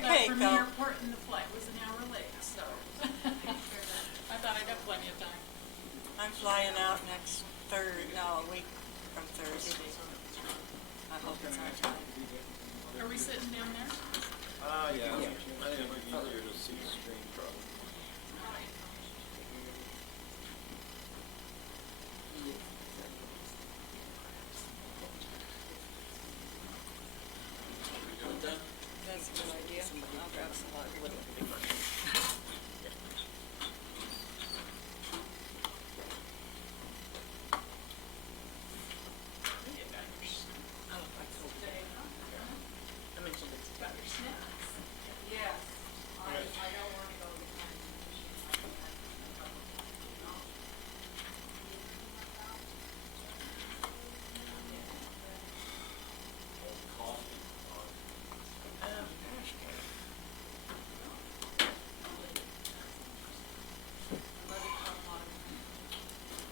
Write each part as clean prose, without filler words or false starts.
get paid From the though. airport and the flight was an hour late, so I thought I got plenty of time. I'm flying out next a week from Thursday. I hope it's on time. Are we sitting down there? Yeah. I think it'd be easier to see the screen probably. That's a good idea. I'll grab some water. I mentioned it to Got your snacks. Yes, I don't want to go to the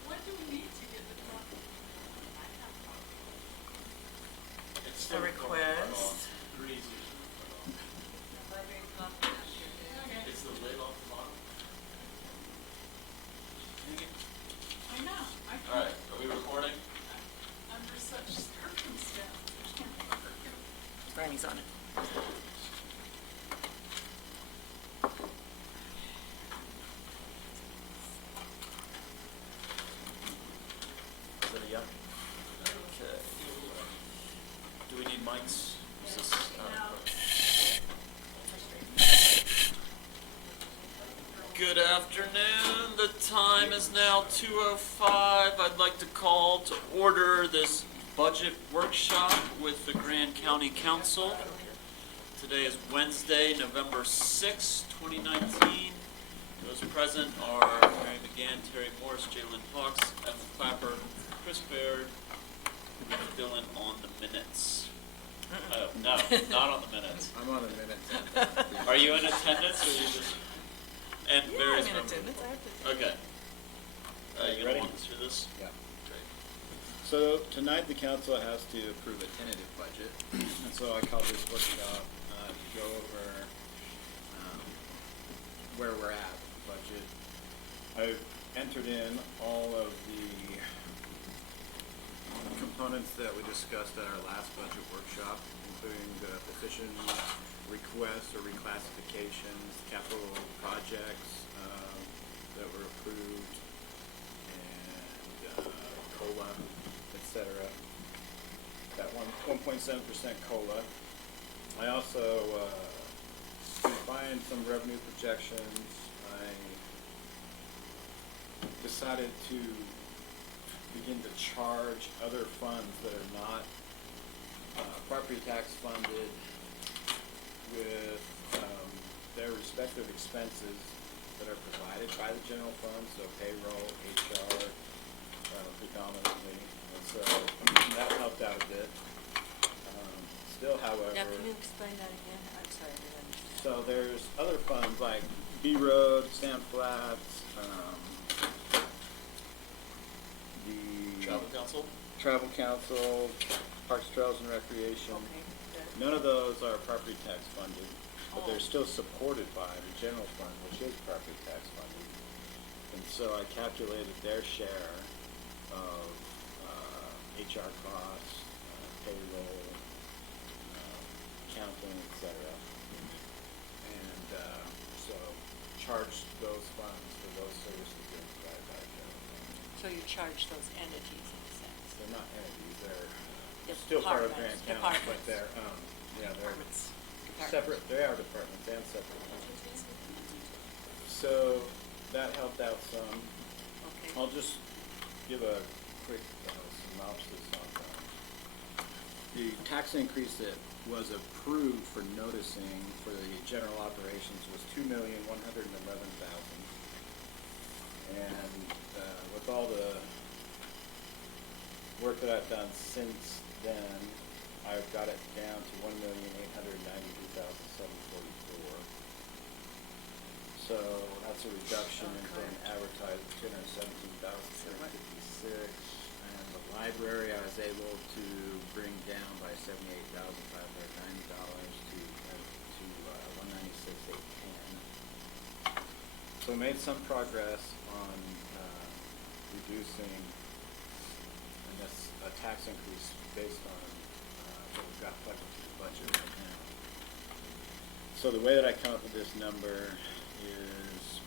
What do we need to get the truck? It's A request. Greasy. Okay. It's the lid off the bottom. I know. I All right, are we recording? under such circumstances. Granny's on it. Is that a yeah? Okay. Do we need mics? Is this, Good afternoon. The time is now 2:05. I'd like to call to order this budget workshop with the Grand County Council. Today is Wednesday, November 6, 2019. Those present are Mary McGann, Terry Morris, Jalen Hawks, Evan Clapper, Chris Baird, and Dylan on the minutes. Oh, no, not on the minutes. I'm on a minute. Are you in attendance or you just? And Yeah, various I'm in members. attendance. I have to. Okay. You Ready? gonna walk us through this? Yeah. Great. So tonight the council has to approve a tentative budget, and so I called this workshop to go over where we're at with the budget. I've entered in all of the components that we discussed at our last budget workshop, including the position requests or reclassifications, capital projects that were approved, and COLA, etc. That 1.7% COLA. I also combined some revenue projections. I decided to begin to charge other funds that are not property tax funded with their respective expenses that are provided by the general fund, so payroll, HR predominantly, and so that helped out a bit. Still, however, Now, can you explain that again? I'm sorry, I didn't understand. so there's other funds like B Road, Sand Flats, the Travel Council? Travel Council, Parks, Trails, and Recreation. Okay, good. None of those are property tax funded, but they're Oh. still supported by the general fund, which is property tax funded. And so I calculated their share of HR costs, payroll, accounting, etc. And so charged those funds for those services that are provided by the general fund. So you charge those entities in a sense? They're not entities, they're Yep, still part of Grand departments, County, but departments. they're, they're Departments. separate, they are departments and separate. So that helped out some. Okay. I'll just give a quick synopsis on the tax increase that was approved for noticing for the general operations was $2,111,000. And with all the work that I've done since then, I've got it down to $1,892,744. So that's a reduction from advertised $217,756. And the library, I was able to bring down by $78,590 to $196,810. So we made some progress on reducing, and that's a tax increase based on what we've got plugged into the budget right now. So the way that I come up with this number is,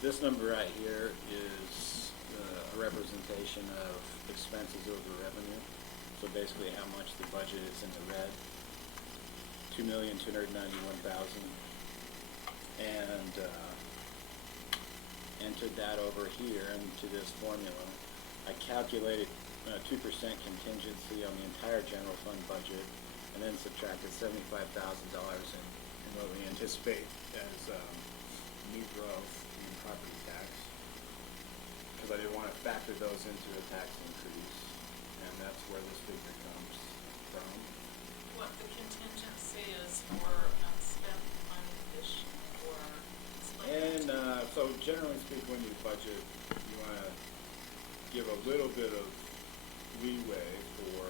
this number right here is a representation of expenses over revenue. So basically how much the budget is in the red, $2,291,000. And entered that over here into this formula. I calculated 2% contingency on the entire general fund budget, and then subtracted $75,000 in what we anticipate as new growth in property tax, because I didn't want to factor those into a tax increase, and that's where this figure comes from. What the contingency is for unspent money this year, or it's like. And so generally speaking, when you budget, you want to give a little bit of leeway for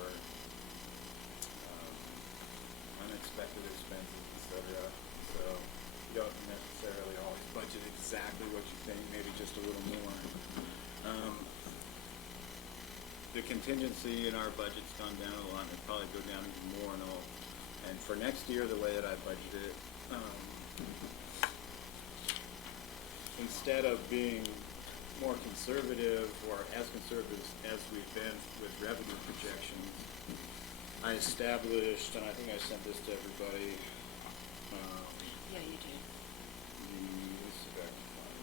unexpected expenses, etc. So you don't necessarily always budget exactly what you think, maybe just a little more. The contingency in our budget's gone down a lot, and it'll probably go down even more and all. And for next year, the way that I budgeted it, instead of being more conservative or as conservative as we've been with revenue projections, I established, and I think I sent this to everybody. Yeah, you did. Let's see if I can find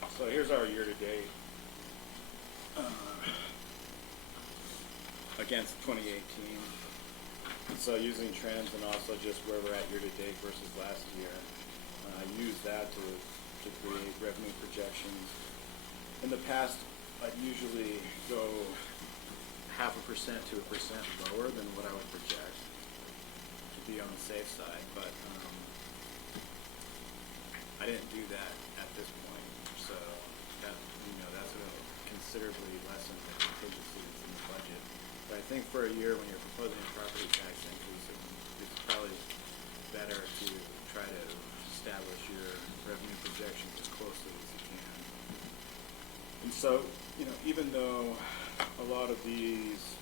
it. So here's our year-to-date against 2018. So using trends and also just where we're at year-to-date versus last year, I use that to create revenue projections. In the past, I'd usually go 0.5% to 1% lower than what I would project to be on the safe side, but I didn't do that at this point, so that that's going to considerably lessen the contingencies in the budget. But I think for a year when you're proposing a property tax increase, it's probably better to try to establish your revenue projections as closely as you can. And so, even though a lot of these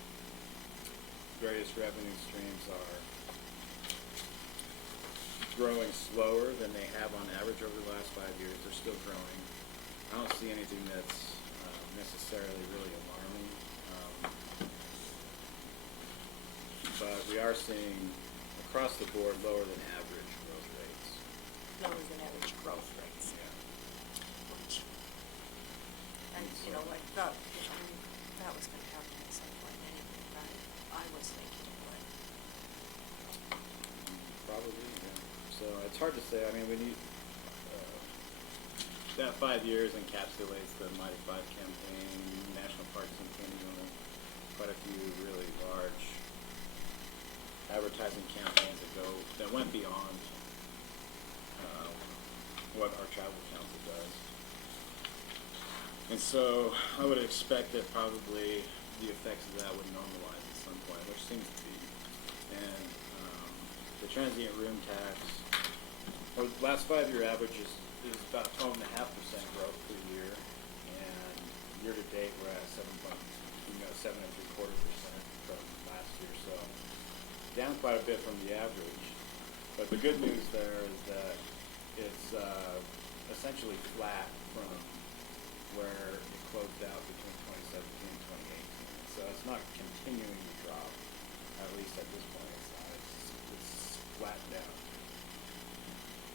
various revenue streams are growing slower than they have on average over the last 5 years, they're still growing. I don't see anything that's necessarily really alarming. But we are seeing across the board lower than average growth rates. Lower than average growth rates. Yeah. Which, and that was gonna happen at some point anyway, right? I was thinking it would. Probably, yeah. So it's hard to say. I mean, we need, that 5 years encapsulates the Mighty 5 campaign, National Park Centennial, quite a few really large advertising campaigns that went beyond what our travel council does. And so I would expect that probably the effects of that would normalize at some point, which seems to be. And the transient room tax, the last 5-year average is about 12.5% growth per year, and year to date we're at 7.75% from last year, so down quite a bit from the average. But the good news there is that it's essentially flat from where it closed out between 2017 and 2018. So it's not continuing to drop, at least at this point it's not. It's flattened out.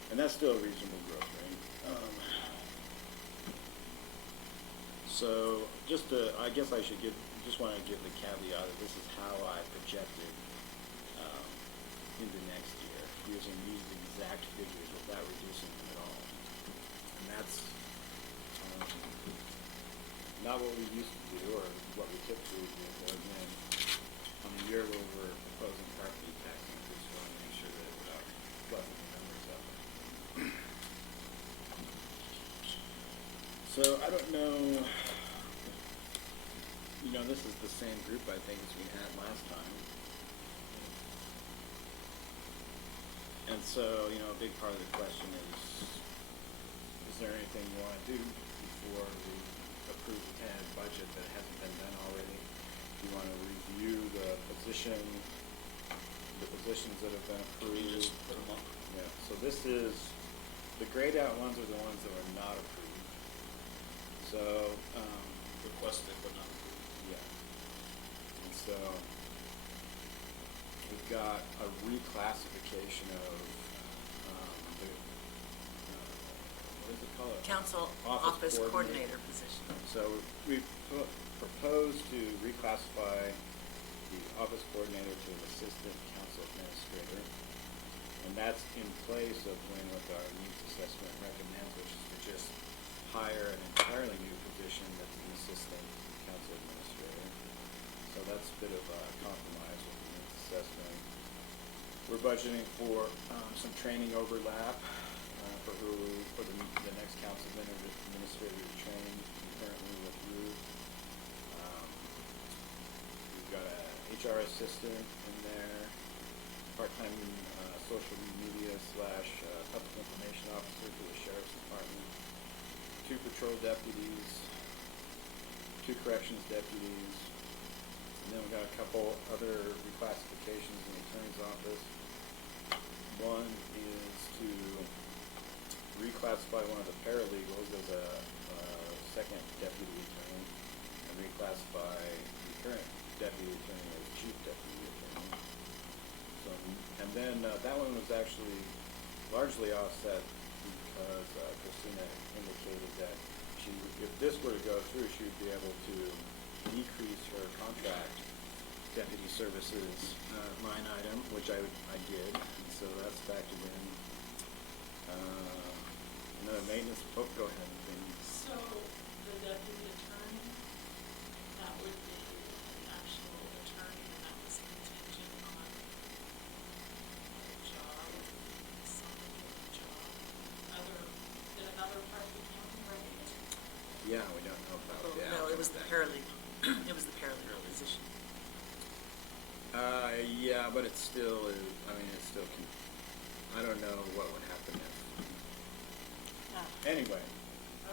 And that's still a reasonable growth rate. So I guess I should just want to give the caveat that this is how I projected into next year, using these exact figures without reducing them at all. And that's not what we used to do or what we typically do. But again, on the year where we're proposing property tax increase, we want to make sure that we're not fluffing the numbers up. So I don't know, this is the same group I think as we had last time. And so, you know, a big part of the question is there anything you wanna do before we approve the tentative budget that hasn't been done already? Do you wanna review the positions that have been approved? You just put 'em up. Yeah, so this is, the grayed out ones are the ones that were not approved. So, Requested but not approved. yeah. And so, we've got a reclassification of, what is it called? Council Office office coordinator. coordinator position. So we proposed to reclassify the office coordinator to an assistant council administrator. And that's in place of doing what our needs assessment recommends, which is to just hire an entirely new position that's an assistant council administrator. So that's a bit of a compromise with the needs assessment. We're budgeting for some training overlap for the next council administrator to train currently with Ruth. We've got a HR assistant in there, part-time social media / public information officer for the sheriff's department, 2 patrol deputies, 2 corrections deputies, and then we've got a couple other reclassifications in the attorney's office. One is to reclassify one of the paralegals as a second deputy attorney and reclassify the current deputy attorney as chief deputy attorney. So, and then that one was actually largely offset because Christina indicated that if this were to go through, she would be able to decrease her contract deputy services line item, which I did, and so that's factored in. Another maintenance, go ahead, please. So the deputy attorney, that would be an actual attorney, and that was contingent on a job, something with a job, in another part of the county, right? Yeah, we don't know about the No, outcome it was of the that. paralegal. It was the paralegal position. Yeah, but it's still, I don't know what would happen if. Anyway,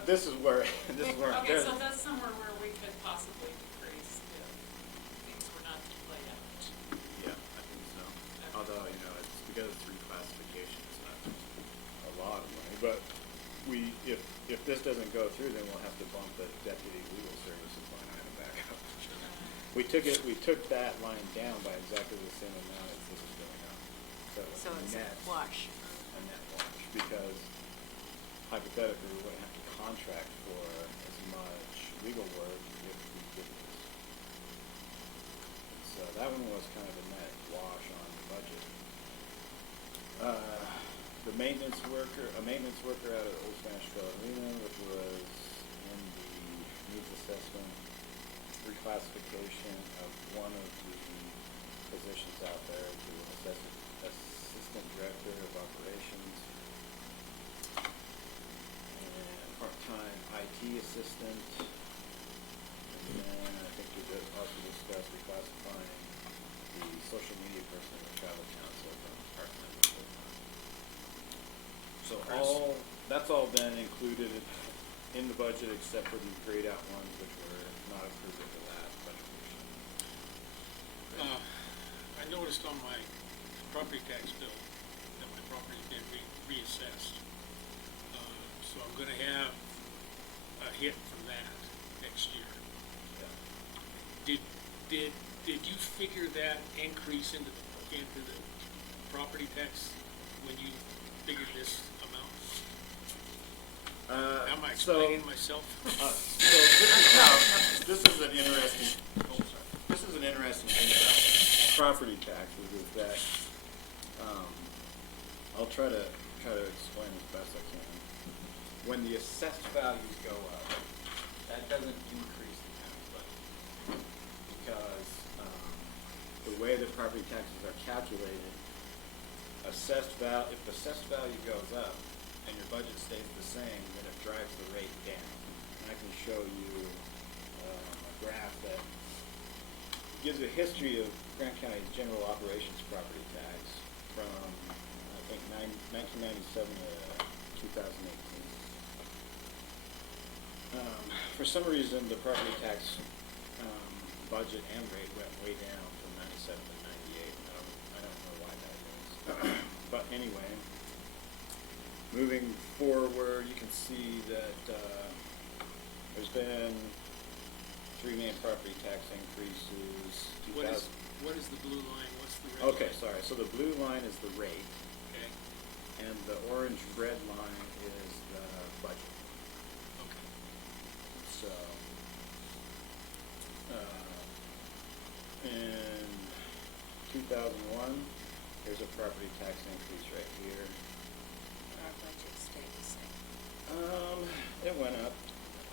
this is where, Okay, so that's somewhere where we could possibly decrease if things were not to play out. yeah, I think so. Although, you know, it's because it's reclassification, it's not a lot of money, but if this doesn't go through, then we'll have to bump the deputy legal services line item back up. We took that line down by exactly the same amount as this is going up. So it's a net, wash. a net wash, because hypothetically, we wouldn't have to contract for as much legal work if we did this. So that one was kind of a net wash on the budget. A maintenance worker out of Old Spanish Trail Arena, which was in the needs assessment, reclassification of one of the positions out there to an assistant director of operations, and part-time IT assistant, and then I think we did also discuss reclassifying the social media person in the travel council from part-time to full-time. So that's all been included in the budget except for the grayed out ones which were not approved at the last budget meeting. I noticed on my property tax bill that my property is being reassessed. So I'm gonna have a hit from that next year. Yeah. Did you figure that increase into the property tax when you figured this amount? Am I explaining myself? This is an interesting thing about property taxes is that, I'll try to explain as best I can. When the assessed values go up, that doesn't increase the county budget. Because, the way the property taxes are calculated, if the assessed value goes up and your budget stays the same, then it drives the rate down. And I can show you a graph that gives a history of Grant County's general operations property tax from, I think, 1997 to 2018. For some reason, the property tax budget and rate went way down from 97 to 98. I don't know why that is. But anyway, moving forward, you can see that there's been three main property tax increases. What is the blue line, what's the red line? Okay, sorry, so the blue line is the rate, Okay, and the orange-red line is the budget. okay. So, in 2001, there's a property tax increase right here. Our budget stayed the same. It went up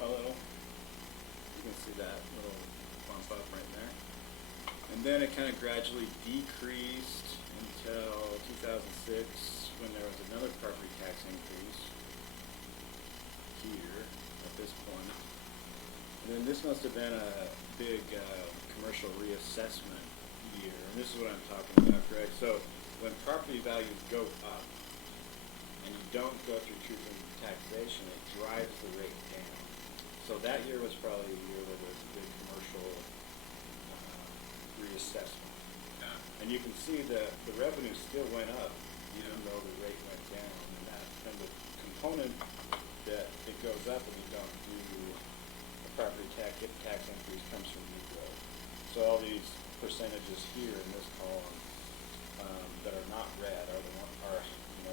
a little. You can see that little bump up right there. And then it kind of gradually decreased until 2006, when there was another property tax increase here at this point. And then this must have been a big commercial reassessment year, and this is what I'm talking about, Greg. So when property values go up and you don't go through truth and taxation, it drives the rate down. So that year was probably a year where there was a big commercial reassessment. And you can see that the revenue still went up, even though the rate went down. And the component that it goes up and you don't do a property tax increase comes from new growth. So all these percentages here in this column that are not red are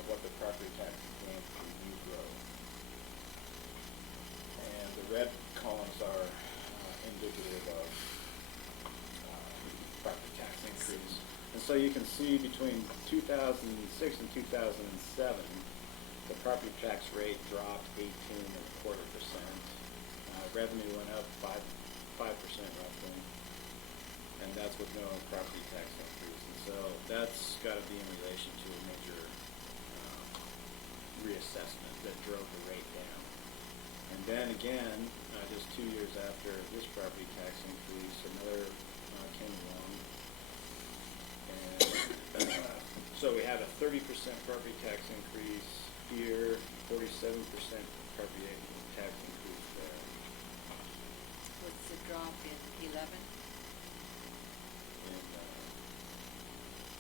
what the property tax is gained from new growth. And the red columns are indicative of property tax increase. And so you can see between 2006 and 2007, the property tax rate dropped 18.25%. Revenue went up 5% roughly, and that's with no property tax increase. And so that's got to be in relation to a major reassessment that drove the rate down. And then again, just 2 years after this property tax increase, another came along. And so we had a 30% property tax increase here, 47% property tax increase there. What's the drop in 11? And,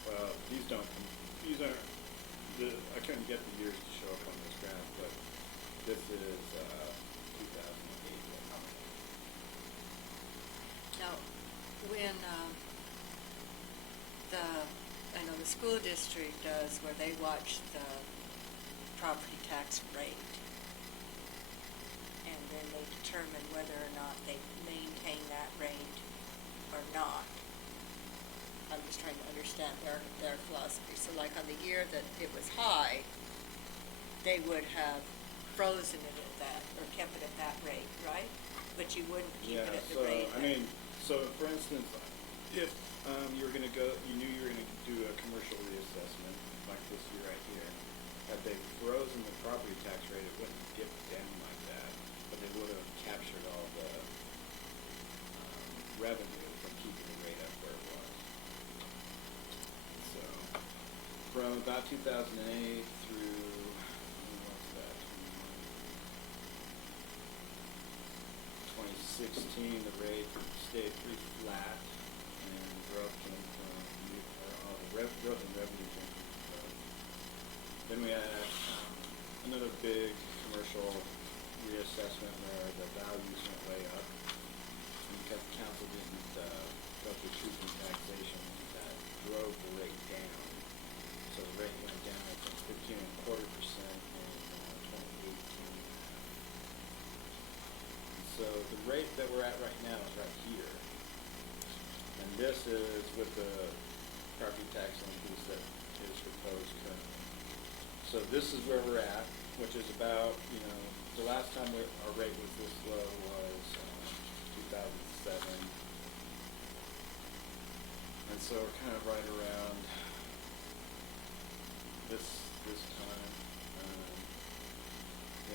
well, these aren't, I couldn't get the years to show up on this graph, but this is 2008. Now, when I know the school district does, where they watch the property tax rate, and then they determine whether or not they maintain that rate or not. I'm just trying to understand their philosophy. So like on the year that it was high, they would have frozen it at that, or kept it at that rate, right? But you wouldn't keep it at the rate. So for instance, if you were gonna you knew you were gonna do a commercial reassessment, like this year right here, had they frozen the property tax rate, it wouldn't dip down like that, but they would have captured all the revenue from keeping the rate up where it was. So, from about 2008 through, what's that, 2016, the rate stayed pretty flat, and growth came from, growth in revenue came from growth. Then we had another big commercial reassessment where the values went way up, and because the council didn't go through truth and taxation, that drove the rate down. So the rate went down, I think, 15.25% in 2018. So the rate that we're at right now is right here. And this is with the property tax increase that is proposed currently. So this is where we're at, which is about, the last time our rate was this low was 2007. And so we're kind of right around this time.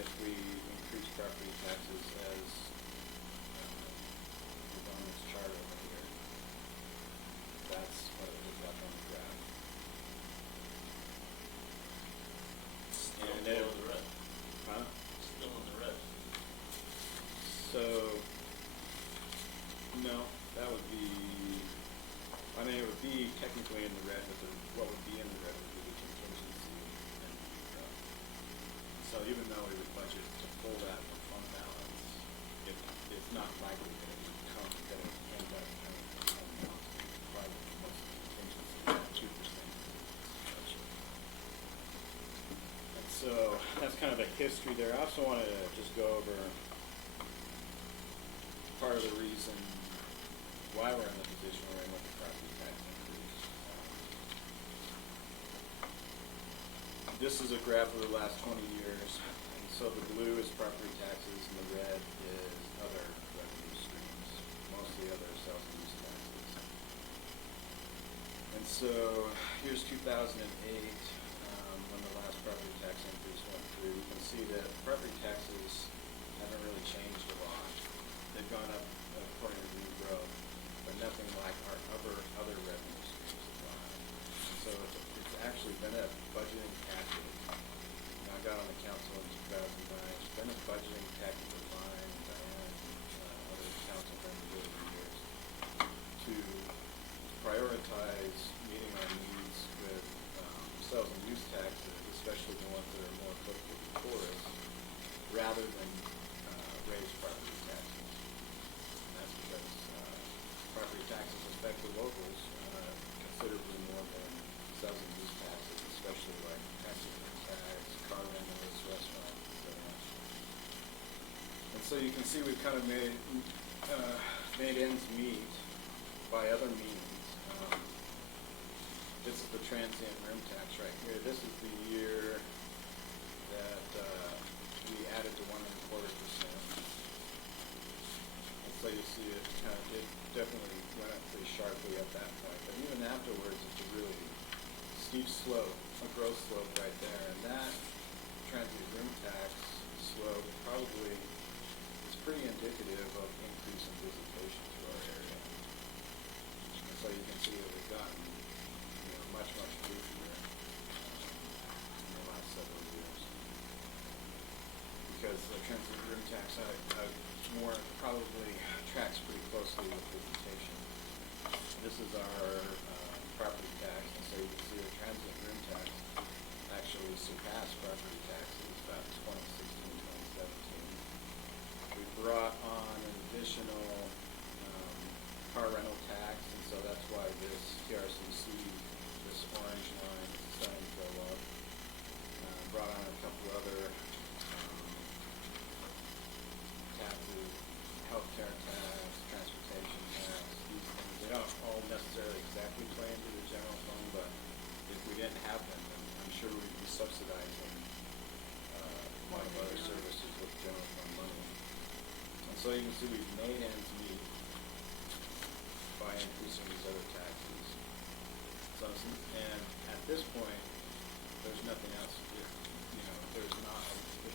If we increase property taxes as on this chart over here, that's what it looks like on the graph. basically in the red with what would be in the red would be the contingency and so even though we would budget to pull that from fund balance, it's not likely that it would come, that it would end up coming from fund balance, probably most of the contingency, about 2% budget. And so that's kind of the history there. I also wanted to just go over part of the reason why we're in the position we're in with the property tax increase. This is a graph of the last 20 years, and so the blue is property taxes and the red is other revenue streams, mostly other sales and use taxes. And so here's 2008, when the last property tax increase went through. You can see that property taxes haven't really changed a lot. They've gone up according to new growth, but nothing like our other revenue streams have gone up. So it's actually been a budgeting tactic. You know, I got on the council in 2009. It's been a budgeting tactic of mine, Diane, and other council members over the years to prioritize meeting our needs with sales and use taxes, especially the ones that are more applicable to tourists, rather than raise property taxes. And that's because property taxes affect the locals considerably more than sales and use taxes, especially like taxi tax, car rentals, restaurants, etc. And so you can see we've kind of made ends meet by other means. This is the transient room tax right here. This is the year that we added the 1.25%. And so you see it kind of definitely went up pretty sharply at that point. But even afterwards, it's a really steep slope, a growth slope right there. And that transient room tax slope probably is pretty indicative of increase in visitation to our area. And so you can see that we've gotten much goofier in the last several years. Because the transient room tax more probably tracks pretty closely with visitation. This is our property tax, and so you can see the transient room tax actually surpassed property taxes about 2016, 2017. We brought on an additional car rental tax, and so that's why this TRCC, this orange line is starting to go up. Brought on a couple other taxes, healthcare tax, transportation tax, these things. They don't all necessarily exactly play into the general fund, but if we didn't have them, then I'm sure we'd be subsidizing a lot of other services with general fund money. And so you can see we've made ends meet by increasing these other taxes. So, and at this point, there's nothing else to do. You know, there's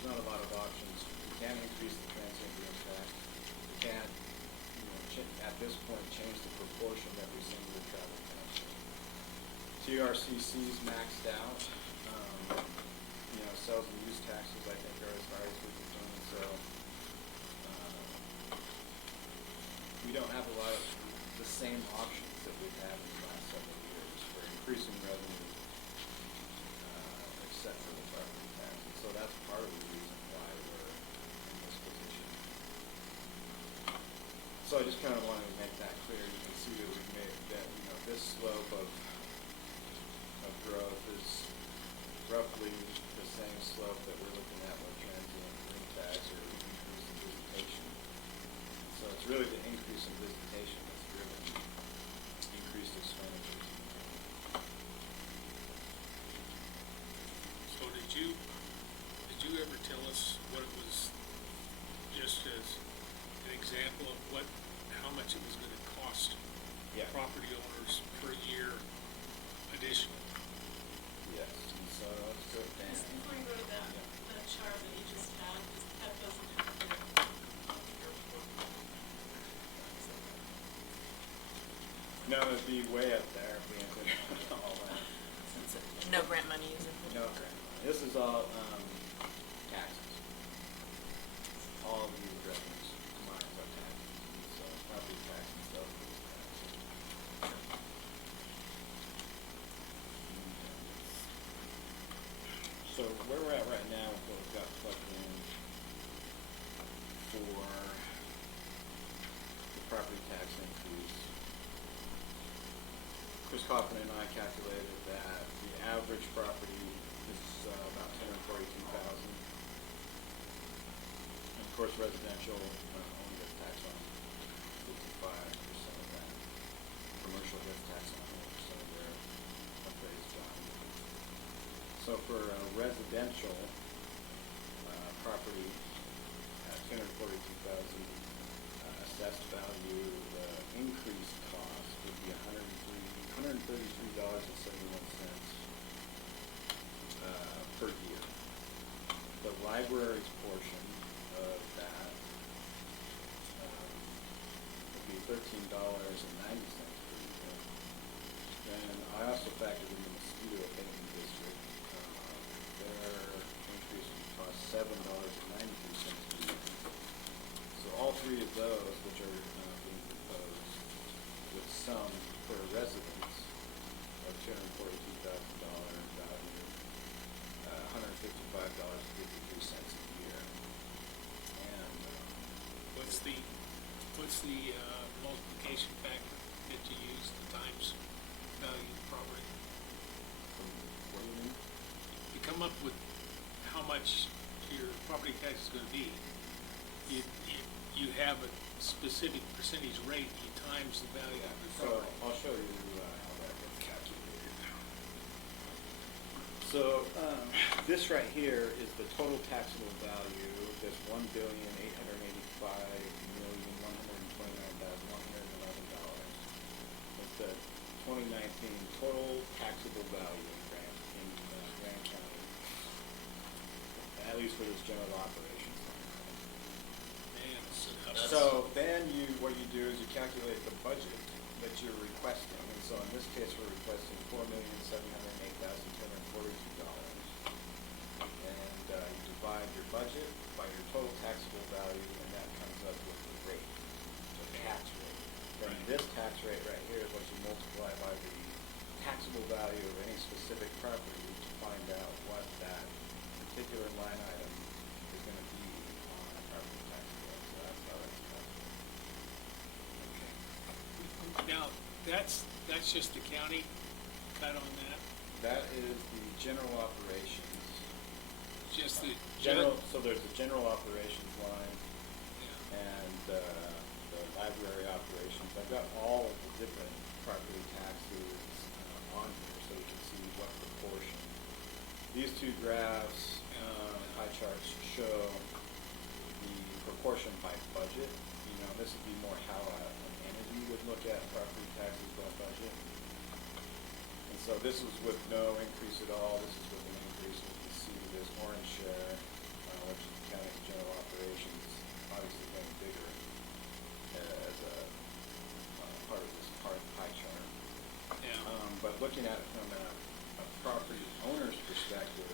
not a lot of options. We can't increase the transient room tax. We can't, at this point, change the proportion that we send to the travel council. TRCC's maxed out. Sales and use taxes, I think, are as high as we can do. So we don't have a lot of the same options that we've had in the last several years for increasing revenue, except for the property tax. And so that's part of the reason why we're in this position. So I just kind of wanted to make that clear. You can see that we've made that, this slope of growth is roughly the same slope that we're looking at with transient room tax or increase in visitation. So it's really the increase in visitation that's driven increased expenditures. So did you ever tell us what it was, just as an example of how much it was gonna cost property owners per year additional? Yes, and so let's go down. Just before you go to that chart that you just had, that doesn't include. No, it'd be way up there if we ended all that. No grant money is included. No grant money. This is all taxes. All of these revenues combined are taxes. So property tax and sales tax. for the property tax increase. Chris Kaufman and I calculated that the average property is about $242,000. And of course, residential only gets taxed on 55% of that. Commercial gets taxed on 100% of their appraised value. So for a residential property at 242,000 assessed value, the increased cost would be $133.71 per year. The library's portion of that would be $13.90 per year. And I also factored in the mosquito abatement district. Their increase would cost $7.93 per year. So all three of those, which are being proposed, would sum for residents of $242,000 value, $155.53 a year. And What's the multiplication factor that you use, the times value of the property? what do you mean? You come up with how much your property tax is gonna be. You have a specific percentage rate, you times the value of your So property. I'll show you how that gets calculated. So this right here is the total taxable value, this $1,885,129,111. It's the 2019 total taxable value in Grant County, at least for this general operations line. Man, So then what you do is you calculate the budget that you're requesting, and so in this case, we're requesting $4,708,242. And you divide your budget by your total taxable value, and that comes up with the rate, the tax rate. Then this tax rate right here is what you multiply by the taxable value of any specific property to find out what that particular line item is gonna be on a property tax bill. So that's how that's calculated. Now, that's just the county cut on that? That is the general operations. Just the So there's the general operations line Yeah. and the library operations. I've got all of the different property taxes on here so you can see what proportion. These two graphs, pie charts, show the proportion by budget. You know, this would be more how an entity would look at property taxes by budget. And so this is with no increase at all, this is with an increase. You can see this orange share, which is the county's general operations, obviously getting bigger as a part of this pie chart. Yeah. But looking at it from a property owner's perspective,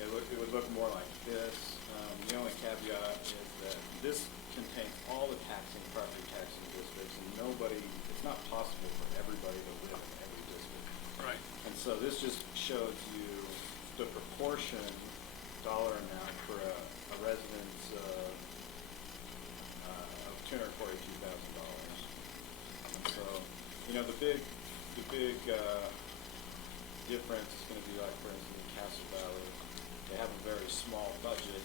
it would look more like this. The only caveat is that this contains all the property taxing districts, and it's not possible for everybody to live in every district. Right. And so this just shows you the proportion dollar amount for a residence of $242,000. And so, the big difference is going to be like, for instance, in Castle Valley, they have a very small budget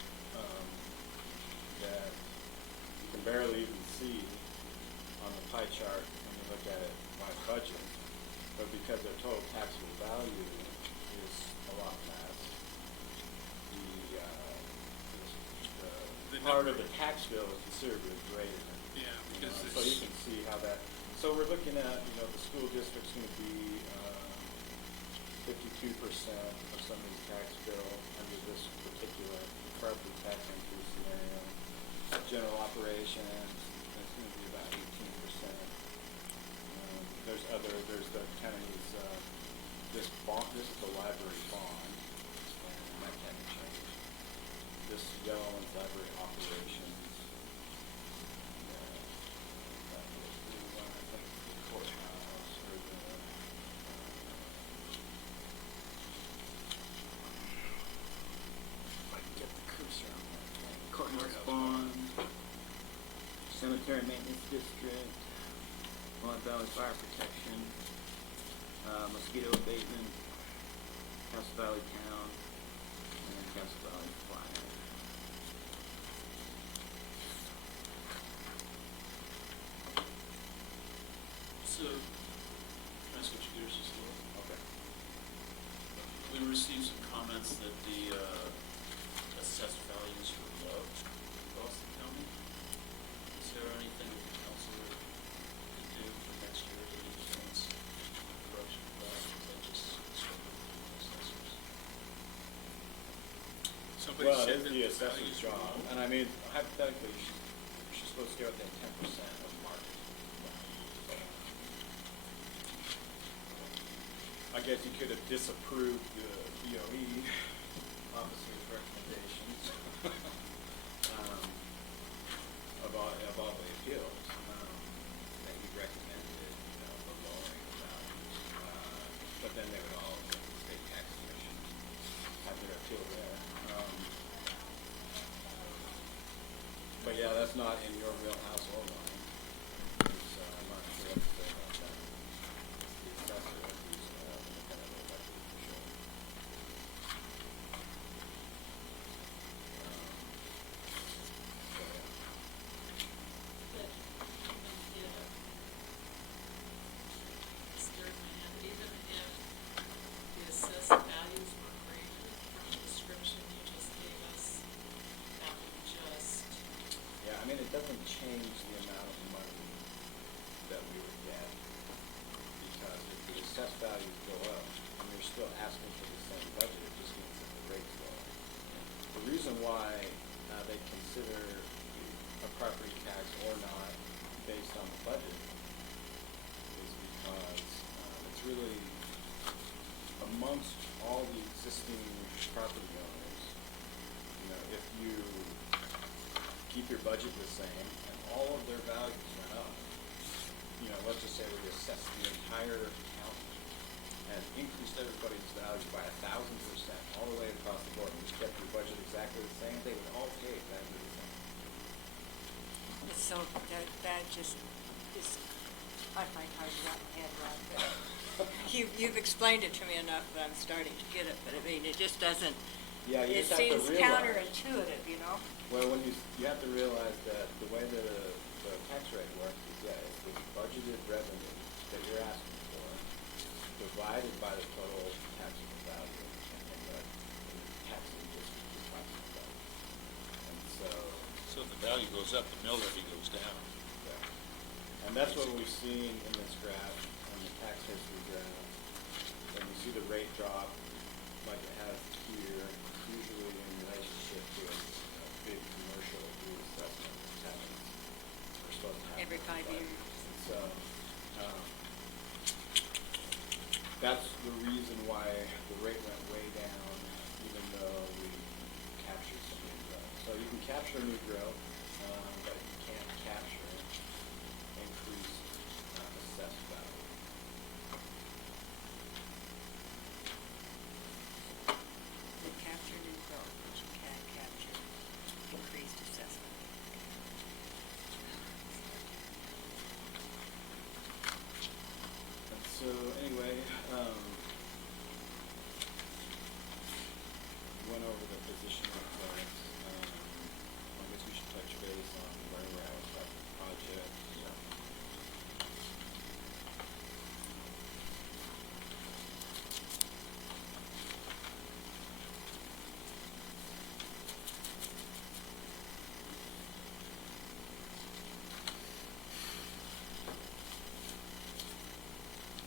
that you can barely even see on the pie chart when you look at it by budget. But because their total taxable value is a lot less, the part of the tax bill is considerably greater. Yeah, because So you can see how that, so we're looking at, the school district's gonna be 52% of somebody's tax bill under this particular property tax increase scenario. General operations, that's gonna be about 18%. There's the county's, this is the library bond, and that can't change. This yellow one's library operations. That was the courthouse, or if I can get the cursor on that, Courthouse bond, cemetery maintenance district, Willamette Valley Fire Protection, mosquito abatement, Castle Valley Town, and Castle Valley Fire. So, can I switch gears just a little? Okay. We received some comments that the assessed values were low across the county. Is there anything that the council could do for next year to influence the direction of that? Is that just strictly the assessors? Somebody Well, said it's that the the assessor's values were job, low. and I mean, hypothetically, she's supposed to get within 10% of market. I guess you could have disapproved the DOE officer's recommendations of all the appeals that you recommended, the lowering of values. But then they would all go to the state tax commission, have their appeal there. But yeah, that's not in your wheelhouse or mine. I'm not sure what to say about that. The assessor, who's independent elected official. So, yeah. But even if, scared my head, even if the assessed values were greater from the description you just gave us, that would just, Yeah, I mean, it doesn't change the amount of money that we would get, because if the assessed values go up, and you're still asking for the same budget, it just means that the rate's lower. The reason why they consider a property tax or not based on the budget is because it's really amongst all the existing property owners, if you keep your budget the same and all of their values went up, let's just say we assessed the entire county and increased everybody's value by 1,000% all the way across the board, and you kept your budget exactly the same, they would all pay exactly the same. So that just is, I find hard to wrap my head around, but you've explained it to me enough that I'm starting to get it, but I mean, it just doesn't, Yeah, you it just have to seems realize. counterintuitive, you know? Well, when you have to realize that the way the tax rate works is, it's the budgeted revenue that you're asking for divided by the total taxable value and the taxing district is talking about. And so, So if the value goes up, the mill levy goes down. yeah. And that's what we've seen in this graph, on the tax history graph. When you see the rate drop, like it has here, usually in relationship to a big commercial reassessment that's happening. We're supposed to have Every 5 years. And so, that's the reason why the rate went way down, even though we captured some new growth. So you can capture new growth, but you can't capture increased assessed value. You capture new growth, but you can't capture increased assessment. And so anyway, went over the position of plants. I guess we should touch base on where we're at with that project.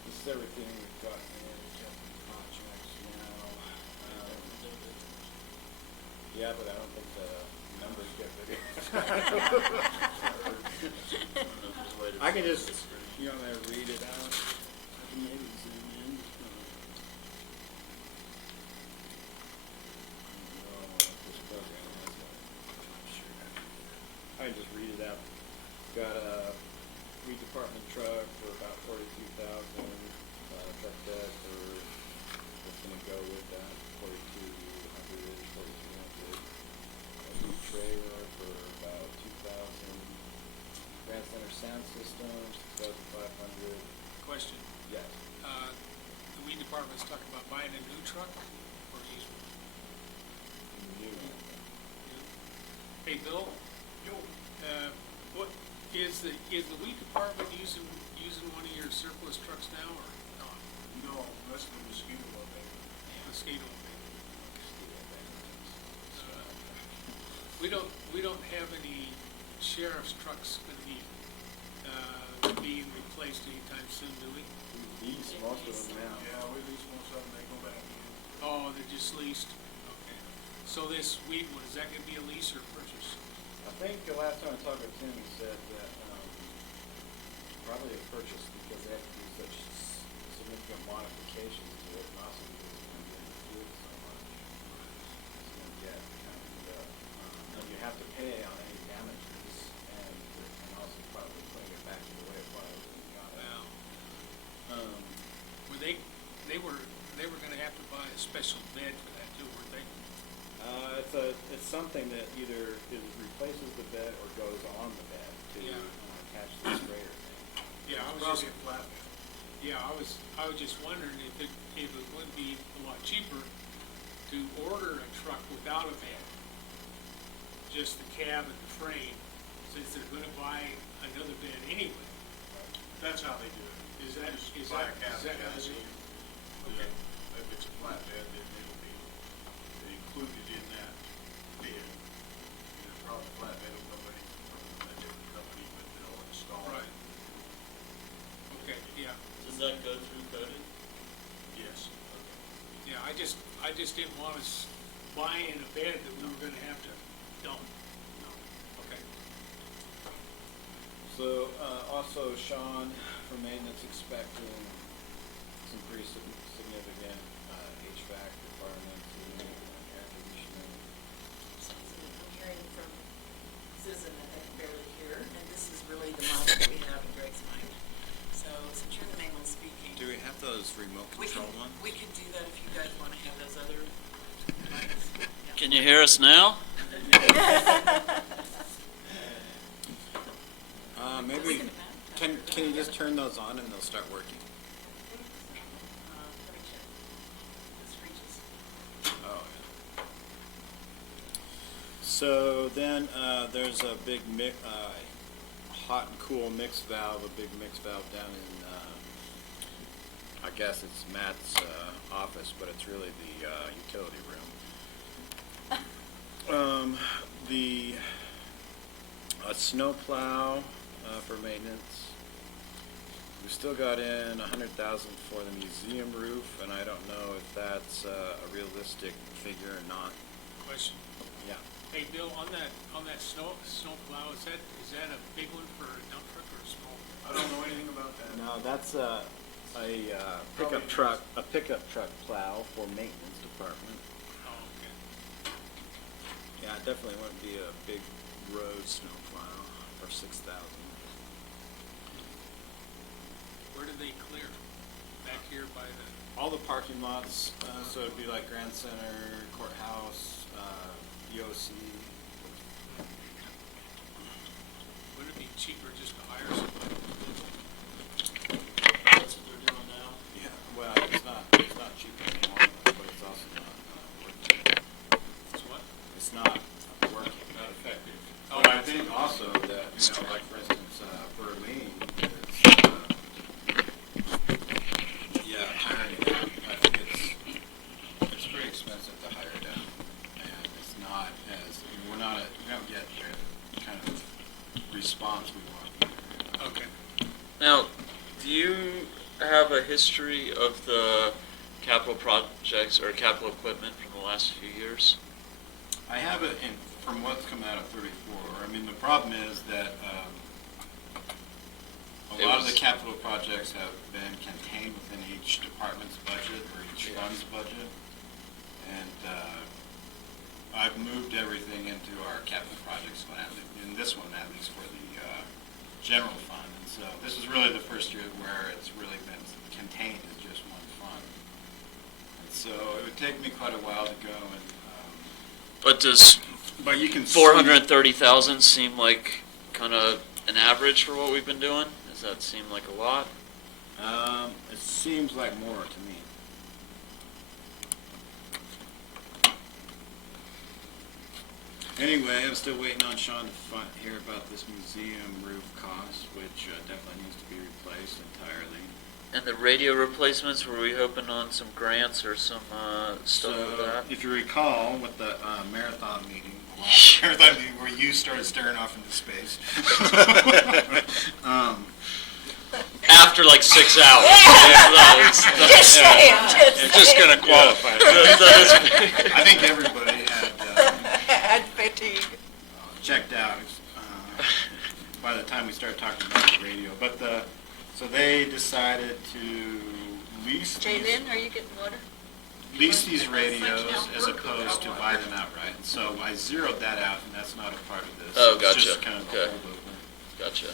This is everything we've got in contracts now. Yeah, but I don't think the numbers get bigger. I can just, read it out. I can maybe zoom in. This program has one. I'm sure I can just read it out. Got a weed department truck for about 42,000. Truck deck for, what's gonna go with that, 4,200, 4,200. A new trailer for Center Sound System, $6,500. Question, Yes. the weed department's talking about buying a new truck or used one? New. New? Hey, Bill? What, is the weed department using one of your surplus trucks now or not? No, that's the mosquito abatement. Mosquito abatement. We don't have any sheriff's trucks gonna be, being replaced anytime soon, do we? Lease most of them now. Yeah, we lease most of them, they go back in. Oh, they're just leased? Okay. So this weed one, is that gonna be a lease or purchase? I think the last time I talked with Tim, he said that, probably a purchase because they have to do such significant modifications to it, and also because it's going to get improved so much. It's going to get kind of beat up. And you have to pay on any damages, and also probably putting it back to the way it was when you got it. Well, Um, were they were gonna have to buy a special bed for that too, weren't they? it's something that either replaces the bed or goes on the bed to Yeah. catch the sprayer thing. Yeah, I was Probably just, a flatbed. yeah, I was just wondering if it would be a lot cheaper to order a truck without a bed. Just the cab and the frame, since they're gonna buy another bed anyway. That's how they do it. Is that- Just is buy that- a cab is that how chassis. they do it? and, Okay. If it's a flatbed, then it'll be included in that bid. And a probably flatbed will come from a different company, but they'll install it. Right. Okay, yeah, Does that go through coded? Yes. yeah, I just didn't want us buying a bed that we were gonna have to dump. No. Okay. So, also Sean from maintenance expecting some pretty significant, HVAC requirements, heating and air conditioning. I'm hearing from Susan that I can barely hear, and this is really the mic that we have in Greg's mic. So since you're the main one speaking. Do we have those remote we control can- ones? We could do that if you guys wanna have those other mics. Yeah. Can you hear us now? We Maybe, can- can you just turn those on and they'll start working? Let me check. This reaches. Oh, So then, there's a big hot and cool mix valve, a big mix valve down in, I guess it's Matt's, office, but it's really the, utility room. A snow plow, for maintenance. We still got in 100,000 for the museum roof, and I don't know if that's, a realistic figure or not. Question. Yeah. Hey, Bill, on that snow plow, is that a big one for a dump truck or a small? I don't know anything about that. No, that's a pickup truck plow for maintenance department. Oh, okay. Yeah, it definitely wouldn't be a big road snow plow for 6,000. Where do they clear? Back here by the, All the parking lots, so it'd be like Grand Center, courthouse, EOC. wouldn't it be cheaper just to hire somebody? That's what they're doing now. Yeah, well, it's not cheap anymore, but it's also not working. It's what? It's not working. Not effective. Oh, But I think also that, like for instance, Berlin, it's, yeah, hiring them, I think it's pretty expensive to hire them. And it's not as, we don't get the kind of response we want. Okay. Now, do you have a history of the capital projects or capital equipment from the last few years? I have it from what's come out of 34. I mean, the problem is that a lot of the capital projects have been contained within each department's budget or each fund's budget. And I've moved everything into our capital projects fund, in this one at least for the general fund. And so this is really the first year where it's really been contained as just one fund. And so it would take me quite a while to go and But does but you can see- 430,000 seem like kind of an average for what we've been doing? Does that seem like a lot? It seems like more to me. Anyway, I'm still waiting on Sean to hear about this museum roof cost, which definitely needs to be replaced entirely. And the radio replacements, were we hoping on some grants or some stuff So, like that? if you recall, with the marathon meeting, Marathon meeting where you started staring off into space. After like 6 hours. Just saying, Just gonna qualify. I think everybody had Had fatigue. checked out by the time we started talking about the radio. But so they decided to lease Jaylin, are you getting water? these radios as opposed to buy them outright. So I zeroed that out, and that's not a part of this. Oh, It's just gotcha. kind of a Okay. holdover. Gotcha.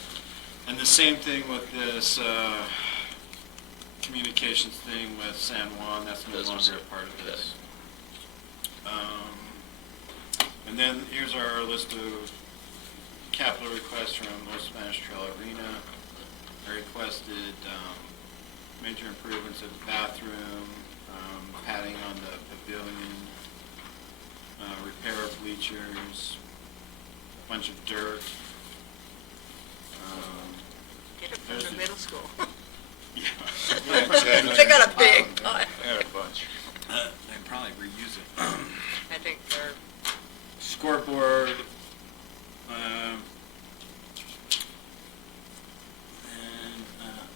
And the same thing with this communications thing with San Juan, that's no Those are longer a separate. part of this. And then here's our list of capital requests from Los Spanish Trail Arena. I requested major improvements at the bathroom, padding on the pavilion, repair of bleachers, a bunch of dirt. Get it from There's the the- middle school. Yeah. They got a big, I had a bunch. They probably reuse it. I think they're, Scoreboard, and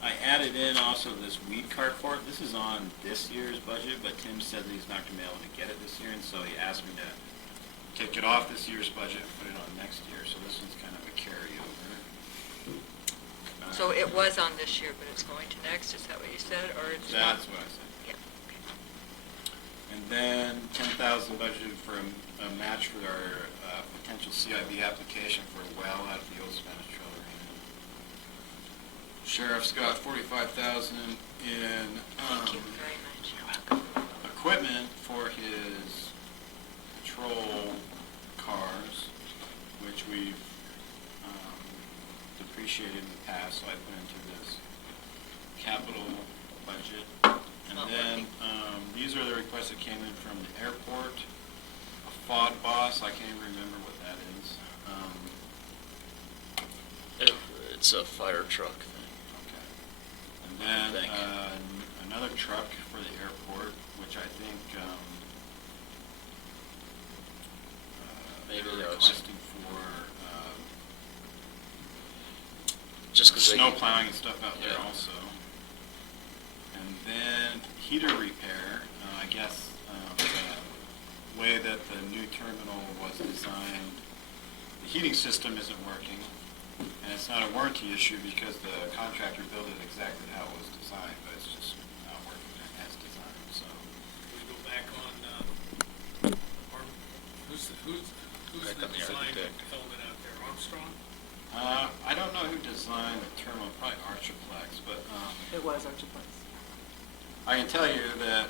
I added in also this weed carport. This is on this year's budget, but Tim said that he's not gonna be able to get it this year, and so he asked me to take it off this year's budget and put it on next year, so this one's kind of a carryover. so it was on this year, but it's going to next, is that what you said, or it's not? That's what I said. Yeah. And then 10,000 budgeted for a match for our potential CIB application for a well at the old Spanish Trail Arena. Sheriff's got 45,000 in Thank you very much. You're welcome. equipment for his patrol cars, which we've depreciated in the past, so I put into this capital budget. And Not then, these are the requests that came in from the airport. A FOD boss, I can't even remember what that is. It's a fire truck thing. Okay. And then, Thank you. another truck for the airport, which I think, Maybe they're that was- requesting for, Just 'cause they. snow plowing and stuff out there Yeah. also. And then heater repair, I guess, the way that the new terminal was designed, the heating system isn't working, and it's not a warranty issue because the contractor built it exactly how it was designed, but it's just not working as designed, so. We go back on, who's Back the on the design architect. element out there, Armstrong? I don't know who designed the terminal, probably Archiplex, but, It was Archiplex. I can tell you that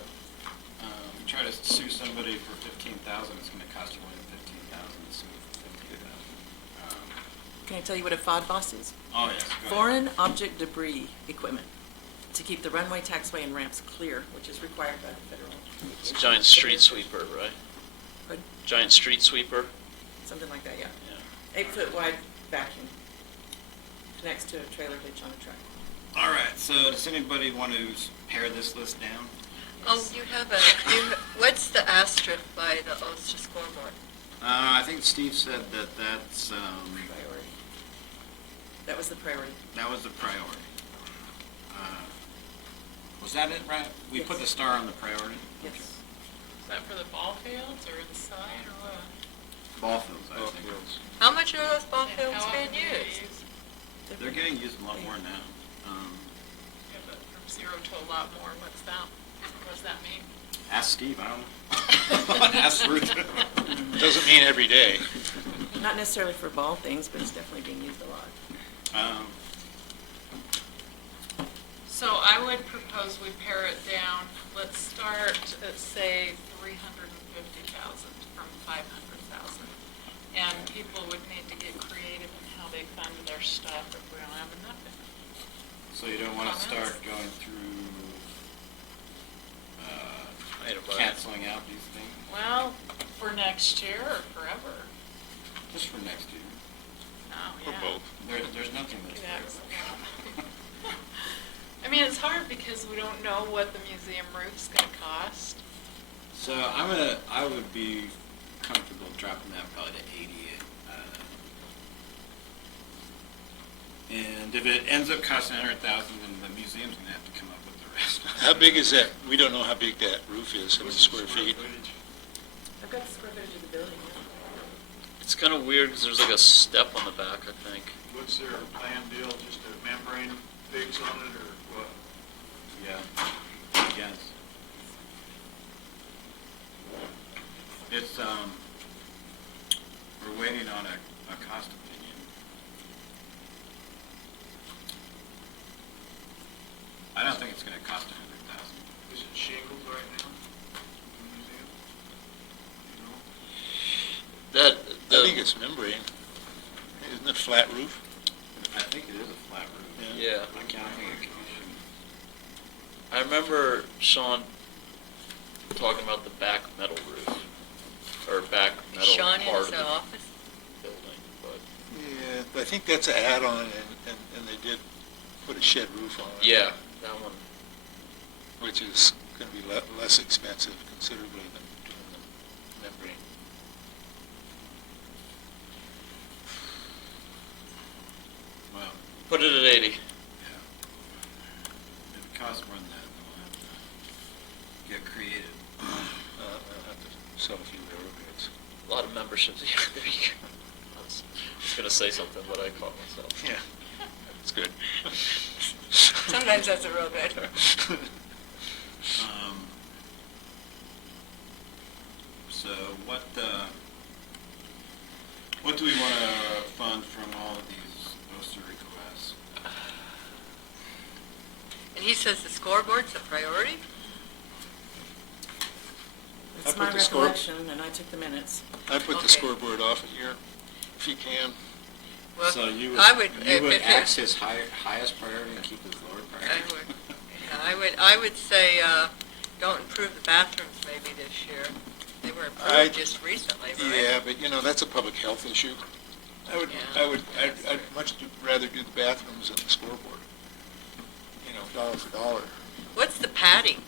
you try to sue somebody for 15,000, it's gonna cost you more than 15,000 to sue for 15,000. Can I tell you what a FOD boss is? Oh, yes, go ahead. Foreign object debris equipment to keep the runway, taxiway, and ramps clear, which is required by the federal. It's a giant street sweeper, right? Pardon? Giant street sweeper? Something like that, yeah. Yeah. 8-foot wide vacuum. Connects to a trailer hitch on a truck. All right, so does anybody want to pare this list down? Oh, you have what's the asterisk by the Ulster scoreboard? I think Steve said that that's, Priority. That was the priority. that was the priority. Was that it, right? We put the Yes. star on the priority? Yes. Is that for the ball fields or inside or what? Ball fields, I Ball think. fields. How much are those ball And fields how being often do they used? use? They're getting used a lot more now. Yeah, but from 0 to a lot more, what does that mean? Ask Steve, I don't know. Ask Ruth. Doesn't mean every day. Not necessarily for ball things, but it's definitely being used a lot. So I would propose we pare it down. Let's start at, say, 350,000 from 500,000. And people would need to get creative in how they fund their stuff. So you don't wanna Comments? start going through, I had a buy. canceling out these things, Well, for next year or forever? just for next year. Oh, Or yeah. both. There's nothing that's Yeah. forever. I mean, it's hard because we don't know what the museum roof's gonna cost. So I would be comfortable dropping that probably to 80. And if it ends up costing 100,000, then the museum's gonna have to come up with the rest. How big is that? We don't know how big that roof is, how many square feet. I've got the square footage of the building. It's kind of weird because there's like a step on the back, I think. What's their plan deal, just a membrane fix on it, or what? Yeah, I guess. It's, we're waiting on a cost opinion. I don't think it's gonna cost 100,000. Is it shingles right now in the museum? You know? I think it's membrane. Isn't it flat roof? I think it is a flat roof. Yeah. I can't think it can be shingled. I remember Sean talking about the back metal roof, or back metal Sean in part his of the office? building, but, Yeah, I think that's an add-on, and they did put a shed roof on it. yeah, that one. Which is gonna be less expensive considerably than doing the membrane. Well, Put it at 80. yeah. If it costs more than that, then we'll have to get creative. I'll have to sell a few railroads. A lot of memberships. Yeah, there you go. I was gonna say something, but I caught myself. Yeah, that's good. Sometimes that's a real good. So what do we want to fund from all of these OSTR requests? And he says the scoreboard's a priority? It's put my the score- recollection, and I took the minutes. I put the Okay. scoreboard off a year, if you can. Well, So you I would, you if would it- axe his highest priority and keep his lower priority? I would say, don't improve the bathrooms maybe this year. They were I- improved just recently, right? Yeah, but that's a public health issue. Yeah. I'd much rather do the bathrooms than the scoreboard. Dollar for dollar. What's the padding?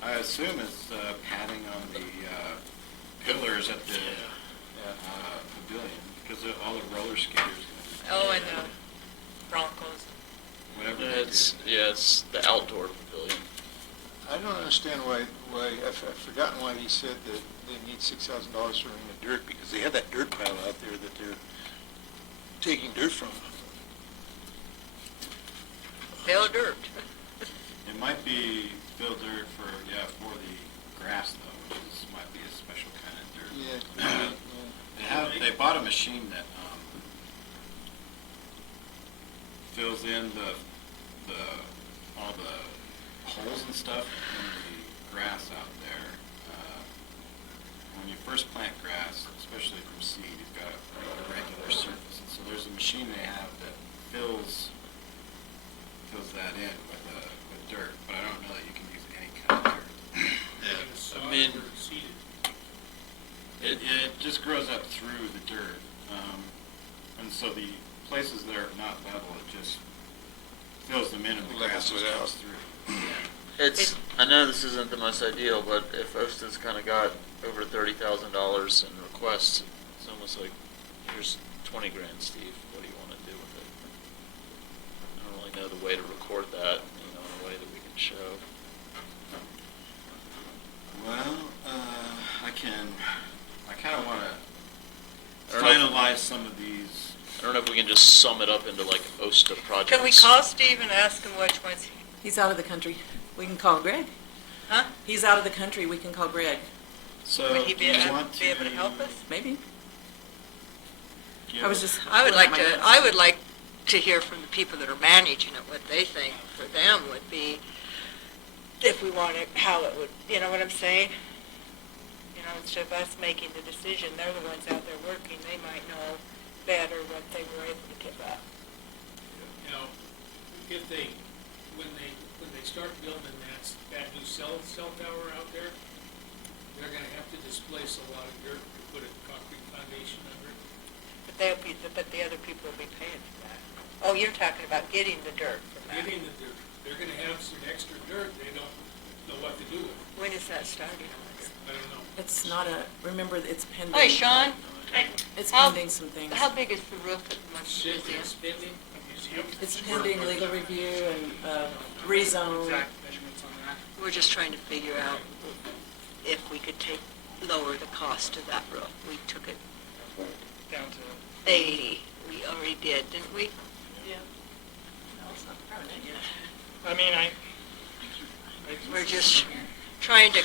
I assume it's padding on the pillars at the pavilion, because all the roller skaters, Oh, and the Broncos. whatever they do. It's the outdoor pavilion. I don't understand why, I've forgotten why he said that they need $6,000 for the dirt, because they have that dirt pile out there that they're taking dirt from. Pale dirt. It might be fill dirt for the grass though, which might be a special kind of dirt. They bought a machine that fills in all the holes and stuff in the grass out there. When you first plant grass, especially from seed, you've got a regular surface, and so there's a machine they have that fills that in with dirt, but I don't know that you can use any kind of dirt. I mean, It just grows up through the dirt, and so the places that are not level, it just fills them in and the grass Levels just it comes out. through. I know this isn't the most ideal, but if OSTA's kind of got over $30,000 in requests, it's almost like, here's 20 grand, Steve. What do you want to do with it? I don't really know the way to record that, in a way that we can show. Well, I kind of want to I don't know if- finalize some of these. I don't know if we can just sum it up into like OSTA projects. Can we call Steve and ask him which ones? He's out of the country. We can call Greg. Huh? He's out of the country. We can call Greg. So Would he do be you able want to help us? Maybe. give I was us- just. I would looking at like my to, notes. I would like to hear from the people that are managing it, what they think for them would be, if we want it, how it would, you know what I'm saying? Instead of us making the decision, they're the ones out there working, they might know better what they were able to give up. if they, when they start building that new cell tower out there, they're gonna have to displace a lot of dirt to put a concrete foundation under it. But the other people will be paying for that. Oh, you're talking about getting the dirt from that. Getting the dirt, they're gonna have some extra dirt they don't know what to do with. When is that starting? I don't know. It's not remember, it's pending. Hi, Sean. It's How- pending some things. How big is the roof at the museum? It's pending, a museum. It's pending legal review and, rezone. Measurements on that. We're just trying to figure out if we could lower the cost of that roof. We took it Down to 80. We already did, didn't we? Yeah. No, it's not permanent yet. I mean, We're just trying to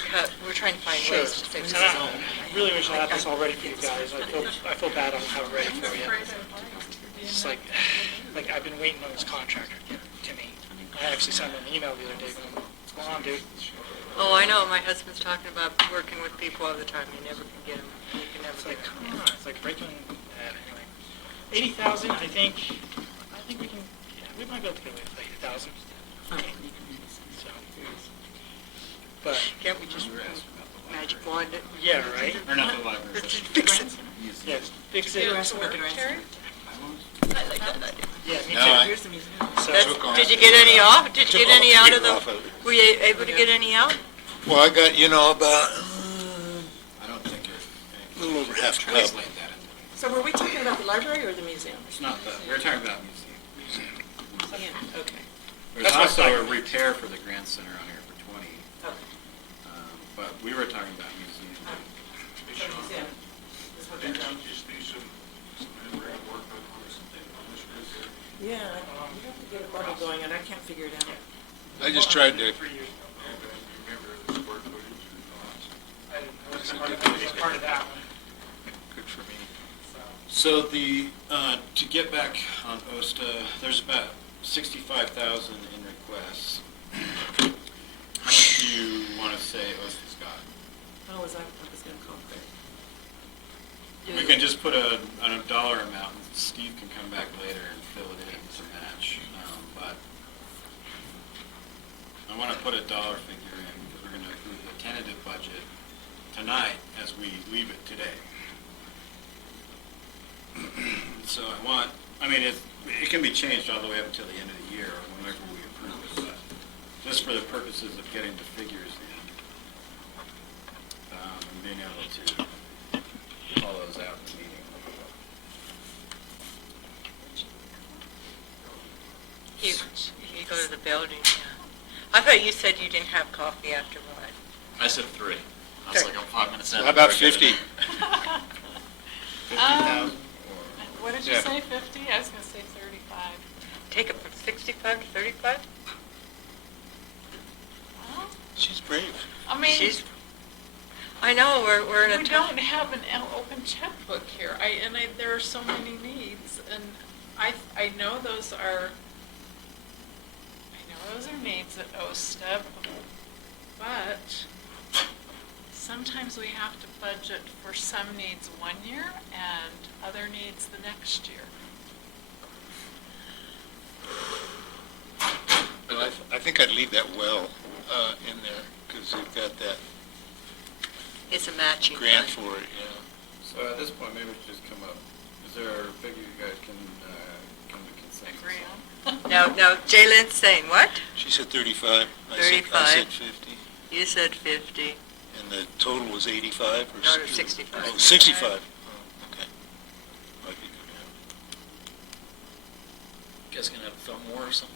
we're trying to find sure. ways to fix And it. I really wish I had this all ready for you guys. I feel bad I don't have it ready for you. It's like I've been waiting on this contractor to get to me. I actually sent him an email the other day going, what's going on, dude? Oh, I know. My husband's talking about working with people all the time. You never can get them. You can never It's get like, them. come on, it's like breaking, anyway. 80,000, I think we can, yeah, we might be able to get away with 80,000. So, but, Can't we just magic wand it? yeah, right? Or not the library. Just fix it. Yes, fix You it. were asking about the rents. I like that idea. Yeah, me No, too. Here's the museum. So, Did you get any off? Did you get any out of the, were you able to get any out? Well, I got, about, I don't think a little over half a cup. translate that into. So were we talking about the library or the museum? It's not the, we're talking about museum. Yeah, okay. There's That's what also I a thought. repair for the Grand Center on here for 20, Okay. but we were talking about museum. So museum is what they're doing. Yeah, you have to get a bubble going and I can't figure it out. I just tried to, 3 years. I wasn't part of that one. good for me. So to get back on OSTA, there's about 65,000 in requests. How much do you want to say OSTA's got? Oh, I was gonna call Craig. We can just put a dollar amount, and Steve can come back later and fill it in to match. But I want to put a dollar figure in, because we're going to approve the tentative budget tonight as we leave it today. So it can be changed all the way up until the end of the year, or whenever we approve it, but just for the purposes of getting the figures in, and being able to call those out in the meeting. You go to the building, yeah. I thought you said you didn't have coffee after what? I said 3. I was like, I'm 5 minutes in. How about 50? 50,000 or? What did you Yeah. say, 50? I was gonna say 35. Take it from 65 to 35? Well, She's brave. I mean, I know, we're in a we tough. don't have an open checkbook here. There are so many needs, and I know those are needs at OSTEP, but sometimes we have to budget for some needs one year and other needs the next year. But I think I'd leave that well in there, because they've got that It's a matching. grant fund. for it, yeah. So at this point, maybe we should just come up, is there a figure you guys can come to consensus Agree on? on? Now, Jaylyn's saying what? She said 35. I 35. said 50. You said 50. And the total was 85 or? No, 65. Oh, 65. Oh, okay. Might be good, You guys gonna have to throw more or something?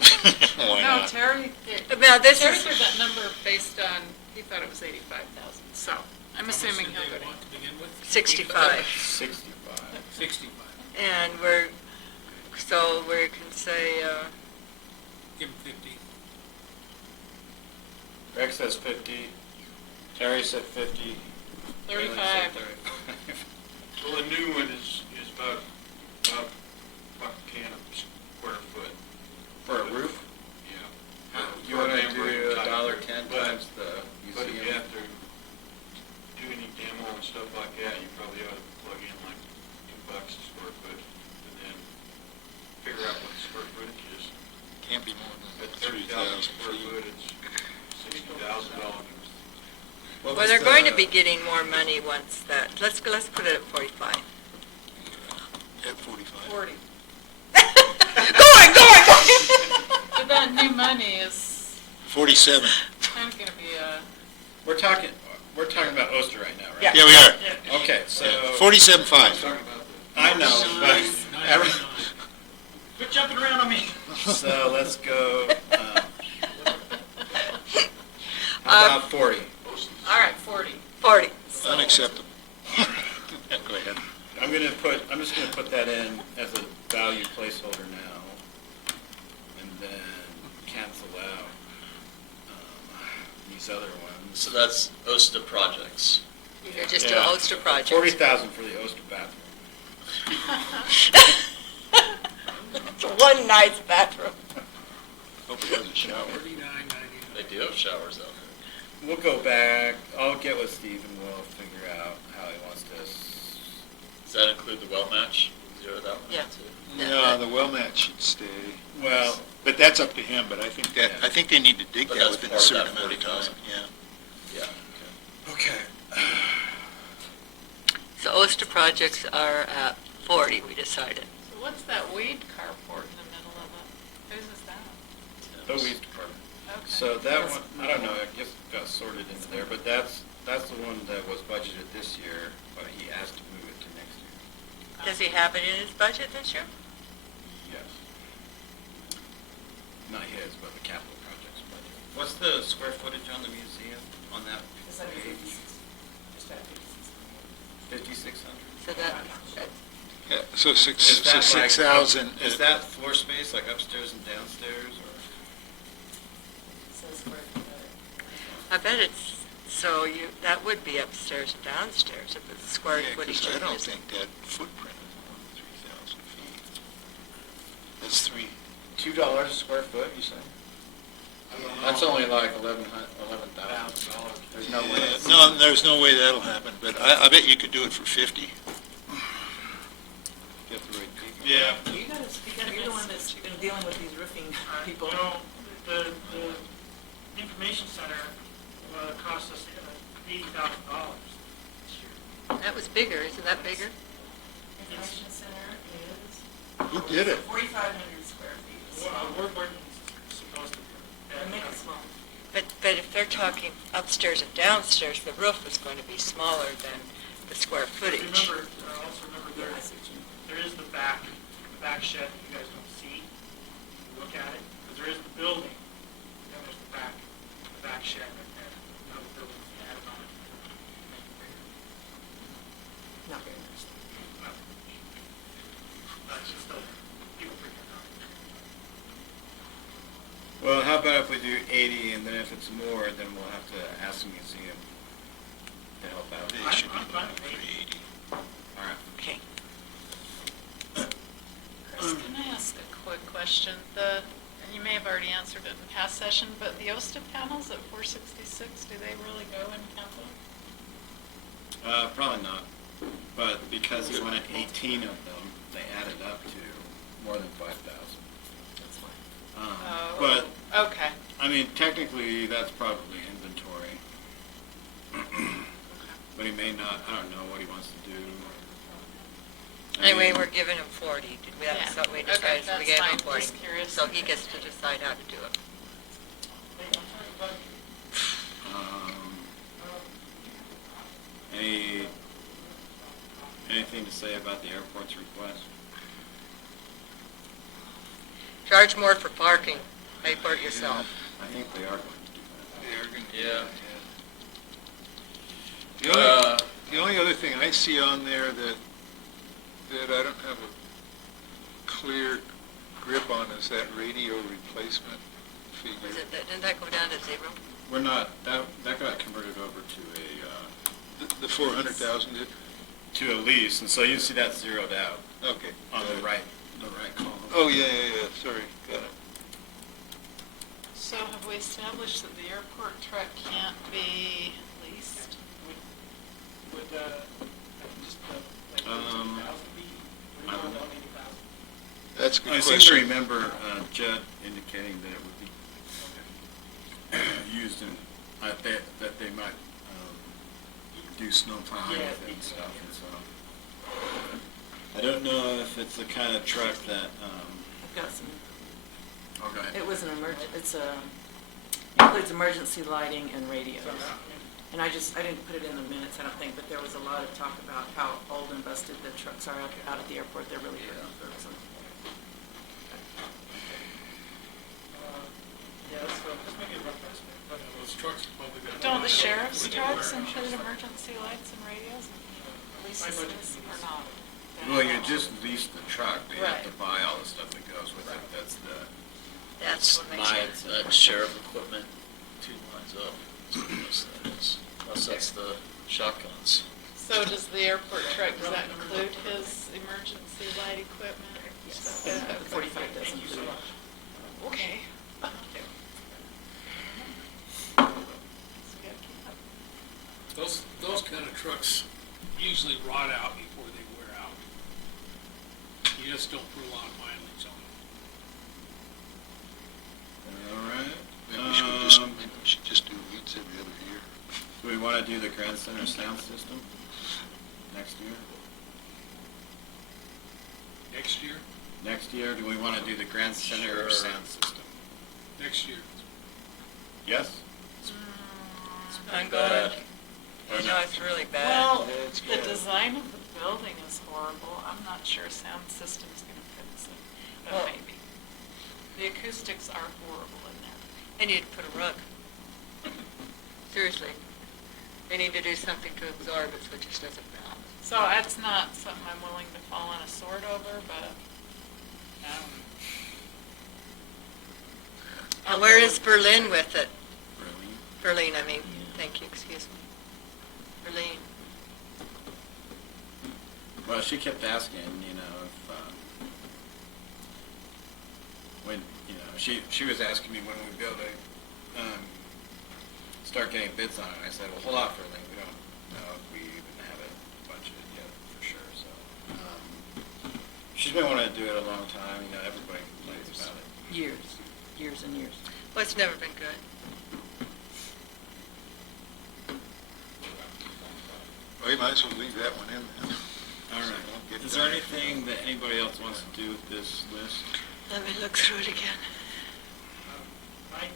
yeah. Why No, not? Terry Now, this gave is, that number based on, he thought it was 85,000, so I'm assuming How much he'll did they go want to begin with? 65. 65. 65. And we can say, Give him 50. Greg says 50, Terry said 50. Galen said 35. 35. Well, the new one is about $1 square foot. For a roof? Yeah. You want to do Temporary type. $1.10 But- times the But if you museum? have to do any demo and stuff like that, you probably ought to plug in like $2 a square foot, and then figure out what the square should be getting more money once that, let's put it at 45. At 45. 40. But that new money is 47. kind of gonna be a, We're talking about Oster right now, right? Yeah. Yeah, we are. Okay, so. 47.5. I know, but, every- Quit jumping around on me. so let's go, how about 40? All right, 40. 40. Unacceptable. Go ahead. I'm just gonna put that in as a value placeholder now, and then cancel out, these other ones. So that's OSTA projects. You're just an Yeah. Ulster project. 40,000 for the Oster bathroom. It's one nice bathroom. Hope he has a shower. 49.99. They do have showers out there. We'll go back, I'll get with Steve and we'll figure out how he wants to, Does that include the well match? Zero that one Yeah. too? No, the well match should stay. well, But that's up to him, but I think Yeah. I think they need to dig But that that's within a part of certain that amount of 49. time, yeah. Yeah. okay. So Ulster projects are at 40, we decided. so what's that weed carport in the middle of it? Whose is that? The weed department. Okay. So that one, I don't know, I guess it got sorted into there, but that's the one that was budgeted this year, but he asked to move it to next year. Does he have it in his budget this year? Yes. Not his, but the capital projects budget. What's the square footage on the museum on that It's under page? 56. Just at 56. 5,600. So that, Yeah, so Is that like, 6,000. Is that floor space like upstairs and downstairs, or? So square foot. I bet it's, so you, that would be upstairs and downstairs if it's square Yeah, footage. 'cause I of don't music. think that footprint is more than 3,000 feet. That's three. $2 a square foot, you say? That's only like 11,000. There's no way. No, there's no way that'll happen, but I bet you could do it for 50. Get the right people. Yeah. You gotta speak up, you're the one that's been dealing with these roofing people. No, the information center cost us $80,000 this year. That was bigger, isn't that bigger? Information center is Who did it? 4,500 square feet. We're supposed to. And make it small. But if they're talking upstairs and downstairs, the roof is going to be smaller than the square footage. Also remember there is the back shed that you guys don't see. You look at it, because there is the building, then there's the back shed right there. Another building added on it. Not very much. That's just a, people figure it out. Well, how about if we do 80, and then if it's more, then we'll have to ask the museum to help out. They should be I'm fine looking with for 80. All right. Okay. Chris, can I ask a quick question? And you may have already answered it in the past session, but the OSTA panels at 466, do they really go in capital? Probably not, but because he wanted 18 of them, they added up to more than 5,000. That's fine. Oh, But, okay. I mean, technically, that's probably inventory. But he may not, I don't know what he wants to do. I Anyway, mean, we're giving him 40. That's Yeah. what we Okay, decided, so we that's gave him fine. 40. Just curious. So he gets to decide how to do it. um, anything to say about the airport's request? Charge more for parking. Pay for it yourself. I think they are going to do that. They are gonna do Yeah. that, The only other thing I see on there that I don't have a clear grip on is that radio replacement figure. Didn't that go down to zero? We're not, that got converted over to The 400,000 did? to a lease, and so you see that zeroed out Okay. on the right column. Oh, yeah, sorry, got it. So have we established that the airport truck can't be leased? Would, just, like, Um, 2,000 be, I don't know. 80,000? That's a good I question. seem to remember Judd indicating that it would be used in, that they might do snow plowing Yeah, with it and it's- stuff, and so. I don't know if it's the kind of truck that, I've got some, oh, go ahead. it was an includes emergency lighting and radios. And I didn't put it in the minutes, I don't think, but there was a lot of talk about how old and busted the trucks are out at the airport. They're really good for some. Yeah, let's make it a rough estimate. Those trucks are probably gonna. Don't the sheriff's trucks include emergency lights and radios? Leases this or not? Well, you just lease the truck, but you have to Right. buy all the stuff that goes with it, that's the. That's what makes My sense. sheriff equipment, 2 lines up, unless that's the shotguns. So does the airport truck, does that include his emergency light equipment? Yes. Stuff like that? 45 doesn't include it. Okay. So we gotta keep up. Those kind of trucks usually rot out before they wear out. You just don't put a lot of mileage on them. All right. Maybe we should just do weeds every other year. Do we wanna do the Grand Center sound system next year? Next year, Next year, do we wanna do the Grand Center Sure. sound system? next year. Yes? I'm going, you know, it's really bad. Well, It's the good. design of the building is horrible. I'm not sure sound system's gonna fix it, but Well- maybe. The acoustics are horrible in there. They need to put a rug. Seriously. They need to do something to absorb it so it just doesn't melt. So that's not something I'm willing to fall on a sword over, but, And where is Berlin with it? Really? Berlin, I mean, thank you, excuse me. Berlin. Well, she kept asking, you know, if, when, you know, she was asking me when we'd be able to, start getting bids on it. I said, well, hold off for a minute, we don't know if we even have it budgeted yet, for sure, so. She's been wanting to do it a long time, you know, everybody complains about it. Years and years. Well, it's never been good. Well, you might as well leave that one in then. All So right. don't get Is there done. anything that anybody else wants to do with this list? Let me look through it again. I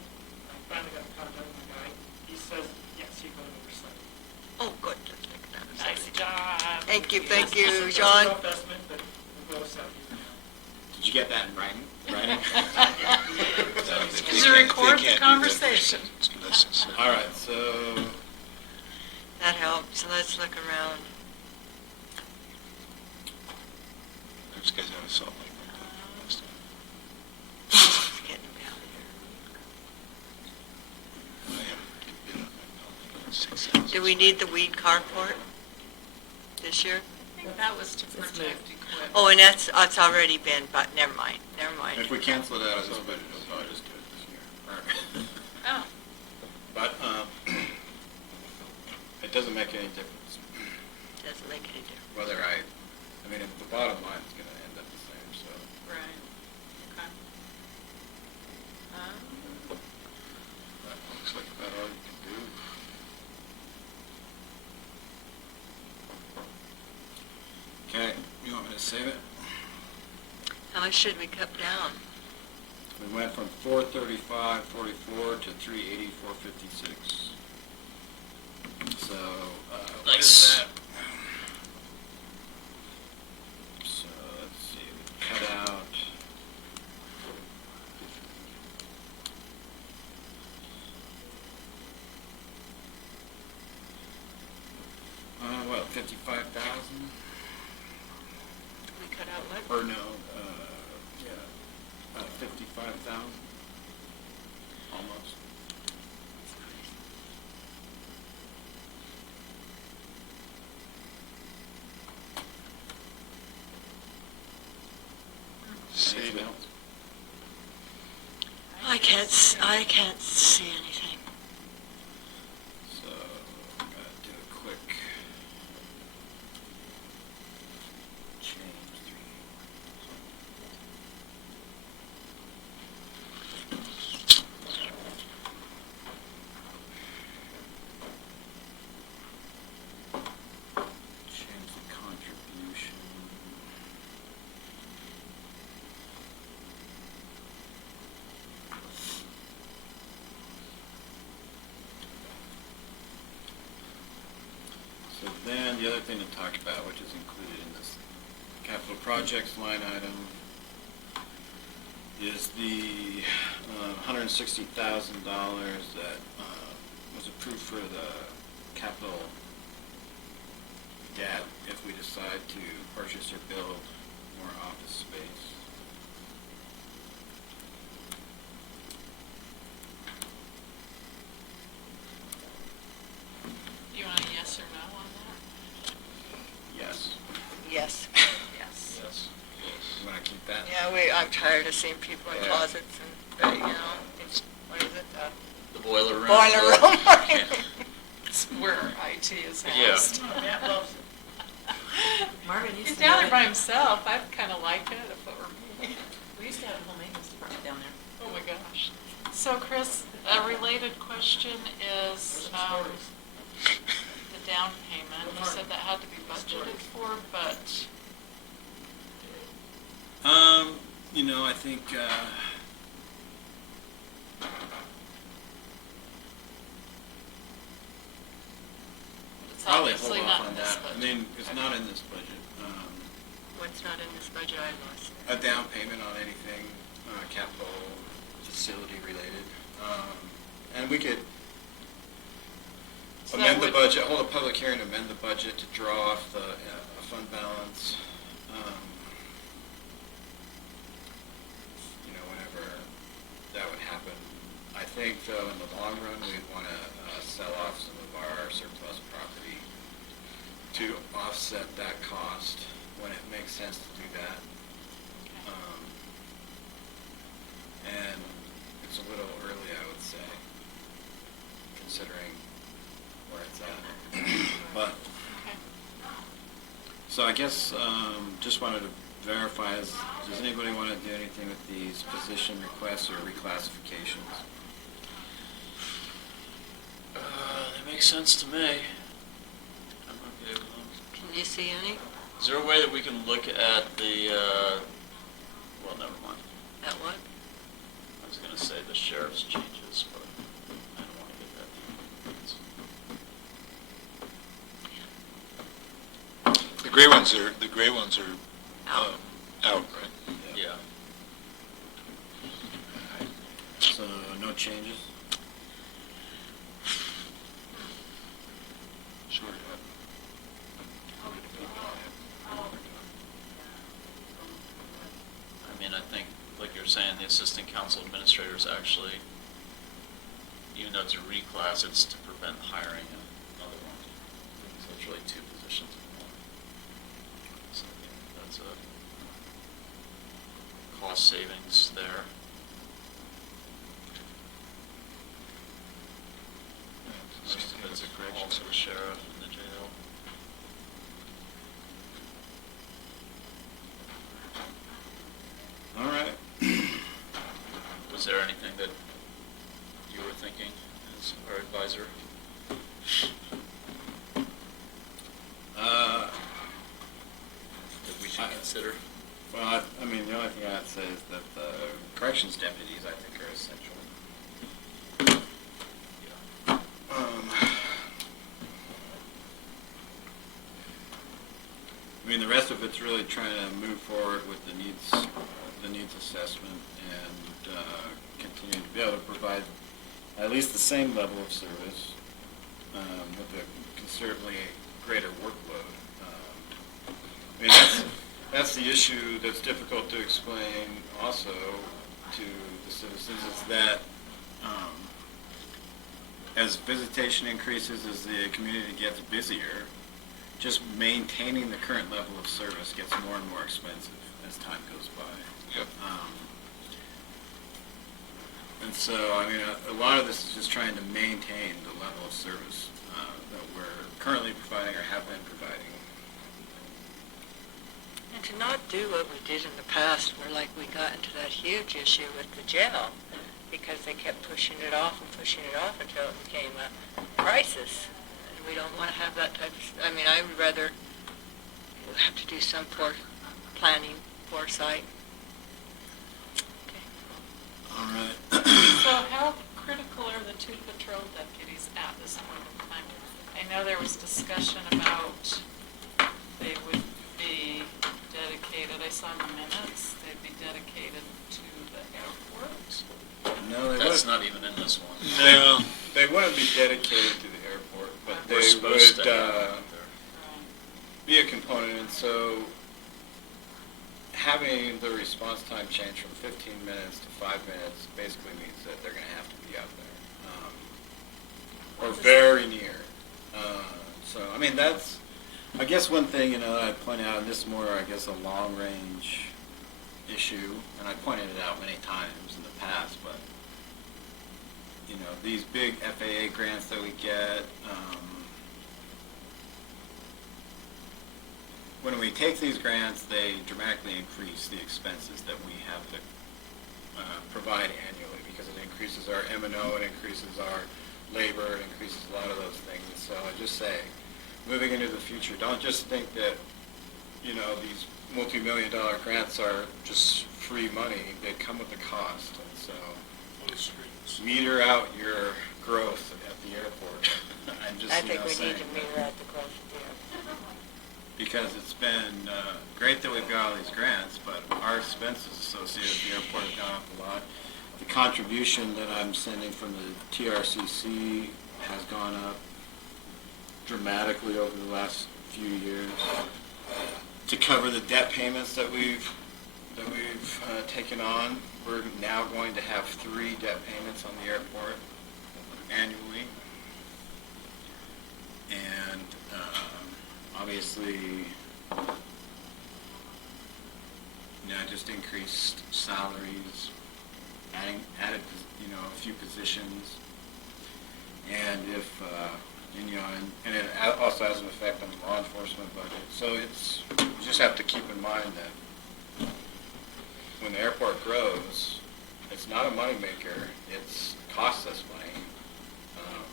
finally got in contact with my guy. He says, yes, you go to oversight. Oh, good, let's make that a nice second. job. Thank you, thank you, It's a John. rough estimate, but we'll go south. Did you get that in writing? Just record the conversation. All right, so, That helps. Let's look around. Those guys out of Salt Lake. last time. It's getting down I haven't bid on that building. 6,000. here. Do we need the weed carport this year? I think that was to It's protect moved. equipment. Oh, and it's already been, but never mind, never mind. if we cancel it out of this budget, we'll probably just do it this year. Oh, But, it doesn't make any difference Doesn't make any difference. whether I mean, the bottom line is gonna end up the same, so. right, okay. That looks like about all you can do. Okay, you want me to save it? How much should we cut down? We went from 435.44 to 384.56. So, what is Nice. that? So, let's see, we cut out. What, 55,000? We cut out what? Or no, yeah, 55,000, almost. Save Anything it. else? I can't see anything. So, I'm gonna do a quick change. the other thing to talk about, which is included in this capital projects line item, is the $160,000 that was approved for the capital debt if we decide to purchase or build more office space. You want a yes or no on that? Yes. Yes. Yes. Yes. You want to keep that? Yeah, I'm tired of seeing people in Yeah. closets and, you know, it's, what is it? The boiler room. Boiler room. Yeah. It's where IT is Yeah. housed. Matt loves it. Marvin used He's to down have there by it. himself. I'd kind of like it if it were me. We used to have a home maintenance department down there. Oh my gosh. So Chris, a related question is, the down payment. You said that had to be budgeted for, but You know, I think, it's probably hold obviously off not on in this that. I budget. mean, it's not in this budget. What's not in this budget, I lost. A down payment on anything, capital facility related. And we could So that amend the would- budget, hold a public hearing, amend the budget to draw off the fund balance. You know, whenever that would happen. I think though, in the long run, we'd want to sell off some of our surplus property to offset that cost when it makes sense to do that. And it's a little early, I would say, considering where it's at. But, Okay. so I guess, just wanted to verify, does anybody want to do anything with these position requests or reclassifications? That makes sense to me. I'm okay with them. Can you see any? Is there a way that we can look at the, well, never mind. At what? I was gonna say the sheriff's changes, but I don't wanna get that deep. The gray ones are out, right? Yeah. So, no changes? Sure. I mean, I think, like you're saying, the assistant council administrator is actually, even though it's a reclass, it's to prevent hiring another one. So it's really two positions in one. So I think that's a cost savings there. That's a correction to the sheriff and the jail. All right. Was there anything that you were thinking as our advisor? That we should consider? Well, I mean, the only thing I'd say is that the corrections deputies, I think, are essential. I mean, the rest of it's really trying to move forward with the needs assessment and continue to be able to provide at least the same level of service with a considerably greater workload. I mean, that's the issue that's difficult to explain also to the citizens, is that as visitation increases, as the community gets busier, just maintaining the current level of service gets more and more expensive as time goes by. Yep. And so, I mean, a lot of this is just trying to maintain the level of service that we're currently providing or have been providing. And to not do what we did in the past, where like we got into that huge issue with the jail, because they kept pushing it off until it became a crisis. And we don't want to have that type of, I mean, I would rather have to do some planning, foresight. Okay. All right. So how critical are the two patrol deputies at this point in time? I know there was discussion about they would be dedicated, I saw in the minutes, they'd be dedicated to the airport. No, that's not even in this one. No, they wouldn't be dedicated to the airport, but We're they supposed would, to have it there. be a component, and so having the response time change from 15 minutes to 5 minutes basically means that they're gonna have to be out there. Or very near. So, I mean, that's, I guess one thing, I'd point out, and this is more, I guess, a long-range issue, and I pointed it out many times in the past, but, these big FAA grants that we get, when we take these grants, they dramatically increase the expenses that we have to provide annually, because it increases our M&O, it increases our labor, it increases a lot of those things. And so I just say, moving into the future, don't just think that, these multi-million-dollar grants are just free money. They come with a cost, and so On the streets. meter out your growth at the airport. I'm just, I think we saying need to that. meter out the growth there. Because it's been great that we've got all these grants, but our expenses associated with the airport have gone up a lot. The contribution that I'm sending from the TRCC has gone up dramatically over the last few years. To cover the debt payments that we've taken on, we're now going to have 3 debt payments on the airport annually. And obviously, just increased salaries, added, a few positions. And if, and it also has an effect on the law enforcement budget. So you just have to keep in mind that when the airport grows, it's not a moneymaker, it's costs us money.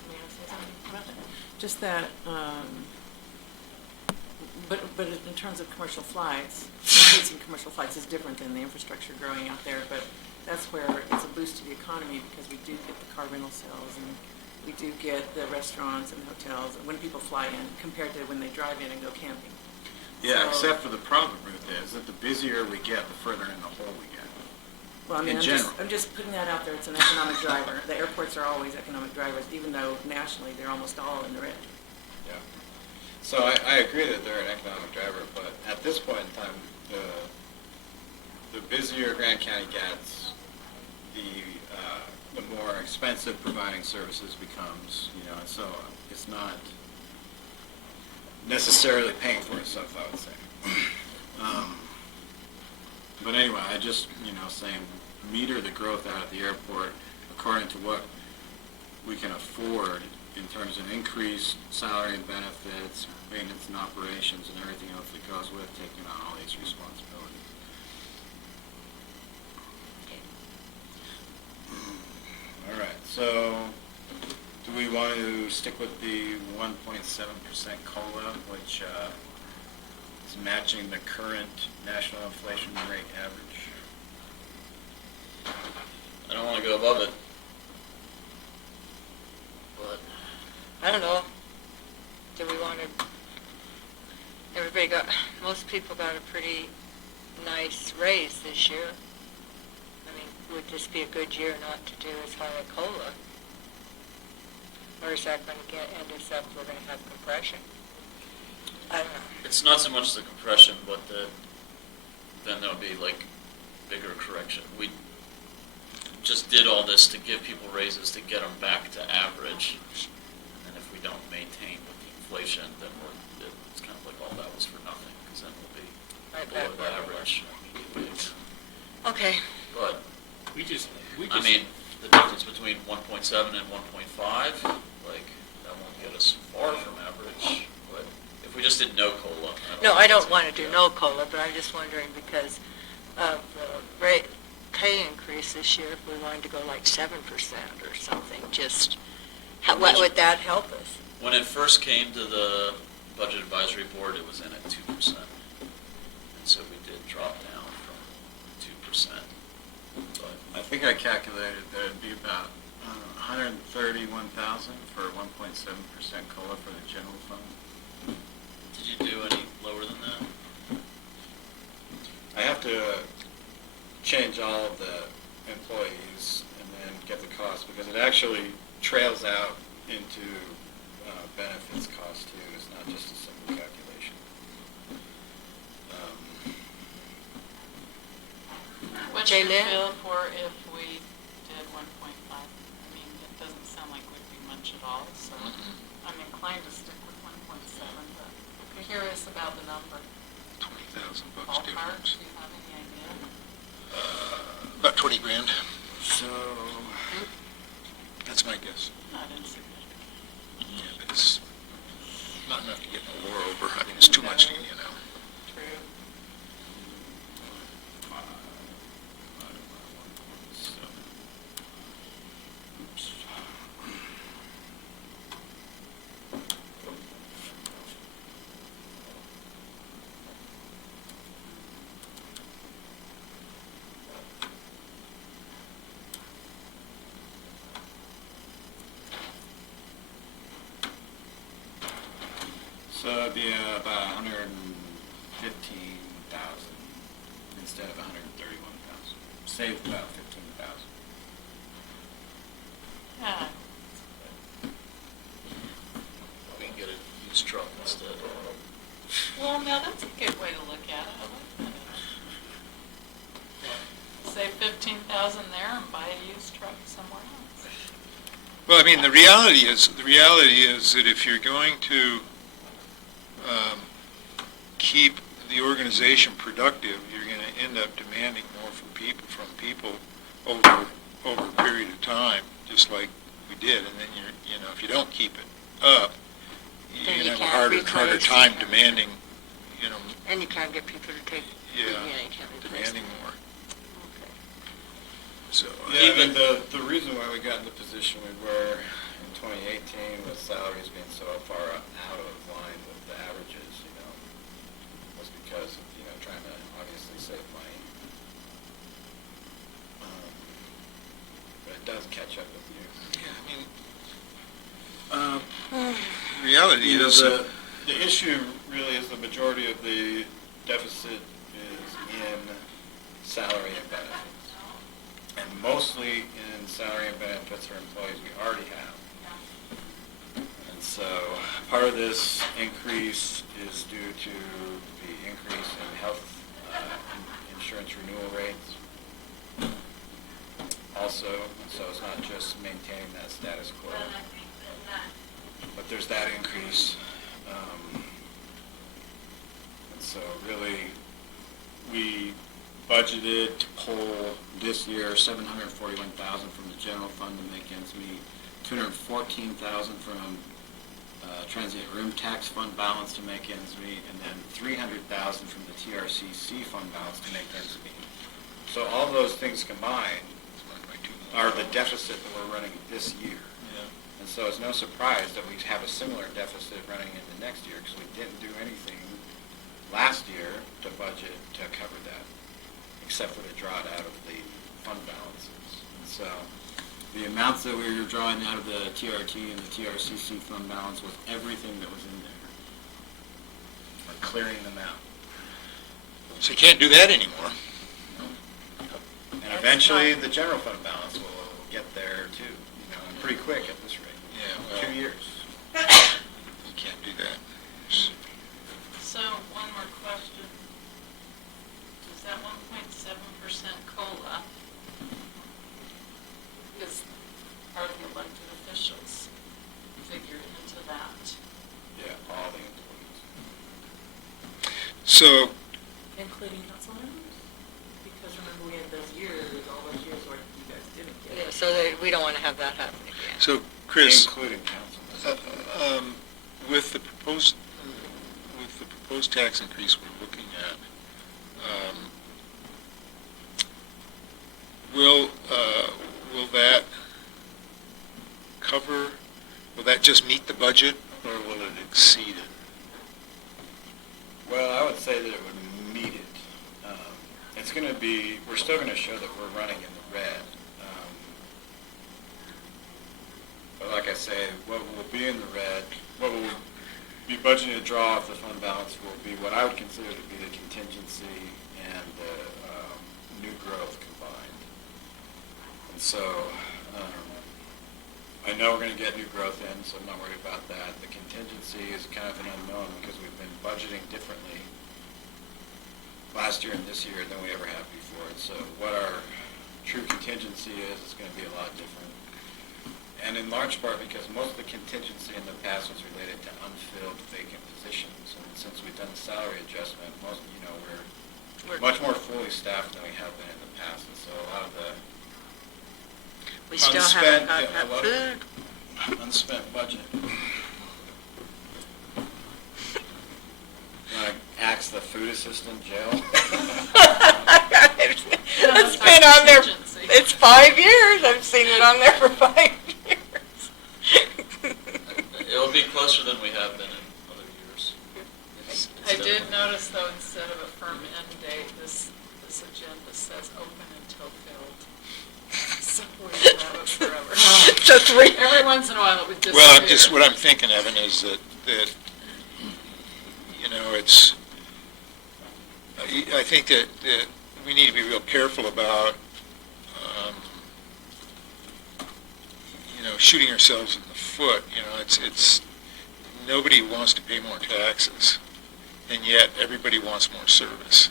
May I say something about that? Just that, but in terms of commercial flights, increasing commercial flights is different than the infrastructure growing out there, but that's where it's a boost to the economy, because we do get the car rental sales, and we do get the restaurants and hotels when people fly in, compared to when they drive in and go camping. Yeah, So- except for the problem, Ruth, is that the busier we get, the further in the hole we get. Well, I mean, In general. I'm just putting that out there, it's an economic driver. The airports are always economic drivers, even though nationally, they're almost all in the red. Yeah. So I agree that they're an economic driver, but at this point in time, the busier Grand County gets, the more expensive providing services becomes, and so it's not necessarily paying for itself, I would say. But anyway, I just, saying, meter the growth out at the airport according to what we can afford in terms of increased salary and benefits, maintenance and operations, and everything else that goes with taking on all these responsibilities. All right, so do we want to stick with the 1.7% COLA, which is matching the current national inflation rate average? I don't wanna go above it. But I don't know. Do we want to, most people got a pretty nice raise this year. I mean, would this be a good year not to do as high a COLA? Or is that going to end us up, we're going to have compression? I don't know. it's not so much the compression, but then there'll be like bigger correction. We just did all this to give people raises to get them back to average. And if we don't maintain with the inflation, then it's kind of like all that was for nothing, because then we'll be Right below back the where we were. average immediately again. Okay. But, We just. I mean, the difference between 1.7 and 1.5, like, that won't get us far from average. But if we just did no COLA. No, I don't think want to it's- do no COLA, but I'm just wondering because of the rate, pay increase this year, if we wanted to go like 7% or something, just, what would that help us? When it first came to the Budget Advisory Board, it was in at 2%. And so we did drop down from 2%. But I think I calculated that it'd be about $131,000 for 1.7% COLA for the general fund. did you do any lower than that? I have to change all of the employees and then get the cost, because it actually trails out into benefits cost too. It's not just a simple calculation. What's your Jaylynn? feel for if we did 1.5? I mean, it doesn't sound like would be much at all, so I'm inclined to stick with 1.7, but curious about the number. $20,000 Ballpark, difference. do you have any idea? About 20 grand. So, That's my guess. Not insignificant. Yeah, but it's not enough to get the war over. I mean, it's too much to, you know. True. oops. So it'd be about 115,000 instead of 131,000. Saved about 15,000. Yeah. We can get a used truck instead. Well, now that's a good way to look at it. I like that. Save 15,000 there and buy a used truck somewhere else. Well, I mean, the reality is that if you're going to keep the organization productive, you're going to end up demanding more from people over a period of time, just like we did. And then if you don't keep it up, Then you're you going to can't have a harder replace. time demanding, And you can't get people to take, Yeah, you can't replace demanding them. more. Okay. So Yeah, and the reason why we got in the position we were in 2018 with salaries being so far out of line with the averages, was because of, trying to obviously save money. But it does catch up with you. yeah, I mean, reality You know, is the issue really is the majority of the deficit is in salary and benefits. And mostly in salary and benefits for employees we already have. And so part of this increase is due to the increase in health insurance renewal rates. Also, and so it's not just maintaining that status quo, but there's that increase. And so really, we budgeted to pull this year $741,000 from the general fund to make ends meet, $214,000 from transient room tax fund balance to make ends meet, and then $300,000 from the TRCC fund balance to make ends meet. So all those things combined are the deficit that we're running this year. yeah. And so it's no surprise that we have a similar deficit running into next year, because we didn't do anything last year to budget to cover that, except for the drawdown out of the fund balances. And so the amounts that we were drawing out of the TRT and the TRCC fund balance was everything that was in there. We're clearing them out. So you can't do that anymore. And eventually, the general fund balance will get there too, pretty quick at this rate. Yeah, well, 2 years. you can't do that. So, one more question. Does that 1.7% COLA, is are the elected officials figured into that? Yeah, all the employees. So, Including council members? Because remember, we had those years, all those years where you guys didn't get Yeah, it. so that, we don't want to have that happen again. so Chris, Including council. with the proposed tax increase we're looking at, will that cover? Will that just meet the budget, or will it exceed it? Well, I would say that it would meet it. It's going to be, we're still going to show that we're running in the red. But like I say, what will be in the red, be budgeting a draw off the fund balance will be what I would consider to be the contingency and the new growth combined. And so, I know we're gonna get new growth in, so I'm not worried about that. The contingency is kind of an unknown because we've been budgeting differently last year and this year than we ever have before. And so what our true contingency is gonna be a lot different. And in large part because most of the contingency in the past was related to unfilled vacant positions. And since we've done the salary adjustment, we're much more fully staffed than we have been in the past. And so a lot of the We still haven't got a that lot food. of unspent budget. Want to axe the food assistant jail? It's been on there, it's 5 years, I've seen it on there for 5 years. It'll be closer than we have been in other years. I did notice though, instead of a firm end date, this agenda says open until filled. So we will have it forever. So 3, Every once in a while it would disappear. What I'm thinking, Evan, is that, it's, I think that we need to be real careful about, shooting ourselves in the foot. It's nobody wants to pay more taxes, and yet everybody wants more service.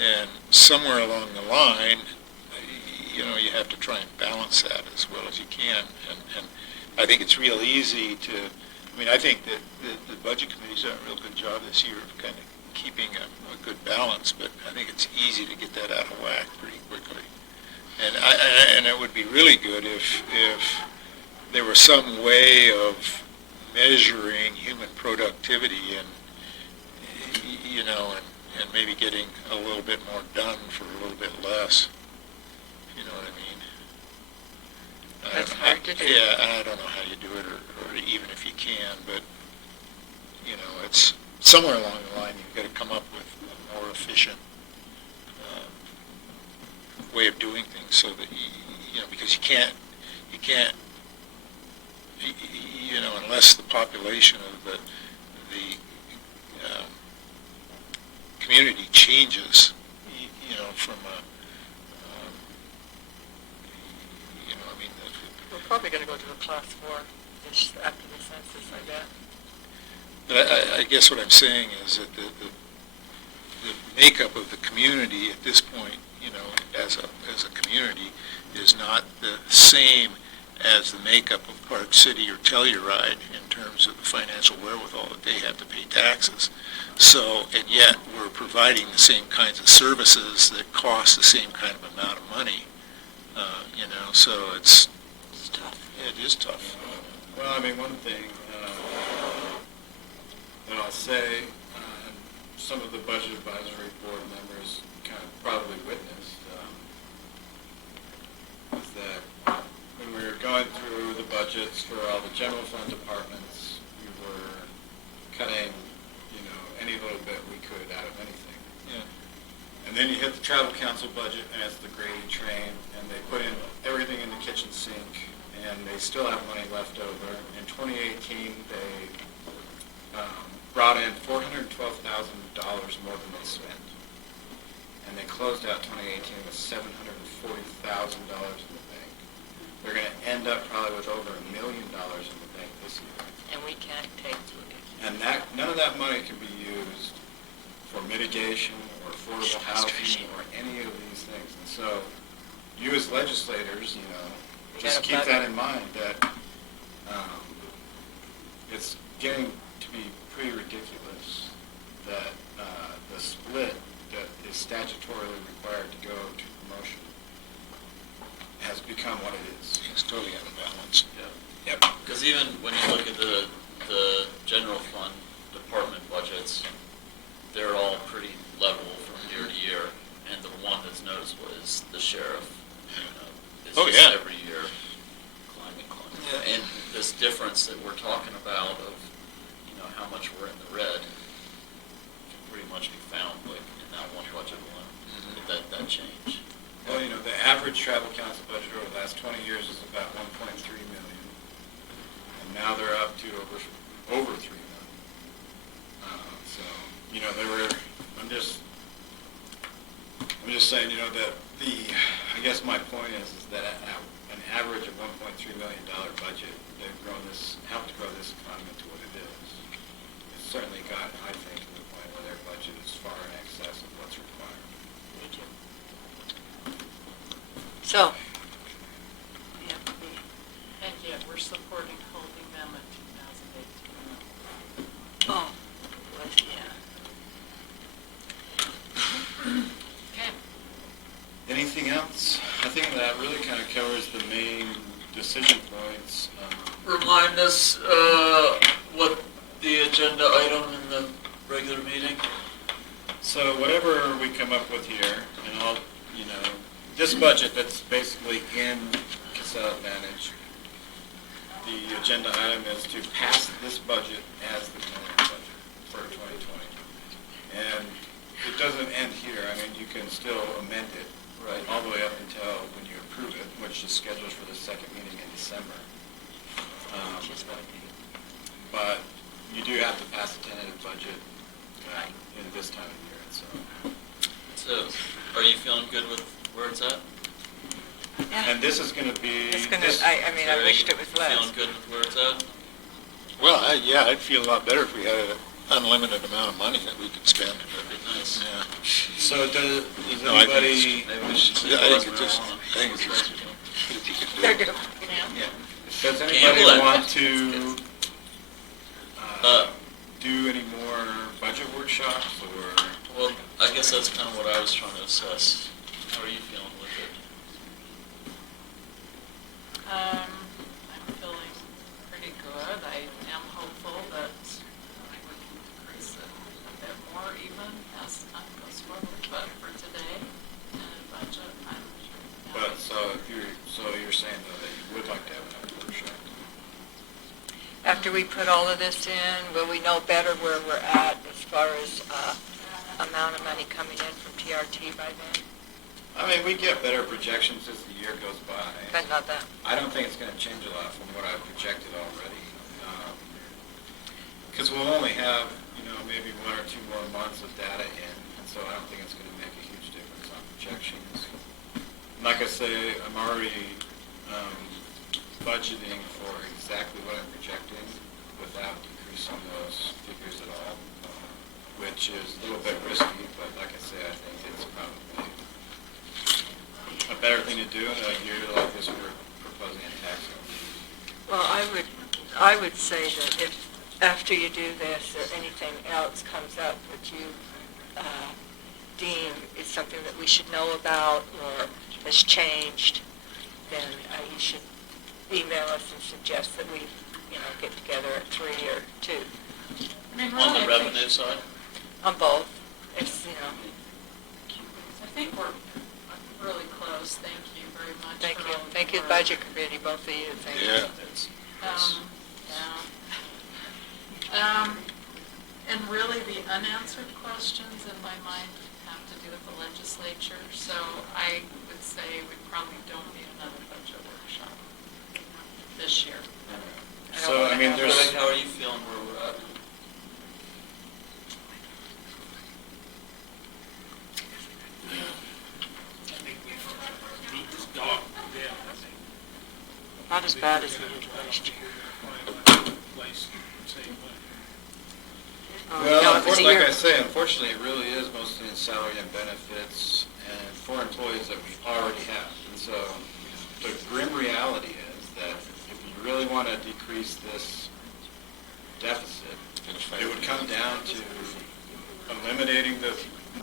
And somewhere along the line, you have to try and balance that as well as you can. And I think it's real easy to, I think that the Budget Committee's done a real good job this year of kind of keeping a good balance, but I think it's easy to get that out of whack pretty quickly. And it would be really good if there was some way of measuring human productivity and maybe getting a little bit more done for a little bit less. You know what I mean? That's hard to do. Yeah, I don't know how you do it, or even if you can, but, it's somewhere along the line, you've got to come up with a more efficient way of doing things so that, because you can't, unless the population of the community changes, from a, we're probably going to go to a class 4 after the census, I bet. But I guess what I'm saying is that the makeup of the community at this point, as a community, is not the same as the makeup of Park City or Telluride in terms of the financial wherewithal that they have to pay taxes. So, and yet we're providing the same kinds of services that cost the same kind of amount of money. So it's tough. It is tough. Well, one thing that I'll say, some of the Budget Advisory Board members kind of probably witnessed, is that when we were going through the budgets for all the general fund departments, we were cutting, any little bit we could out of anything. Yeah. And then you hit the travel council budget, and it's the gravy train, and they put in everything in the kitchen sink, and they still have money left over. In 2018, they brought in $412,000 more than they spent. And they closed out 2018 with $740,000 in the bank. They're going to end up probably with over $1 million in the bank this year. And we can't take it. And none of that money can be used for mitigation or affordable housing or any of these things. And so you as legislators, just keep that in mind, that it's getting to be pretty ridiculous that the split that is statutorily required to go to promotion has become what it is. It's totally out of balance. Yeah. Yep. Because even when you look at the general fund department budgets, they're all pretty level from year to year, and the one that's noticeable is the sheriff. It's just every year climbing. Yeah. And this difference that we're talking about of, how much we're in the red can pretty much be found in that one budget alone. Mm-hmm. That change. Well, the average travel council budget over the last 20 years is about $1.3 million, and now they're up to over $3 million. you know, I'm just saying, you know, that I guess my point is that an average of $1.3 million budget, they've helped grow this economy to what it is. It's certainly got, I think, to the point where their budget is far in excess of what's required. Me too. So, And yet, we're supporting holding them at 2018. oh, was, yeah. Okay. Anything else? I think that really kind of covers the main decision points. Remind us, what the agenda item in the regular meeting? So whatever we come up with here, and I'll, you know, this budget that's basically in Casella Advantage, the agenda item is to pass this budget as the tentative budget for 2020. And it doesn't end here. I mean, you can still amend it all the way up until when you approve it, which is scheduled for the second meeting in December. But you do have to pass the tentative budget in this time of year. So, are you feeling good with where it's at? And this is going to be. It's gonna, this- I mean, I Terry, wished it was less. Feeling good with where it's at? Well, yeah, I'd feel a lot better if we had an unlimited amount of money that we could spend. That'd be nice. Yeah. So does No, I think anybody, Maybe we should say Yeah, I less think it's just, marijuana. I think it's just, if you could do They're it. good. does Gamble anybody it. want to Uh, do any more budget workshops or? Well, I guess that's kind of what I was trying to assess. How are you feeling with it? I'm feeling pretty good. I am hopeful that we can increase it a bit more even as time goes forward. But for today, and budget, I'm sure. But so you're saying though that you would like to have another workshop? After we put all of this in, will we know better where we're at as far as, amount of money coming in from TRT by then? I mean, we get better projections as the year goes by. But not that. I don't think it's gonna change a lot from what I've projected already. Because we'll only have, you know, maybe 1 or 2 more months of data in, and so I don't think it's gonna make a huge difference on projections. Like I say, I'm already budgeting for exactly what I'm projecting without decreasing those figures at all, which is a little bit risky, but like I say, I think it's probably a better thing to do in a year like this we're proposing a tax increase. Well, I would say that if, after you do this, or anything else comes up that you, deem is something that we should know about or has changed, then you should email us and suggest that we, you know, get together at 3 or 2. I mean, On really, the I think- revenue side? On both. It's, you know, I think we're really close. Thank you very much. thank for you. all the Thank you, work. Budget Committee, both of you. Thank you. Yeah. Yeah. And really, the unanswered questions in my mind have to do with the legislature, so I would say we probably don't need another budget workshop this year. So, I mean, there's, Greg, how are you feeling where we're at? Beat this dog to death, I think. Not as bad as we did last year. Place, same way. well, No, it was a like year. I say, unfortunately, it really is mostly in salary and benefits and for employees that we already have. And so the grim reality is that if you really want to decrease this deficit, it would come down to eliminating the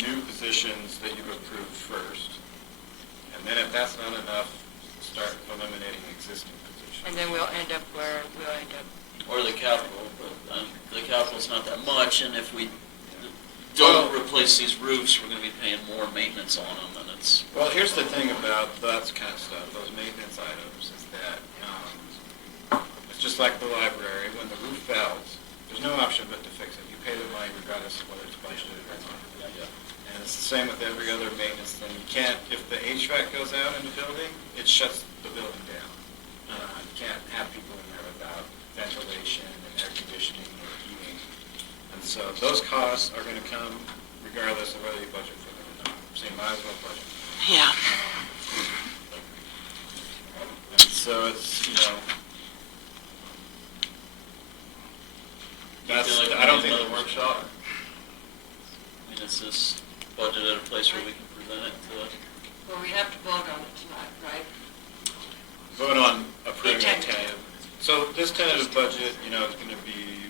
new positions that you've approved first. And then if that's not enough, start eliminating existing positions. And then we'll end up where we'll end up. Or the capital, but the capital's not that much, and if we don't replace these roofs, we're gonna be paying more maintenance on them, and it's. Well, here's the thing about that kind of stuff, those maintenance items, is that, it's just like the library, when the roof fails, there's no option but to fix it. You pay the money regardless of whether it's budgeted or not. And it's the same with every other maintenance thing. You can't, if the HVAC goes out in the building, it shuts the building down. You can't have people in there without ventilation and air conditioning or heating. And So those costs are gonna come regardless of whether you budget for them or not, so you might as well budget. Yeah. And so it's, that's, Feel like I don't we think. need another workshop? I mean, is this budget at a place where we can present it to? Well, we have to vote on it tonight, right? Vote on approving a Tentative. tentative. So this tentative budget, is gonna be,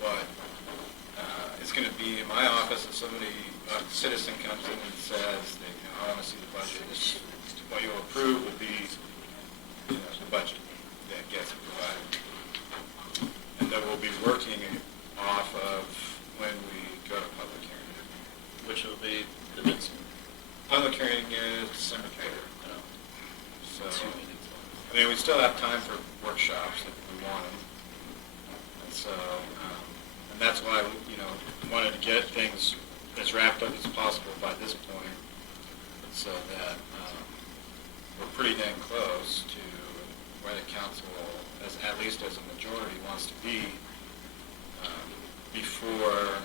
what? It's gonna be in my office, if somebody, a citizen comes in and says, I wanna see the budget, what you'll approve will be, the budget that gets provided. And then we'll be working off of when we go to public hearing. Which will be the next Public hearing is December 3rd. So, 2 meetings. I mean, we still have time for workshops if we want them. And so, and that's why, wanted to get things as wrapped up as possible by this point, so that we're pretty dang close to where the council, at least as a majority, wants to be before.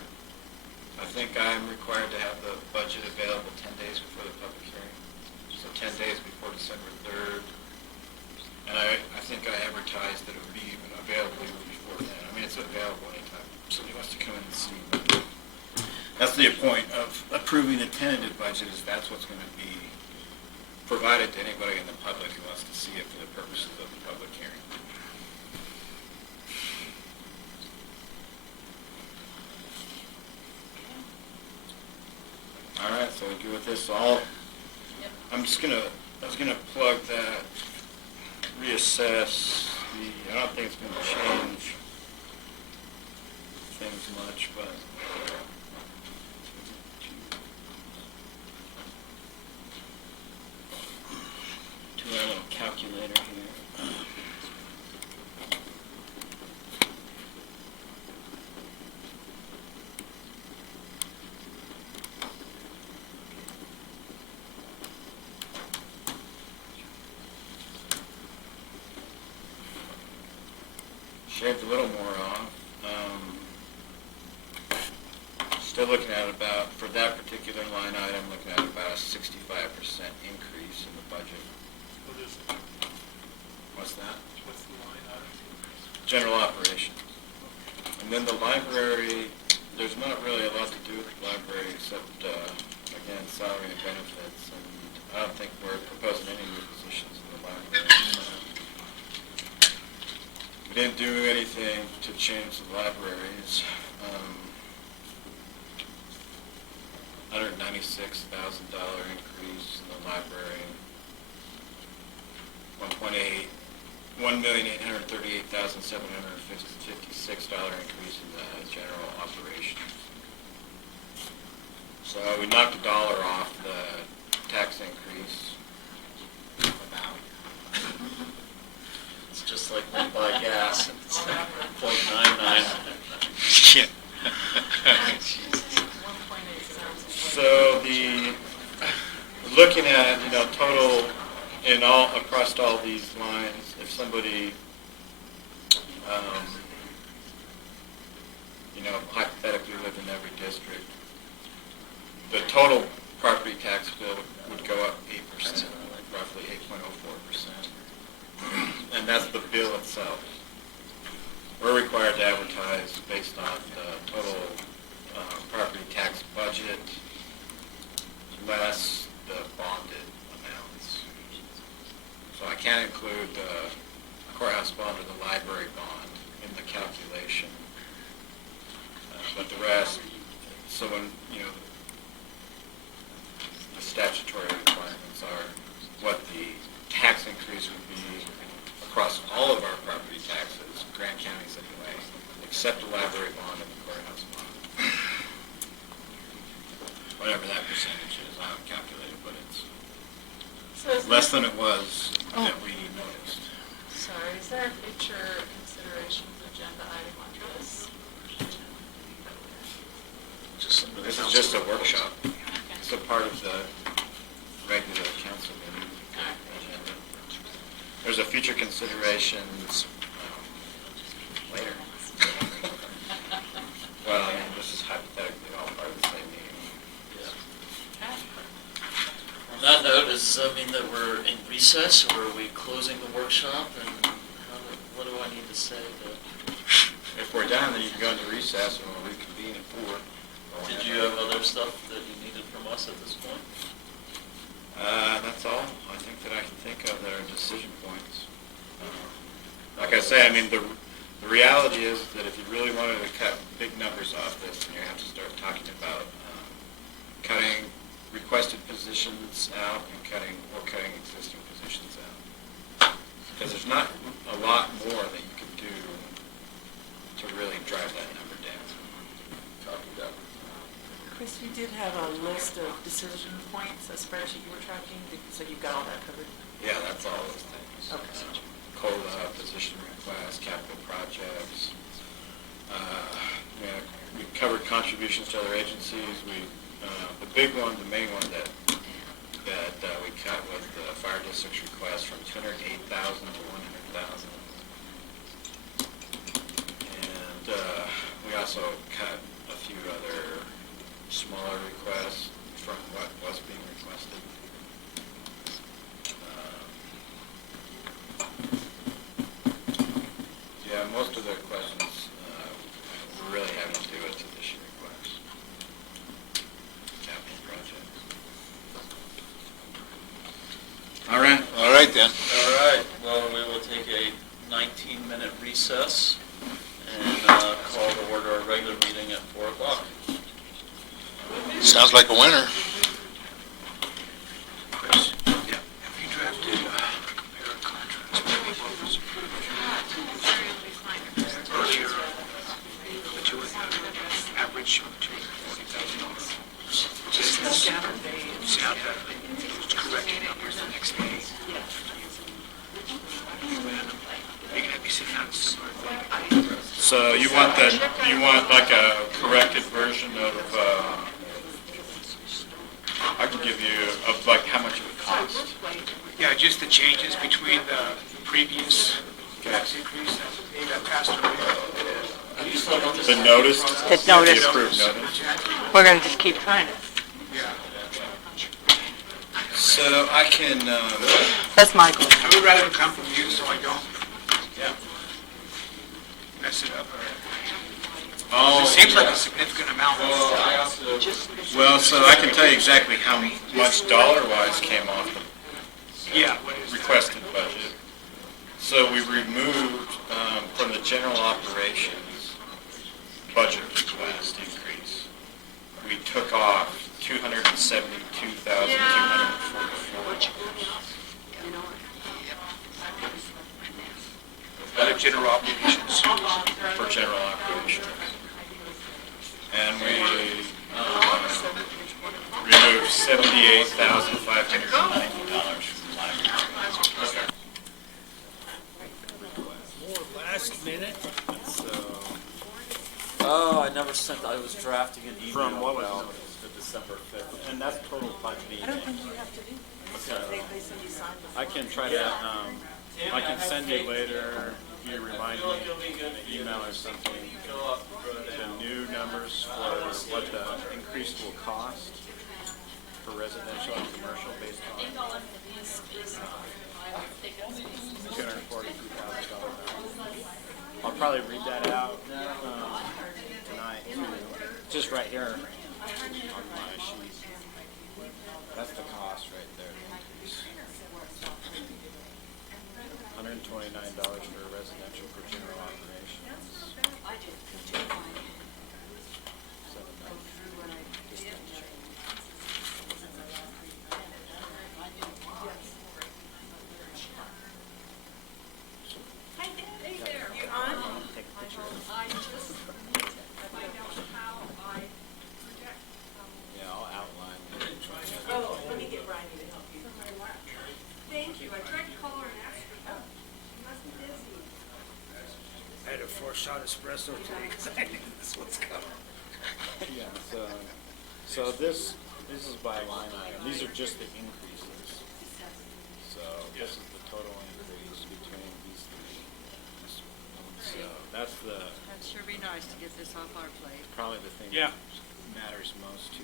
I think I'm required to have the budget available 10 days before the public hearing, so 10 days before December 3rd. And I think I advertised that it would be even available even before then. I mean, it's available anytime somebody wants to come in and see. But that's the point of approving the tentative budget, is that's what's going to be provided to anybody in the public who wants to see it for the purposes of the public hearing. All right, so we good with this? So I was gonna plug that, reassess I don't think it's gonna change things much, but. Do our little calculator here. Shaved a little more off. Still looking at about, for that particular line item, looking at about a 65% increase in the budget. What is it? What's that? What's the line item? General operations. And then the library, there's not really a lot to do with the library except, again, salary and benefits. And I don't think we're proposing any new positions in the library. We didn't do anything to change the libraries. $196,000 increase in the library. $1,838,756 increase in the general operations. So we knocked $1 off the tax increase. About. It's just like when you buy gas and it's .99. Yeah. So looking at, total across all these lines, if somebody, hypothetically lived in every district, the total property tax bill would go up 8%, roughly 8.04%. And that's the bill itself. We're required to advertise based on the total property tax budget less the bonded amounts. So I can't include the courthouse bond or the library bond in the calculation. But the rest, so when, the statutory requirements are what the tax increase would be across all of our property taxes, Grant counties anyway, except the library bond and the courthouse bond. Whatever that percentage is, I haven't calculated, but it's less than it was that we noticed. Sorry, is there a future considerations agenda item on this? This is just a workshop. It's a part of the regular council meeting agenda. There's a future considerations later. that note, does that mean that we're in recess, or are we closing the workshop, and what do I need to say to? If we're done, then you can go into recess and we'll reconvene at 4. Did you have other stuff that you needed from us at this point? That's all I think that I can think of that are decision points. Like I say, I mean, the reality is that if you really wanted to cut big numbers off this, then you have to start talking about cutting requested positions out and cutting existing positions out. Because there's not a lot more that you can do to really drive that number down. Copy that. Chris, you did have a list of decision points, a spreadsheet you were tracking, so you've got all that covered? Yeah, that's all those things. Okay. COLA, position requests, capital projects. We covered contributions to other agencies. The big one, the main one that we cut was the fire district's request from 208,000 to 100,000. And we also cut a few other smaller requests from what was being requested. Yeah, most of the questions really having to do with position requests, capital projects. All right. All right then. All right, well, we will take a 19-minute recess and call to order our regular meeting at 4 o'clock. Sounds like a winner. Chris? Yeah. Have you drafted a pair of contracts for the officer? Earlier, but you would average between $40,000. See how that is correcting numbers the next day. You're gonna be sitting out some. So you want like a corrected version of, I can give you of like how much it would cost. Yeah, just the changes between the previous tax increase that passed away. The notice? The notice. The approved notice. We're gonna just keep trying it. Yeah. So I can, That's Michael. I would rather it come from you so I don't mess it up. oh. It seems like a significant amount. Well, so I can tell you exactly how much dollar-wise came off the Yeah. requested budget. So we removed from the general operations budget request increase. We took off 272,244. Other general obligations. For general operations. And we removed $78,590 from library. More last minute. Oh, I never sent, I was drafting an email From what was about noticed? the December 5th. And that's total budget. I don't think you have to do that. They said you signed the I can try to, I can send you later, you remind me, an email or something, the new numbers for what the increase will cost for residential and commercial based on $243,000. I'll probably read that out tonight, just right here on my sheet. That's the cost right there, the increase. $129 for residential for general operations. Yeah, I'll outline it. Oh, let me get Bryony to help you. Thank you. I tried to call her and ask her. Oh, she must be busy. I had a 4-shot espresso today because I knew this was coming. Yeah, so this is by line item. These are just the increases. So this is the total increase between these three. So that's That'd sure be nice to get this off our plate. probably the thing Yeah. that matters most to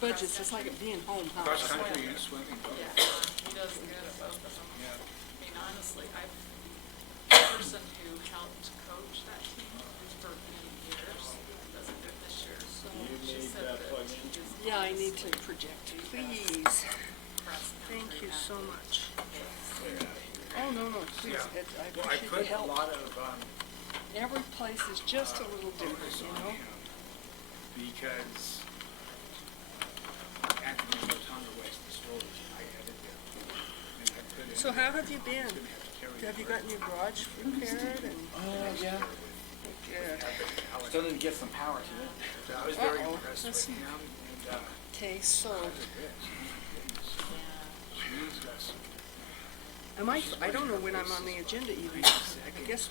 budgets, it's like being home, huh? Cross country and swimming both. Yeah, he does good at both of them. Yeah. I mean, honestly, the person who helped coach that team for many years, doesn't do it this year, so she said that he is. Yeah, I need to project, please. cross Thank country you so athlete. much. Oh, no, please, Yeah. I Well, I appreciate put the a help. lot of, Every place is just a little different, you know? because Anthony Botana West, the stories, I added them. And I put in. So how have you been? Gonna have to carry Have you it. gotten your garage repaired and? Yeah, Good. still need to get some power to it. So I was very Uh-oh, impressed let's with see. him, and, Okay, so, he's got some. I don't know when I'm on the agenda even. I guess,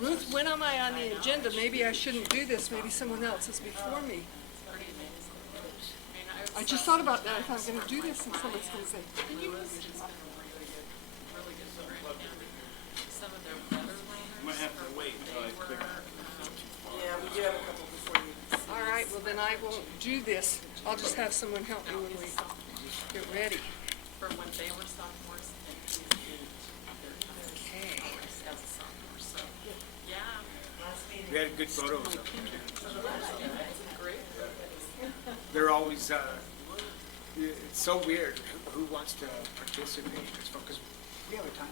Ruth, when am I on the agenda? Maybe I shouldn't do this, maybe someone else is before me. Pretty amazing. I mean, I just thought about that, if I'm gonna do this and someone's gonna say, Lewis has been really good for Grant County. Some of their better learners. Might have to wait until I They click were, on Yeah, we do have a couple before you. all right, well then I won't do this. I'll just have someone help me when we get ready. for when they were sophomores and he's in their Okay. as a sophomore, so, yeah. We had good photos of them. Great. They're always, it's so weird who wants to participate, because we have a time.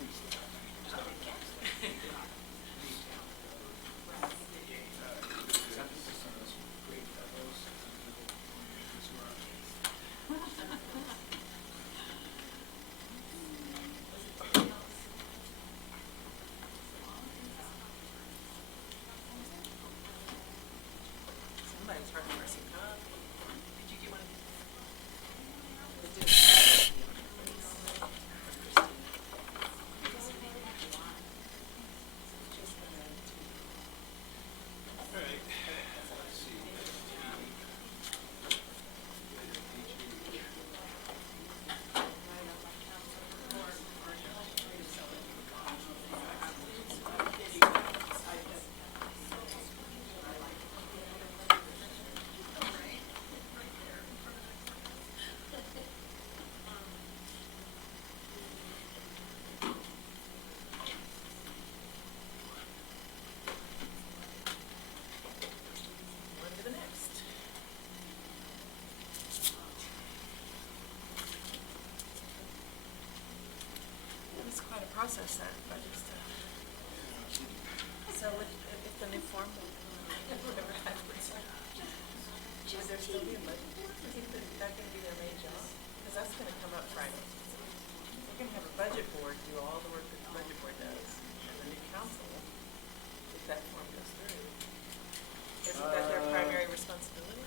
Somebody's hard to mercy. Did you get one? On to the next. It was quite a process, that budget stuff. So if the new form, whatever happens, would there still be a budget board? Is that gonna be their main job? Because that's gonna come up Friday. They're gonna have a budget board do all the work that the budget board does, and the new council, if that form goes through. Isn't that their primary responsibility?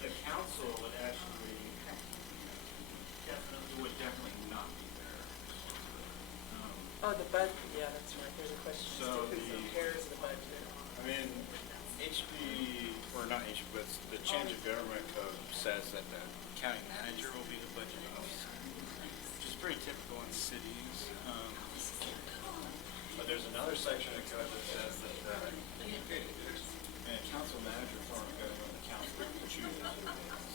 The council would actually definitely not be there. Oh, the budget, yeah, that's right, there's a question as So to who the- prepares the budget. I mean, HB, or not HB, but the change of government code says that the county manager will be the budget officer, which is pretty typical in cities. But there's another section of code that says that and council manager form of government, the council chooses who it is.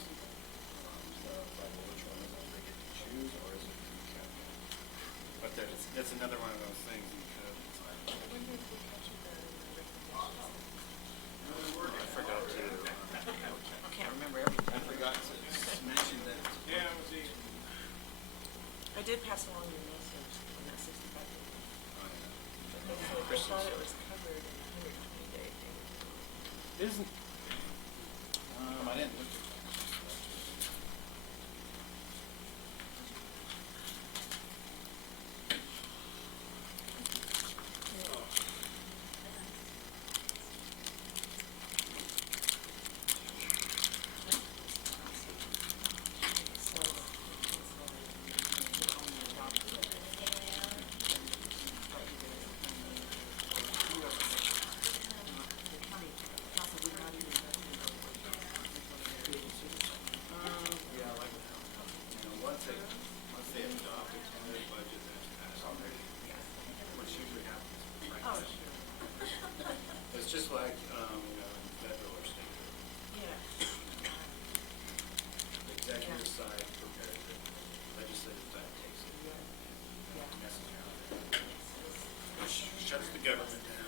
So, like, which one is it, they get to choose, or is it the county? But that's another one of those things in code. It's like, I forgot to. I can't remember everything. I forgot to mention that. Yeah, it was easy. I did pass along your message on that 65 day. I thought it was covered in 120 day thing. Isn't, I didn't look at that. Yeah, like, once they adopt a tentative budget that's passed already, which usually happens. It's just like, in federal or state. Yeah. Shuts the government down.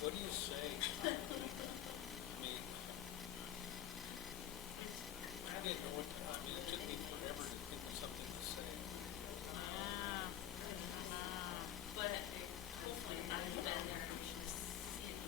What do you say? I mean, I didn't know what, I mean, it took me forever to think of something to say. But hopefully I've been there and you should see it.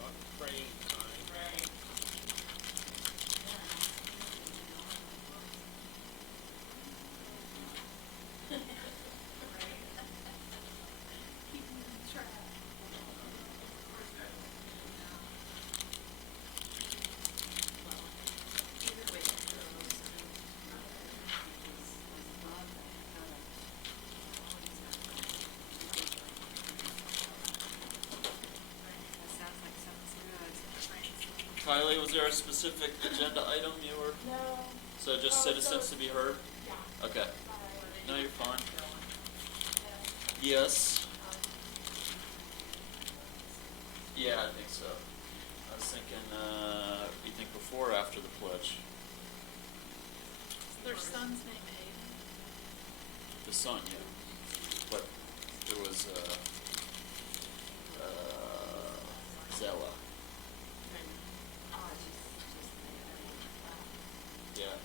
Not praying time. Right. Kylie, was there a specific agenda item you were? No. So just citizens to be heard? Yeah. Okay. Sorry. No, you're fine. Yes. Yeah, I think so. I was thinking, you think before or after the pledge? Is their son's name Aiden? The son, yeah. But there was, Zella. Yeah.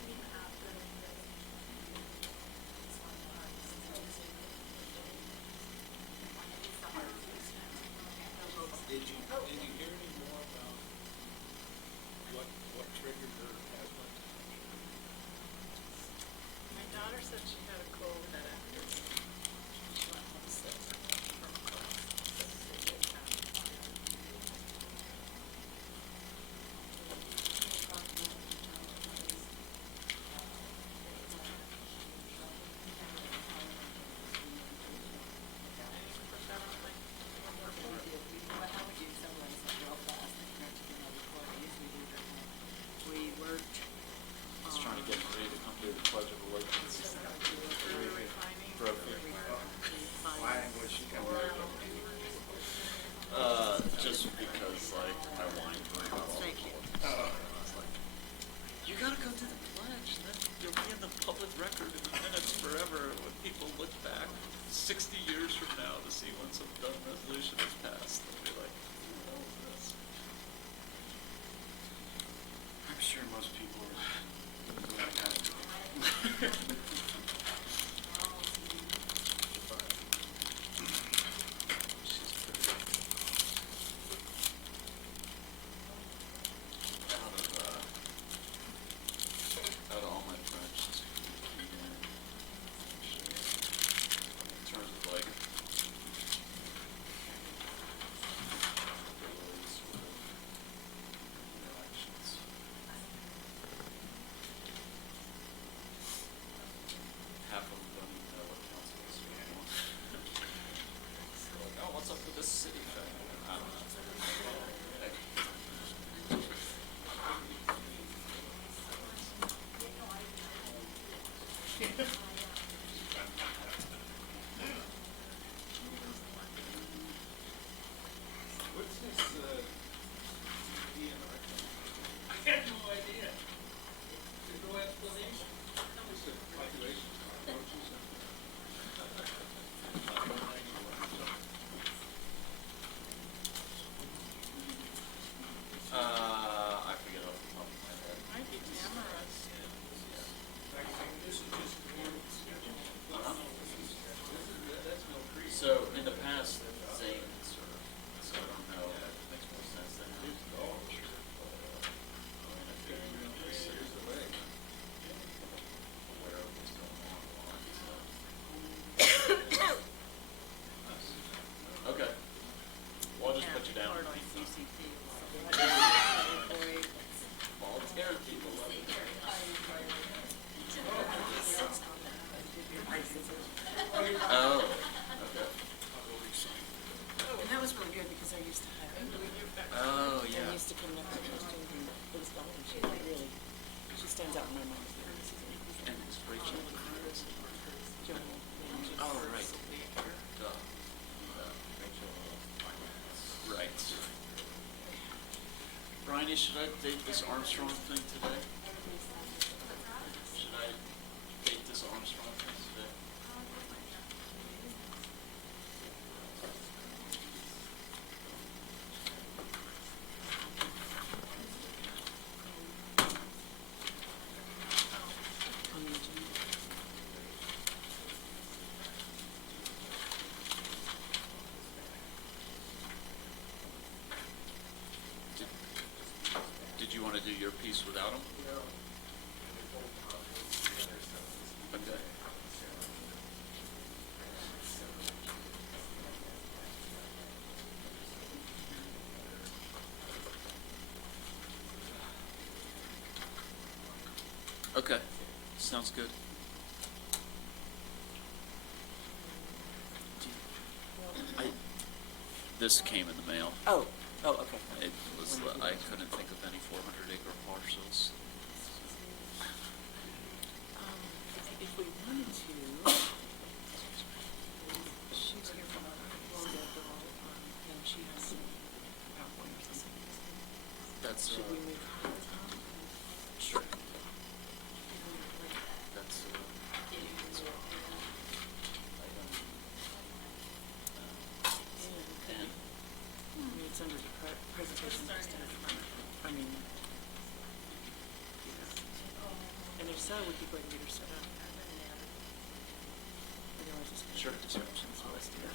Did you hear any more about what triggered her asthma? My daughter said she had a cold that afternoon. She went home sick from a cold. We worked I was trying to get Marie to come do the pledge of allegiance. Broke it. Just because, like, I whined for her. Thank you. I was like, you gotta go do the pledge, then you'll be in the public record in the minutes forever when people look back 60 years from now to see when some dumb resolution is passed. They'll be like, what was this? I'm sure most people are glad to have it. She's pretty. Out of all my friends, she's in terms of like abilities with interactions. Half of them don't even know what council is anymore. Like, oh, what's up with this city thing? I don't know. Hey. Tiny, should I date this Armstrong thing today? Should I date this Armstrong thing today? On the agenda. Did you want to do your piece without him? Okay. Okay, sounds good. This came in the mail. Oh, okay. It was, I couldn't think of any 400-acre parcels. If we wanted to, she's here from Florida, and she has some PowerPoint or something. That's, Should we move her? sure. That's, And, I mean, it's under the presentation instead of, I mean, and if so, we could go ahead and get her set up. Otherwise, it's Sure. descriptions, so let's do that.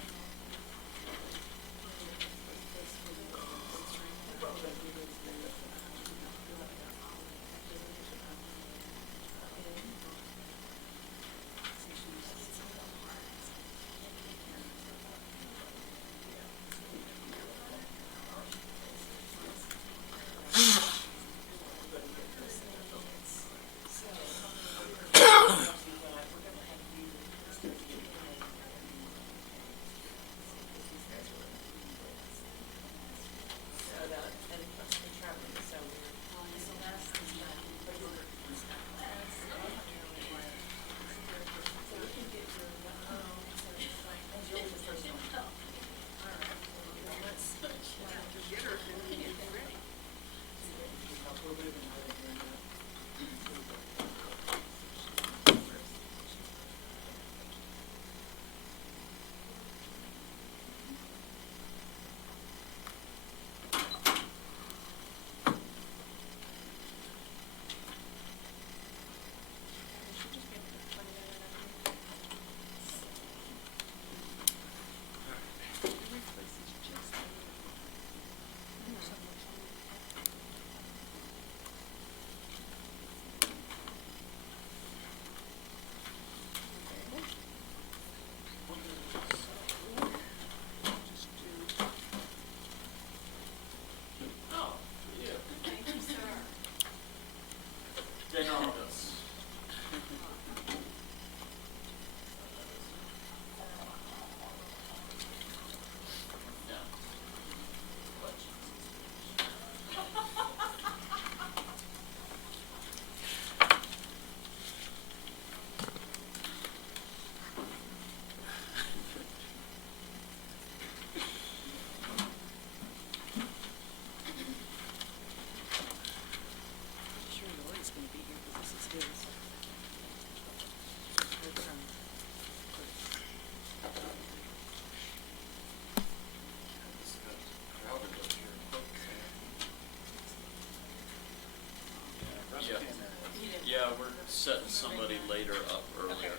Yeah, we're setting somebody later up earlier.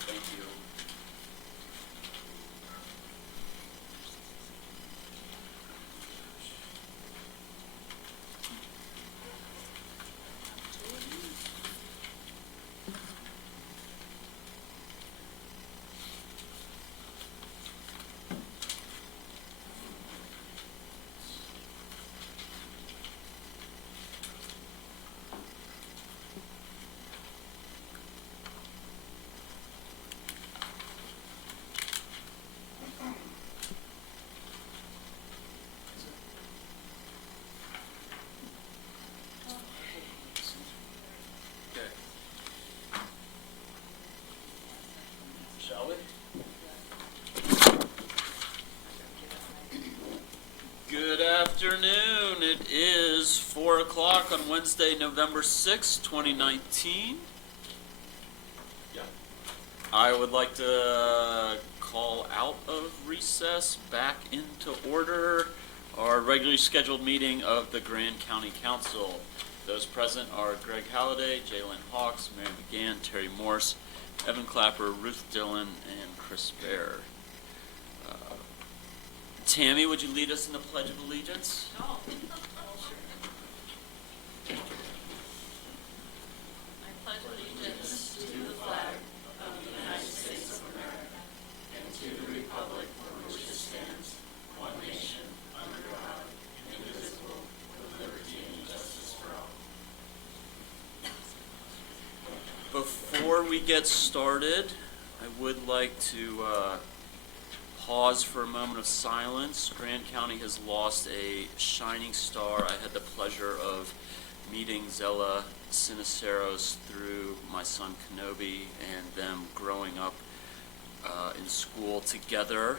Thank you. Okay. Shall we? Good afternoon. 4 o'clock on Wednesday, November 6, 2019. I would like to call out of recess back into order our regularly scheduled meeting of the Grand County Council. Those present are Greg Halliday, Jalen Hawks, Mary McGann, Terry Morse, Evan Clapper, Ruth Dillon, and Chris Bear. Tammy, would you lead us in the Pledge of Allegiance? I pledge allegiance to the flag of the United States of America and to the republic for which it stands, one nation, under God, indivisible, with liberty and justice for all. Before we get started, I would like to pause for a moment of silence. Grand County has lost a shining star. I had the pleasure of meeting Zella Siniceros through my son Kenobi and them growing up in school together.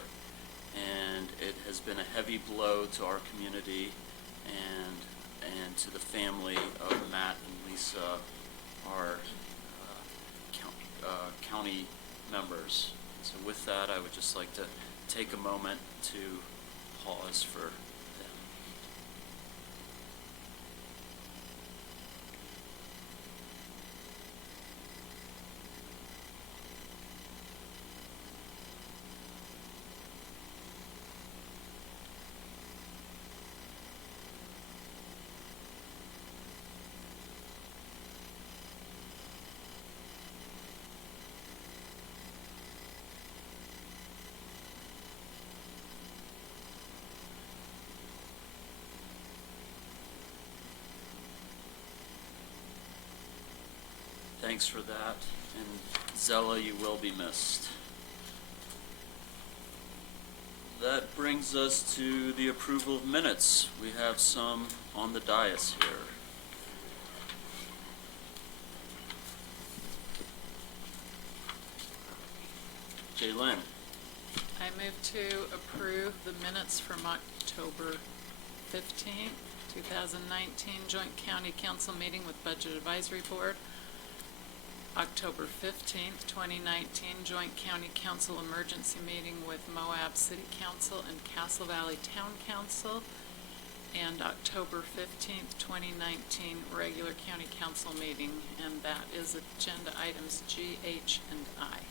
And it has been a heavy blow to our community and to the family of Matt and Lisa, our county members. So with that, I would just like to take a moment to pause for them. Thanks for that, and Zella, you will be missed. That brings us to the approval of minutes. We have some on the dais here. Jaylyn. I move to approve the minutes from October 15th, 2019 Joint County Council meeting with Budget Advisory Board. October 15th, 2019 Joint County Council emergency meeting with Moab City Council and Castle Valley Town Council. And October 15th, 2019 regular County Council meeting, and that is agenda items G, H, and I.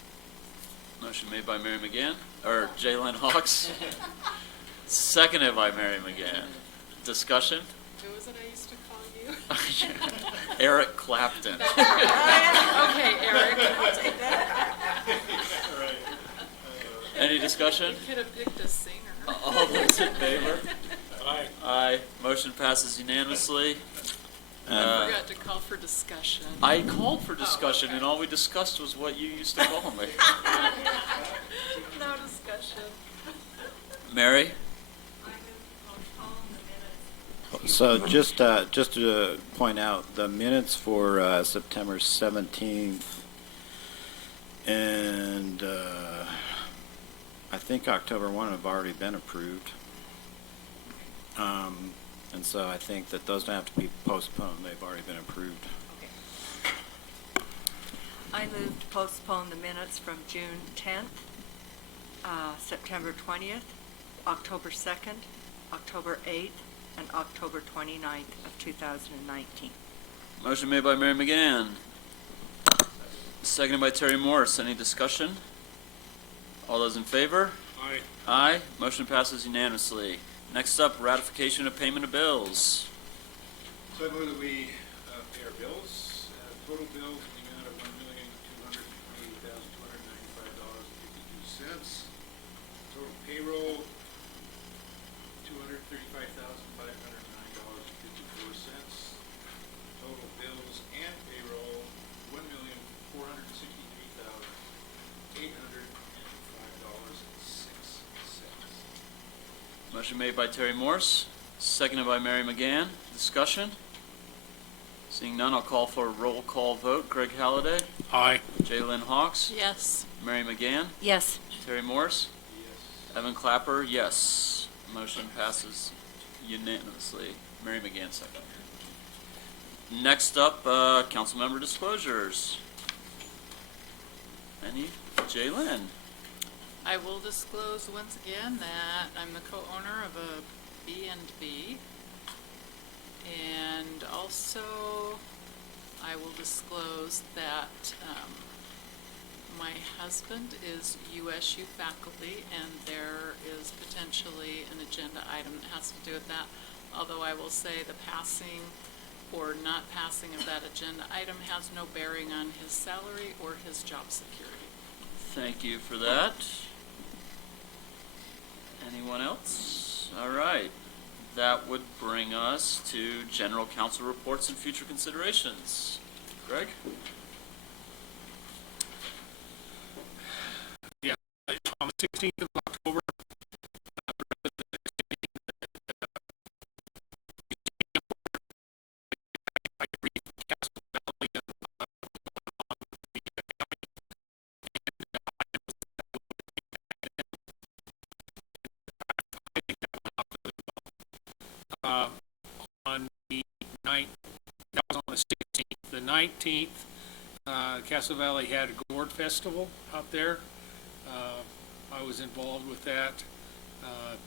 Motion made by Mary McGann, or Jalen Hawks. Seconded by Mary McGann. Discussion? Who was it I used to call you? Eric Clapton. Okay, Eric. I'll take that. Any discussion? You could have picked a singer. All those in favor? Aye. Aye. Motion passes unanimously. I forgot to call for discussion. I called for discussion, and all we discussed was what you used to call me. No discussion. Mary? So just to point out, the minutes for September 17th and I think October 1 have already been approved. And so I think that those don't have to be postponed. They've already been approved. I move to postpone the minutes from June 10th, September 20th, October 2nd, October 8th, and October 29th of 2019. Motion made by Mary McGann. Seconded by Terry Morse. Any discussion? All those in favor? Aye. Aye. Motion passes unanimously. Next up, ratification of payment of bills. So I move that we pay our bills. Total bills in the amount of $1,228,295.52. Total payroll, $235,509.54. Total bills and payroll, $1,463,805.06. Motion made by Terry Morse, seconded by Mary McGann. Discussion? Seeing none, I'll call for a roll call vote. Greg Halliday? Aye. Jalen Hawks? Yes. Mary McGann? Yes. Terry Morse? Yes. Evan Clapper, yes. Motion passes unanimously. Mary McGann, second. Next up, council member disclosures. Any? Jaylen? I will disclose once again that I'm the co-owner of a B&B. And also, I will disclose that my husband is USU faculty, and there is potentially an agenda item that has to do with that. Although I will say the passing or not passing of that agenda item has no bearing on his salary or his job security. Thank you for that. Anyone else? All right. That would bring us to general council reports and future considerations. Greg? Yeah, on the 16th of October, on the 9th, that was on the 16th. The 19th, Castle Valley had a gourd festival out there. I was involved with that.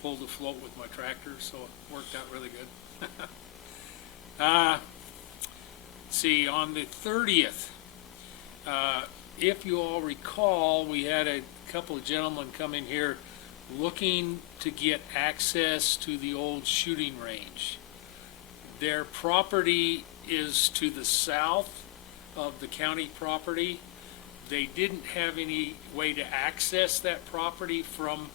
Pulled the float with my tractor, so it worked out really good. See, on the 30th, if you all recall, we had a couple of gentlemen come in here looking to get access to the old shooting range. Their property is to the south of the county property. They didn't have any way to access that property from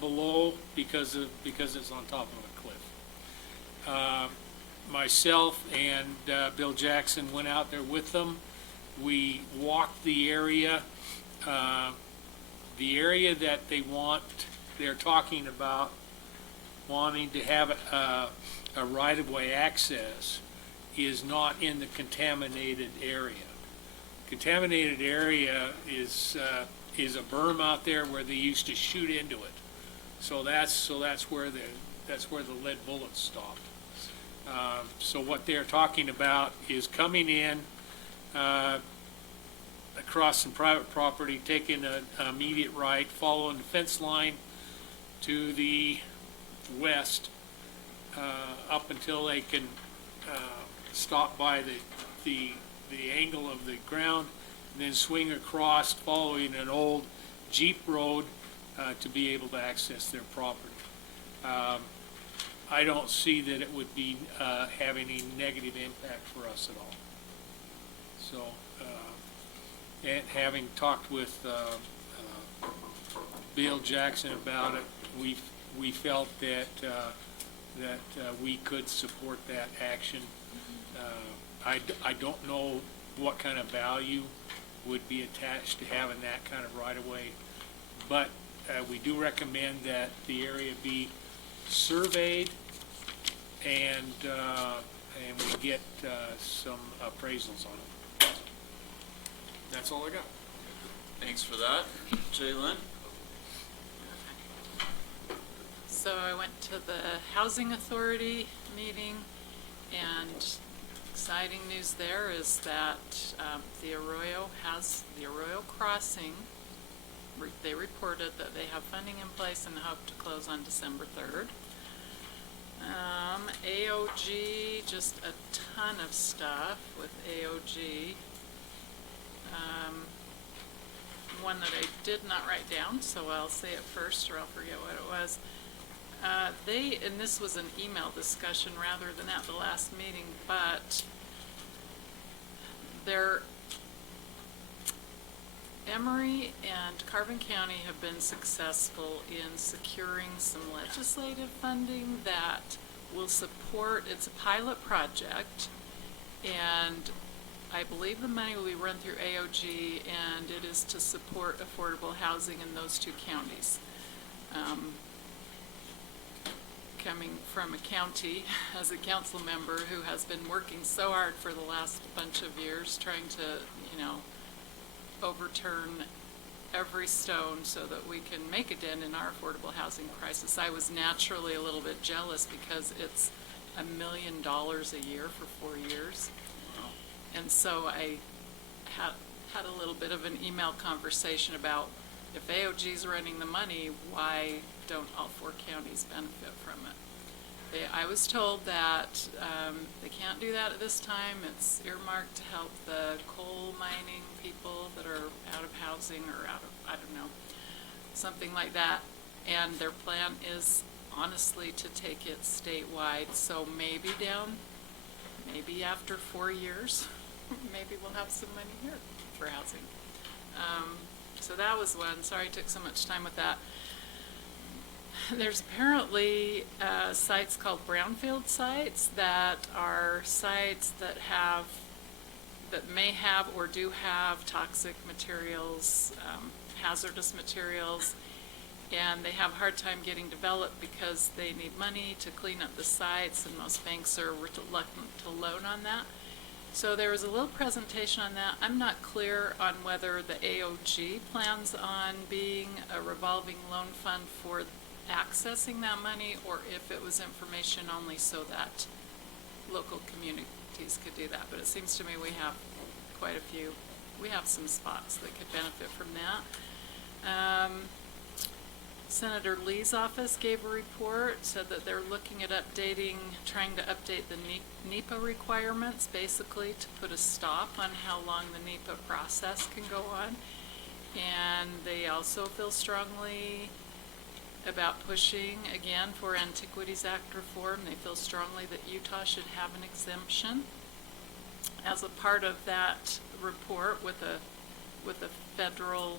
below because it's on top of a cliff. Myself and Bill Jackson went out there with them. We walked the area. The area that they're talking about wanting to have a right-of-way access is not in the contaminated area. Contaminated area is a berm out there where they used to shoot into it. So that's where the lead bullets stopped. So what they're talking about is coming in across some private property, taking an immediate right, following the fence line to the west up until they can stop by the angle of the ground, and then swing across following an old Jeep road to be able to access their property. I don't see that it would be have any negative impact for us at all. So, and having talked with Bill Jackson about it, we felt that we could support that action. I don't know what kind of value would be attached to having that kind of right-of-way, but we do recommend that the area be surveyed and we get some appraisals on it. That's all I got. Thanks for that. Jaylen? So I went to the Housing Authority meeting, and exciting news there is that the Arroyo Crossing, they reported that they have funding in place and hope to close on December 3rd. AOG, just a ton of stuff with AOG. One that I did not write down, so I'll say it first or I'll forget what it was. And this was an email discussion rather than at the last meeting, but Emory and Carbon County have been successful in securing some legislative funding that will support, it's a pilot project, and I believe the money will be run through AOG, and it is to support affordable housing in those two counties. Coming from a county as a council member who has been working so hard for the last bunch of years trying to, overturn every stone so that we can make a dent in our affordable housing crisis, I was naturally a little bit jealous because it's $1 million a year for 4 years. And so I had a little bit of an email conversation about, if AOG's running the money, why don't all 4 counties benefit from it? I was told that they can't do that at this time. It's earmarked to help the coal mining people that are out of housing or out of, I don't know, something like that. And their plan is honestly to take it statewide. So maybe after 4 years, maybe we'll have some money here for housing. So that was one. Sorry I took so much time with that. There's apparently sites called brownfield sites that are sites that may have or do have toxic materials, hazardous materials, and they have a hard time getting developed because they need money to clean up the sites, and most banks are reluctant to loan on that. So there was a little presentation on that. I'm not clear on whether the AOG plans on being a revolving loan fund for accessing that money, or if it was information only so that local communities could do that. But it seems to me we have quite a few. We have some spots that could benefit from that. Senator Lee's office gave a report, said that they're looking at trying to update the NEPA requirements, basically to put a stop on how long the NEPA process can go on. And they also feel strongly about pushing, again, for Antiquities Act reform. They feel strongly that Utah should have an exemption. As a part of that report, with a federal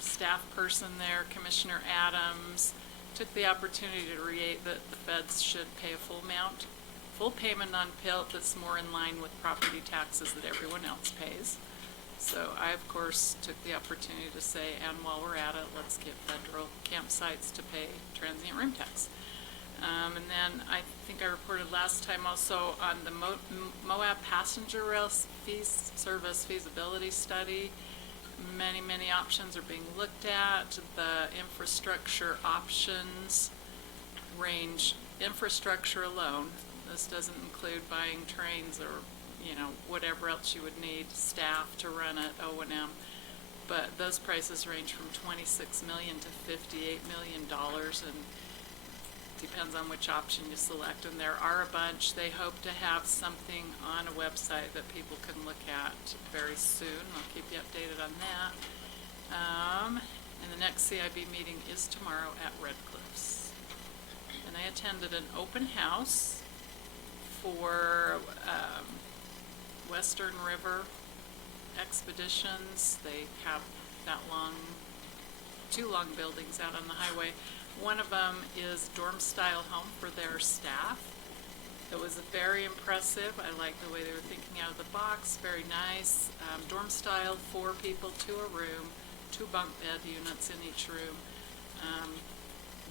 staff person there, Commissioner Adams took the opportunity to reiterate that the feds should pay a full payment on PILT that's more in line with property taxes that everyone else pays. So I, of course, took the opportunity to say, and while we're at it, let's get federal campsites to pay transient room tax. And then I think I reported last time also on the Moab passenger rail service feasibility study. Many options are being looked at. The infrastructure options range infrastructure alone. This doesn't include buying trains or whatever else you would need, staff to run at O&M. But those prices range from $26 million to $58 million, and depends on which option you select. And there are a bunch. They hope to have something on a website that people can look at very soon. I'll keep you updated on that. And the next CIB meeting is tomorrow at Red Cliffs. And I attended an open house for Western River Expeditions. They have two long buildings out on the highway. One of them is dorm-style home for their staff. It was very impressive. I like the way they were thinking out of the box. Very nice. Dorm-style, 4 people to a room, 2 bunk bed units in each room.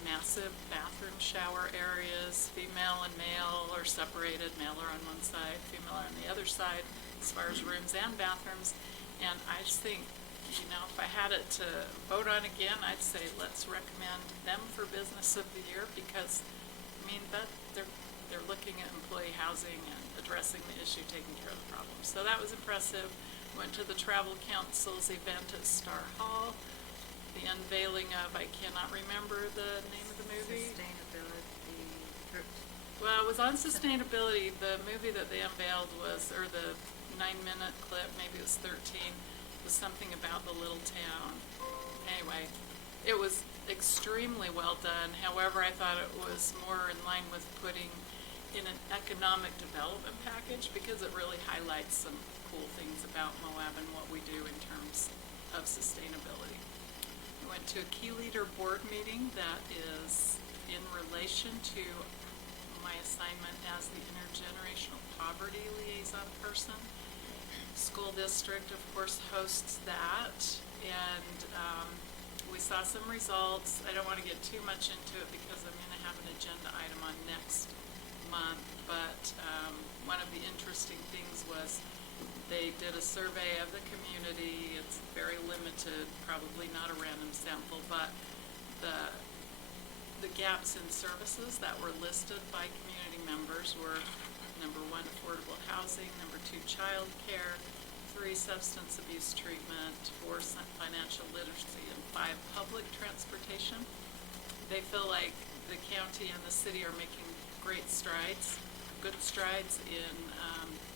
Massive bathroom shower areas. Female and male are separated. Male are on one side, female are on the other side, as far as rooms and bathrooms. And I just think, if I had it to vote on again, I'd say let's recommend them for Business of the Year, because, they're looking at employee housing and addressing the issue, taking care of the problem. So that was impressive. Went to the Travel Council's event at Star Hall. The unveiling of, I cannot remember the name of the movie. Well, it was on sustainability. The movie that they unveiled or the 9-minute clip, maybe it was 13, was something about the little town. Anyway, it was extremely well done. However, I thought it was more in line with putting in an economic development package, because it really highlights some cool things about Moab and what we do in terms of sustainability. We went to a Key Leader board meeting that is in relation to my assignment as the intergenerational poverty liaison person. School district, of course, hosts that, and we saw some results. I don't want to get too much into it because I'm going to have an agenda item on next month, but one of the interesting things was they did a survey of the community. It's very limited, probably not a random sample, but the gaps in services that were listed by community committee members were, number 1, affordable housing, number 2, child care, 3, substance abuse treatment, 4, financial literacy, and 5, public transportation. They feel like the county and the city are making great strides, good strides in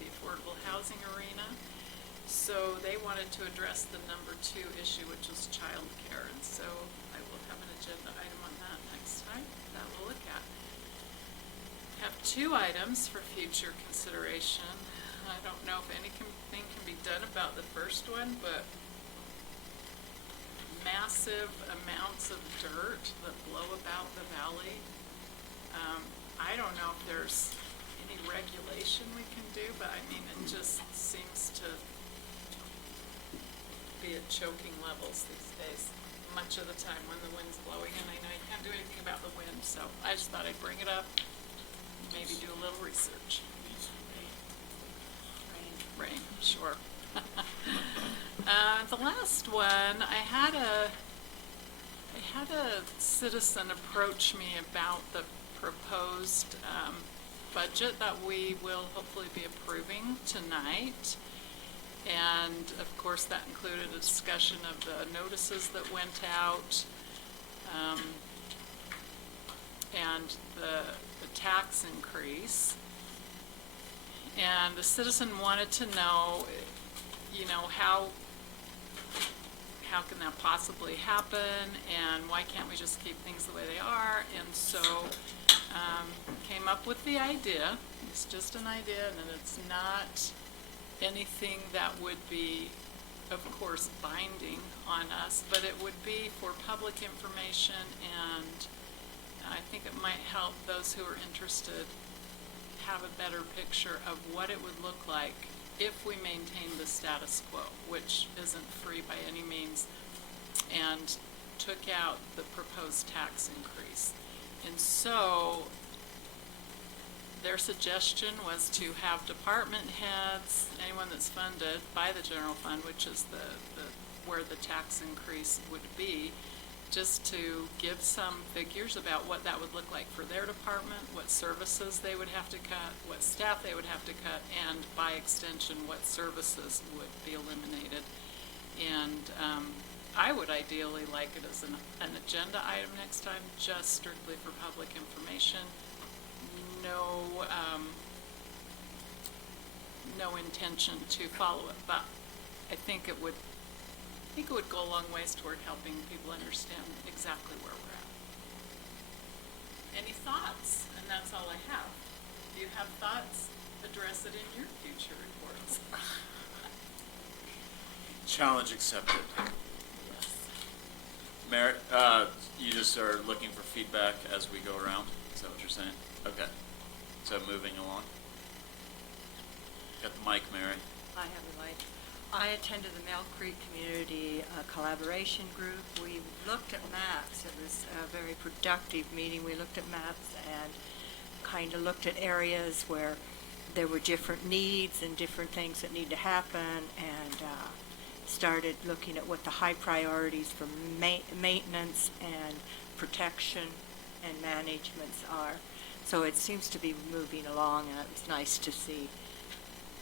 the affordable housing arena. So they wanted to address the number 2 issue, which was child care. And so I will have an agenda item on that next time that we'll look at. Have 2 items for future consideration. I don't know if anything can be done about the first one, but massive amounts of dirt that blow about the valley. I don't know if there's any regulation we can do, but I mean, it just seems to be at choking levels these days, much of the time when the wind's blowing, and I know you can't do anything about the wind, so I just thought I'd bring it up, maybe do a little research. Rain, sure. The last one, I had a citizen approach me about the proposed budget that we will hopefully be approving tonight. And of course, that included a discussion of the notices that went out, and the tax increase. And the citizen wanted to know, you know, how can that possibly happen, and why can't we just keep things the way they are? And so came up with the idea. It's just an idea, and it's not anything that would be, of course, binding on us, but it would be for public information, and I think it might help those who are interested have a better picture of what it would look like if we maintain the status quo, which isn't free by any means, and took out the proposed tax increase. And so their suggestion was to have department heads, anyone that's funded by the general fund, which is where the tax increase would be, just to give some figures about what that would look like for their department, what services they would have to cut, what staff they would have to cut, and by extension, what services would be eliminated. And I would ideally like it as an agenda item next time, just strictly for public information. No intention to follow it, but I think it would go a long ways toward helping people understand exactly where we're at. Any thoughts? And that's all I have. If you have thoughts, address it in your future reports. Challenge accepted. Yes. Merritt, you just are looking for feedback as we go around? Is that what you're saying? Okay. So moving along. Got the mic, Mary. I have a mic. I attended the Mill Creek Community Collaboration Group. We looked at maps. It was a very productive meeting. We looked at maps and kind of looked at areas where there were different needs and different things that need to happen, and started looking at what the high priorities for maintenance and protection and managements are. So it seems to be moving along, and it was nice to see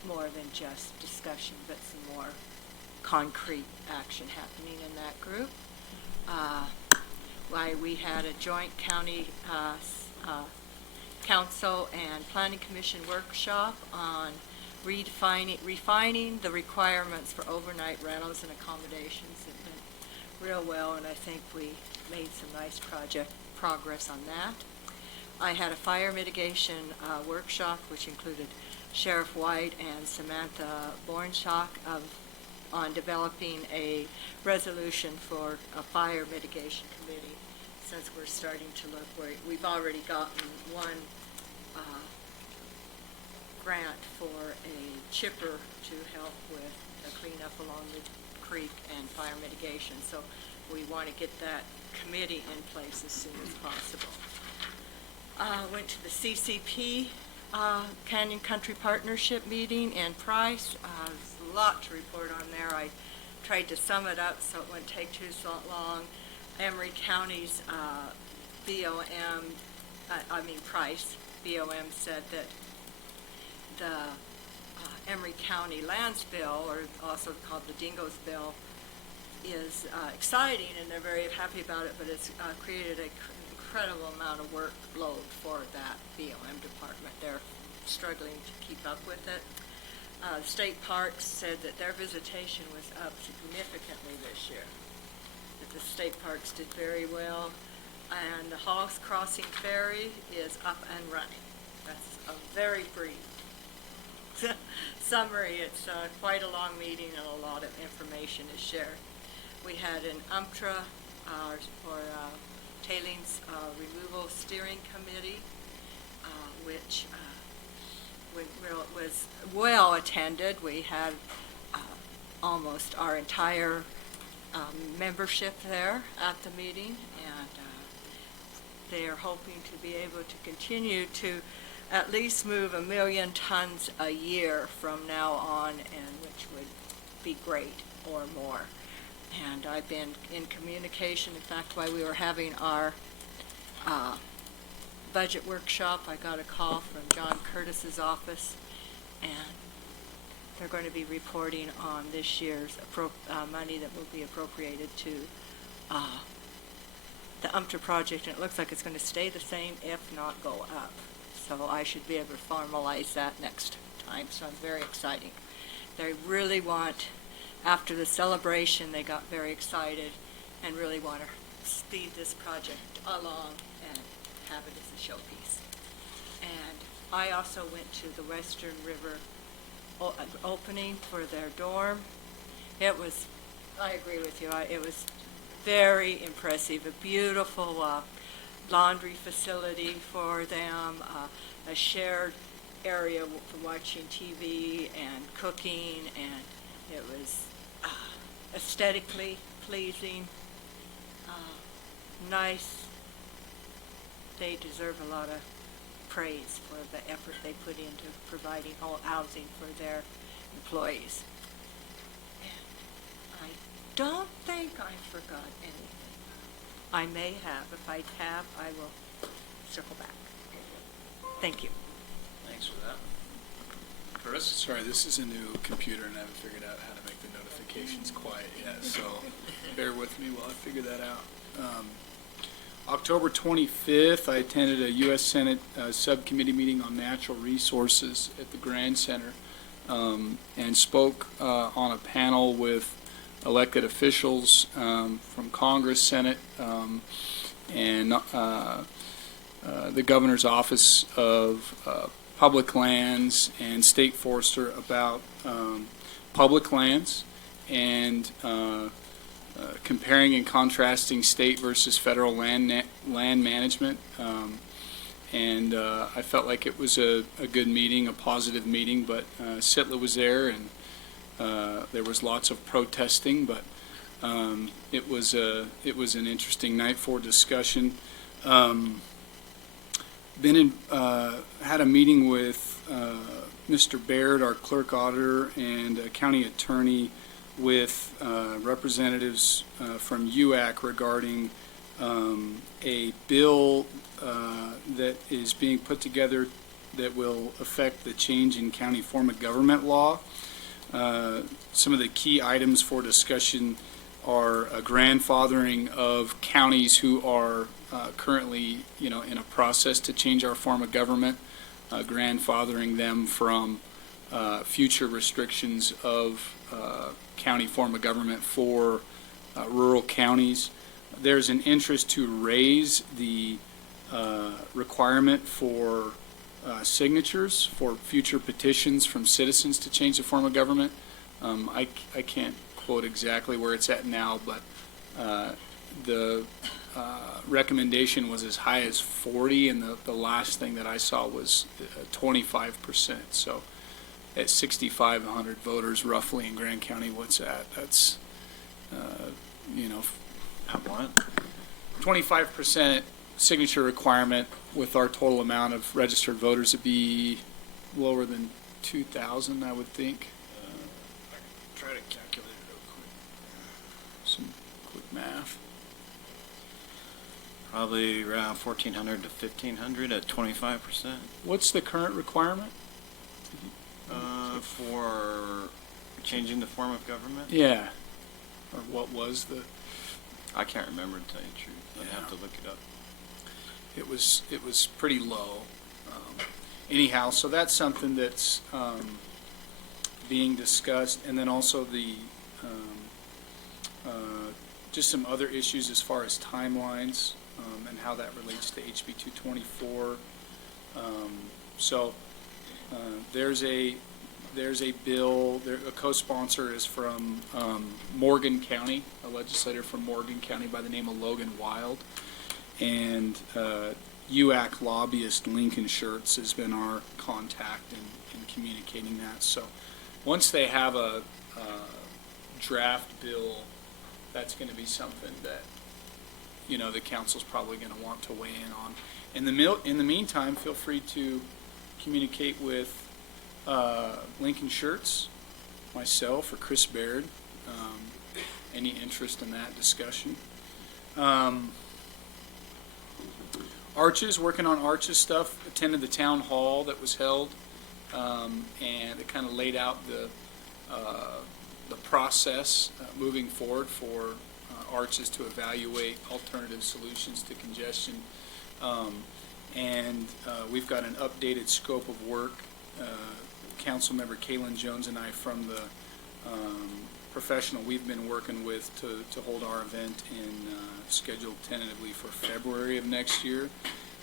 more than just discussion, but some more concrete action happening in that group. We had a joint county council and planning commission workshop on refining the requirements for overnight rentals and accommodations. It went real well, and I think we made some nice progress on that. I had a fire mitigation workshop, which included Sheriff White and Samantha Bornshock on developing a resolution for a fire mitigation committee. Since we're starting to look, we've already gotten one grant for a chipper to help with the cleanup along the creek and fire mitigation. So we want to get that committee in place as soon as possible. Went to the CCP Canyon Country Partnership meeting in Price. There's a lot to report on there. I tried to sum it up so it wouldn't take too long. Emory County's BOM, Price, BOM said that the Emery County Lands Bill, or also called the Dingoes Bill, is exciting, and they're very happy about it, but it's created an incredible amount of workload for that BOM department. They're struggling to keep up with it. State Parks said that their visitation was up significantly this year, that the state parks did very well, and the Hawks Crossing Ferry is up and running. That's a very brief summary. It's quite a long meeting and a lot of information is shared. We had an UMTRA, or Tailings Removal Steering Committee, which was well attended. We had almost our entire membership there at the meeting, and they are hoping to be able to continue to at least move 1 million tons a year from now on, and which would be great, or more. And I've been in communication. In fact, while we were having our budget workshop, I got a call from John Curtis's office, and they're going to be reporting on this year's money that will be appropriated to the UMTRA project, and it looks like it's going to stay the same, if not go up. So I should be able to formalize that next time, so I'm very exciting. They really want, after the celebration, they got very excited and really want to speed this project along and have it as a showpiece. And I also went to the Western River opening for their dorm. It was, I agree with you, it was very impressive. A beautiful laundry facility for them, a shared area for watching TV and cooking, and it was aesthetically pleasing, nice. They deserve a lot of praise for the effort they put into providing housing for their employees. And I don't think I forgot anything. I may have. If I have, I will circle back. Thank you. Thanks for that. Curtis? Sorry, this is a new computer and I haven't figured out how to make the notifications quiet yet, so bear with me while I figure that out. October 25th, I attended a U.S. Senate subcommittee meeting on natural resources at the Grand Center, and spoke on a panel with elected officials from Congress, Senate, and the Governor's Office of Public Lands and State Forester about public lands and comparing and contrasting state versus federal land management. And I felt like it was a good meeting, a positive meeting, but Sitla was there, and there was lots of protesting, but it was an interesting night for discussion. Had a meeting with Mr. Baird, our clerk auditor, and a county attorney, with representatives from UAC regarding a bill that is being put together that will affect the change in county form of government law. Some of the key items for discussion are a grandfathering of counties who are currently, in a process to change our form of government, grandfathering them from future restrictions of county form of government for rural counties. There's an interest to raise the requirement for signatures for future petitions from citizens to change the form of government. I can't quote exactly where it's at now, but the recommendation was as high as 40, and the last thing that I saw was 25%. So at 6,500 voters roughly in Grand County, what's that? That's, At what? 25% signature requirement with our total amount of registered voters would be lower than 2,000, I would think. I can try to calculate it real quick. Some quick math. Probably around 1,400 to 1,500 at 25%. What's the current requirement? For changing the form of government? Yeah. Or what was the, I can't remember, to tell you the truth. I'd have to look it up. it was pretty low. Anyhow, so that's something that's being discussed. And then also the, just some other issues as far as timelines and how that relates to HB 224. There's a bill, a co-sponsor is from Morgan County, a legislator from Morgan County by the name of Logan Wild. And UAC lobbyist Lincoln Schertz has been our contact in communicating that. So once they have a draft bill, that's going to be something that, you know, the council's probably going to want to weigh in on. In the meantime, feel free to communicate with Lincoln Schertz, myself, or Chris Baird. Any interest in that discussion? Arches, working on Arches stuff. Attended the town hall that was held, and it kind of laid out the process moving forward for Arches to evaluate alternative solutions to congestion. And we've got an updated scope of work. Councilmember Kalen Jones and I, from the professional we've been working with to hold our event scheduled tentatively for February of next year.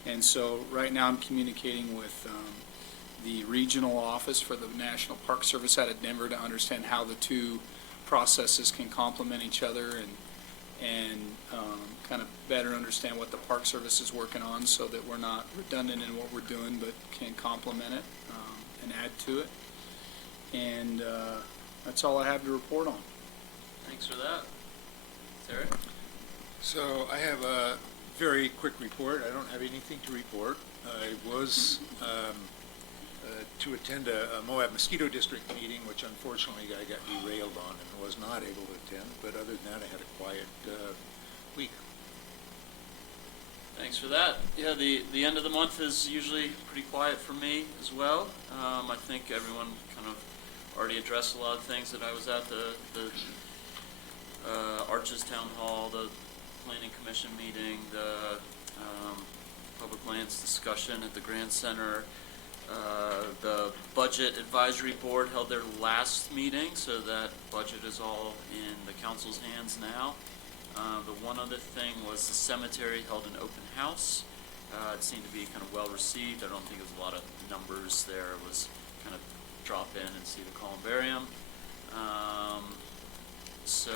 And so right now I'm communicating with the regional office for the National Park Service out of Denver to understand how the two processes can complement each other and kind of better understand what the Park Service is working on so that we're not redundant in what we're doing but can complement it and add to it. And that's all I have to report on. Thanks for that. Sarah? So I have a very quick report. I don't have anything to report. I was to attend a Moab Mosquito District meeting, which unfortunately I got derailed on and was not able to attend. But other than that, I had a quiet week. Thanks for that. Yeah, the end of the month is usually pretty quiet for me as well. I think everyone kind of already addressed a lot of things that I was at the Arches Town Hall, the Planning Commission meeting, the Public Lands discussion at the Grand Center. The Budget Advisory Board held their last meeting, so that budget is all in the council's hands now. The one other thing was the cemetery held an open house. It seemed to be kind of well received. I don't think there was a lot of numbers there. It was kind of drop in and see the columbarium. So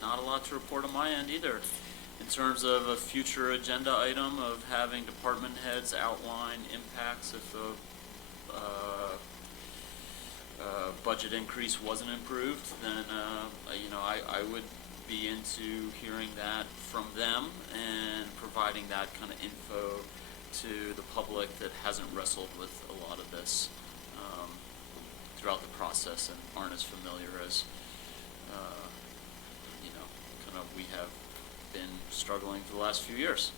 not a lot to report on my end either. In terms of a future agenda item of having department heads outline impacts if a budget increase wasn't improved, then I would be into hearing that from them and providing that kind of info to the public that hasn't wrestled with a lot of this throughout the process and aren't as familiar as kind of we have been struggling for the last few years.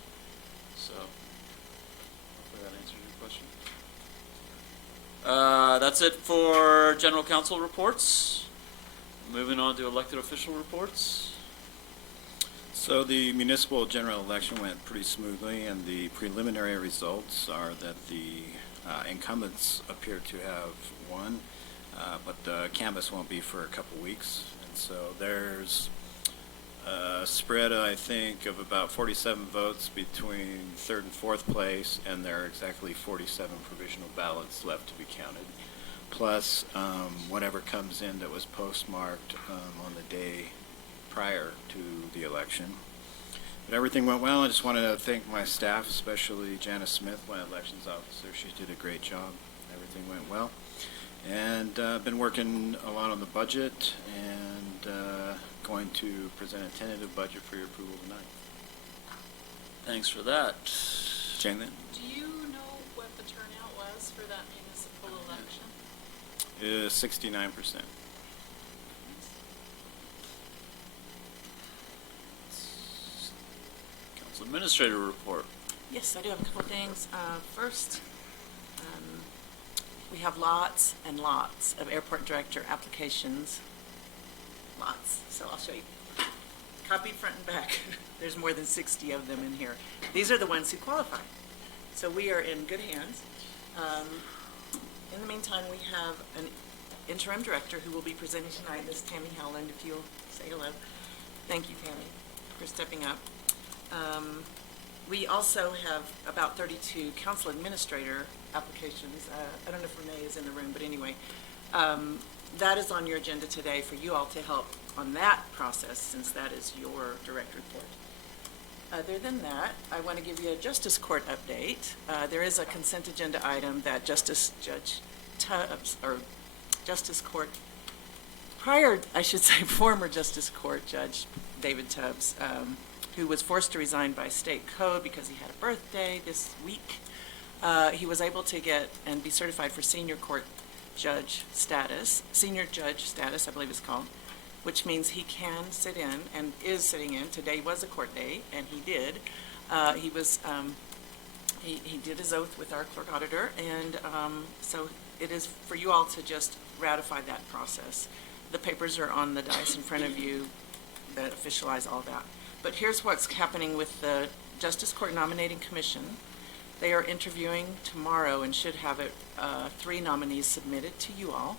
So hopefully that answers your question. That's it for general council reports. Moving on to elected official reports. So the municipal general election went pretty smoothly, and the preliminary results are that the incumbents appear to have won, but the canvass won't be for a couple weeks. And so there's a spread, I think, of about 47 votes between third and fourth place, and there are exactly 47 provisional ballots left to be counted, plus whatever comes in that was postmarked on the day prior to the election. But everything went well. I just wanted to thank my staff, especially Janice Smith, my elections officer. She did a great job. Everything went well. And I've been working a lot on the budget and going to present a tentative budget for your approval tonight. Thanks for that. Jane? Do you know what the turnout was for that municipal election? 69%. Administrator report. Yes, I do have a couple of things. First, we have lots and lots of airport director applications. Lots. So I'll show you. Copied front and back. There's more than 60 of them in here. These are the ones who qualify. So we are in good hands. In the meantime, we have an interim director who will be presenting tonight, Ms. Tammy Howland, if you'll say hello. Thank you, Tammy, for stepping up. We also have about 32 council administrator applications. I don't know if Renee is in the room, but anyway, that is on your agenda today for you all to help on that process, since that is your direct report. Other than that, I want to give you a Justice Court update. There is a consent agenda item that Justice Judge Tubbs, or Justice Court, former Justice Court Judge David Tubbs, who was forced to resign by state code because he had a birthday this week. He was able to get and be certified for senior judge status, I believe it's called, which means he can sit in and is sitting in. Today was a court day, and he did. He did his oath with our clerk auditor, and so it is for you all to just ratify that process. The papers are on the dais in front of you that officialize all that. But here's what's happening with the Justice Court Nominating Commission. They are interviewing tomorrow and should have 3 nominees submitted to you all.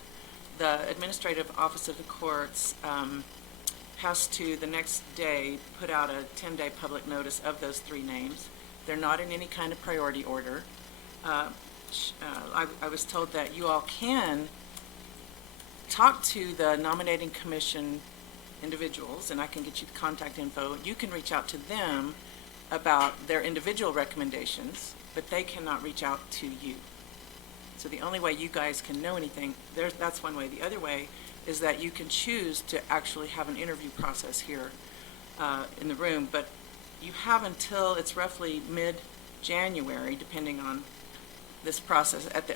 The Administrative Office of the Courts has to, the next day, put out a 10-day public notice of those 3 names. They're not in any kind of priority order. I was told that you all can talk to the Nominating Commission individuals, and I can get you the contact info. You can reach out to them about their individual recommendations, but they cannot reach out to you. So the only way you guys can know anything, that's one way. The other way is that you can choose to actually have an interview process here in the room, but you have until it's roughly mid-January, depending on this process, at the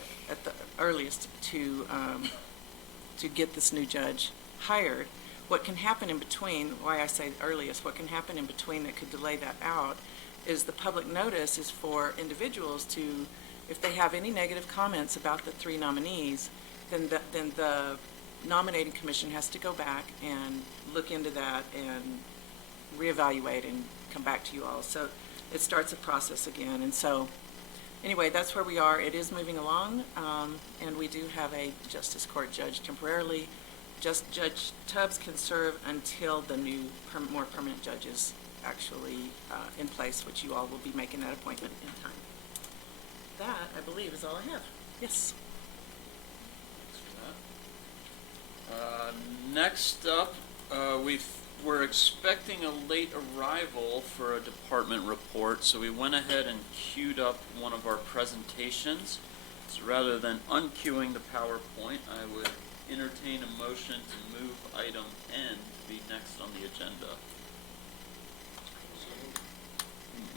earliest, to get this new judge hired. What can happen in between, why I say earliest, what can happen in between that could delay that out is the public notice is for individuals to, if they have any negative comments about the 3 nominees, then the nominating commission has to go back and look into that and reevaluate and come back to you all. So it starts a process again. And so anyway, that's where we are. It is moving along, and we do have a Justice Court judge temporarily. Judge Tubbs can serve until the new more permanent judge is actually in place, which you all will be making that appointment in time. That, I believe, is all I have. Yes. Next up, we're expecting a late arrival for a department report, so we went ahead and queued up one of our presentations. So rather than unqueuing the PowerPoint, I would entertain a motion to move item N to be next on the agenda.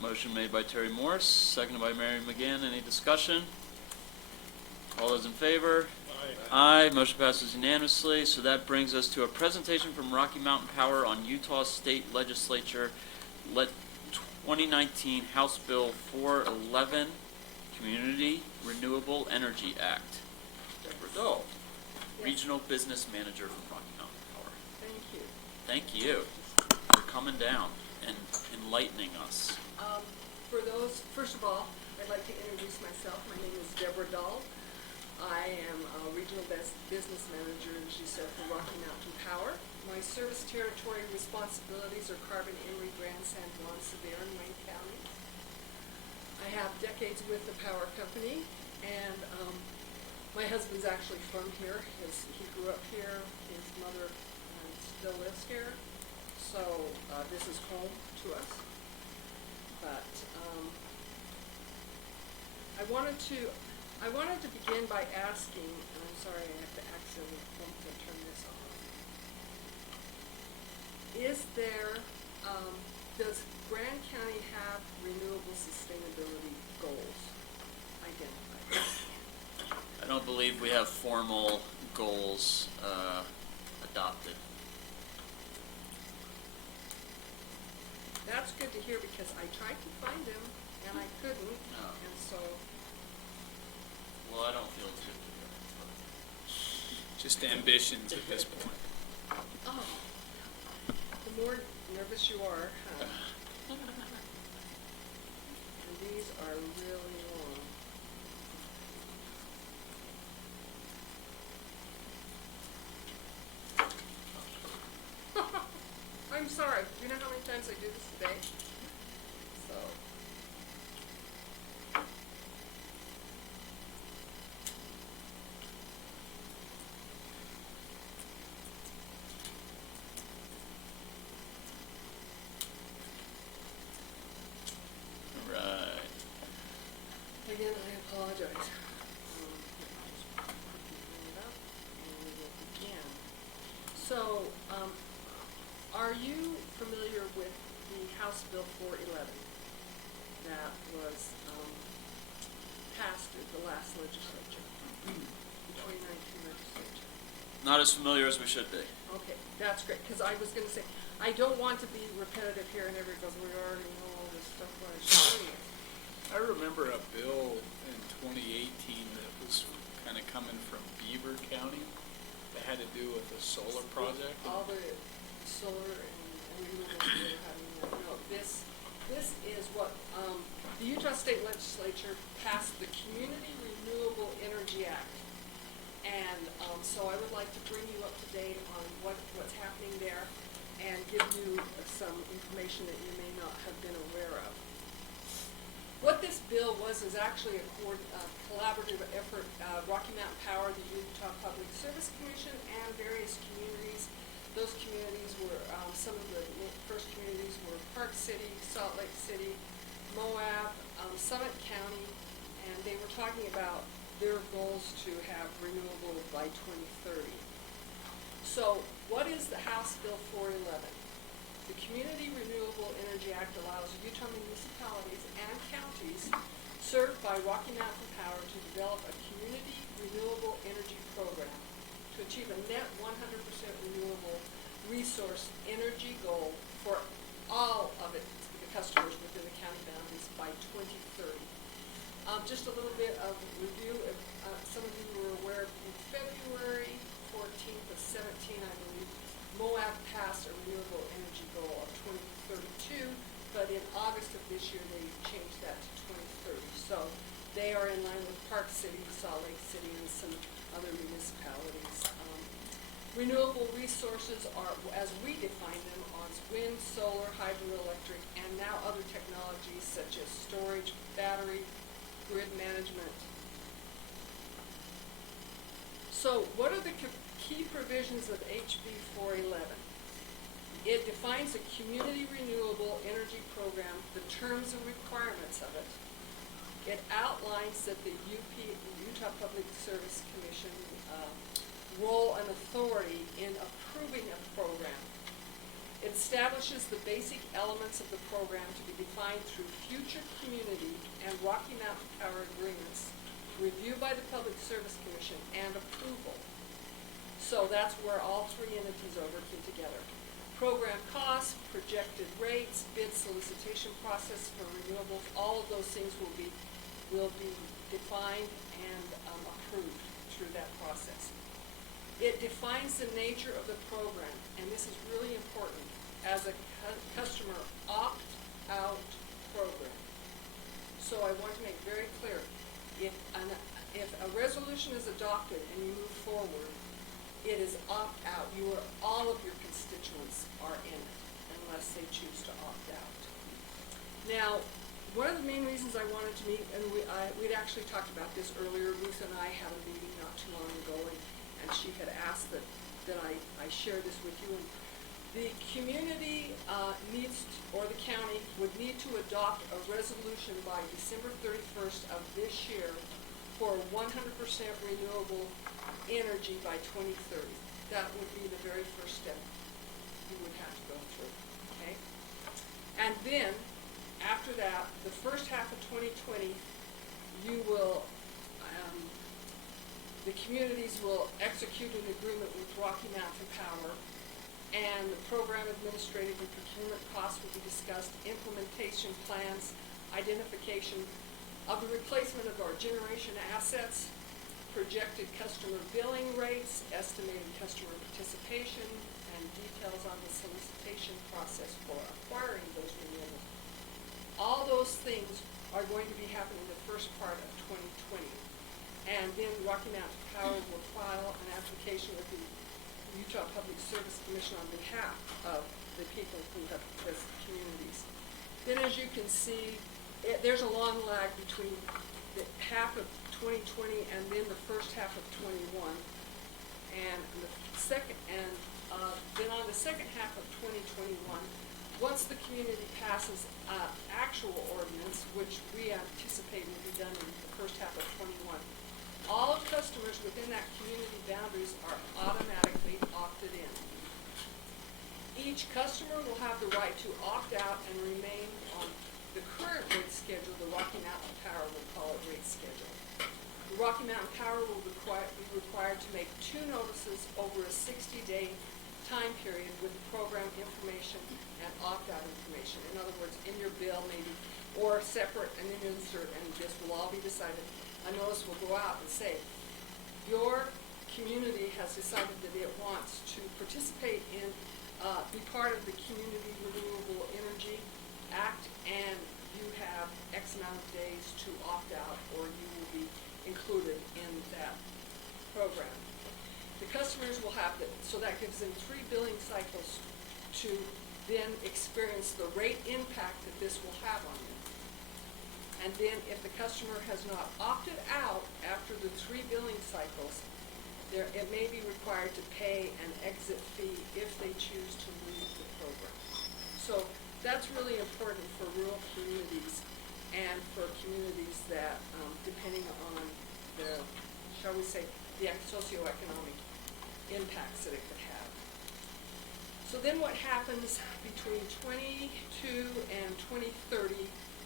Motion made by Terry Morse, seconded by Mary McGinn. Any discussion? All those in favor? Aye. Motion passes unanimously. So that brings us to a presentation from Rocky Mountain Power on Utah State Legislature 2019 House Bill 411, Community Renewable Energy Act. Deborah Dole, Regional Business Manager from Rocky Mountain Power. Thank you. Thank you for coming down and enlightening us. First of all, I'd like to introduce myself. My name is Deborah Dahl. I am a Regional Business Manager, as you said, for Rocky Mountain Power. My service territory responsibilities are Carbon, Emery, Grand, San Juan, Sevier, and Wayne County. I have decades with the power company, and my husband's actually from here. He grew up here. His mother still lives here. So this is home to us. But I wanted to begin by asking, and I'm sorry I have to accidentally turn this off. Does Grand County have renewable sustainability goals identified? I don't believe we have formal goals adopted. that's good to hear because I tried to find him and I couldn't, No. and so, Well, I don't feel as good Just ambitions at this point. oh, the more nervous you are, huh? And these are really long. I'm sorry, do you know how many times I do this today? So. Right. Again, I apologize. Bring it up, and we will begin. So, are you familiar with the House Bill 411 that was passed at the last legislature, the 2019 legislature? Not as familiar as we should be. Okay, that's great, because I was gonna say, I don't want to be repetitive here and everybody goes, we already know all this stuff, what I should do. I remember a bill in 2018 that was kind of coming from Beaver County that had to do with a solar project. All the solar and renewables that are having, no, this is what, the Utah State Legislature passed the Community Renewable Energy Act. And, so I would like to bring you up to date on what's happening there and give you some information that you may not have been aware of. What this bill was is actually a collaborative effort, Rocky Mountain Power, the Utah Public Service Commission, and various communities. Those communities were, some of the first communities were Park City, Salt Lake City, Moab, Summit County, and they were talking about their goals to have renewable by 2030. So what is the House Bill 411? The Community Renewable Energy Act allows Utah municipalities and counties served by Rocky Mountain Power to develop a community renewable energy program to achieve a net 100% renewable resource energy goal for all of the customers within the county boundaries by 2030. Just a little bit of review. If some of you were aware, in February 14th of 17, I believe, Moab passed a renewable energy goal of 2032, but in August of this year, they changed that to 2030. So they are in line with Park City, Salt Lake City, and some other municipalities. Renewable resources are, as we define them, are wind, solar, hydroelectric, and now other technologies such as storage, battery, grid management. So what are the key provisions of HB 411? It defines a community renewable energy program, the terms and requirements of it. It outlines that the Utah Public Service Commission role and authority in approving a program. It establishes the basic elements of the program to be defined through future community and Rocky Mountain Power agreements, review by the Public Service Commission, and approval. So that's where all three entities are working together. Program costs, projected rates, bid solicitation process for renewables, all of those things will be defined and approved through that process. It defines the nature of the program, and this is really important, as a customer opt-out program. So I want to make very clear, if a resolution is adopted and you move forward, it is opt-out. All of your constituents are in it, unless they choose to opt out. Now, one of the main reasons I wanted to meet, and we'd actually talked about this earlier, Ruth and I had a meeting not too long ago, and she had asked that I share this with you. And the community or the county would need to adopt a resolution by December 31st of this year for 100% renewable energy by 2030. That would be the very first step you would have to go through, okay? And then, after that, the first half of 2020, you will, the communities will execute an agreement with Rocky Mountain Power, and the program administrative and procurement costs will be discussed, implementation plans, identification of the replacement of our generation assets, projected customer billing rates, estimated customer participation, and details on the solicitation process for acquiring those renewables. All those things are going to be happening the first part of 2020. And then Rocky Mountain Power will file an application with the Utah Public Service Commission on behalf of the people who have this communities. Then as you can see, there's a long lag between the half of 2020 and then the first half of 21. And the second, and then on the second half of 2021, once the community passes actual ordinance, which we anticipate will be done in the first half of 21, all customers within that community boundaries are automatically opted in. Each customer will have the right to opt out and remain on the current rate schedule. The Rocky Mountain Power will call it rate schedule. The Rocky Mountain Power will be required to make 2 notices over a 60-day time period with program information and opt-out information. In other words, in your bill maybe, or separate and then insert, and this will all be decided. A notice will go out and say, your community has decided that it wants to participate in, be part of the Community Renewable Energy Act, and you have X amount of days to opt out, or you will be included in that program. The customers will have so that gives them 3 billing cycles to then experience the rate impact that this will have on them. And then if the customer has not opted out after the 3 billing cycles, it may be required to pay an exit fee if they choose to leave the program. So that's really important for rural communities and for communities that, depending on the, shall we say, the socioeconomic impacts that it could have. So then what happens between 22 and 2030,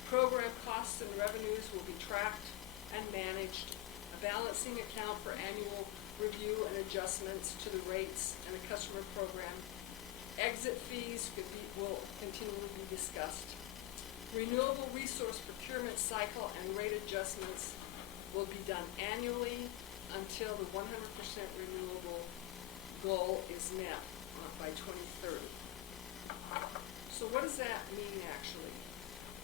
program costs and revenues will be tracked and managed, a balancing account for annual review and adjustments to the rates and the customer program. Exit fees will continually be discussed. Renewable resource procurement cycle and rate adjustments will be done annually until the 100% renewable goal is met by 2030. So what does that mean actually?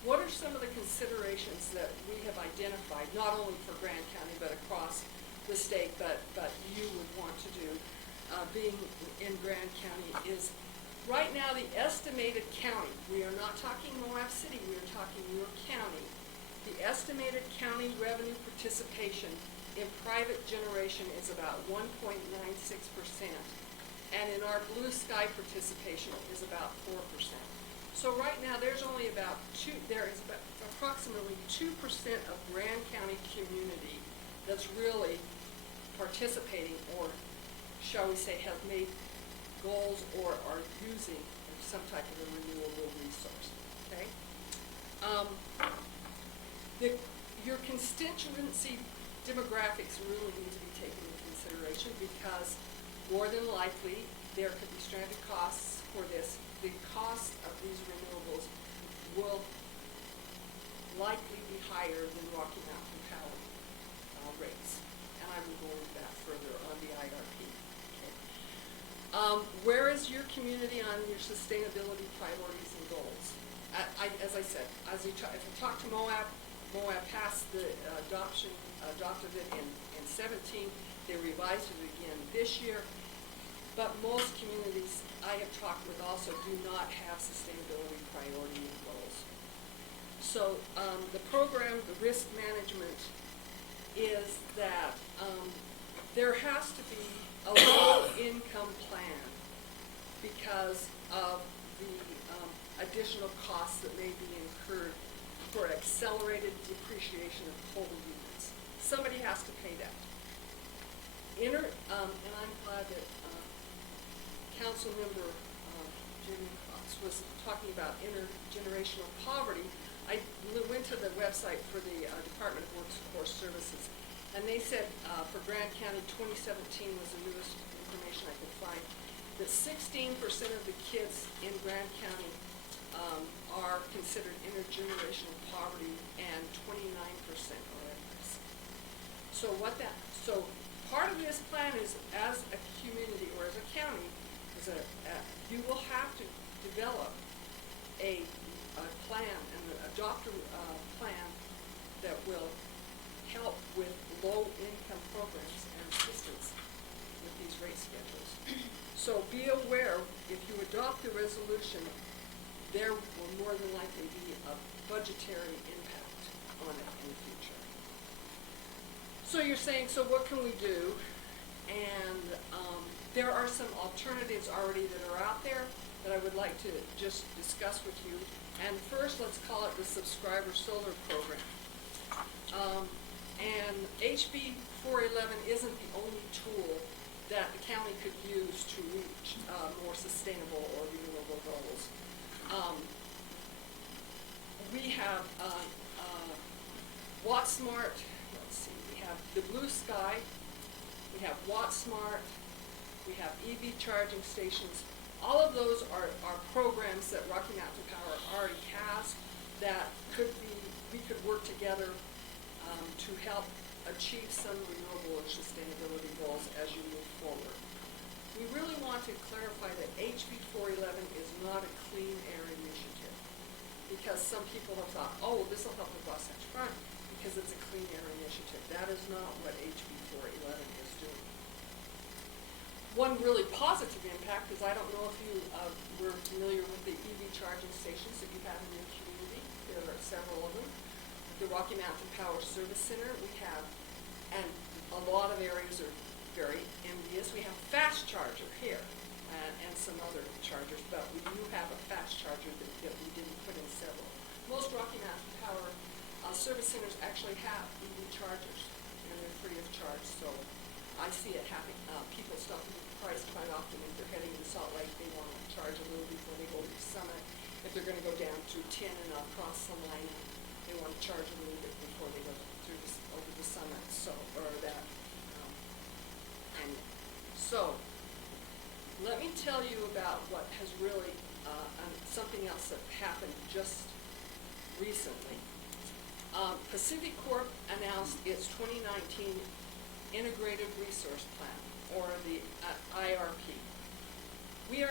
What are some of the considerations that we have identified, not only for Grand County but across the state, but you would want to do, being in Grand County, is right now the estimated county, we are not talking Moab City, we are talking your county, the estimated county revenue participation in private generation is about 1.96%, and in our blue sky participation is about 4%. So right now there's only about approximately 2% of Grand County community that's really participating, or shall we say have made goals or are using some type of a renewable resource, okay? Your constituency demographics really need to be taken into consideration, because more than likely there could be stranded costs for this. The cost of these renewables will likely be higher than Rocky Mountain Power rates, and I will go into that further on the IRP. Okay. Where is your community on your sustainability priorities and goals? As I said, if you talk to Moab passed the adopted it in 17. They revised it again this year. But most communities I have talked with also do not have sustainability priority and goals. So the program, the risk management, is that there has to be a low-income plan because of the additional costs that may be incurred for accelerated depreciation of coal units. Somebody has to pay that. And I'm glad that Council Member Jimmy Cox was talking about intergenerational poverty. I went to the website for the Department of Workforce Services, and they said for Grand County 2017 was the newest information I could find. that 16% of the kids in Grand County are considered intergenerational poverty, and 29% are at risk. So part of this plan is, as a community or as a county, you will have to develop a plan and adopt a plan that will help with low-income programs and assistance with these rate schedules. So be aware, if you adopt the resolution, there will more than likely be a budgetary impact on it in the future. So you're saying, so what can we do? And there are some alternatives already that are out there that I would like to just discuss with you. And first, let's call it the Subscriber Solar Program. And HB 411 isn't the only tool that the county could use to reach more sustainable or renewable goals. We have WattSmart, let's see, we have the Blue Sky, we have WattSmart, we have EV charging stations. All of those are programs that Rocky Mountain Power already has that we could work together to help achieve some renewable or sustainability goals as you move forward. We really want to clarify that HB 411 is not a clean air initiative, because some people have thought, oh, well, this will help with Wasatch Front because it's a clean air initiative. That is not what HB 411 is doing. One really positive impact is, I don't know if you were familiar with the EV charging stations that you have in your community. There are several of them. The Rocky Mountain Power Service Center, we have, and a lot of areas are very envious. We have fast charger here and some other chargers, but we do have a fast charger that we didn't put in several. Most Rocky Mountain Power service centers actually have EV chargers, and they're free of charge. So I see it happening. People stop at the price quite often if they're heading to Salt Lake. They want to charge a little before they go to the summit. If they're going to go down through 10 and across the line, they want to charge a little bit before they go through over the summit. So let me tell you about what has really something else that happened just recently. Pacific Corp announced its 2019 Integrated Resource Plan, or the IRP. We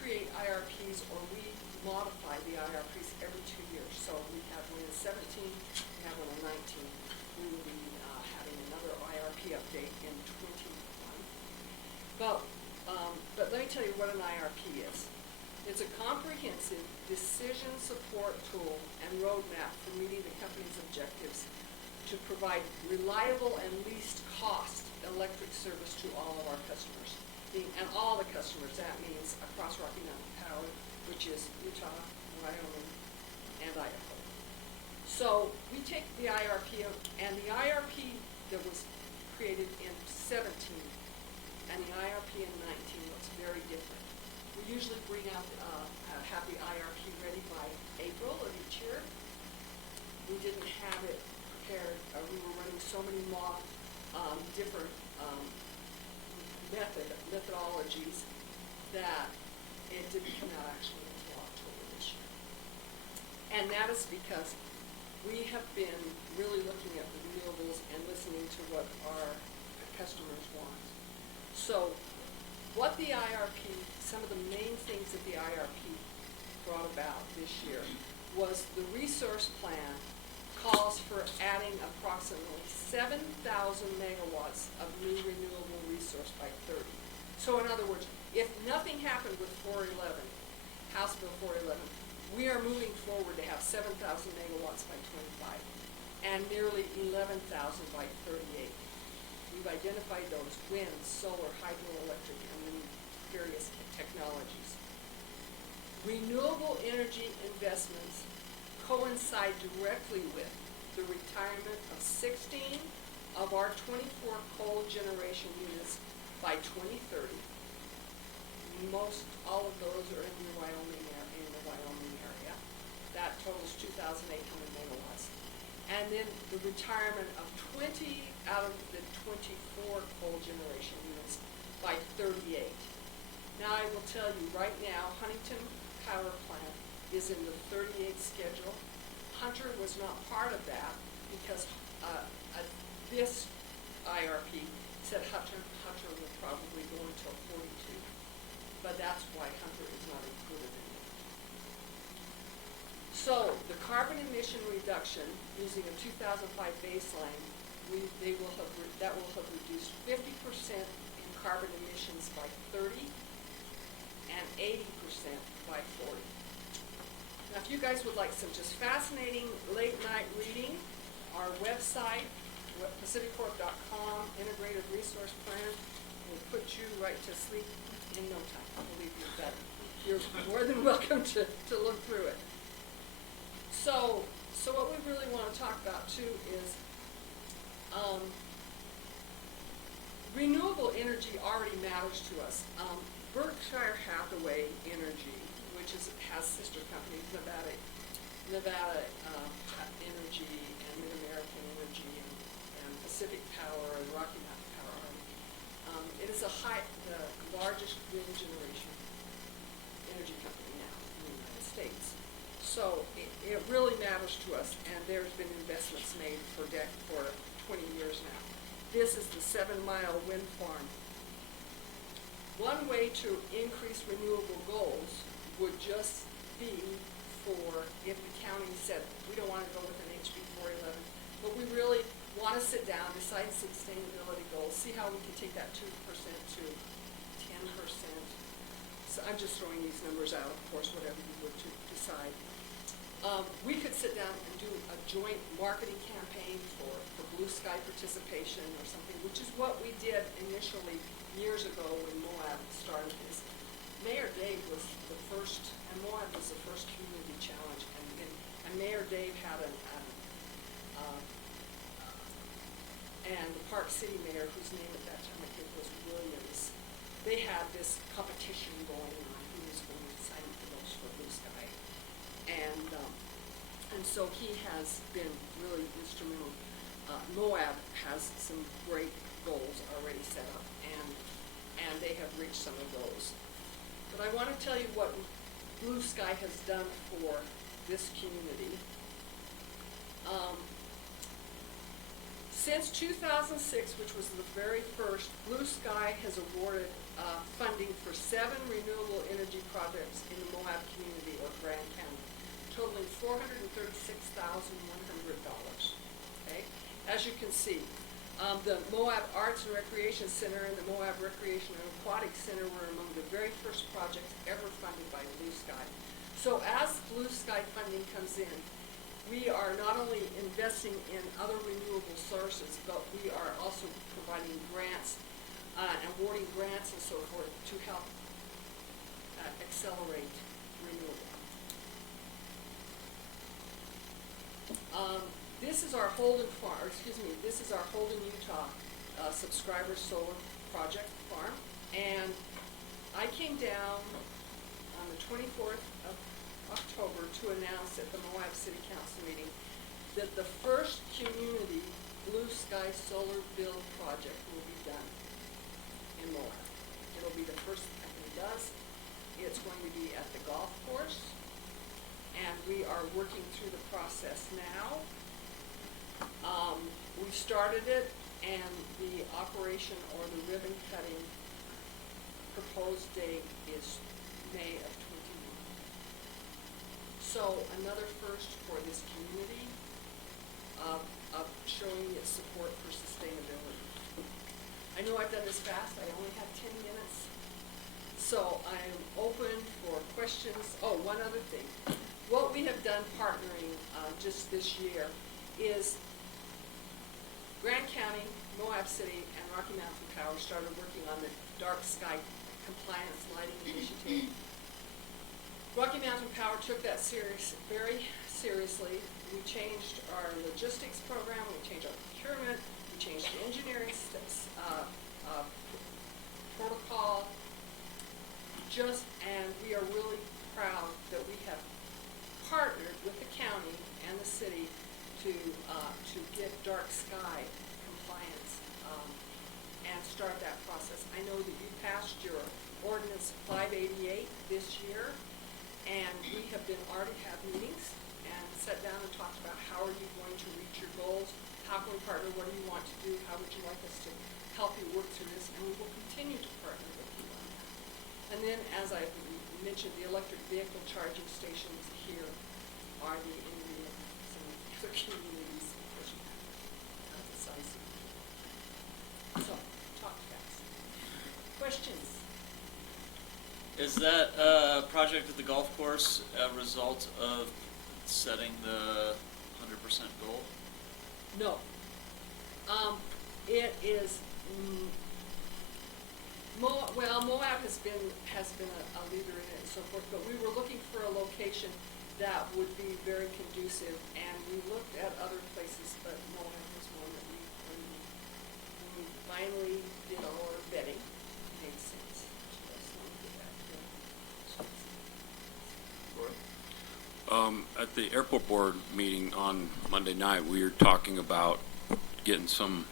create IRPs, or we modify the IRPs every 2 years. So we have one in 17, we have one in 19. We will be having another IRP update in 21. But let me tell you what an IRP is. It's a comprehensive decision support tool and roadmap for meeting the company's objectives to provide reliable and least cost electric service to all of our customers. And all the customers, that means across Rocky Mountain Power, which is Utah, Wyoming, and Idaho. So we take the IRP, and the IRP that was created in 17 and the IRP in 19 looks very different. We usually bring out, have the IRP ready by April of each year. We didn't have it prepared. We were running so many different methodologies that it didn't come out actually until October this year. And that is because we have been really looking at the renewables and listening to what our customers want. So what the IRP, some of the main things that the IRP brought about this year was the resource plan calls for adding approximately 7,000 megawatts of new renewable resource by 30. So in other words, if nothing happened with 411, House Bill 411, we are moving forward to have 7,000 megawatts by 25 and nearly 11,000 by 38. We've identified those: wind, solar, hydroelectric, and then various technologies. Renewable energy investments coincide directly with the retirement of 16 of our 24 coal generation units by 2030. All of those are in the Wyoming area. That totals 2,800 megawatts. And then the retirement of 20 out of the 24 coal generation units by 38. Now, I will tell you, right now, Huntington Power Plant is in the 38 schedule. Hunter was not part of that because this IRP said Hunter would probably go until 42, but that's why Hunter is not included in it. So the carbon emission reduction using a 2005 baseline, that will have reduced 50% in carbon emissions by 30 and 80% by 40. Now, if you guys would like some just fascinating late night reading, our website, pacificcorp.com, integrated resource plan, will put you right to sleep in no time. Believe me, that you're more than welcome to look through it. So what we really want to talk about too is renewable energy already matters to us. Berkshire Hathaway Energy, which has sister companies, Nevada Energy and Mid-American Energy and Pacific Power and Rocky Mountain Power. It is the largest wind generation energy company now in the United States. So it really matters to us, and there's been investments made for 20 years now. This is the 7 Mile wind farm. One way to increase renewable goals would just be for if the county said, we don't want to go with an HB 411, but we really want to sit down, decide sustainability goals, see how we can take that 2% to 10%. So I'm just throwing these numbers out, of course, whatever you would to decide. We could sit down and do a joint marketing campaign for blue sky participation or something, which is what we did initially years ago when Moab started this. Mayor Dave was the first, and Moab was the first community challenge, and Mayor Dave had and the Park City mayor, whose name at that time I think was Williams, they had this competition going on who was going to sign up the most for blue sky. And so he has been really instrumental. Moab has some great goals already set up, and they have reached some of those. But I want to tell you what Blue Sky has done for this community. Since 2006, which was the very first, Blue Sky has awarded funding for 7 renewable energy projects in the Moab community or Grand County, totaling $436,100. Okay, as you can see, the Moab Arts and Recreation Center and the Moab Recreation and Aquatic Center were among the very first projects ever funded by Blue Sky. So as Blue Sky funding comes in, we are not only investing in other renewable sources, but we are also providing grants and awarding grants and so forth to help accelerate renewable. This is our Holden farm, this is our Holden, Utah subscriber solar project farm. And I came down on the 24th of October to announce at the Moab City Council meeting that the first community Blue Sky solar build project will be done in Moab. It'll be the first company does. It's going to be at the golf course, and we are working through the process now. We've started it, and the operation or the ribbon cutting proposed date is May of 21. So another first for this community of showing its support for sustainability. I know I've done this fast. I only have 10 minutes. So I'm open for questions. Oh, one other thing. What we have done partnering just this year is Grand County, Moab City, and Rocky Mountain Power started working on the dark sky compliance lighting initiative. Rocky Mountain Power took that very seriously. We changed our logistics program, we changed our procurement, we changed the engineering protocol, and we are really proud that we have partnered with the county and the city to get dark sky compliance and start that process. I know that you passed your ordinance 588 this year, and we have been already had meetings and sat down and talked about how are you going to reach your goals, how can we partner, what do you want to do, how would you like us to help you work through this, and we will continue to partner with you on that. And then, as I mentioned, the electric vehicle charging stations here are the ingredients in the communities, as you have emphasized. So, talk fast. Questions? Is that project at the golf course a result of setting the 100% goal? No. It is, Moab has been a leader in it and so forth, but we were looking for a location that would be very conducive, and we looked at other places, but Moab was one that when we finally did our vetting, made sense to us when we did that. At the airport board meeting on Monday night, we were talking about doing some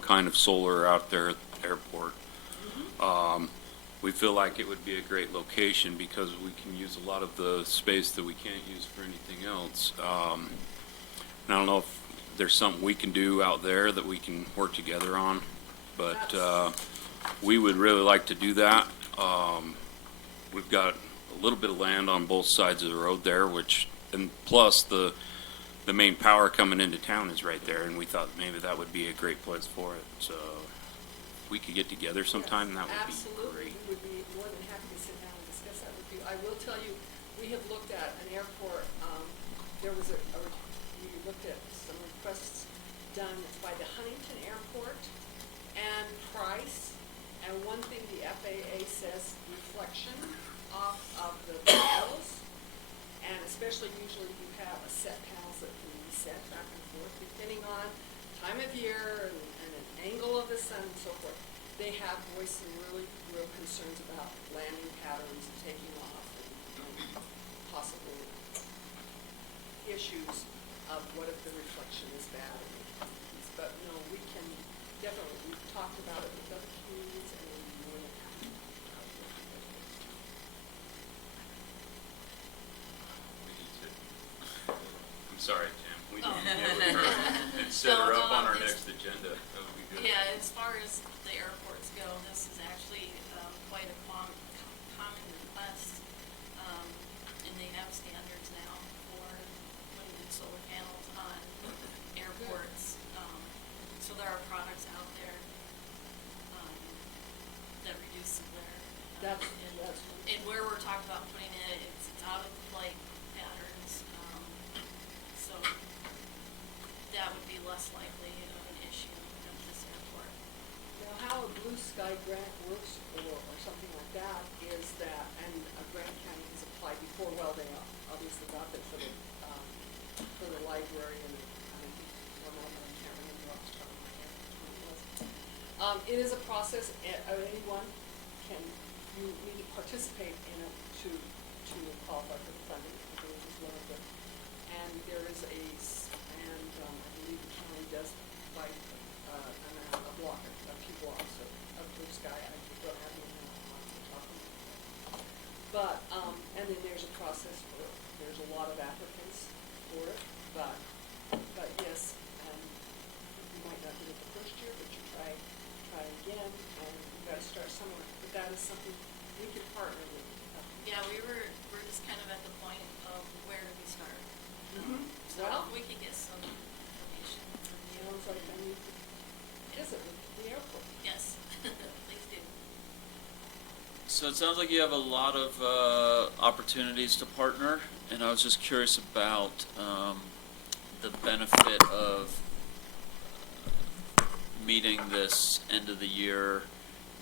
kind of solar out there at the airport. We feel like it would be a great location because we can use a lot of the space that we can't use for anything else. And I don't know if there's something we can do out there that we can work together on, but we would really like to do that. We've got a little bit of land on both sides of the road there, and plus the main power coming into town is right there, and we thought maybe that would be a great place for it. So if we could get together sometime, that would be great. Absolutely, we would be more than happy to sit down and discuss that with you. I will tell you, we have looked at an airport, we looked at some requests done by the Huntington Airport and Price, and one thing the FAA says, reflection off of the panels, and especially usually you have a set panels that can be set back and forth, depending on time of year and an angle of the sun and so forth. They have voiced some really real concerns about landing patterns and taking off and possible issues of what if the reflection is bad. But no, we can definitely, we've talked about it with other communities and we'll be more than happy to work with it. I'm sorry, Tim. We need to get with her and set her up on our next agenda. That would be good. Yeah, as far as the airports go, this is actually quite a common request, and they have standards now for putting in solar panels on airports. So there are products out there that reduce the glare. And where we're talking about putting it, it's out of flight patterns, so that would be less likely of an issue at this airport. Now, how a Blue Sky grant works or something like that is that, and Grant County has applied before, well, they obviously got it for the library and I think, I can't remember off the top of my head which one it was. It is a process, anyone can, you need to participate in it to qualify for the funding. I believe is one of the, and there is I believe the county does like a block, a few blocks of Blue Sky. I don't have any on the top of my head. But, and then there's a process for it. There's a lot of applicants for it, but yes, you might not get it the first year, but you try again, and you gotta start somewhere. But that is something we could partner with. Yeah, we're just kind of at the point of where do we start? So Well, if we could get some information from you. sounds like I need to visit with the airport. Yes, please do. So it sounds like you have a lot of opportunities to partner, and I was just curious about the benefit of meeting this end of the year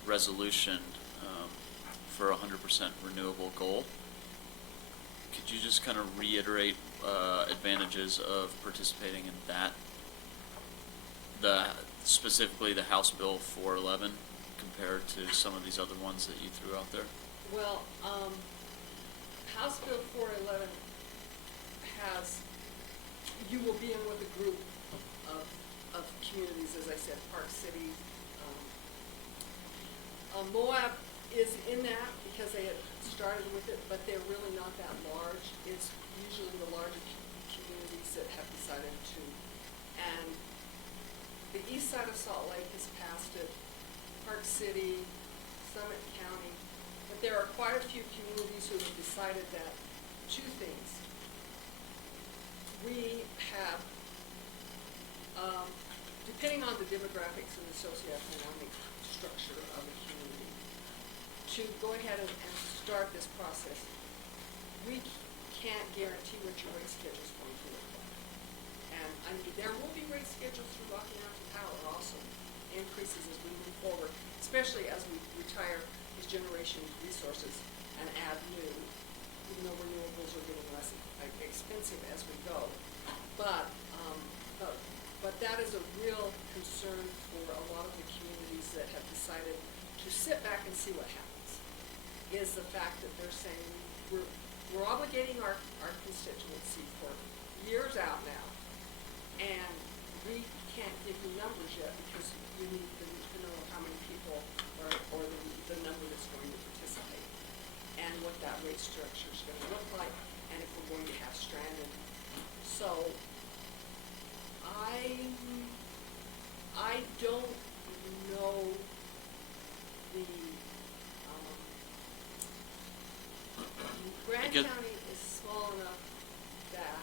resolution for a 100% renewable goal. Could you just kind of reiterate advantages of participating in that? Specifically the House Bill 411 compared to some of these other ones that you threw out there? Well, House Bill 411 you will be in with a group of communities, as I said, Park City. Moab is in that because they had started with it, but they're really not that large. It's usually the larger communities that have decided to. And the east side of Salt Lake has passed it, Park City, Summit County, but there are quite a few communities who have decided that two things. We have, depending on the demographics and the socioeconomic structure of the community, to go ahead and start this process, we can't guarantee what your rate schedule is going to look like. And I mean, there will be rate schedules through Rocky Mountain Power also, increases as we move forward, especially as we retire these generation resources and add new, even though renewables are getting less expensive as we go. But that is a real concern for a lot of the communities that have decided to sit back and see what happens, is the fact that they're saying we're obligating our constituency for years out now, and we can't give you numbers yet because you need to know how many people or the number that's going to participate and what that rate structure is going to look like and if we're going to have stranded. So I don't know the Grand County is small enough that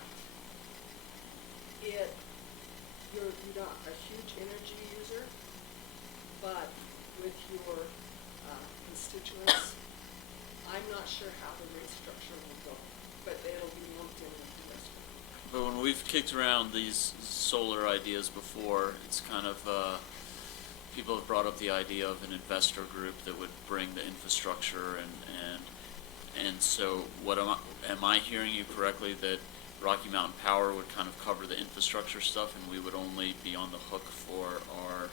you're not a huge energy user, but with your constituents, I'm not sure how the rate structure will go, but it'll be lumped in with the rest of it. But when we've kicked around these solar ideas before, it's kind of, people have brought up the idea of an investor group that would bring the infrastructure and so am I hearing you correctly that Rocky Mountain Power would kind of cover the infrastructure stuff and we would only be on the hook for our,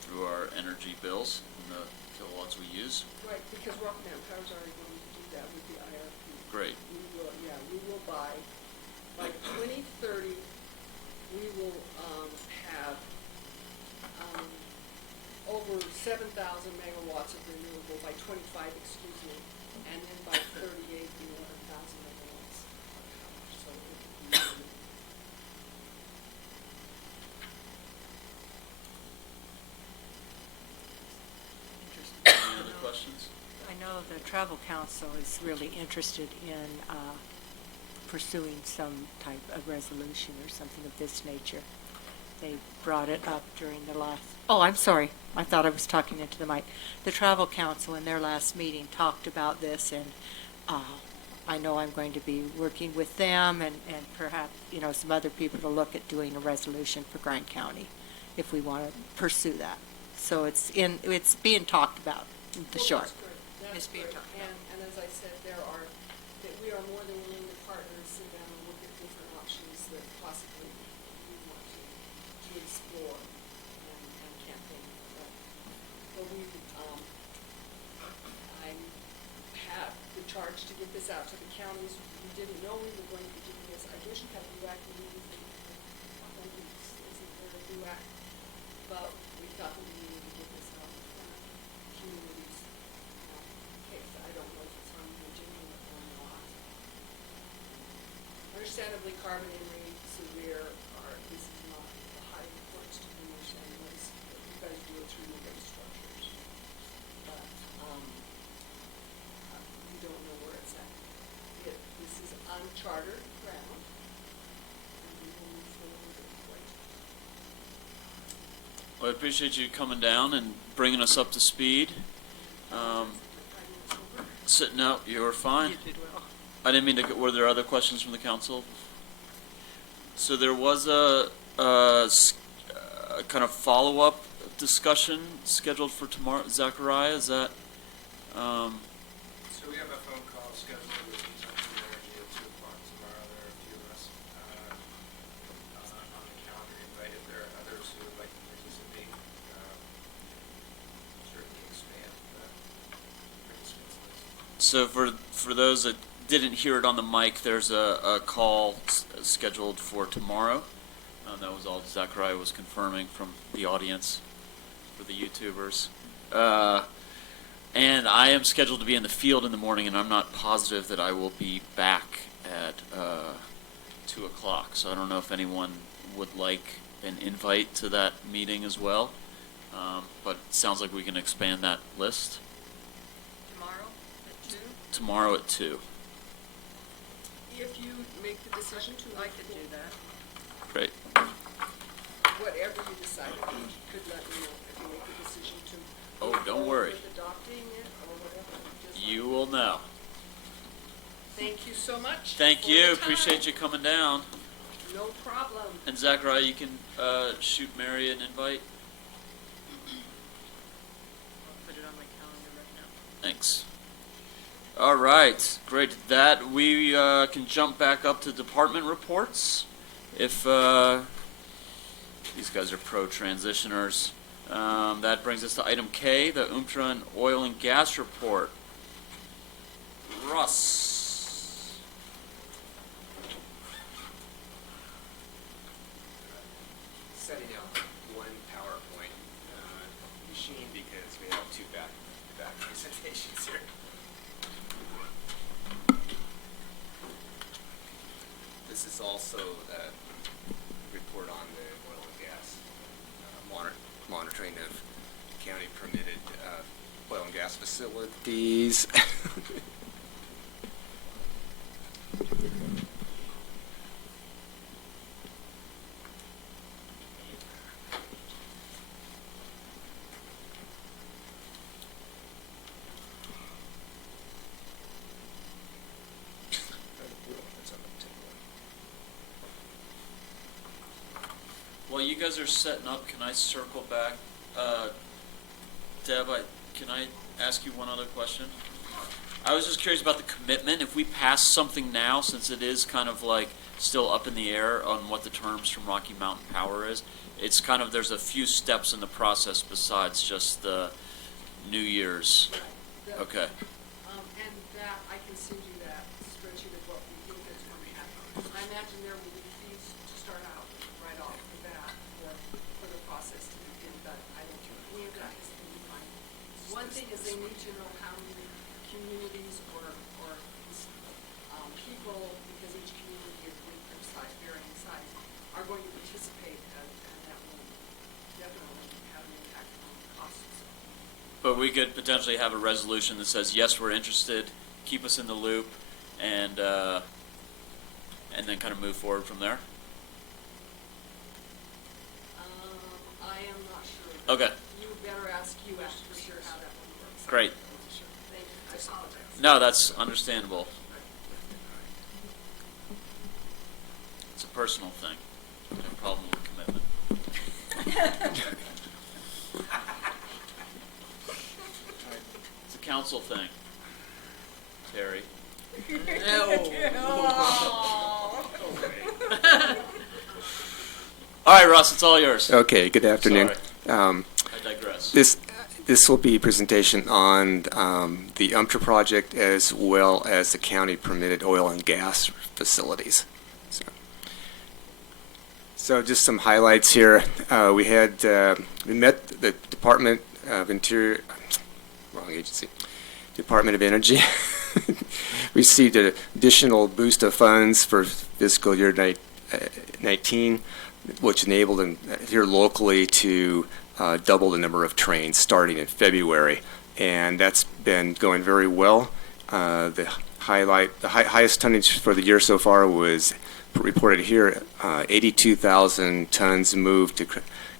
through our energy bills and the kilowatts we use? Right, because Rocky Mountain Power's already going to do that with the IRP. Great. We will buy, by 2030, we will have over 7,000 megawatts of renewable, by 25, excuse me, and then by 38, be 11,000 megawatts of power. So it would be Any other questions? I know the Travel Council is really interested in pursuing some type of resolution or something of this nature. They brought it up during the last, oh, I'm sorry, I thought I was talking into the mic. The Travel Council in their last meeting talked about this, and I know I'm going to be working with them and perhaps, some other people to look at doing a resolution for Grand County if we want to pursue that. So it's being talked about, the short. That's great. And as I said, that we are more than willing to partner and sit down and look at different options that possibly we want to explore and campaign. But I have the charge to get this out to the counties. We didn't know we were going to be doing this. I wish we had a UAC meeting for isn't there a UAC? But we thought we needed to get this out in front of communities. I don't know if it's on the agenda or not. Understandably, carbon and rate severe this is not a high importance to commerce anyways, but you guys do it through your rate structures. But, we don't know where it's at. This is uncharted ground, and we will move forward anyway. Well, I appreciate you coming down and bringing us up to speed. No, you were fine. You did well. I didn't mean to. Were there other questions from the council? So there was a kind of follow-up discussion scheduled for tomorrow. Zachariah, is that? So we have a phone call scheduled with Kentucky Energy at 2 o'clock tomorrow. There are a few of us on the calendar invited. There are others who would like to participate. Certainly expand the participants list. So for those that didn't hear it on the mic, there's a call scheduled for tomorrow. That was all Zachariah was confirming from the audience for the YouTubers. And I am scheduled to be in the field in the morning, and I'm not positive that I will be back at 2 o'clock. So I don't know if anyone would like an invite to that meeting as well. But it sounds like we can expand that list. Tomorrow at 2? Tomorrow at 2. If you make the decision to, I could do that. Great. whatever you decide, if you could let me know if you make the decision to. Oh, move don't forward worry. With adopting it or whatever. Just You will know. Thank you so much. Thank for you. the time. Appreciate you coming down. No problem. And Zachariah, you can shoot Mary an invite. I'll put it on my calendar right now. Thanks. All right, great. That we can jump back up to department reports. If these guys are pro transitioners, that brings us to item K, the UMTRA oil and gas report. Russ. Setting up one PowerPoint machine because we have two back presentations here. This is also a report on the oil and gas monitoring of county permitted oil and gas facilities. While you guys are setting up, can I circle back? Deb, can I ask you one other question? I was just curious about the commitment. If we pass something now, since it is kind of like still up in the air on what the terms from Rocky Mountain Power is, it's kind of, there's a few steps in the process besides just the New Year's. Okay. And that, I can send you that spreadsheet of what we think is going to happen. I imagine there will be fees to start out right off the bat for the process to begin, but I don't think any of that is going to be fine. One thing is they need to know how many communities or people, because each community is varying size, are going to participate, and that will definitely have an impact on costs. But we could potentially have a resolution that says, yes, we're interested, keep us in the loop, and then kind of move forward from there? I am not sure. Okay, You better ask UAC for sure how that one works. great. Sure. Thank you. I apologize. No, that's understandable. It's a personal thing. I have a problem with commitment. It's a council thing, Terry. All right, Russ, it's all yours. Okay, good afternoon. I digress. This will be a presentation on the UMTRA project as well as the county permitted oil and gas facilities. So just some highlights here. We met the Department of Interior, wrong agency, Department of Energy. Received an additional boost of funds for fiscal year 19, which enabled them here locally to double the number of trains starting in February, and that's been going very well. The highest tonnage for the year so far was reported here, 82,000 tons moved to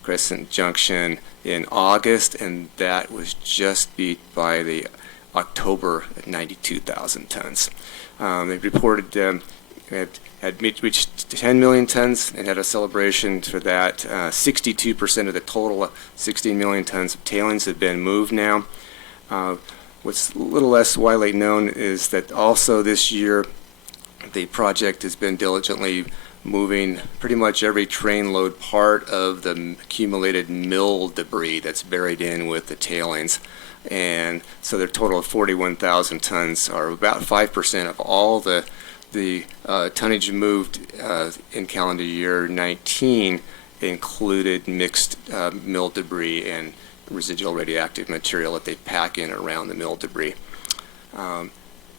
Crescent Junction in August, and that was just beat by the October at 92,000 tons. They reported had reached 10 million tons and had a celebration for that. 62% of the total 16 million tons of tailings have been moved now. What's a little less widely known is that also this year the project has been diligently moving pretty much every train load part of the accumulated mill debris that's buried in with the tailings. And so their total of 41,000 tons are about 5% of all the tonnage moved in calendar year 19 included mixed mill debris residual radioactive material that they pack in around the mill debris.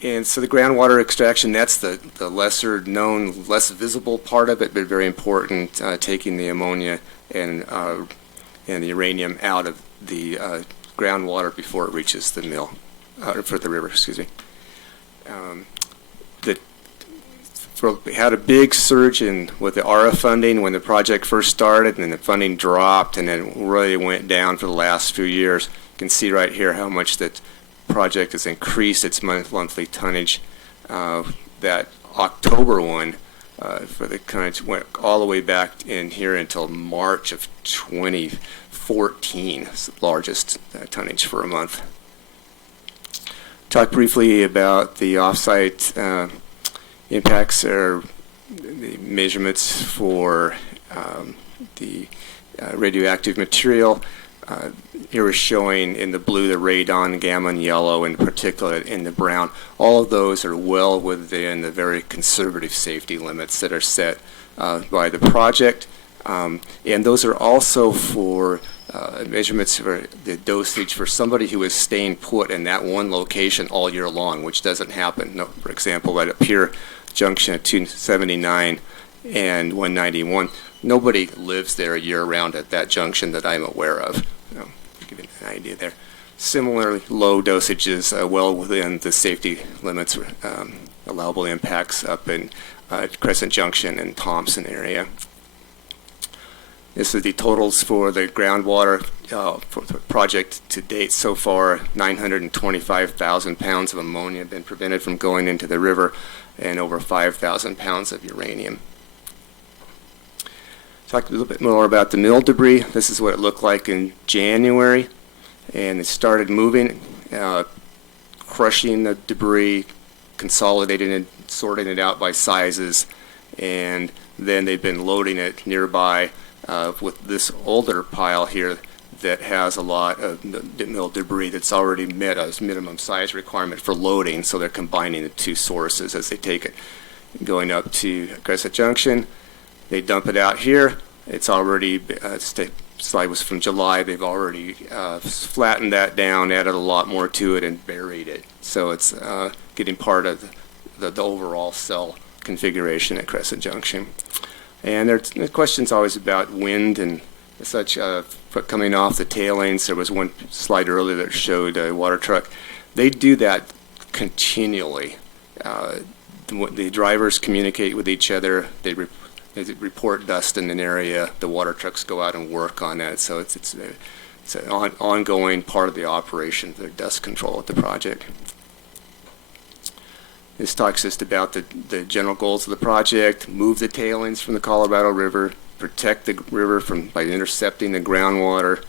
And so the groundwater extraction, that's the lesser known, less visible part of it, but very important, taking the ammonia and the uranium out of the groundwater before it reaches the mill, for the river, excuse me. We had a big surge with the ARA funding when the project first started, and then the funding dropped, and then really went down for the last few years. You can see right here how much that project has increased its monthly tonnage. That October one for the tonnage went all the way back in here until March of 2014, it's the largest tonnage for a month. Talk briefly about the offsite impacts or the measurements for the radioactive material. Here we're showing in the blue the radon, gamma, and yellow, and particulate in the brown. All of those are well within the very conservative safety limits that are set by the project. And those are also for measurements for the dosage for somebody who is staying put in that one location all year long, which doesn't happen. No, for example, right up here, junction at 279 and 191, nobody lives there year-round at that junction that I'm aware of. Give you an idea there. Similarly, low dosages well within the safety limits, allowable impacts up in Crescent Junction and Thompson area. This is the totals for the groundwater for the project to date. So far, 925,000 pounds of ammonia have been prevented from going into the river, and over 5,000 pounds of uranium. Talk a little bit more about the mill debris. This is what it looked like in January, and it started moving, crushing the debris, consolidating it, sorting it out by sizes, and then they've been loading it nearby with this older pile here that has a lot of mill debris that's already met a minimum size requirement for loading, so they're combining the two sources as they take it. Going up to Crescent Junction, they dump it out here. It's already, slide was from July, they've already flattened that down, added a lot more to it, and buried it. So it's getting part of the overall cell configuration at Crescent Junction. And there's questions always about wind and such coming off the tailings. There was one slide earlier that showed a water truck. They do that continually. The drivers communicate with each other. They report dust in an area. The water trucks go out and work on that. So it's an ongoing part of the operation, the dust control at the project. This talks just about the general goals of the project: move the tailings from the Colorado River, protect the river by intercepting the groundwater,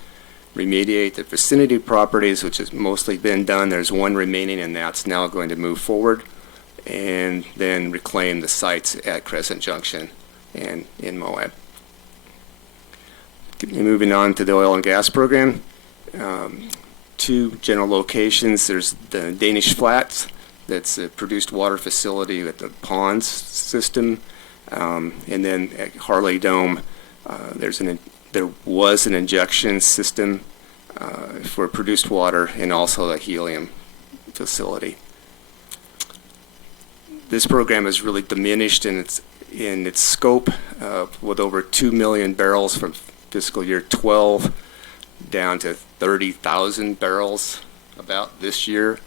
remediate the vicinity properties, which has mostly been done. There's one remaining, and that's now going to move forward, and then reclaim the sites at Crescent Junction and in Moab. Moving on to the oil and gas program. Two general locations. There's the Danish Flats. That's a produced water facility with the ponds system. And then at Harley Dome, there was an injection system for produced water and also a helium facility. This program has really diminished in its scope, with over 2 million barrels from fiscal year 12 down to 30,000 barrels about this year.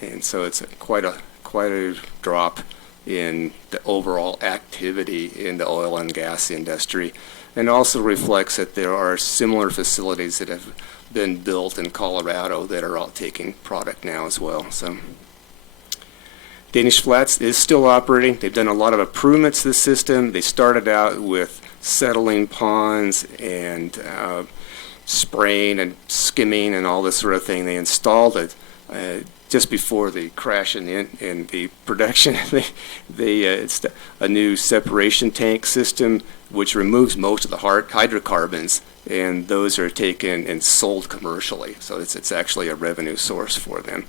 And so it's quite a drop in the overall activity in the oil and gas industry, and also reflects that there are similar facilities that have been built in Colorado that are all taking product now as well. So Danish Flats is still operating. They've done a lot of improvements to the system. They started out with settling ponds and spraying and skimming and all this sort of thing. They installed it just before the crash in the production. It's a new separation tank system which removes most of the hydrocarbons, and those are taken and sold commercially. So it's actually a revenue source for them.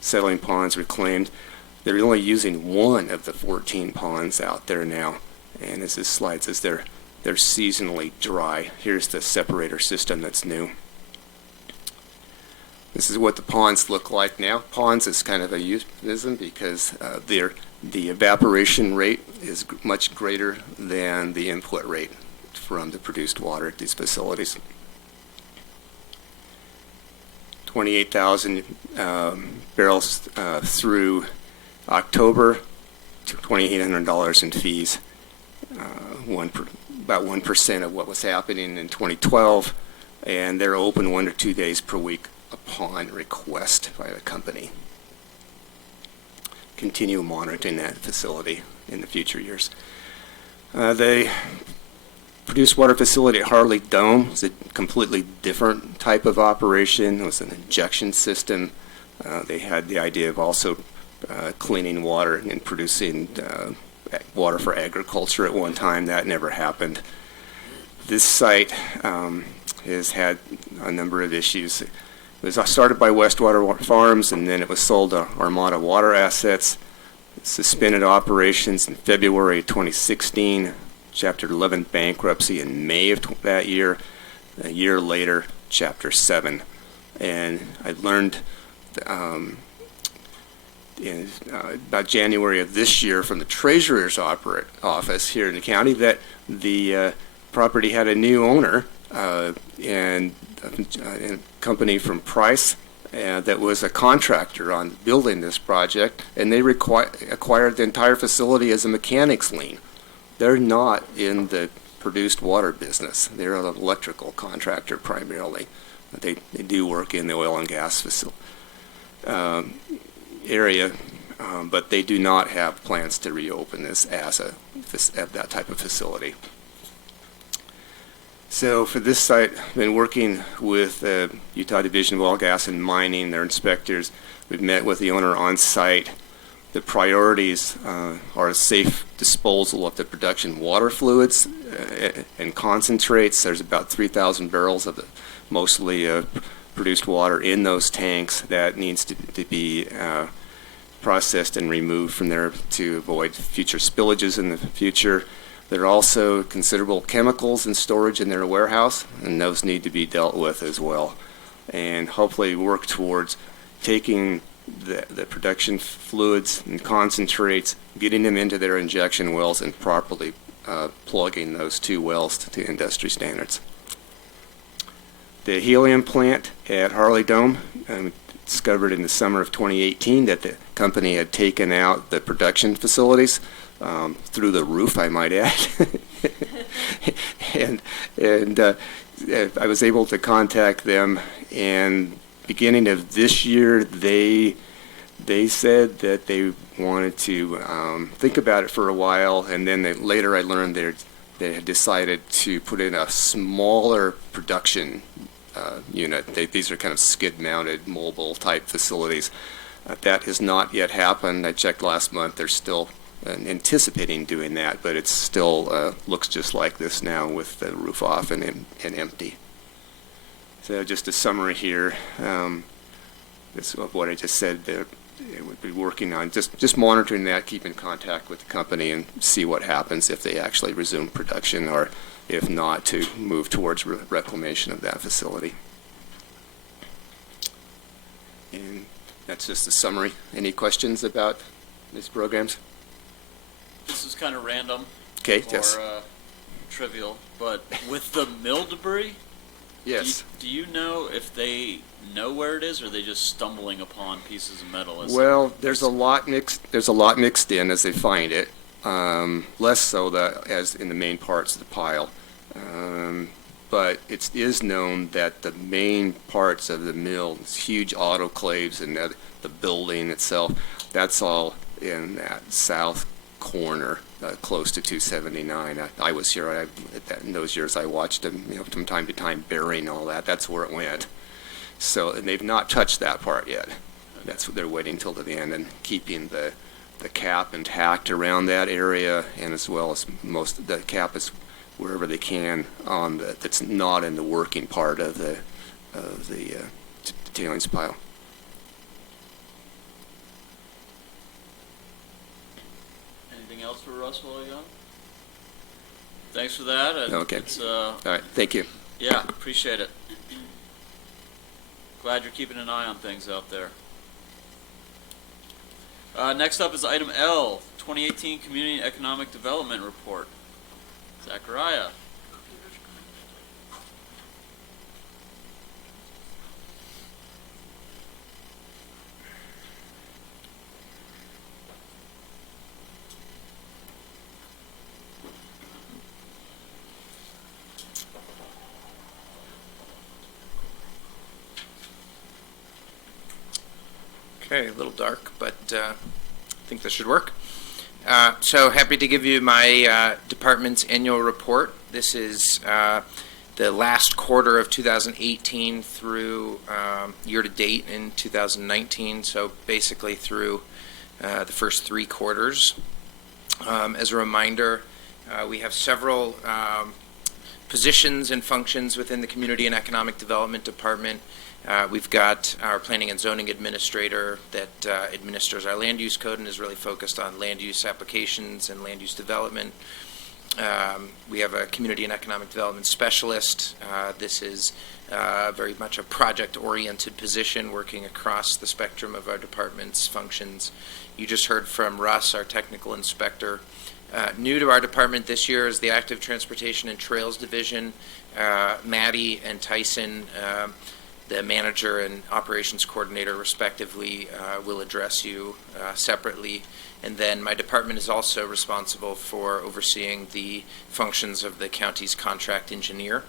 Settling ponds reclaimed. They're only using one of the 14 ponds out there now, and as this slide says, they're seasonally dry. Here's the separator system that's new. This is what the ponds look like now. Ponds is kind of a euphemism because the evaporation rate is much greater than the input rate from the produced water at these facilities. 28,000 barrels through October, $2,800 in fees, about 1% of what was happening in 2012, and they're open 1 to 2 days per week upon request by the company. Continue monitoring that facility in the future years. The produced water facility at Harley Dome is a completely different type of operation. It was an injection system. They had the idea of also cleaning water and producing water for agriculture at one time. That never happened. This site has had a number of issues. It was started by Westwater Farms, and then it was sold to Armada Water Assets. Suspended operations in February 2016. Chapter 11 bankruptcy in May of that year. A year later, Chapter 7. And I learned in about January of this year from the Treasurer's office here in the county that the property had a new owner and a company from Price that was a contractor on building this project, and they acquired the entire facility as a mechanics lien. They're not in the produced water business. They're an electrical contractor primarily. They do work in the oil and gas area, but they do not have plans to reopen this as that type of facility. So for this site, I've been working with the Utah Division of Oil, Gas, and Mining, their inspectors. We've met with the owner on site. The priorities are safe disposal of the production water fluids and concentrates. There's about 3,000 barrels of mostly produced water in those tanks that needs to be processed and removed from there to avoid future spillages in the future. There are also considerable chemicals in storage in their warehouse, and those need to be dealt with as well. And hopefully work towards taking the production fluids and concentrates, getting them into their injection wells, and properly plugging those 2 wells to industry standards. The helium plant at Harley Dome, discovered in the summer of 2018 that the company had taken out the production facilities through the roof, I might add. and I was able to contact them, and beginning of this year, they said that they wanted to think about it for a while, and then later I learned they had decided to put in a smaller production unit. These are kind of skid-mounted, mobile-type facilities. That has not yet happened. I checked last month. They're still anticipating doing that, but it still looks just like this now with the roof off and empty. So just a summary here. This is what I just said. It would be working on just monitoring that, keep in contact with the company, and see what happens if they actually resume production, or if not, to move towards reclamation of that facility. And that's just a summary. Any questions about these programs? This is kind of random. Okay, or, yes. Trivial, but with the mill debris, yes. Do you know if they know where it is, or are they just stumbling upon pieces of metal? Well, there's a lot mixed in as they find it. Less so as in the main parts of the pile. But it is known that the main parts of the mill, huge autoclaves and the building itself, that's all in that south corner, close to 279. I was here in those years. I watched them, from time to time burying all that. That's where it went. So, and they've not touched that part yet. That's what they're waiting till to the end and keeping the cap intact around that area, and as well as the cap is wherever they can on that's not in the working part of the tailings pile. Anything else for Russ while you're gone? Thanks for that. Okay. It's, all right. Thank you. Yeah, appreciate it. Glad you're keeping an eye on things out there. Next up is item L, 2018 Community and Economic Development Report. Zachariah. Okay, a little dark, but I think this should work. So happy to give you my department's annual report. This is the last quarter of 2018 through year to date in 2019, so basically through the first 3 quarters. As a reminder, we have several positions and functions within the Community and Economic Development Department. We've got our planning and zoning administrator that administers our land use code and is really focused on land use applications and land use development. We have a community and economic development specialist. This is very much a project-oriented position working across the spectrum of our department's functions. You just heard from Russ, our technical inspector. New to our department this year is the Active Transportation and Trails Division. Maddie and Tyson, the manager and operations coordinator respectively, will address you separately. And then my department is also responsible for overseeing the functions of the county's contract engineer.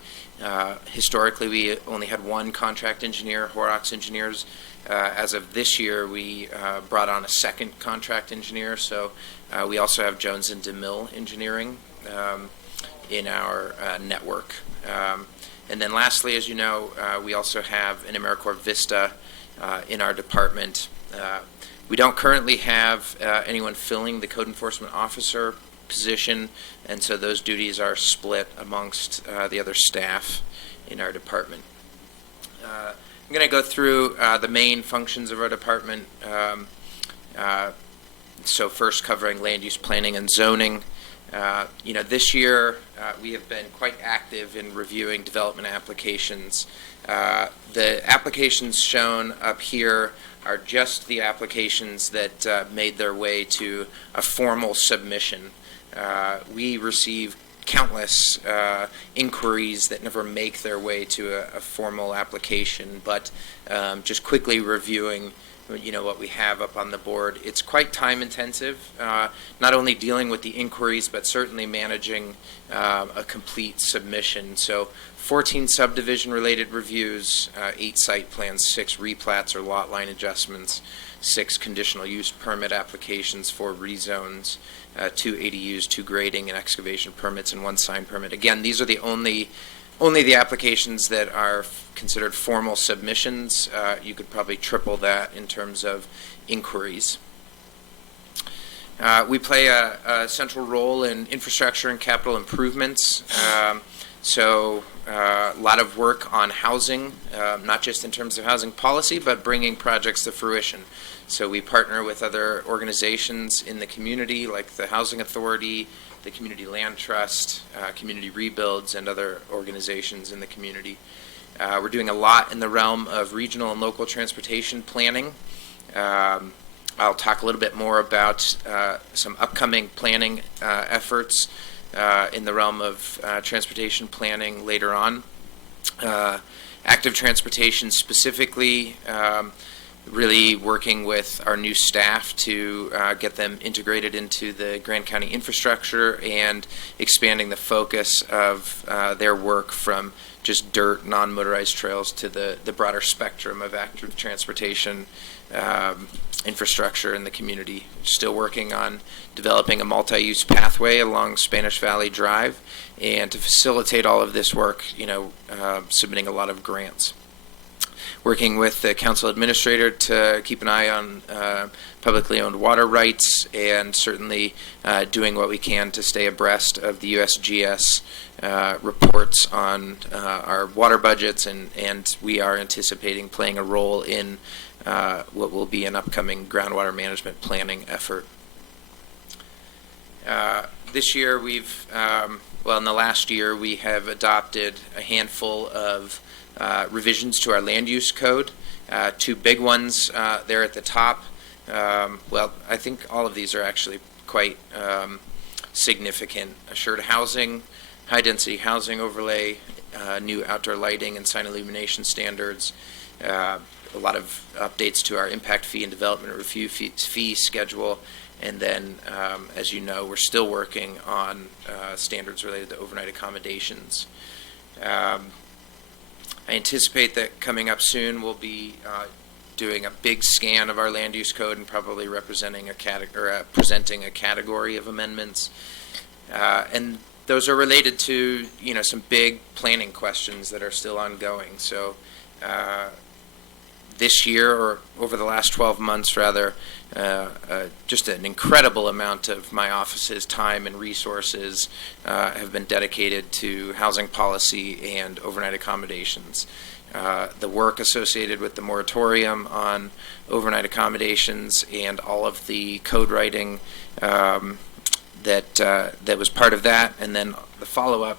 Historically, we only had one contract engineer, Horrocks Engineers. As of this year, we brought on a second contract engineer, so we also have Jones and DeMille Engineering in our network. And then lastly, as you know, we also have an AmeriCorps Vista in our department. We don't currently have anyone filling the code enforcement officer position, and so those duties are split amongst the other staff in our department. I'm going to go through the main functions of our department. So first covering land use planning and zoning. This year we have been quite active in reviewing development applications. The applications shown up here are just the applications that made their way to a formal submission. We receive countless inquiries that never make their way to a formal application, but just quickly reviewing what we have up on the board. It's quite time intensive, not only dealing with the inquiries, but certainly managing a complete submission. So 14 subdivision related reviews, 8 site plans, 6 replats or lot line adjustments, 6 conditional use permit applications, 4 rezones, 2 ADUs, 2 grading and excavation permits, and 1 sign permit. Again, these are the only the applications that are considered formal submissions. You could probably triple that in terms of inquiries. We play a central role in infrastructure and capital improvements. So a lot of work on housing, not just in terms of housing policy, but bringing projects to fruition. So we partner with other organizations in the community like the Housing Authority, the Community Land Trust, Community Rebuilds, and other organizations in the community. We're doing a lot in the realm of regional and local transportation planning. I'll talk a little bit more about some upcoming planning efforts in the realm of transportation planning later on. Active transportation specifically, really working with our new staff to get them integrated into the Grand County infrastructure and expanding the focus of their work from just dirt, non-motorized trails to the broader spectrum of active transportation infrastructure in the community. Still working on developing a multi-use pathway along Spanish Valley Drive, and to facilitate all of this work, submitting a lot of grants. Working with the council administrator to keep an eye on publicly owned water rights, and certainly doing what we can to stay abreast of the USGS reports on our water budgets, and we are anticipating playing a role in what will be an upcoming groundwater management planning effort. This year we've, in the last year we have adopted a handful of revisions to our land use code. Two big ones there at the top. Well, I think all of these are actually quite significant. Assured housing, high-density housing overlay, new outdoor lighting and sign illumination standards, a lot of updates to our impact fee and development review fee schedule, and then, as you know, we're still working on standards related to overnight accommodations. I anticipate that coming up soon we'll be doing a big scan of our land use code and probably representing presenting a category of amendments, and those are related to some big planning questions that are still ongoing. So this year, or over the last 12 months rather, just an incredible amount of my office's time and resources have been dedicated to housing policy and overnight accommodations. The work associated with the moratorium on overnight accommodations and all of the code writing that was part of that, and then the follow-up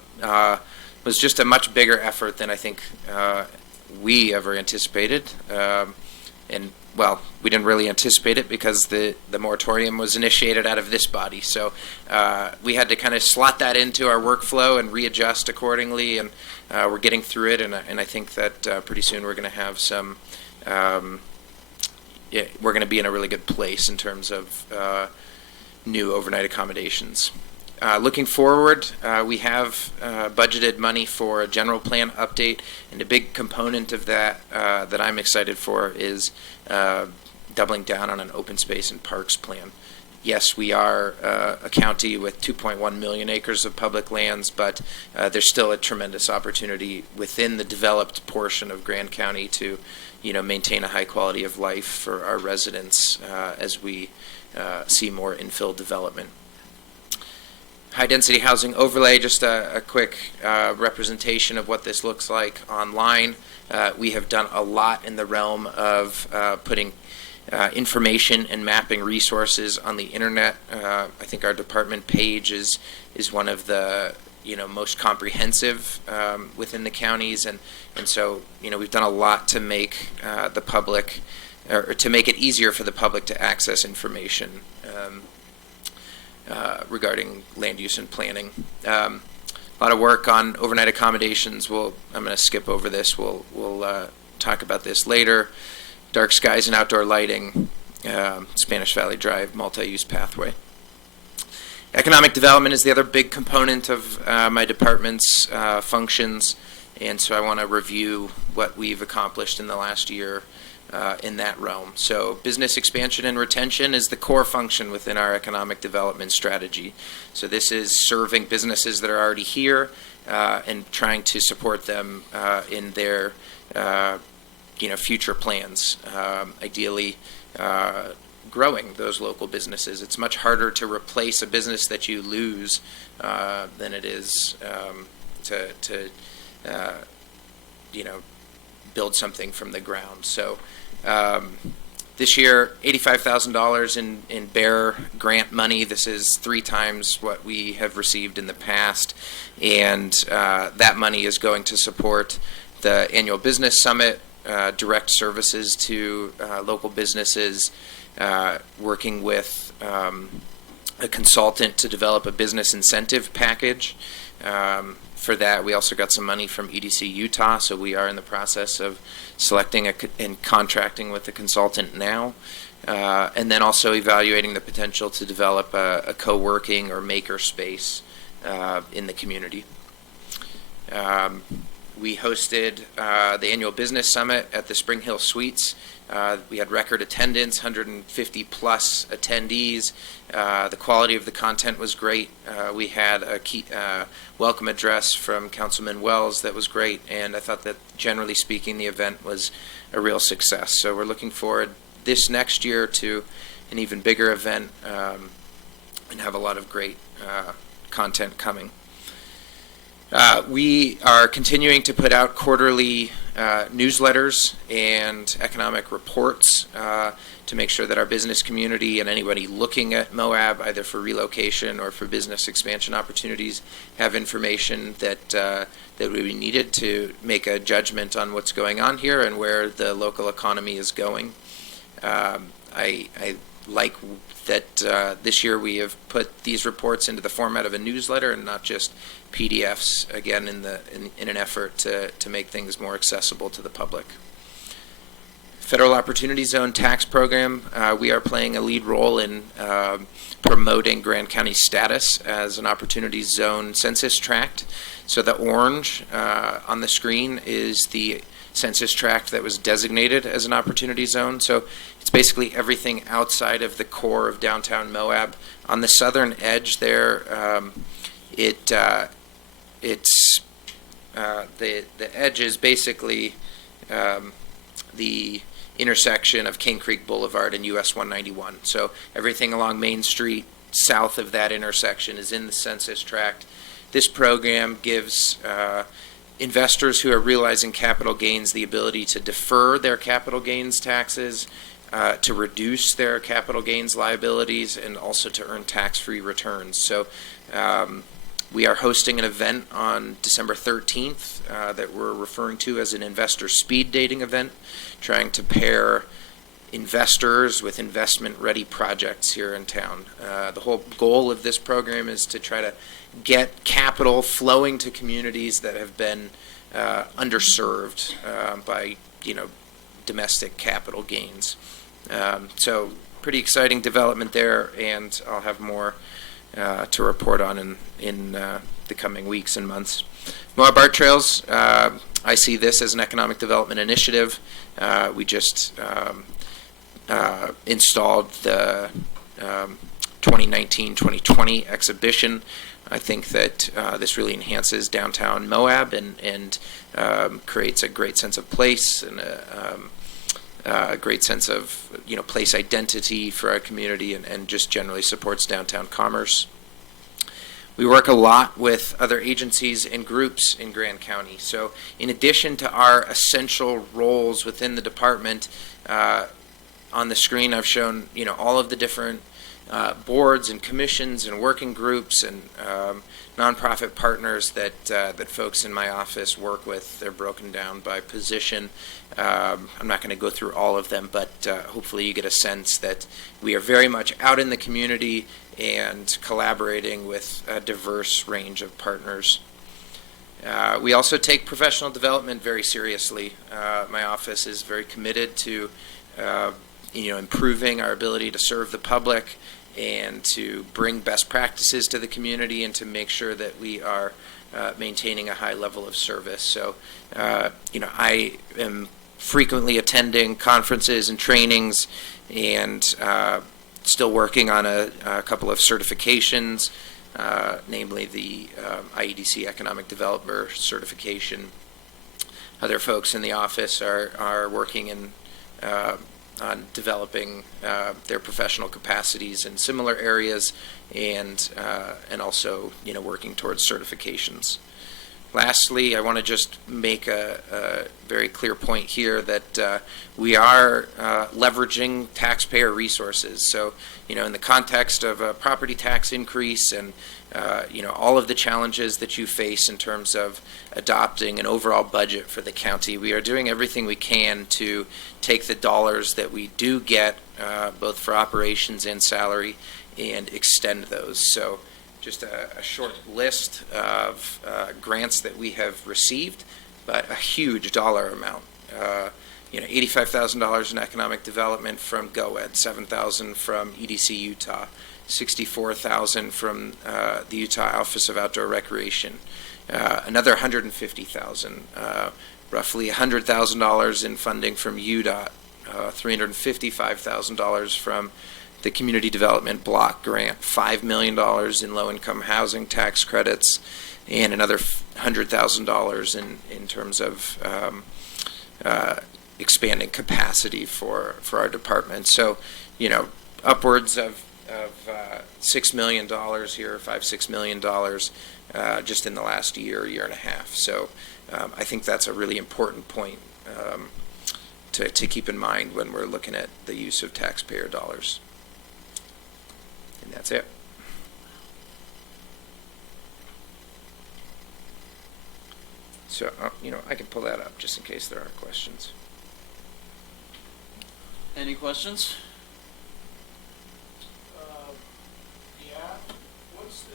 was just a much bigger effort than I think we ever anticipated. And well, we didn't really anticipate it because the moratorium was initiated out of this body. So we had to kind of slot that into our workflow and readjust accordingly, and we're getting through it, and I think that pretty soon we're going to have some, we're going to be in a really good place in terms of new overnight accommodations. Looking forward, we have budgeted money for a general plan update, and a big component of that that I'm excited for is doubling down on an open space and parks plan. Yes, we are a county with 2.1 million acres of public lands, but there's still a tremendous opportunity within the developed portion of Grand County to, maintain a high quality of life for our residents as we see more infill development. High-density housing overlay, just a quick representation of what this looks like online. We have done a lot in the realm of putting information and mapping resources on the internet. I think our department page is one of the most comprehensive within the counties, and so we've done a lot to make the public, or to make it easier for the public to access information regarding land use and planning. A lot of work on overnight accommodations. I'm going to skip over this. We'll talk about this later. Dark skies and outdoor lighting, Spanish Valley Drive, multi-use pathway. Economic development is the other big component of my department's functions, and so I want to review what we've accomplished in the last year in that realm. So business expansion and retention is the core function within our economic development strategy. So this is serving businesses that are already here and trying to support them in their future plans, ideally growing those local businesses. It's much harder to replace a business that you lose than it is to build something from the ground. So this year, $85,000 in BEAR grant money. This is 3 times what we have received in the past, and that money is going to support the annual business summit, direct services to local businesses, working with a consultant to develop a business incentive package. For that, we also got some money from EDC Utah, so we are in the process of selecting and contracting with the consultant now, and then also evaluating the potential to develop a co-working or maker space in the community. We hosted the annual business summit at the Spring Hill Suites. We had record attendance, 150 plus attendees. The quality of the content was great. We had a key welcome address from Councilman Wells that was great, and I thought that generally speaking the event was a real success. So we're looking forward this next year to an even bigger event and have a lot of great content coming. We are continuing to put out quarterly newsletters and economic reports to make sure that our business community and anybody looking at Moab, either for relocation or for business expansion opportunities, have information that that would be needed to make a judgment on what's going on here and where the local economy is going. I like that this year we have put these reports into the format of a newsletter and not just PDFs, again, in an effort to make things more accessible to the public. Federal Opportunity Zone tax program, we are playing a lead role in promoting Grand County's status as an Opportunity Zone census tract. So the orange on the screen is the census tract that was designated as an Opportunity Zone. So it's basically everything outside of the core of downtown Moab. On the southern edge there, the edge is basically the intersection of Cane Creek Boulevard and US 191. So everything along Main Street south of that intersection is in the census tract. This program gives investors who are realizing capital gains the ability to defer their capital gains taxes, to reduce their capital gains liabilities, and also to earn tax-free returns. So we are hosting an event on December 13th that we're referring to as an investor speed dating event, trying to pair investors with investment-ready projects here in town. The whole goal of this program is to try to get capital flowing to communities that have been underserved by, domestic capital gains. So pretty exciting development there, and I'll have more to report on in the coming weeks and months. Moab Art Trails, I see this as an economic development initiative. We just installed the 2019-2020 exhibition. I think that this really enhances downtown Moab and creates a great sense of place and a great sense of place identity for our community, and just generally supports downtown commerce. We work a lot with other agencies and groups in Grand County. So in addition to our essential roles within the department, on the screen I've shown all of the different boards and commissions and working groups and nonprofit partners that folks in my office work with. They're broken down by position. I'm not going to go through all of them, but hopefully you get a sense that we are very much out in the community and collaborating with a diverse range of partners. We also take professional development very seriously. My office is very committed to improving our ability to serve the public and to bring best practices to the community and to make sure that we are maintaining a high level of service. So, I am frequently attending conferences and trainings and still working on a couple of certifications, namely the IEDC Economic Developer certification. Other folks in the office are working in on developing their professional capacities in similar areas, and also working towards certifications. Lastly, I want to just make a very clear point here that we are leveraging taxpayer resources. So, in the context of a property tax increase and all of the challenges that you face in terms of adopting an overall budget for the county, we are doing everything we can to take the dollars that we do get, both for operations and salary, and extend those. So just a short list of grants that we have received, but a huge dollar amount. $85,000 in economic development from GOED, $7,000 from EDC Utah, $64,000 from the Utah Office of Outdoor Recreation, another $150,000, roughly $100,000 in funding from UDOT, $355,000 from the Community Development Block Grant, $5 million in low-income housing tax credits, and another $100,000 in terms of expanding capacity for our department. So, upwards of $6 million here, $5-6 million just in the last year and a half. So I think that's a really important point to keep in mind when we're looking at the use of taxpayer dollars. And that's it. So, I can pull that up just in case there are questions. Any questions? Yeah. What's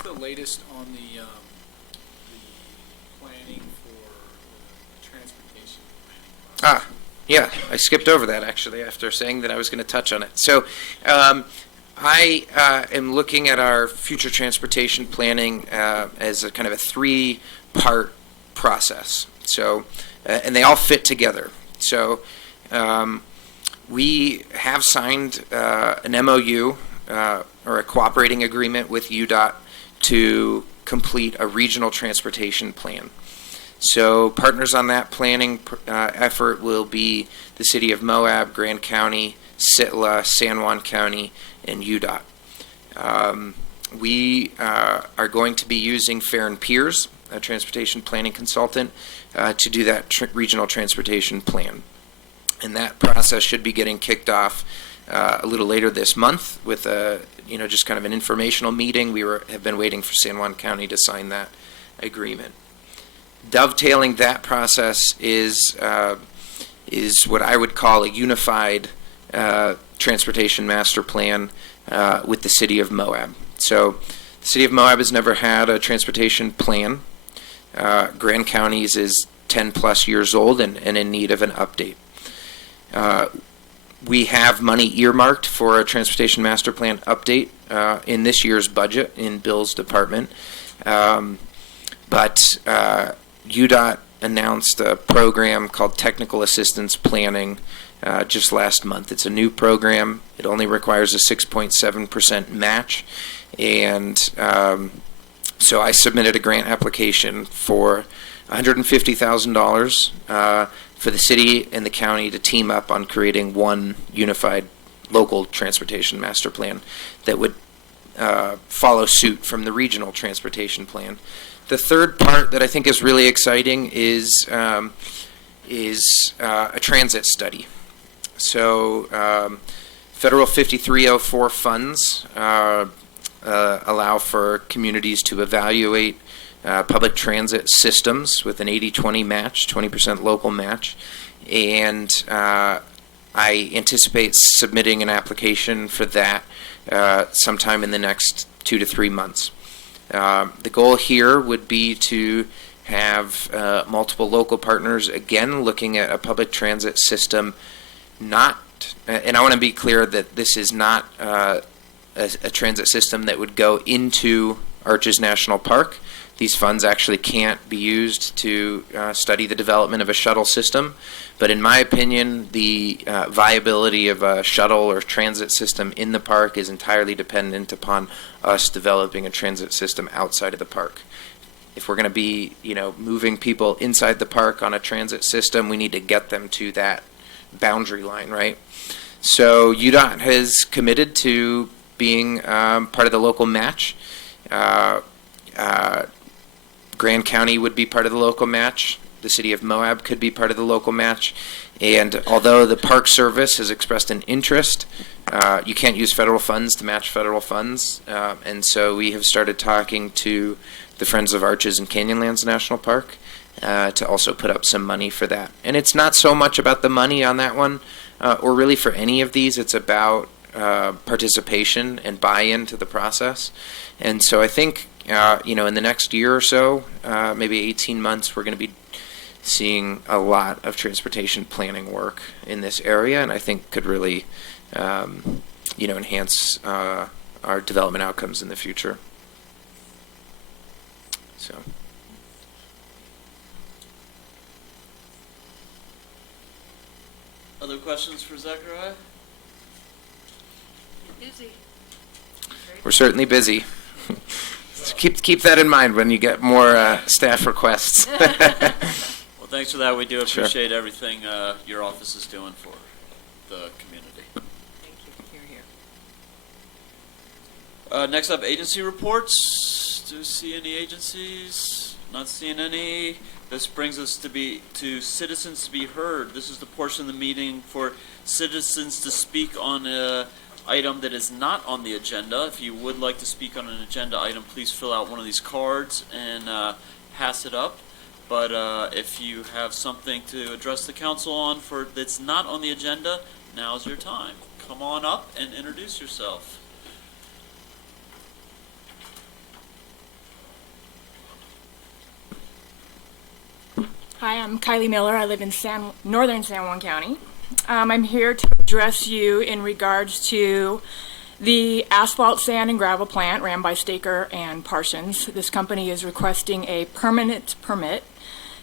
the latest on the planning for the transportation planning process? Yeah, I skipped over that actually after saying that I was going to touch on it. So, I am looking at our future transportation planning as a kind of a three-part process. So, and they all fit together. So, we have signed an MOU or a cooperating agreement with UDOT to complete a regional transportation plan. So partners on that planning effort will be the City of Moab, Grand County, Sitla, San Juan County, and UDOT. We are going to be using Farron Piers, a transportation planning consultant, to do that regional transportation plan. And that process should be getting kicked off a little later this month with a, just kind of an informational meeting. We have been waiting for San Juan County to sign that agreement. Dovetailing that process is what I would call a unified transportation master plan with the City of Moab. So the City of Moab has never had a transportation plan. Grand County's is 10 plus years old and in need of an update. We have money earmarked for a transportation master plan update in this year's budget in Bill's department. But UDOT announced a program called Technical Assistance Planning just last month. It's a new program. It only requires a 6.7% match. And so I submitted a grant application for $150,000 for the city and the county to team up on creating one unified local transportation master plan that would follow suit from the regional transportation plan. The third part that I think is really exciting is a transit study. So Federal 5304 funds allow for communities to evaluate public transit systems with an 80-20 match, 20% local match. And I anticipate submitting an application for that sometime in the next 2 to 3 months. The goal here would be to have multiple local partners, again, looking at a public transit system, and I want to be clear that this is not a transit system that would go into Arches National Park. These funds actually can't be used to study the development of a shuttle system. But in my opinion, the viability of a shuttle or transit system in the park is entirely dependent upon us developing a transit system outside of the park. If we're going to be, moving people inside the park on a transit system, we need to get them to that boundary line, right? So UDOT has committed to being part of the local match. Grand County would be part of the local match. The City of Moab could be part of the local match. And although the Park Service has expressed an interest, you can't use federal funds to match federal funds. And so we have started talking to the Friends of Arches and Canyonlands National Park to also put up some money for that. And it's not so much about the money on that one, or really for any of these. It's about participation and buy-in to the process. And so I think, in the next year or so, maybe 18 months, we're going to be seeing a lot of transportation planning work in this area, and I think could really, enhance our development outcomes in the future. So. Other questions for Zechariah? Busy. We're certainly busy. So keep that in mind when you get more staff requests. Well, thanks for that. We do Sure. appreciate everything your office is doing for the community. Thank you. Here, here. Next up, agency reports. Do we see any agencies? Not seeing any. This brings us to citizens to be heard. This is the portion of the meeting for citizens to speak on a item that is not on the agenda. If you would like to speak on an agenda item, please fill out one of these cards and pass it up. But if you have something to address the council on that's not on the agenda, now's your time. Come on up and introduce yourself. Hi, I'm Kylie Miller. I live in northern San Juan County. I'm here to address you in regards to the asphalt, sand, and gravel plant ran by Staker and Parsons. This company is requesting a permanent permit.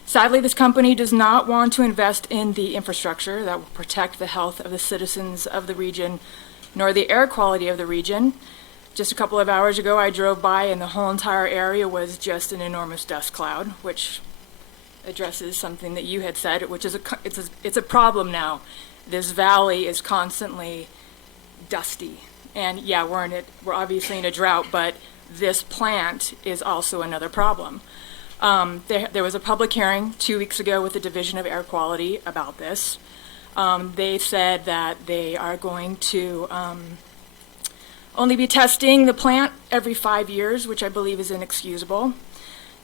Sadly, this company does not want to invest in the infrastructure that will protect the health of the citizens of the region, nor the air quality of the region. Just a couple of hours ago, I drove by and the whole entire area was just an enormous dust cloud, which addresses something that you had said, which is it's a problem now. This valley is constantly dusty, and yeah, we're obviously in a drought, but this plant is also another problem. There was a public hearing 2 weeks ago with the Division of Air Quality about this. They said that they are going to only be testing the plant every 5 years, which I believe is inexcusable.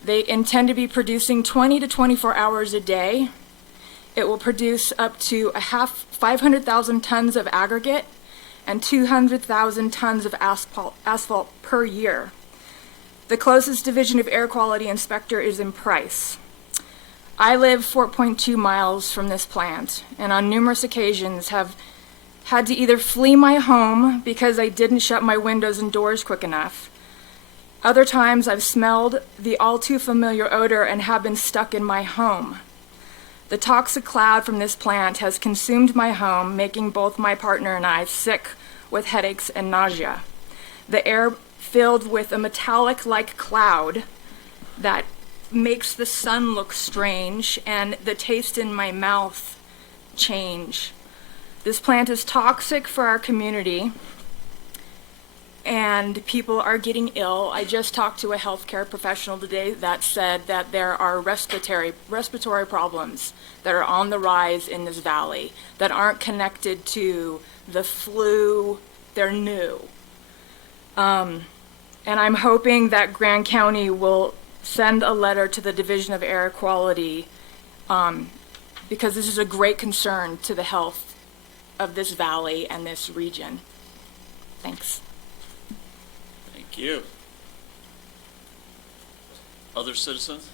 They intend to be producing 20 to 24 hours a day. It will produce up to 500,000 tons of aggregate and 200,000 tons of asphalt per year. The closest Division of Air Quality inspector is in Price. I live 4.2 miles from this plant, and on numerous occasions have had to either flee my home because I didn't shut my windows and doors quick enough. Other times I've smelled the all too familiar odor and have been stuck in my home. The toxic cloud from this plant has consumed my home, making both my partner and I sick with headaches and nausea. The air filled with a metallic-like cloud that makes the sun look strange and the taste in my mouth change. This plant is toxic for our community, and people are getting ill. I just talked to a healthcare professional today that said that there are respiratory problems that are on the rise in this valley that aren't connected to the flu. They're new. And I'm hoping that Grand County will send a letter to the Division of Air Quality because this is a great concern to the health of this valley and this region. Thanks. Thank you. Other citizens?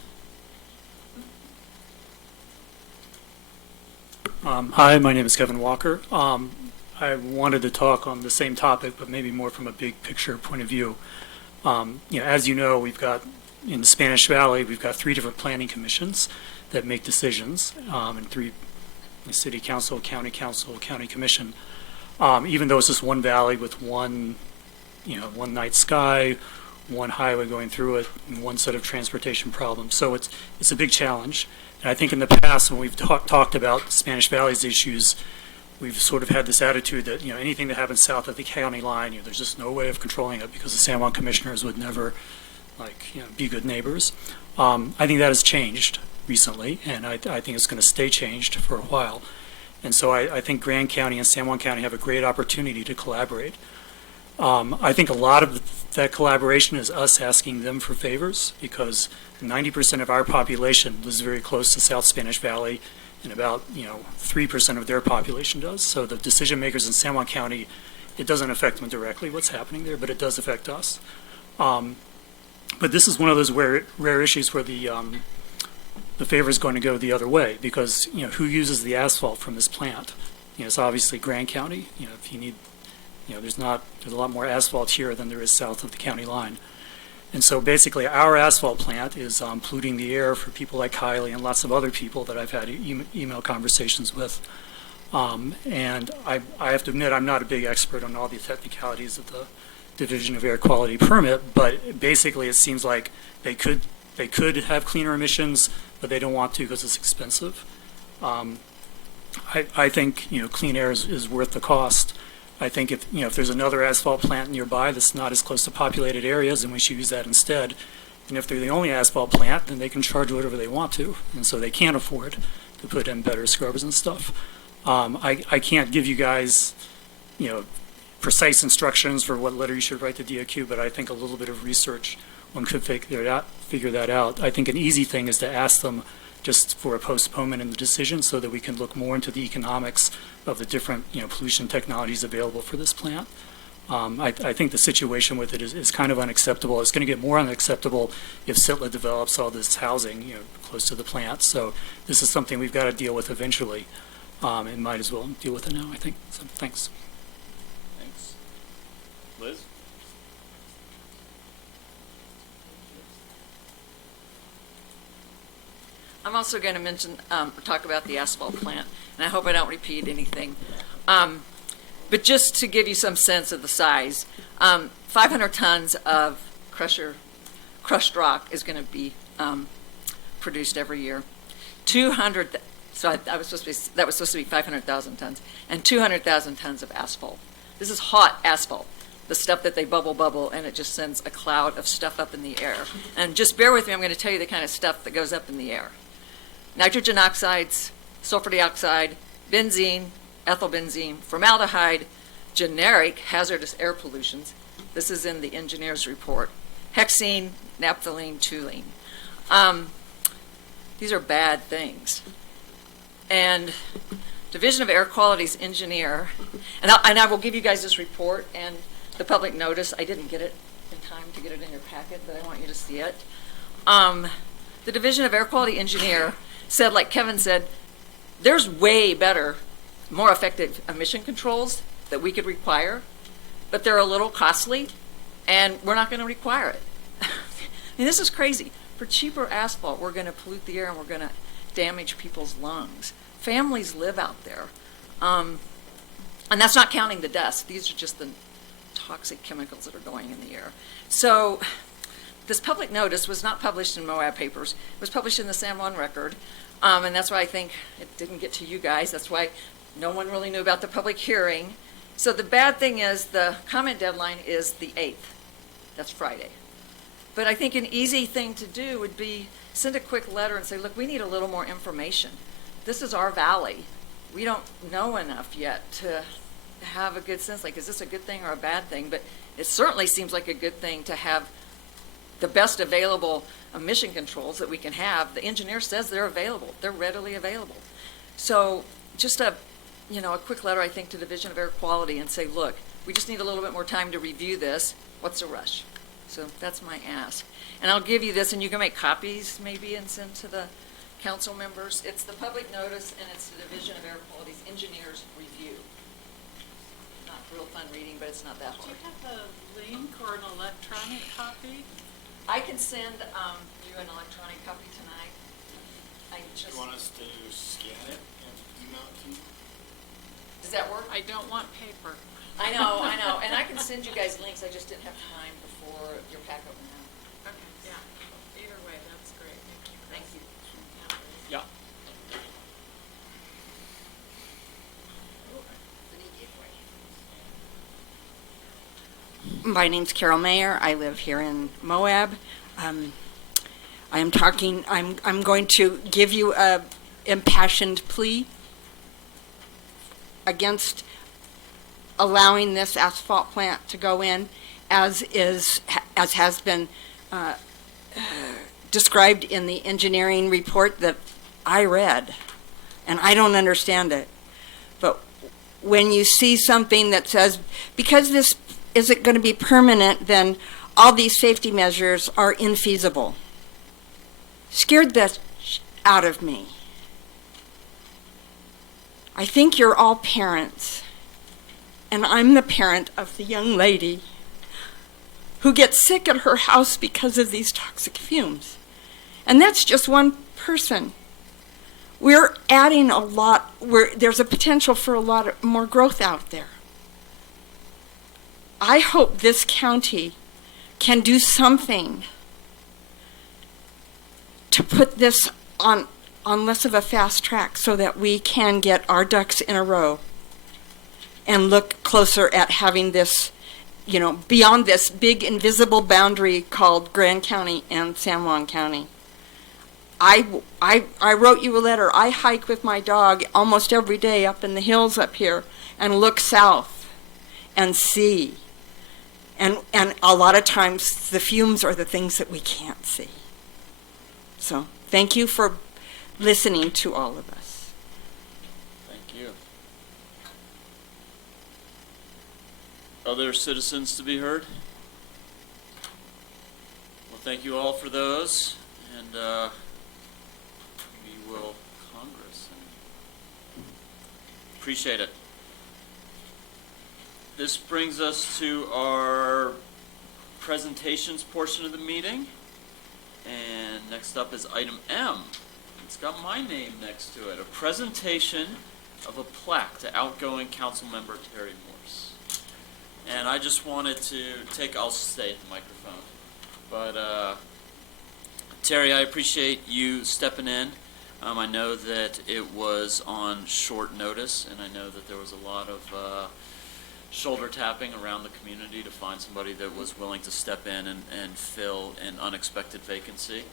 Hi, my name is Kevin Walker. I wanted to talk on the same topic, but maybe more from a big picture point of view. As you know, we've got, in the Spanish Valley, we've got 3 different planning commissions that make decisions, and 3, the City Council, County Commission. Even though it's just one valley with one night sky, one highway going through it, and one set of transportation problems. So it's a big challenge. And I think in the past, when we've talked about Spanish Valley's issues, we've sort of had this attitude that, anything that happens south of the county line, there's just no way of controlling it because the San Juan commissioners would never, be good neighbors. I think that has changed recently, and I think it's going to stay changed for a while. And so I think Grand County and San Juan County have a great opportunity to collaborate. I think a lot of that collaboration is us asking them for favors because 90% of our population lives very close to South Spanish Valley, and about 3% of their population does. So the decision makers in San Juan County, it doesn't affect them directly what's happening there, but it does affect us. But this is one of those rare issues where the favor is going to go the other way because who uses the asphalt from this plant? It's obviously Grand County. If you need, there's a lot more asphalt here than there is south of the county line. And so basically our asphalt plant is polluting the air for people like Kylie and lots of other people that I've had email conversations with. And I have to admit, I'm not a big expert on all the technicalities of the Division of Air Quality permit, but basically it seems like they could have cleaner emissions, but they don't want to because it's expensive. I think clean air is worth the cost. I think if there's another asphalt plant nearby that's not as close to populated areas, then we should use that instead. And if they're the only asphalt plant, then they can charge whatever they want to, and so they can't afford to put in better scrubbers and stuff. I can't give you guys, precise instructions for what letter you should write to DOQ, but I think a little bit of research, one could figure that out. I think an easy thing is to ask them just for a postponement in the decision so that we can look more into the economics of the different, pollution technologies available for this plant. I think the situation with it is kind of unacceptable. It's going to get more unacceptable if Sitla develops all this housing, close to the plant. So this is something we've got to deal with eventually, and might as well deal with it now, I think. So thanks. Thanks. Liz? I'm also going to talk about the asphalt plant, and I hope I don't repeat anything. But just to give you some sense of the size, 500 tons of crushed rock is going to be produced every year. 200, so that was supposed to be 500,000 tons, and 200,000 tons of asphalt. This is hot asphalt, the stuff that they bubble, and it just sends a cloud of stuff up in the air. And just bear with me, I'm going to tell you the kind of stuff that goes up in the air. Nitrogen oxides, sulfur dioxide, benzene, ethylbenzene, formaldehyde, generic hazardous air pollutions. This is in the engineer's report. Hexene, naphthalene, toluene. These are bad things. And Division of Air Quality's engineer, and I will give you guys this report and the public notice. I didn't get it in time to get it in your packet, but I want you to see it. The Division of Air Quality engineer said, like Kevin said, there's way better, more effective emission controls that we could require, but they're a little costly, and we're not going to require it. I mean, this is crazy. For cheaper asphalt, we're going to pollute the air and we're going to damage people's lungs. Families live out there. And that's not counting the dust. These are just the toxic chemicals that are going in the air. So this public notice was not published in Moab papers. It was published in the San Juan Record. And that's why I think it didn't get to you guys. That's why no one really knew about the public hearing. So the bad thing is the comment deadline is the 8th. That's Friday. But I think an easy thing to do would be send a quick letter and say, look, we need a little more information. This is our valley. We don't know enough yet to have a good sense, like, is this a good thing or a bad thing? But it certainly seems like a good thing to have the best available emission controls that we can have. The engineer says they're available. They're readily available. So just a quick letter, I think, to the Division of Air Quality and say, look, we just need a little bit more time to review this. What's the rush? So that's my ask. And I'll give you this, and you can make copies maybe and send to the council members. It's the public notice, and it's the Division of Air Quality's engineer's review. Not real fun reading, but it's not that hard. Do you have a link or an electronic copy? I can send you an electronic copy tonight. Do you want us to scan it and email it to you? Does that work? I don't want paper. I know. And I can send you guys links. I just didn't have time before your packet went out. Okay, yeah. Either way, that's great. Thank you. Yeah. My name's Carol Mayer. I live here in Moab. I'm going to give you a impassioned plea against allowing this asphalt plant to go in as has been described in the engineering report that I read, and I don't understand it. But when you see something that says, because this isn't going to be permanent, then all these safety measures are infeasible, scared the out of me. I think you're all parents, and I'm the parent of the young lady who gets sick at her house because of these toxic fumes. And that's just one person. We're adding a lot, there's a potential for a lot more growth out there. I hope this county can do something to put this on less of a fast track so that we can get our ducks in a row and look closer at having this, you know, beyond this big invisible boundary called Grand County and San Juan County. I wrote you a letter. I hike with my dog almost every day up in the hills up here and look south and see. And a lot of times the fumes are the things that we can't see. So thank you for listening to all of us. Thank you. Other citizens to be heard? Well, thank you all for those, and we will Congress. Appreciate it. This brings us to our presentations portion of the meeting. And next up is item M. It's got my name next to it. A presentation of a plaque to outgoing council member Terry Morse. And I just wanted to I'll stay at the microphone. But Terry, I appreciate you stepping in. I know that it was on short notice, and I know that there was a lot of shoulder tapping around the community to find somebody that was willing to step in and fill an unexpected vacancy.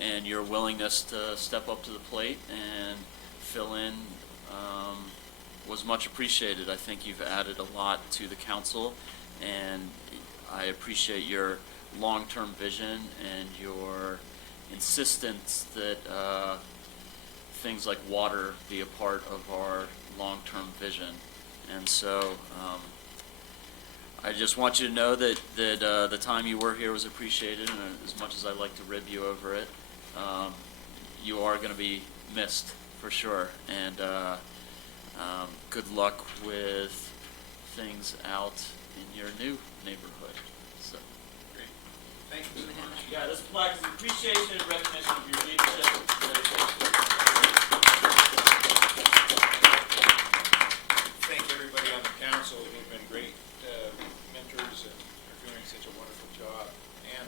And your willingness to step up to the plate and fill in was much appreciated. I think you've added a lot to the council, and I appreciate your long-term vision and your insistence that things like water be a part of our long-term vision. And so I just want you to know that the time you were here was appreciated, and as much as I like to rib you over it, you are going to be missed for sure. And good luck with things out in your new neighborhood. So, Great. Thank you so much. Yeah, this plaque is an appreciation and recognition of your leadership and dedication. Thank everybody on the council who've been great mentors and are doing such a wonderful job. And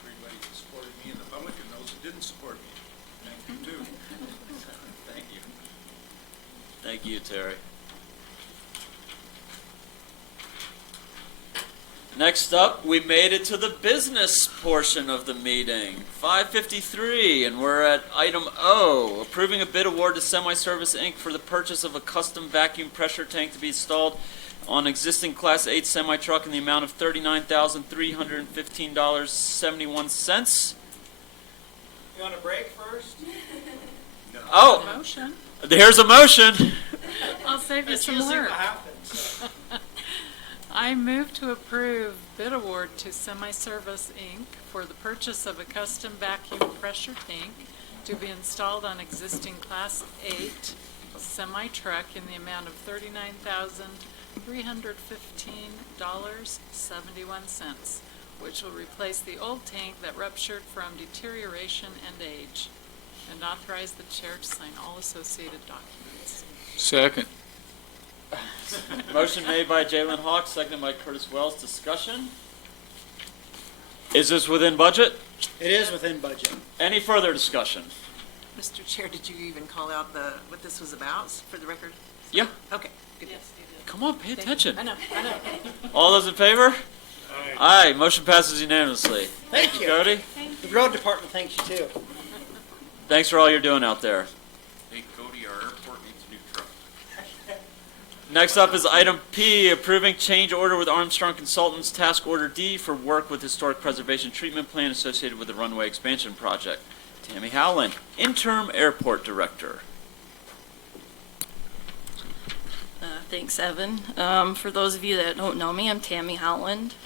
everybody who supported me in the public and those who didn't support me. Thank you too. Thank you. Thank you, Terry. Next up, we made it to the business portion of the meeting, 5:53, and we're at item O, approving a bid award to Semi-Service Inc. for the purchase of a custom vacuum pressure tank to be installed on existing Class 8 semi-truck in the amount of $39,315.71. You want a break first? No. Oh, Motion. Here's a motion. I'll save you some work. I move to approve bid award to Semi-Service Inc. for the purchase of a custom vacuum pressure tank to be installed on existing Class 8 semi-truck in the amount of $39,315.71, which will replace the old tank that ruptured from deterioration and age, and authorize the chair to sign all associated documents. Second. Motion made by Jalen Hawks, seconded by Curtis Wells. Discussion? Is this within budget? It is within budget. Any further discussion? Mr. Chair, did you even call out what this was about for the record? Yeah. Okay. Good. Yes, you did. Come on, pay attention. I know. All those in favor? Aye. Motion passes unanimously. Thank you. Cody? The road department thanks you too. Thanks for all you're doing out there. Hey, Cody, our airport needs a new truck. Next up is item P, approving change order with Armstrong Consultants, task order D for work with historic preservation treatment plan associated with the runway expansion project. Tammy Howland, interim airport director. Thanks, Evan. For those of you that don't know me, I'm Tammy Howland.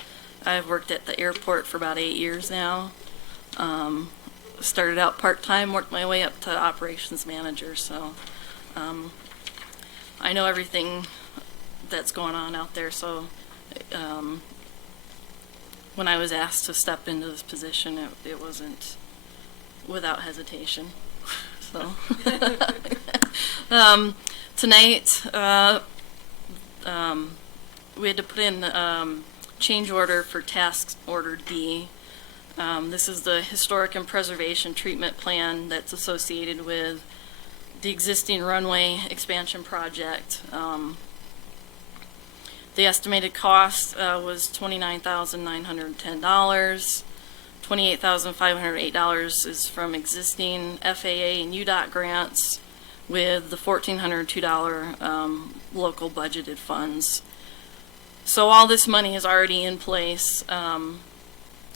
I've worked at the airport for about 8 years now. Started out part-time, worked my way up to operations manager, so I know everything that's going on out there. So when I was asked to step into this position, it wasn't without hesitation. So tonight we had to put in change order for task order D. This is the historic and preservation treatment plan that's associated with the existing runway expansion project. The estimated cost was $29,910. $28,508 is from existing FAA and UDOT grants, with the $1,402 local budgeted funds. So all this money is already in place.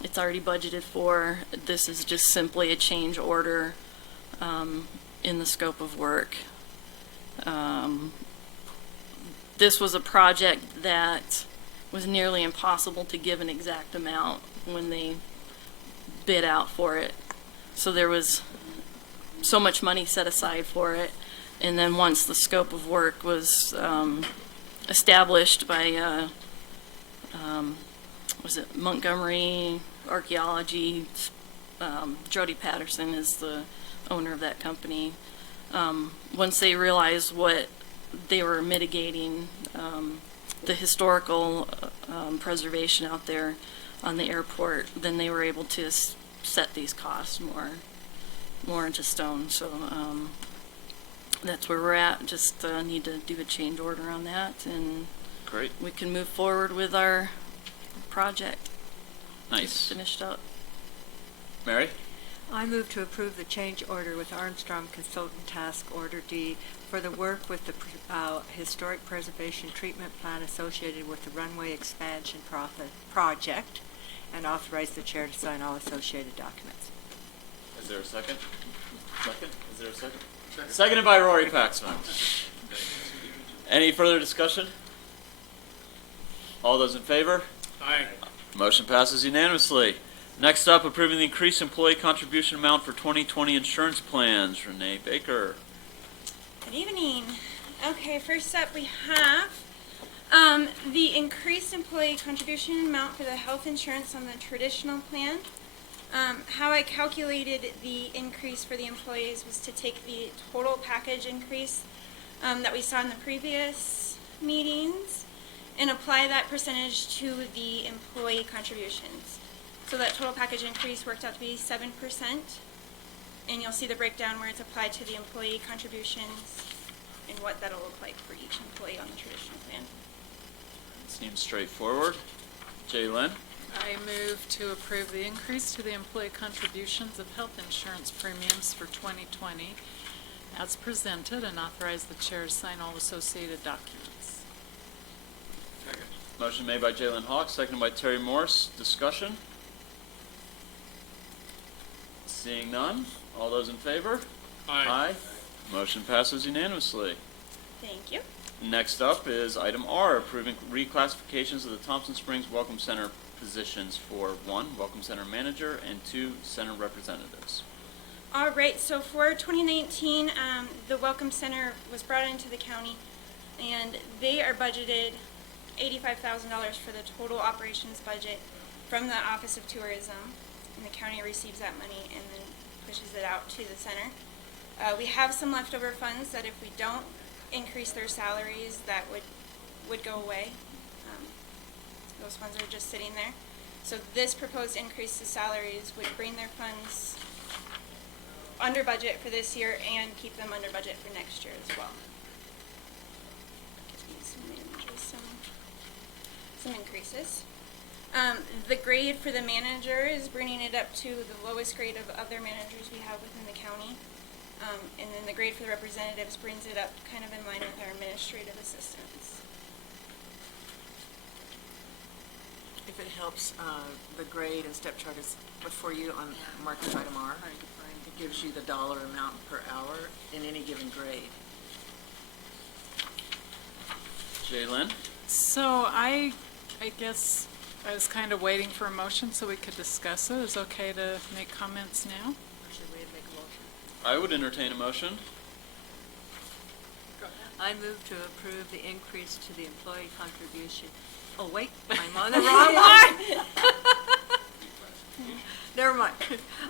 It's already budgeted for. This is just simply a change order in the scope of work. This was a project that was nearly impossible to give an exact amount when they bid out for it. So there was so much money set aside for it. And then once the scope of work was established by, was it Montgomery Archaeology? Jody Patterson is the owner of that company. Once they realized what they were mitigating, the historical preservation out there on the airport, then they were able to set these costs more into stone. So that's where we're at. Just need to do a change order on that, and Great. we can move forward with our project. Nice. Finished up. Mary? I move to approve the change order with Armstrong Consultant Task Order D for the work with the Historic Preservation Treatment Plan associated with the runway expansion project, and authorize the chair to sign all associated documents. Is there a second? Second? Is there a second? Seconded by Rory Paxman. Any further discussion? All those in favor? Aye. Motion passes unanimously. Next up, approving the increased employee contribution amount for 2020 insurance plans. Renee Baker. Good evening. Okay, first up we have the increased employee contribution amount for the health insurance on the traditional plan. How I calculated the increase for the employees was to take the total package increase that we saw in the previous meetings and apply that percentage to the employee contributions. So that total package increase worked out to be 7%, and you'll see the breakdown where it's applied to the employee contributions and what that'll look like for each employee on the traditional plan. Seems straightforward. Jaylen? I move to approve the increase to the employee contributions of health insurance premiums for 2020 as presented, and authorize the chair to sign all associated documents. Motion made by Jaylen Hawk, seconded by Terry Morse. Discussion? Seeing none. All those in favor? Aye. Motion passes unanimously. Thank you. Next up is item R, approving reclassifications of the Thompson Springs Welcome Center positions for 1, Welcome Center Manager, and 2, Center Representatives. All right, so for 2019, the Welcome Center was brought into the county, and they are budgeted $85,000 for the total operations budget from the Office of Tourism, and the county receives that money and then pushes it out to the center. We have some leftover funds that if we don't increase their salaries, that would go away. Those funds are just sitting there. So this proposed increase to salaries would bring their funds under budget for this year and keep them under budget for next year as well. Some increases. The grade for the manager is bringing it up to the lowest grade of other managers we have within the county. And then the grade for the representatives brings it up kind of in line with our administrative assistants. If it helps, the grade and step chart is before you on market item R. It gives you the dollar amount per hour in any given grade. Jaylen? So I guess I was kind of waiting for a motion so we could discuss it. Is it okay to make comments now? Or should we make a motion? I would entertain a motion. I move to approve the increase to the employee contribution. Oh, wait, I'm on the wrong one. Never mind.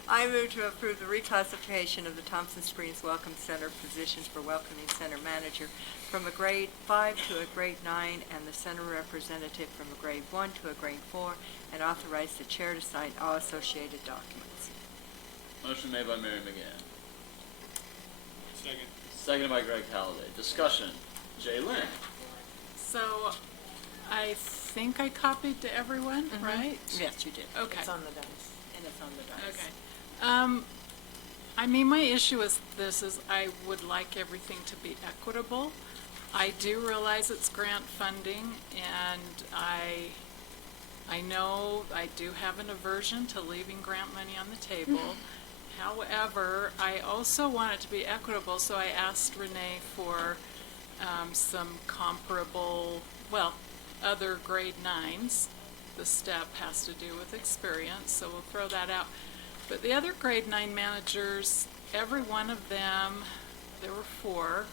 I move to approve the reclassification of the Thompson Springs Welcome Center positions for Welcoming Center Manager from a grade 5 to a grade 9, and the center representative from a grade 1 to a grade 4, and authorize the chair to sign all associated documents. Motion made by Mary McGann. Second. Seconded by Greg Halliday. Discussion. Jaylen? So I think I copied to everyone, right? Yes, you did. Okay. It's on the dice. And it's on the dice. Okay. I mean, my issue with this is I would like everything to be equitable. I do realize it's grant funding, and I know I do have an aversion to leaving grant money on the table. However, I also want it to be equitable, so I asked Renee for some comparable, well, other grade 9s. The step has to do with experience, so we'll throw that out. But the other grade 9 managers, every one of them, there were 4,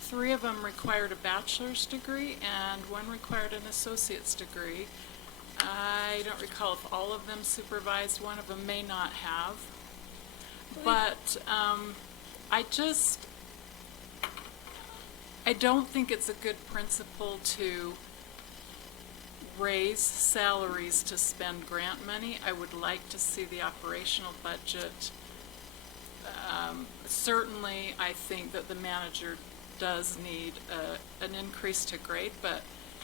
3 of them required a bachelor's degree and 1 required an associate's degree. I don't recall if all of them supervised, one of them may not have. But I don't think it's a good principle to raise salaries to spend grant money. I would like to see the operational budget. Certainly, I think that the manager does need an increase to grade, but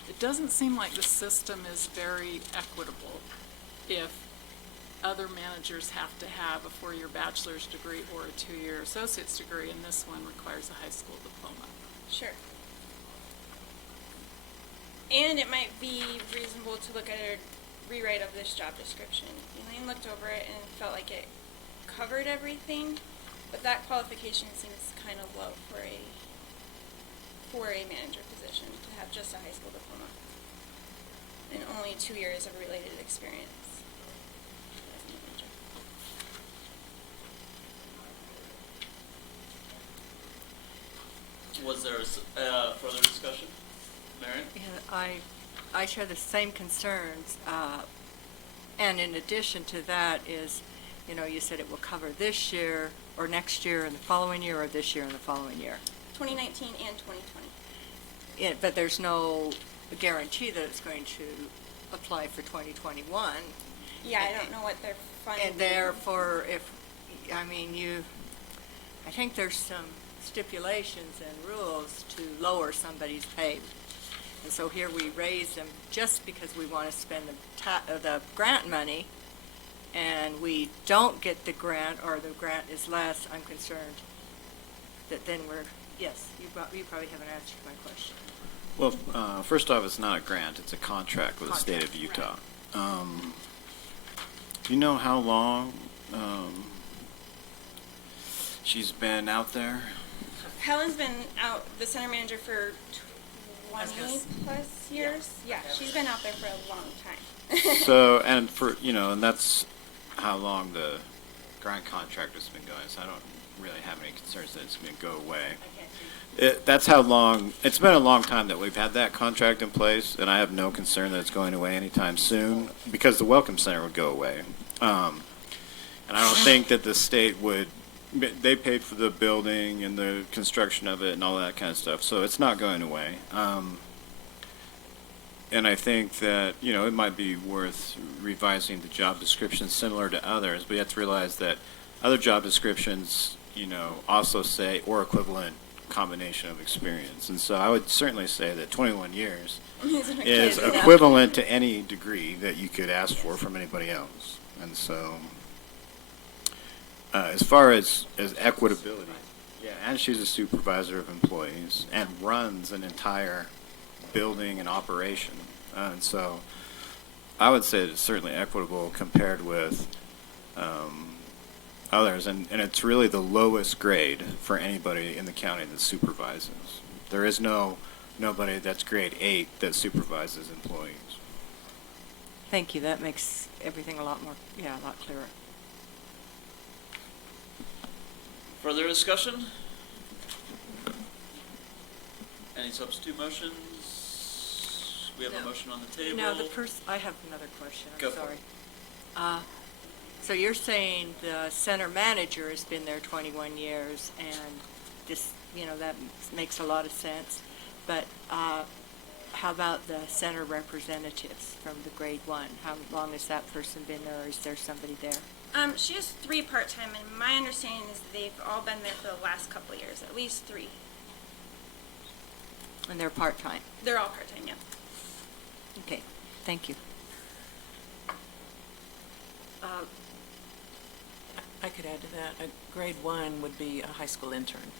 it doesn't seem like the system is very equitable if other managers have to have a 4-year bachelor's degree or a 2-year associate's degree, and this one requires a high school diploma. Sure. And it might be reasonable to look at a rewrite of this job description. Elaine looked over it and felt like it covered everything, but that qualification seems kind of low for a manager position to have just a high school diploma and only 2 years of related experience as a manager. Was there further discussion? Marion? Yeah, I share the same concerns, and in addition to that is, you know, you said it will cover this year, or next year, and the following year, or this year and the following year. 2019 and 2020. But there's no guarantee that it's going to apply for 2021. Yeah, I don't know what they're funding. And therefore, I think there's some stipulations and rules to lower somebody's pay. And so here we raise them just because we want to spend the grant money, and we don't get the grant, or the grant is less. I'm concerned that then yes, you probably haven't answered my question. Well, first off, it's not a grant, it's a contract with the state of Utah. Do you know how long she's been out there? Helen's been out, the center manager, for 20 plus years. Yeah, she's been out there for a long time. So, and that's how long the grant contract has been going, so I don't really have any concerns that it's going to go away. That's how long, it's been a long time that we've had that contract in place, and I have no concern that it's going away anytime soon, because the Welcome Center would go away. And I don't think that the state would, they paid for the building and the construction of it and all that kind of stuff, so it's not going away. And I think that, it might be worth revising the job description similar to others, but you have to realize that other job descriptions, also say, or equivalent combination of experience. And so I would certainly say that 21 years is equivalent to any degree that you could ask for from anybody else. And so, as far as equitability, yeah, and she's a supervisor of employees and runs an entire building and operation. And so I would say it's certainly equitable compared with others, and it's really the lowest grade for anybody in the county that supervises. There is nobody that's grade 8 that supervises employees. Thank you. That makes everything a lot clearer. Further discussion? Any substitute motions? We have a motion on the table. No, I have another question. Go for sorry. it. So you're saying the center manager has been there 21 years, and this, that makes a lot of sense. But how about the center representatives from the grade 1? How long has that person been there, or is there somebody there? She has 3 part-time, and my understanding is they've all been there for the last couple of years, at least 3. And they're part-time? They're all part-time, yeah. Okay, thank you. I could add to that. Grade 1 would be a high school intern.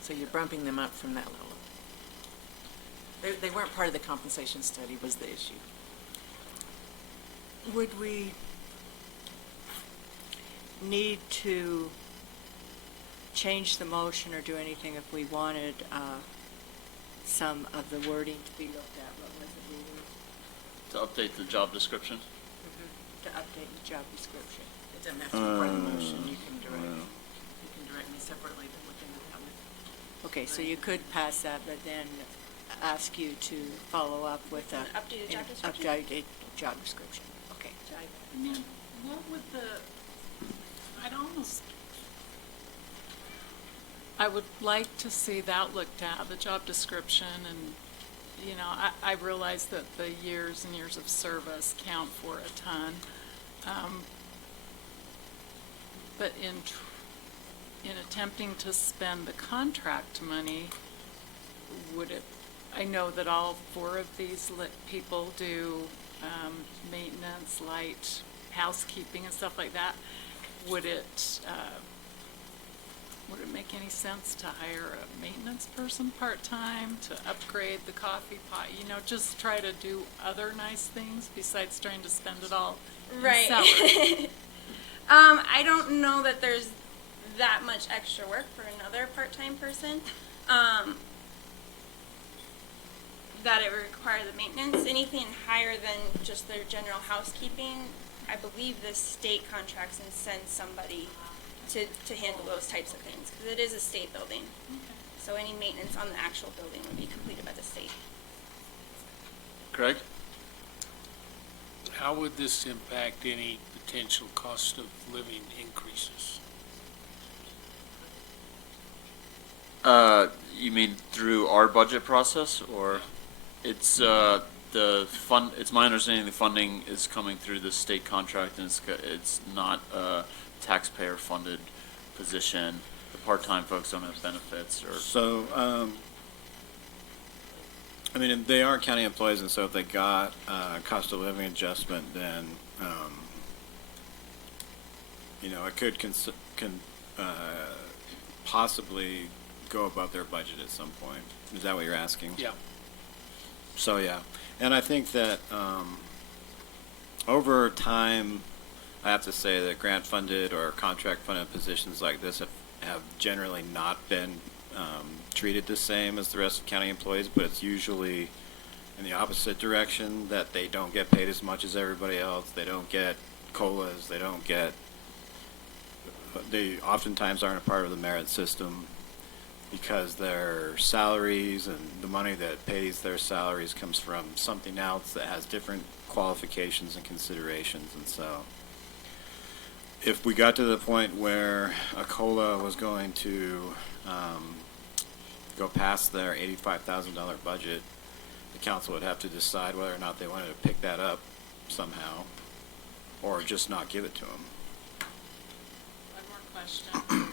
So you're bumping them up from that level. They weren't part of the compensation study was the issue. Would we need to change the motion or do anything if we wanted some of the wording to be looked at? What was it we were? To update the job description? To update the job description. It doesn't have to be part of the motion. You can direct me separately than within the comment. Okay, so you could pass that, but then ask you to follow up with An updated job description? Updated job description, okay. I mean, what would I would like to see that looked at, the job description, and, you know, I realize that the years and years of service count for a ton. But in attempting to spend the contract money, I know that all 4 of these people do maintenance, light, housekeeping and stuff like that. Would it make any sense to hire a maintenance person part-time to upgrade the coffee pot? You know, just try to do other nice things besides trying to spend it all in Right. salary. I don't know that there's that much extra work for another part-time person. That it would require the maintenance. Anything higher than just their general housekeeping, I believe the state contracts and sends somebody to handle those types of things, because it is a state building. So any maintenance on the actual building would be completed by the state. Craig? How would this impact any potential cost of living increases? You mean through our budget process, or it's it's my understanding the funding is coming through the state contract, and it's not a taxpayer funded position. The part-time folks don't have benefits or. So, I mean, if they are county employees, and so if they got cost of living adjustment, then it could possibly go above their budget at some point. Is that what you're asking? Yeah. So, yeah. And I think that over time, I have to say that grant-funded or contract-funded positions like this have generally not been treated the same as the rest of county employees, but it's usually in the opposite direction, that they don't get paid as much as everybody else. They don't get COLAs. They oftentimes aren't a part of the merit system, because their salaries and the money that pays their salaries comes from something else that has different qualifications and considerations. And so if we got to the point where a COLA was going to go past their $85,000 budget, the council would have to decide whether or not they wanted to pick that up somehow or just not give it to them. One more question.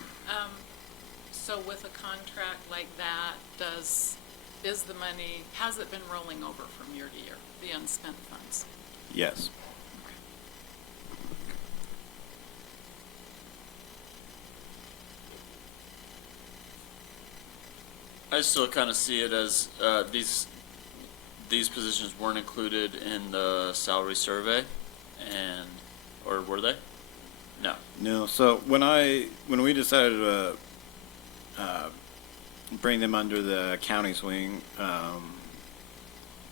So with a contract like that, has it been rolling over from year to year, the unspent funds? Yes. I still kind of see it as these positions weren't included in the salary survey, or were they? No. No. So when we decided to bring them under the county's wing,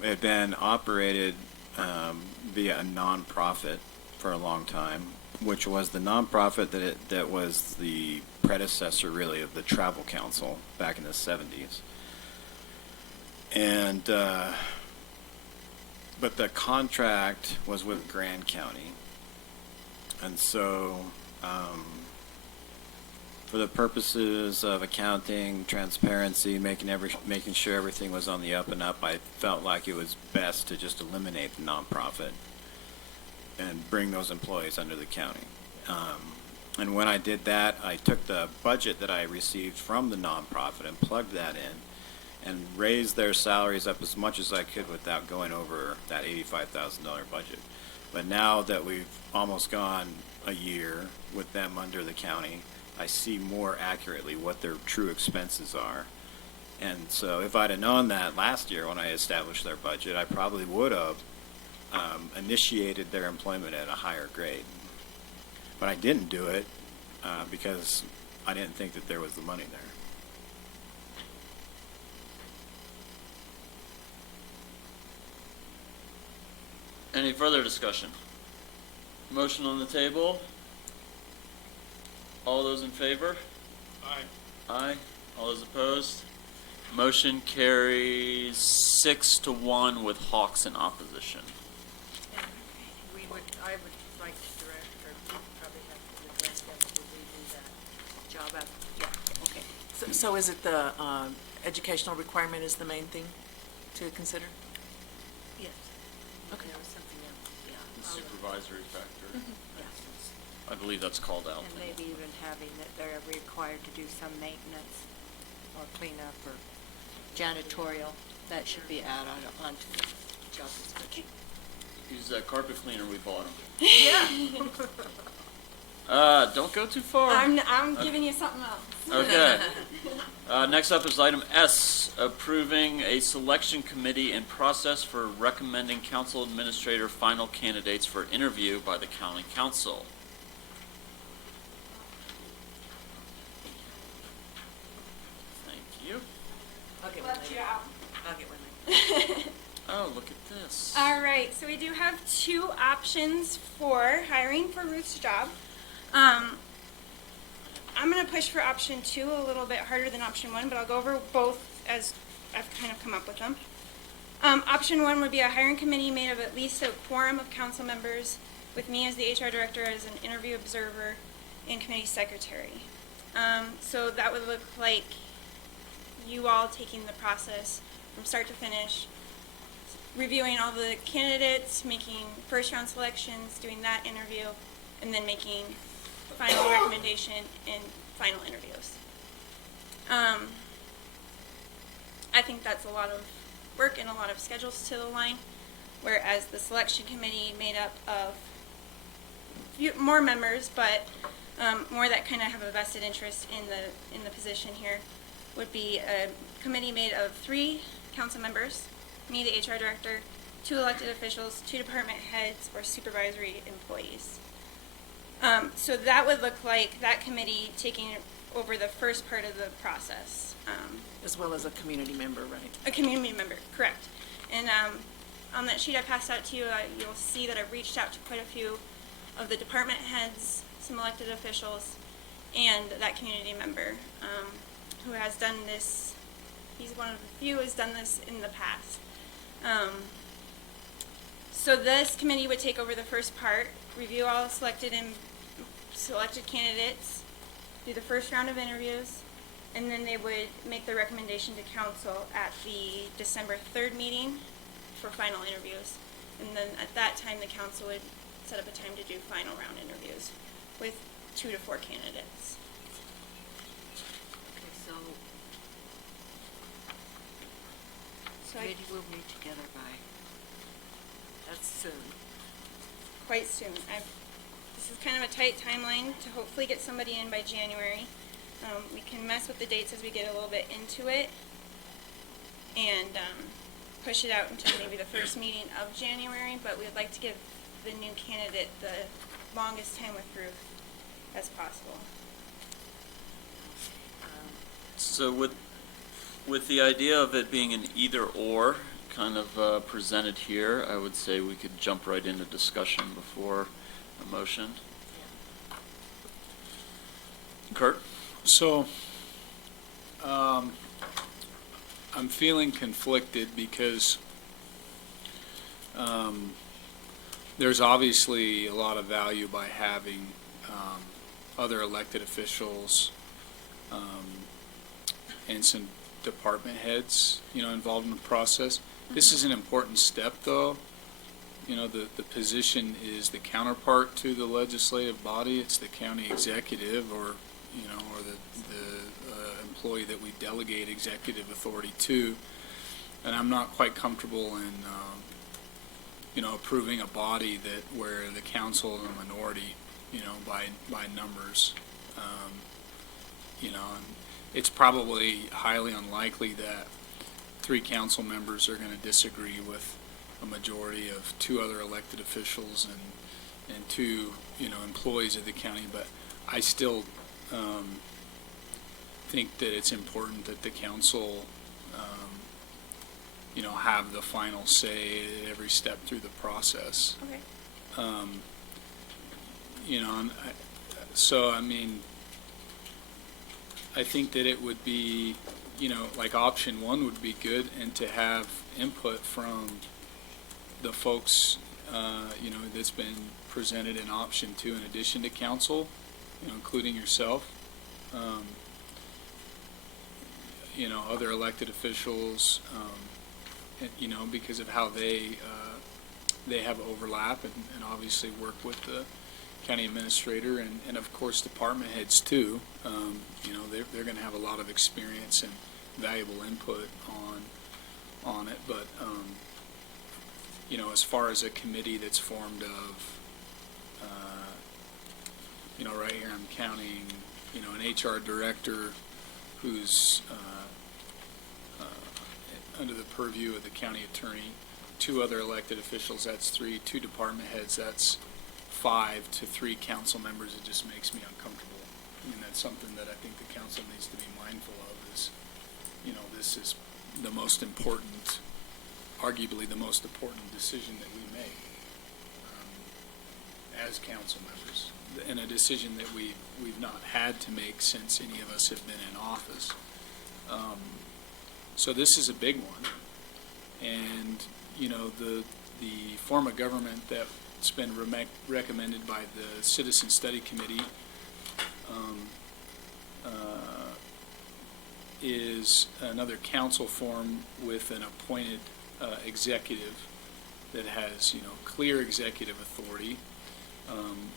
it had been operated via a nonprofit for a long time, which was the nonprofit that was the predecessor, really, of the Travel Council back in the 70s. And but the contract was with Grand County, and so for the purposes of accounting, transparency, making sure everything was on the up and up, I felt like it was best to just eliminate the nonprofit and bring those employees under the county. And when I did that, I took the budget that I received from the nonprofit and plugged that in, and raise their salaries up as much as I could without going over that $85,000 budget. But now that we've almost gone a year with them under the county, I see more accurately what their true expenses are. And so if I'd have known that last year when I established their budget, I probably would have initiated their employment at a higher grade. But I didn't do it because I didn't think that there was the money there. Any further discussion? Motion on the table. All those in favor? Aye. Aye. All those opposed? Motion carries 6-1 with Hawks in opposition. I would like to direct, or we probably have to address them to redo that job app. Yeah, okay. So is it the educational requirement is the main thing to consider? Yes. Okay. There was something else, yeah. The supervisory factor. Yes. I believe that's called out. And maybe even having that they're required to do some maintenance or cleanup or janitorial. That should be added onto the job description. Use that carpet cleaner we bought him. Yeah. Don't go too far. I'm giving you something else. Okay. Next up is item S, approving a selection committee and process for recommending council administrator final candidates for interview by the county council. Thank you. I'll get Left you out. I'll get one later. Oh, look at this. All right, so we do have two options for hiring for Ruth's job. I'm going to push for option 2 a little bit harder than option 1, but I'll go over both as I've kind of come up with them. Option 1 would be a hiring committee made of at least a quorum of council members, with me as the HR director as an interview observer and committee secretary. So that would look like you all taking the process from start to finish, reviewing all the candidates, making first round selections, doing that interview, and then making final recommendation and final interviews. I think that's a lot of work and a lot of schedules to the line, whereas the selection committee made up of more members, but more that kind of have a vested interest in the position here, would be a committee made of 3 council members, me, the HR director, 2 elected officials, 2 department heads, or supervisory employees. So that would look like that committee taking over the first part of the process. As well as a community member, right? A community member, correct. And on that sheet I passed out to you, you'll see that I've reached out to quite a few of the department heads, some elected officials, and that community member who has done this. He's one of the few who has done this in the past. So this committee would take over the first part, review all selected candidates, do the first round of interviews, and then they would make the recommendation to council at the December 3rd meeting for final interviews. And then at that time, the council would set up a time to do final round interviews with 2 to 4 candidates. Okay, so So maybe we'll meet together by, That's soon. quite soon. This is kind of a tight timeline to hopefully get somebody in by January. We can mess with the dates as we get a little bit into it and push it out until maybe the first meeting of January, but we'd like to give the new candidate the longest time with Ruth as possible. So with the idea of it being an either-or kind of presented here, I would say we could jump right into discussion before a motion. Kurt? So, I'm feeling conflicted because there's obviously a lot of value by having other elected officials and some department heads, involved in the process. This is an important step, though. The position is the counterpart to the legislative body. It's the county executive, or or the employee that we delegate executive authority to. And I'm not quite comfortable in, approving a body where the council is a minority, by numbers. And it's probably highly unlikely that 3 council members are going to disagree with a majority of 2 other elected officials and 2, employees of the county. But I still think that it's important that the council, have the final say at every step through the process. Okay. I think that it would be, like option 1 would be good, and to have input from the folks, that's been presented in option 2 in addition to council, including yourself, other elected officials, because of how they have overlap and obviously work with the county administrator and of course department heads too. They're going to have a lot of experience and valuable input on it. But as far as a committee that's formed of, right here I'm counting, an HR director who's under the purview of the county attorney, 2 other elected officials, that's 3, 2 department heads, that's 5 to 3 council members. It just makes me uncomfortable. That's something that I think the council needs to be mindful of is, this is the most important, arguably the most important decision that we make as council members, and a decision that we've not had to make since any of us have been in office. So this is a big one, and the form of government that's been recommended by the Citizen Study Committee is another council form with an appointed executive that has clear executive authority,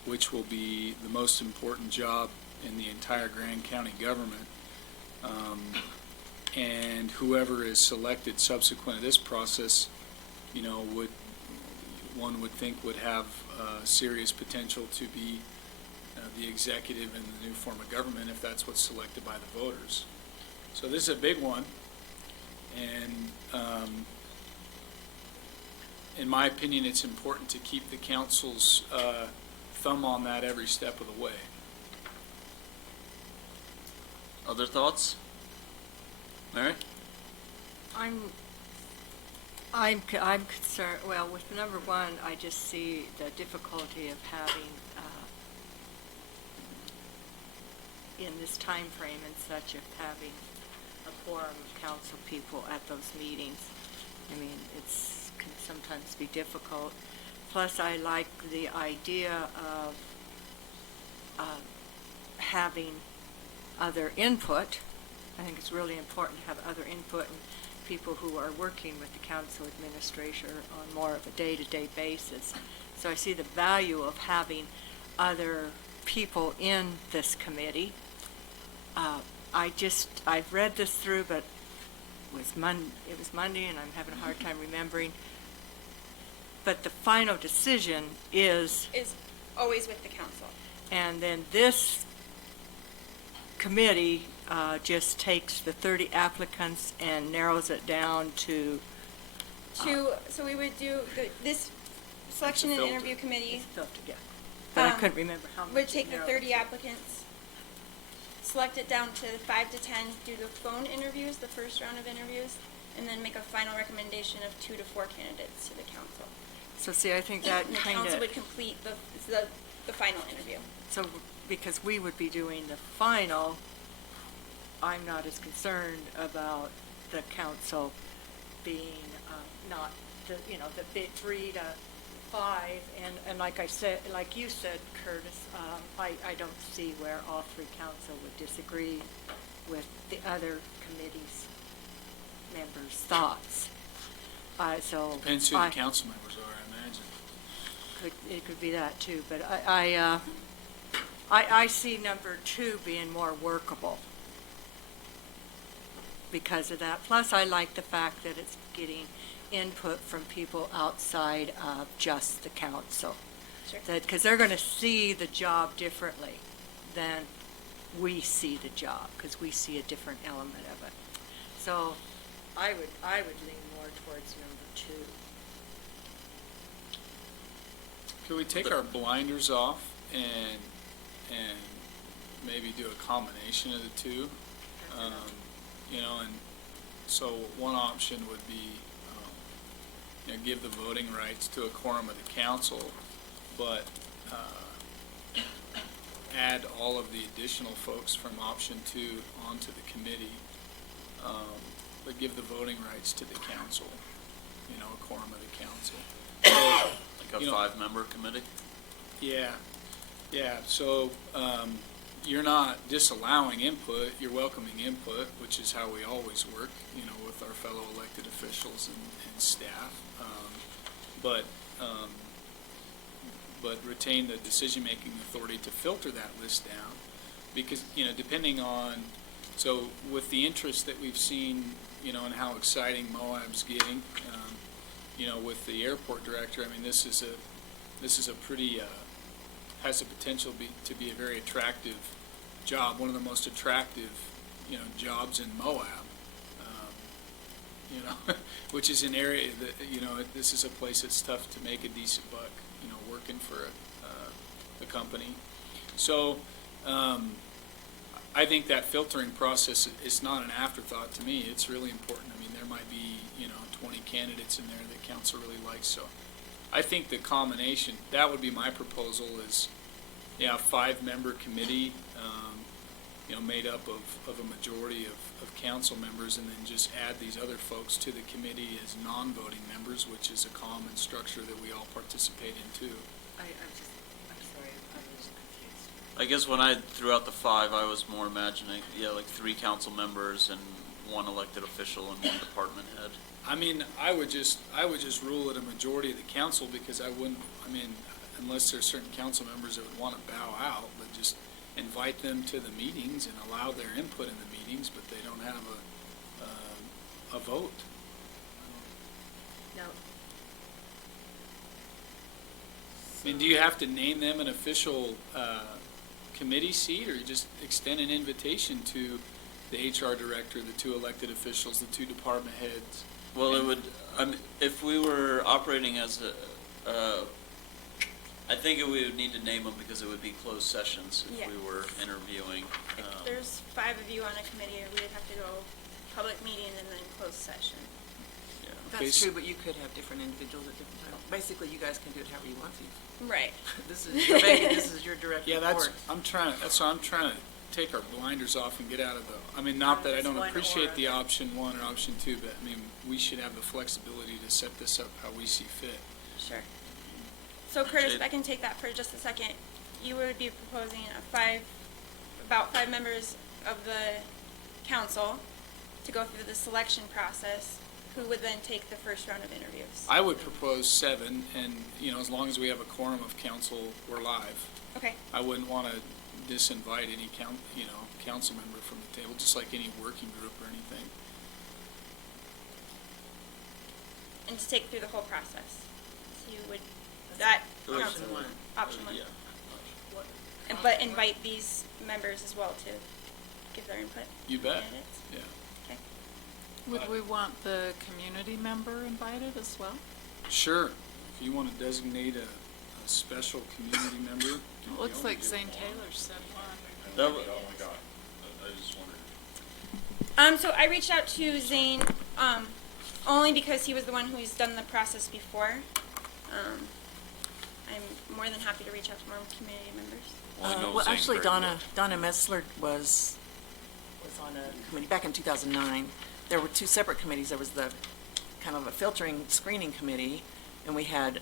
which will be the most important job in the entire Grand County government. And whoever is selected subsequent to this process, one would think would have serious potential to be the executive in the new form of government if that's what's selected by the voters. So this is a big one, and in my opinion, it's important to keep the council's thumb on that every step of the way. Other thoughts? Mary? I'm concerned, well, with number 1, I just see the difficulty of having, in this time frame and such, of having a quorum of council people at those meetings. It's can sometimes be difficult. Plus, I like the idea of having other input. I think it's really important to have other input and people who are working with the council administrator on more of a day-to-day basis. So I see the value of having other people in this committee. I've read this through, but it was Monday and I'm having a hard time remembering. But the final decision is always with the council. And then this committee just takes the 30 applicants and narrows it down to... So we would do, this selection and interview committee... But I couldn't remember how much. Would take the 30 applicants, select it down to 5 to 10, do the phone interviews, the first round of interviews, and then make a final recommendation of 2 to 4 candidates to the council. So see, I think that And the kind of... council would complete the final interview. So, because we would be doing the final, I'm not as concerned about the council being not, the big 3 to 5, and like I said, like you said, Curtis, I don't see where all 3 council would disagree with the other committee's members' thoughts. Depends who the council members are, I imagine. It could be that too, but I see number 2 being more workable because of that. Plus, I like the fact that it's getting input from people outside of just the council. Sure. Because they're going to see the job differently than we see the job, because we see a different element of it. So I would lean more towards number 2. Could we take our blinders off and maybe do a combination of the two? You know, and so one option would be, you know, give the voting rights to a quorum of the council, but add all of the additional folks from option 2 onto the committee, but give the voting rights to the council, you know, a quorum of the council. So, Like a you know, 5-member committee? yeah, so, you're not disallowing input, you're welcoming input, which is how we always work, you know, with our fellow elected officials and staff. But retain the decision-making authority to filter that list down, because, you know, depending on, so with the interest that we've seen, you know, and how exciting Moab's getting, you know, with the airport director, I mean, this is a pretty, has the potential to be a very attractive job, one of the most attractive, you know, jobs in Moab, you know, which is an area that, you know, this is a place that's tough to make a decent buck, you know, working for a company. So I think that filtering process is not an afterthought to me. It's really important. I mean, there might be, you know, 20 candidates in there that council really likes. So I think the combination, that would be my proposal is, yeah, a 5-member committee, you know, made up of a majority of council members, and then just add these other folks to the committee as non-voting members, which is a common structure that we all participate in too. I'm sorry, I was confused. I guess when I threw out the 5, I was more imagining, yeah, like 3 council members and 1 elected official and 1 department head. I mean, I would just rule it a majority of the council, because I wouldn't, I mean, unless there's certain council members that would want to bow out, but just invite them to the meetings and allow their input in the meetings, but they don't have a vote. No. I mean, do you have to name them an official committee seat, or you just extend an invitation to the HR director, the 2 elected officials, the 2 department heads? Well, it would, I mean, if we were operating as I think we would need to name them, because it would be closed sessions if Yeah. we were interviewing. If there's 5 of you on a committee, we would have to go public meeting and then closed session. That's true, but you could have different individuals at different times. Basically, you guys can do it however you want to. Right. This is your baby, this is your direct Yeah, report. that's why I'm trying to take our blinders off and get out of the, I mean, not that I don't appreciate the option 1 or option 2, but I mean, we should have the flexibility to set this up how we see fit. Sure. So Curtis, if I can take that for just a second, you would be proposing about 5 members of the council to go through the selection process, who would then take the first round of interviews. I would propose 7, and, you know, as long as we have a quorum of council, we're live. Okay. I wouldn't want to disinvite any council member from the table, just like any working group or anything. And to take through the whole process. So you would, that Option council, 1. option 1. Yeah. But invite these members as well to give their input. You bet. Candidates. Yeah. Okay. Would we want the community member invited as well? Sure. If you want to designate a special community member. It looks like Zane Taylor said 1. That would, Oh my God, I just wondered. So I reached out to Zane, only because he was the one who's done the process before. I'm more than happy to reach out to more community members. Well, actually, Donna Metzler was on a committee back in 2009. There were 2 separate committees. There was the kind of a filtering screening committee, and we had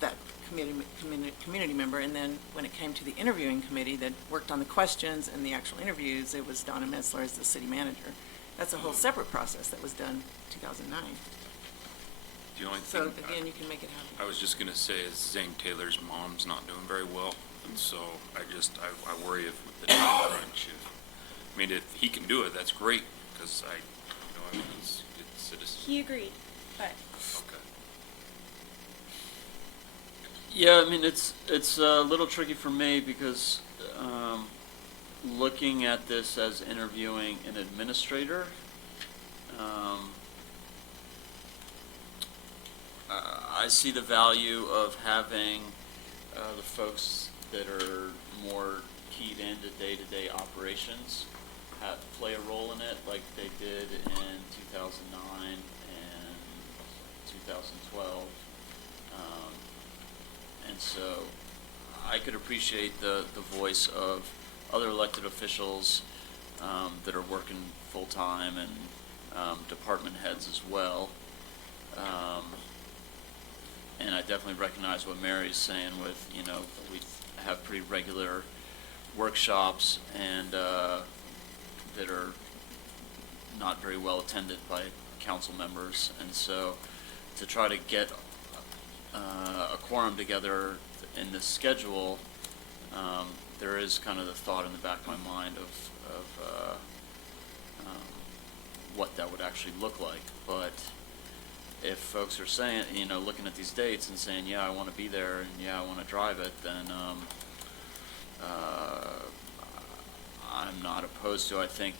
that community member. And then when it came to the interviewing committee that worked on the questions and the actual interviews, it was Donna Metzler as the city manager. That's a whole separate process that was done in 2009. The only So thing, again, you can make it happen. I was just gonna say is Zane Taylor's mom's not doing very well, And so I worry if with the time crunch, if he can do it, that's great, because he's a good citizen. He agreed, but Okay. Yeah, I mean, it's a little tricky for me because looking at this as interviewing an administrator, I see the value of having the folks that are more keyed into day-to-day operations play a role in it, like they did in 2009 and 2012. And so I could appreciate the voice of other elected officials that are working full-time and department heads as well. And I definitely recognize what Mary's saying with, we have pretty regular workshops and that are not very well attended by council members. And so to try to get a quorum together in this schedule, there is kind of the thought in the back of my mind of what that would actually look like. But if folks are saying, looking at these dates and saying, yeah, I want to be there and yeah, I want to drive it, then I'm not opposed to. I think,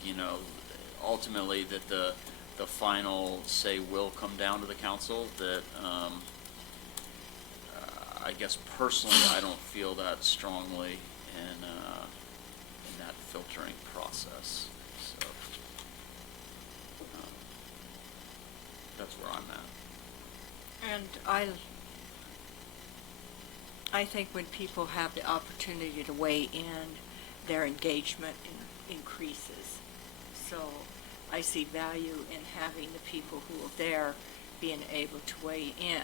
ultimately that the final say will come down to the council. That I guess personally, I don't feel that strongly in that filtering process. So that's where I'm at. And I think when people have the opportunity to weigh in, their engagement increases. So I see value in having the people who are there being able to weigh in,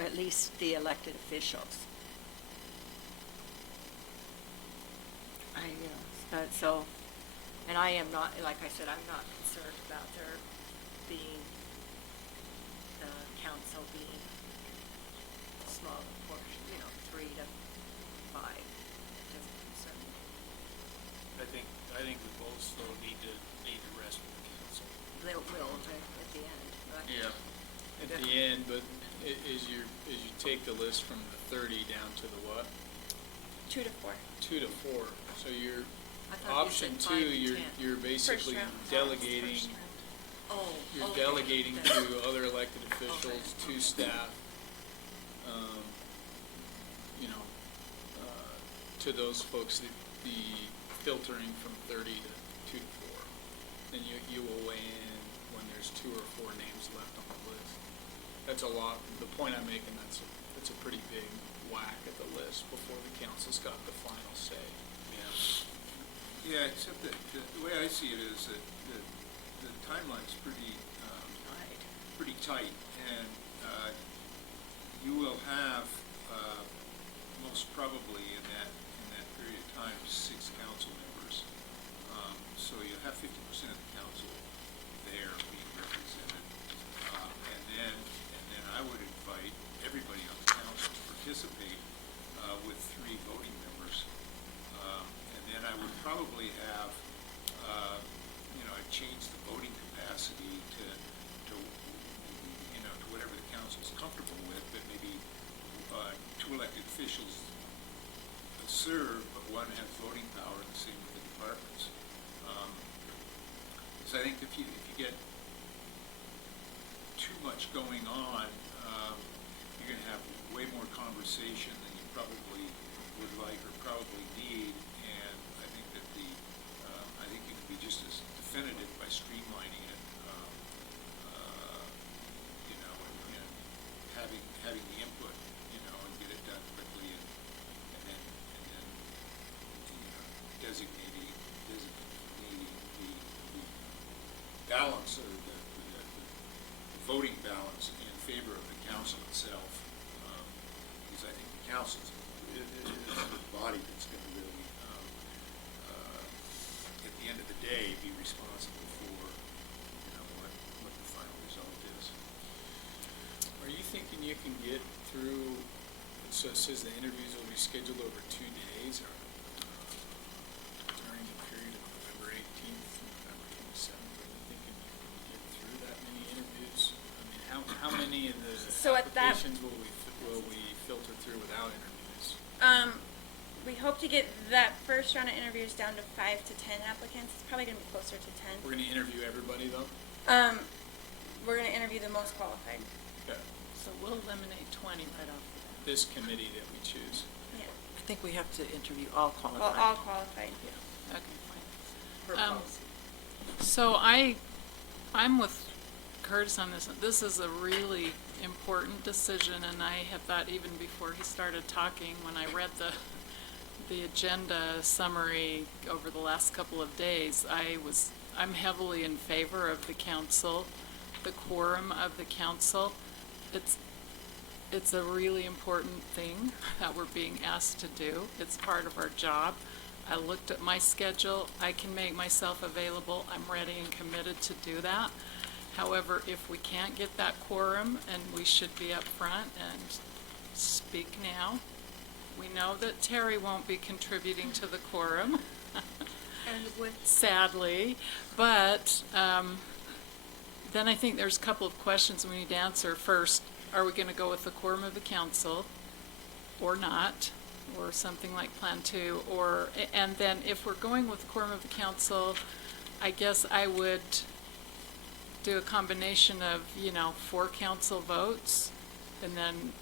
at least the elected officials. And I am not, like I said, I'm not concerned about the council being a small portion, 3 to 5. It doesn't concern me. I think we both though need to rest with the council. They will at the end, right? Yeah. At the end, but as you take the list from the 30 down to the what? 2 to 4. 2 to 4. So your I thought you option said 5 2, to 10. you're basically First round. delegating. First round. Oh, You're okay. delegating to other elected officials, to staff, to those folks, the filtering from 30 to 2 to 4. Then you will weigh in when there's 2 or 4 names left on the list. That's a lot. The point I'm making, that's a pretty big whack at the list before the council's got the final say. Yeah, except that the way I see it is that the timeline's pretty tight, and you will have most probably in that period of time 6 council members. So you'll have 50% of the council there being represented, and then I would invite everybody on the council to participate with 3 voting members. And then I would probably have, I'd change the voting capacity to whatever the council's comfortable with, but maybe 2 elected officials serve, but 1 has voting power, and the same with the departments. So I think if you get too much going on, you're going to have way more conversation than you probably would like or probably need, and I think that I think you can be just as definitive by streamlining it, and having the input, and get it done quickly, and then designating the balance or the voting balance in favor of the council itself, because I think the council is the body that's going to really, at the end of the day, be responsible for what the final result is. Are you thinking you can get through So it says the interviews will be scheduled over 2 days or during the period of November 18th to November 27th. Are you thinking you can get through that many interviews? I mean, how many of the So at that- applications will we filter through without interviews? We hope to get that first round of interviews down to 5 to 10 applicants. It's probably going to be closer to 10. We're going to interview everybody though? We're going to interview the most qualified. Okay. So we'll eliminate 20 right off. This committee that we choose. Yeah. I think we have to interview all Well, qualified. all qualified. Okay, For fine. policy. So I'm with Curtis on this. This is a really important decision, and I had thought even before he started talking, when I read the agenda summary over the last couple of days, I'm heavily in favor of the council, the quorum of the council. It's a really important thing that we're being asked to do. It's part of our job. I looked at my schedule. I can make myself available. I'm ready and committed to do that. However, if we can't get that quorum, and we should be up front and speak now, we know that Terry won't be contributing to the quorum, sadly, but then I think there's a couple of questions we need to answer. First, are we going to go with the quorum of the council or not, or something like Plan 2? And then if we're going with the quorum of the council, I guess I would do a combination of, 4 council votes, and then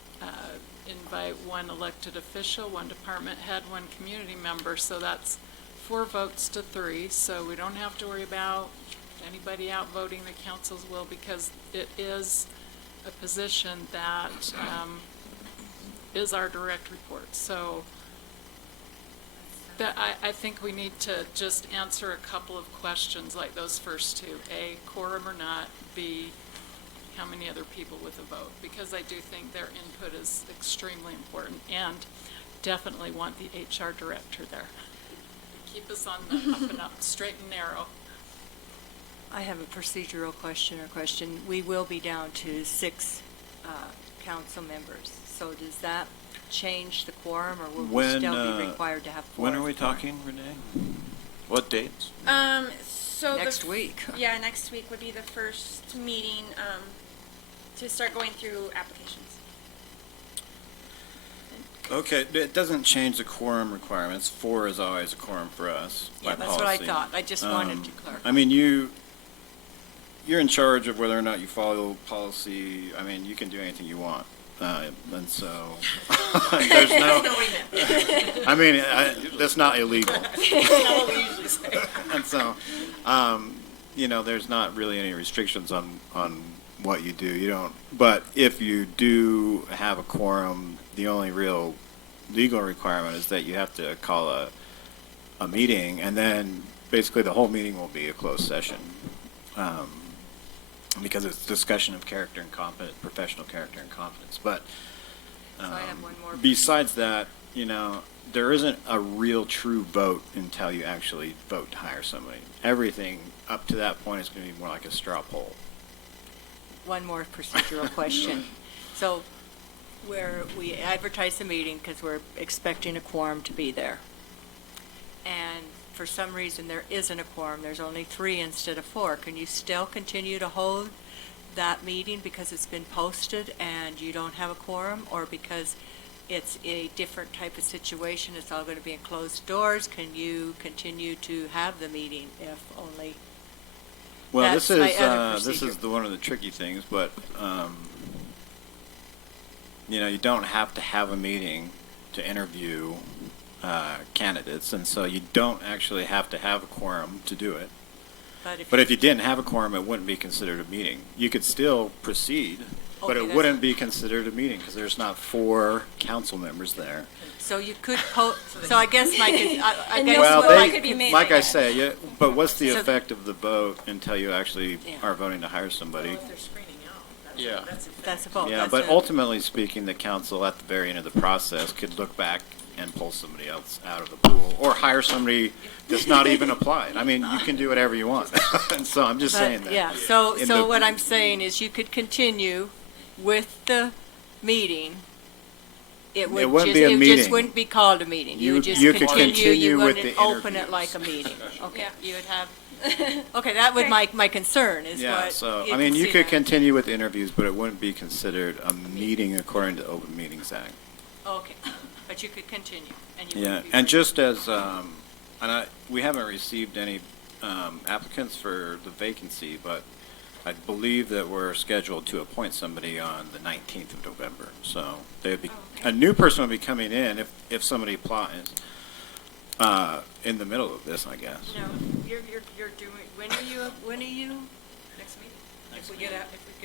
invite 1 elected official, 1 department head, 1 community member. So that's 4 votes to 3, so we don't have to worry about anybody outvoting the council's will, because it is a position that is our direct report. So that I think we need to just answer a couple of questions like those first 2. A, quorum or not. B, how many other people with a vote, because I do think their input is extremely important, and definitely want the HR director there. Keep us on the up and up, straight and narrow. I have a procedural question. We will be down to 6 council members. So does that change the quorum, or will we still be required to have 4? When are we talking, Renee? What dates? So Next week. Yeah, next week would be the first meeting to start going through applications. Okay, it doesn't change the quorum requirements. 4 is always a quorum for us by Yeah, that's what I policy. thought. I just wanted to clarify. I mean, you're in charge of whether or not you follow policy. I mean, you can do anything you want. And so, there's no, I mean, that's not illegal. And so, there's not really any restrictions on what you do. You don't, but if you do have a quorum, the only real legal requirement is that you have to call a meeting, and then basically the whole meeting will be a closed session. Because it's discussion of character and competence, professional character and competence. But So I have one more. besides that, there isn't a real true vote until you actually vote to hire somebody. Everything up to that point is going to be more like a straw poll. One more procedural question. So we advertise the meeting because we're expecting a quorum to be there. And for some reason there isn't a quorum, there's only 3 instead of 4. Can you still continue to hold that meeting because it's been posted and you don't have a quorum, or because it's a different type of situation, it's all going to be in closed doors? Can you continue to have the meeting if only? Well, That's this my is other this is one of the tricky things, but you don't have to have a meeting to interview candidates, and so you don't actually have to have a quorum to do it. But if you didn't have a quorum, it wouldn't be considered a meeting. You could still proceed, but Okay, it wouldn't be considered a meeting because there's not 4 council members there. So you could so I guess my, I guess Well, what they, could be made like of I that. say, yeah, but what's the So- effect of the vote until you actually Yeah. are voting to hire somebody? Well, if they're screening out, Yeah. That's a vote. Yeah, That's but a- ultimately speaking, the council at the very end of the process could look back and pull somebody else out of the pool, or hire somebody that's not even applied. I mean, you can do whatever you want. And so I'm just But, saying that. Yeah, so In so the- what I'm saying is you could continue with the meeting It would wouldn't just, be a it meeting. just wouldn't be called a meeting. You You- would just you could continue, continue you with wouldn't the open it interviews. like a meeting. Okay, Yeah. you would have, okay, that would my concern is Yeah, what. so, you I mean, can you see could that. continue with interviews, but it wouldn't be considered a meeting according to the Open Meetings Act. Okay, but you could continue and you Yeah, wouldn't be. and just as, we haven't received any applicants for the vacancy, but I believe that we're scheduled to appoint somebody on the 19th of November. So they'd be, a new person will be coming in if somebody applies in the middle of this, I guess. No, you're doing, when are you? Next meeting, Next if we get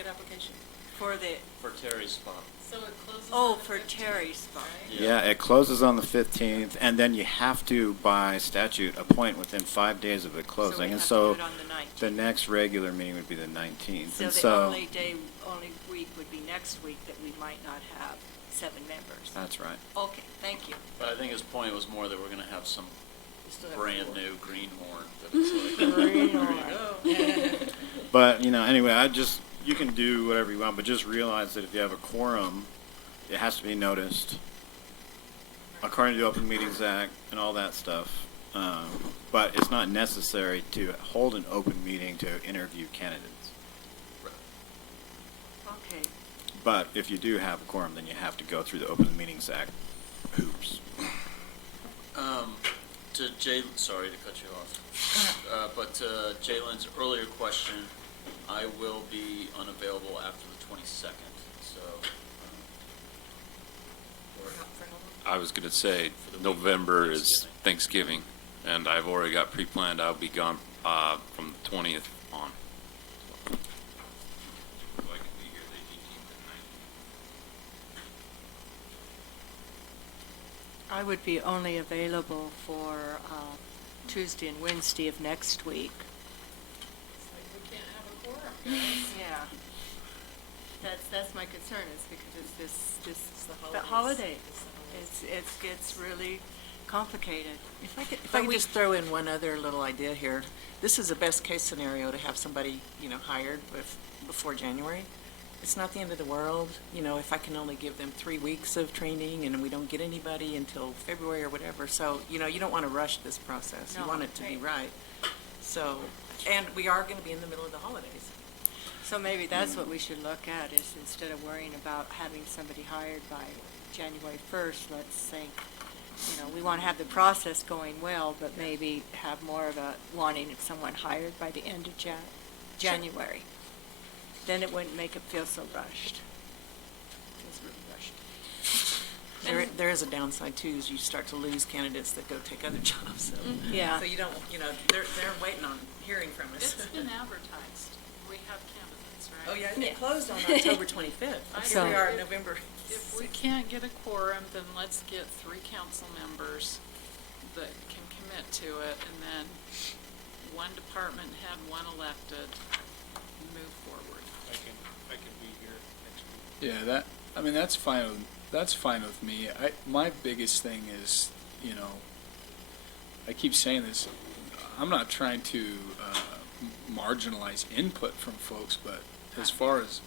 application. For the, For Terry's spot. So it closes oh, on the for 15th, Terry's spot. Yeah, it closes on the 15th, and then you have to, by statute, appoint within 5 days of it closing. we And have to so do it on the 19th. the next regular meeting would be the 19th. So And the only week would be next week that we might not have 7 members. That's right. Okay, thank you. But I think his point was more that we're gonna have some still have brand 4. new greenhorn that it's like, Greenhorn. there you go. But, anyway, you can do whatever you want, but just realize that if you have a quorum, it has to be noticed according to the Open Meetings Act and all that stuff. But it's not necessary to hold an open meeting to interview candidates. Okay. But if you do have a quorum, then you have to go through the Open Meetings Act hoops. To Jay, sorry to cut you off, but to Jalen's earlier question, I will be unavailable after the 22nd, so. I was going to say, November is Thanksgiving, and I've already got pre-planned. I'll be gone from the 20th on. So I can be here the 18th and 19th. I would be only available for Tuesday and Wednesday of next week. we can't have a quorum. Yeah. That's my concern, is because it's this the the holidays. holiday. It gets really complicated. If I could just throw in one other little idea here. This is a best case scenario to have somebody, hired before January. It's not the end of the world, if I can only give them 3 weeks of training and we don't get anybody until February or whatever. So, you don't want to rush this process. You No, want it to be right. So, and we are going to be in the middle of the holidays. So maybe that's what we should look at, is instead of worrying about having somebody hired by January 1st, let's think, we want to have the process going well, but maybe have more of a wanting someone hired by the end of January. Then it wouldn't make it feel so rushed. Feels really rushed. There is a downside too, is you start to lose candidates that go take other jobs. So, Yeah. So you don't, they're waiting on hearing from us. It's been advertised. We have candidates, right? Oh, yeah, it closed on October 25th. Here we are, November. If we can't get a quorum, then let's get 3 council members that can commit to it, and then 1 department head, 1 elected, move forward. I can be here next week. Yeah, that's fine. That's fine with me. My biggest thing is, I keep saying this. I'm not trying to marginalize input from folks, but as far as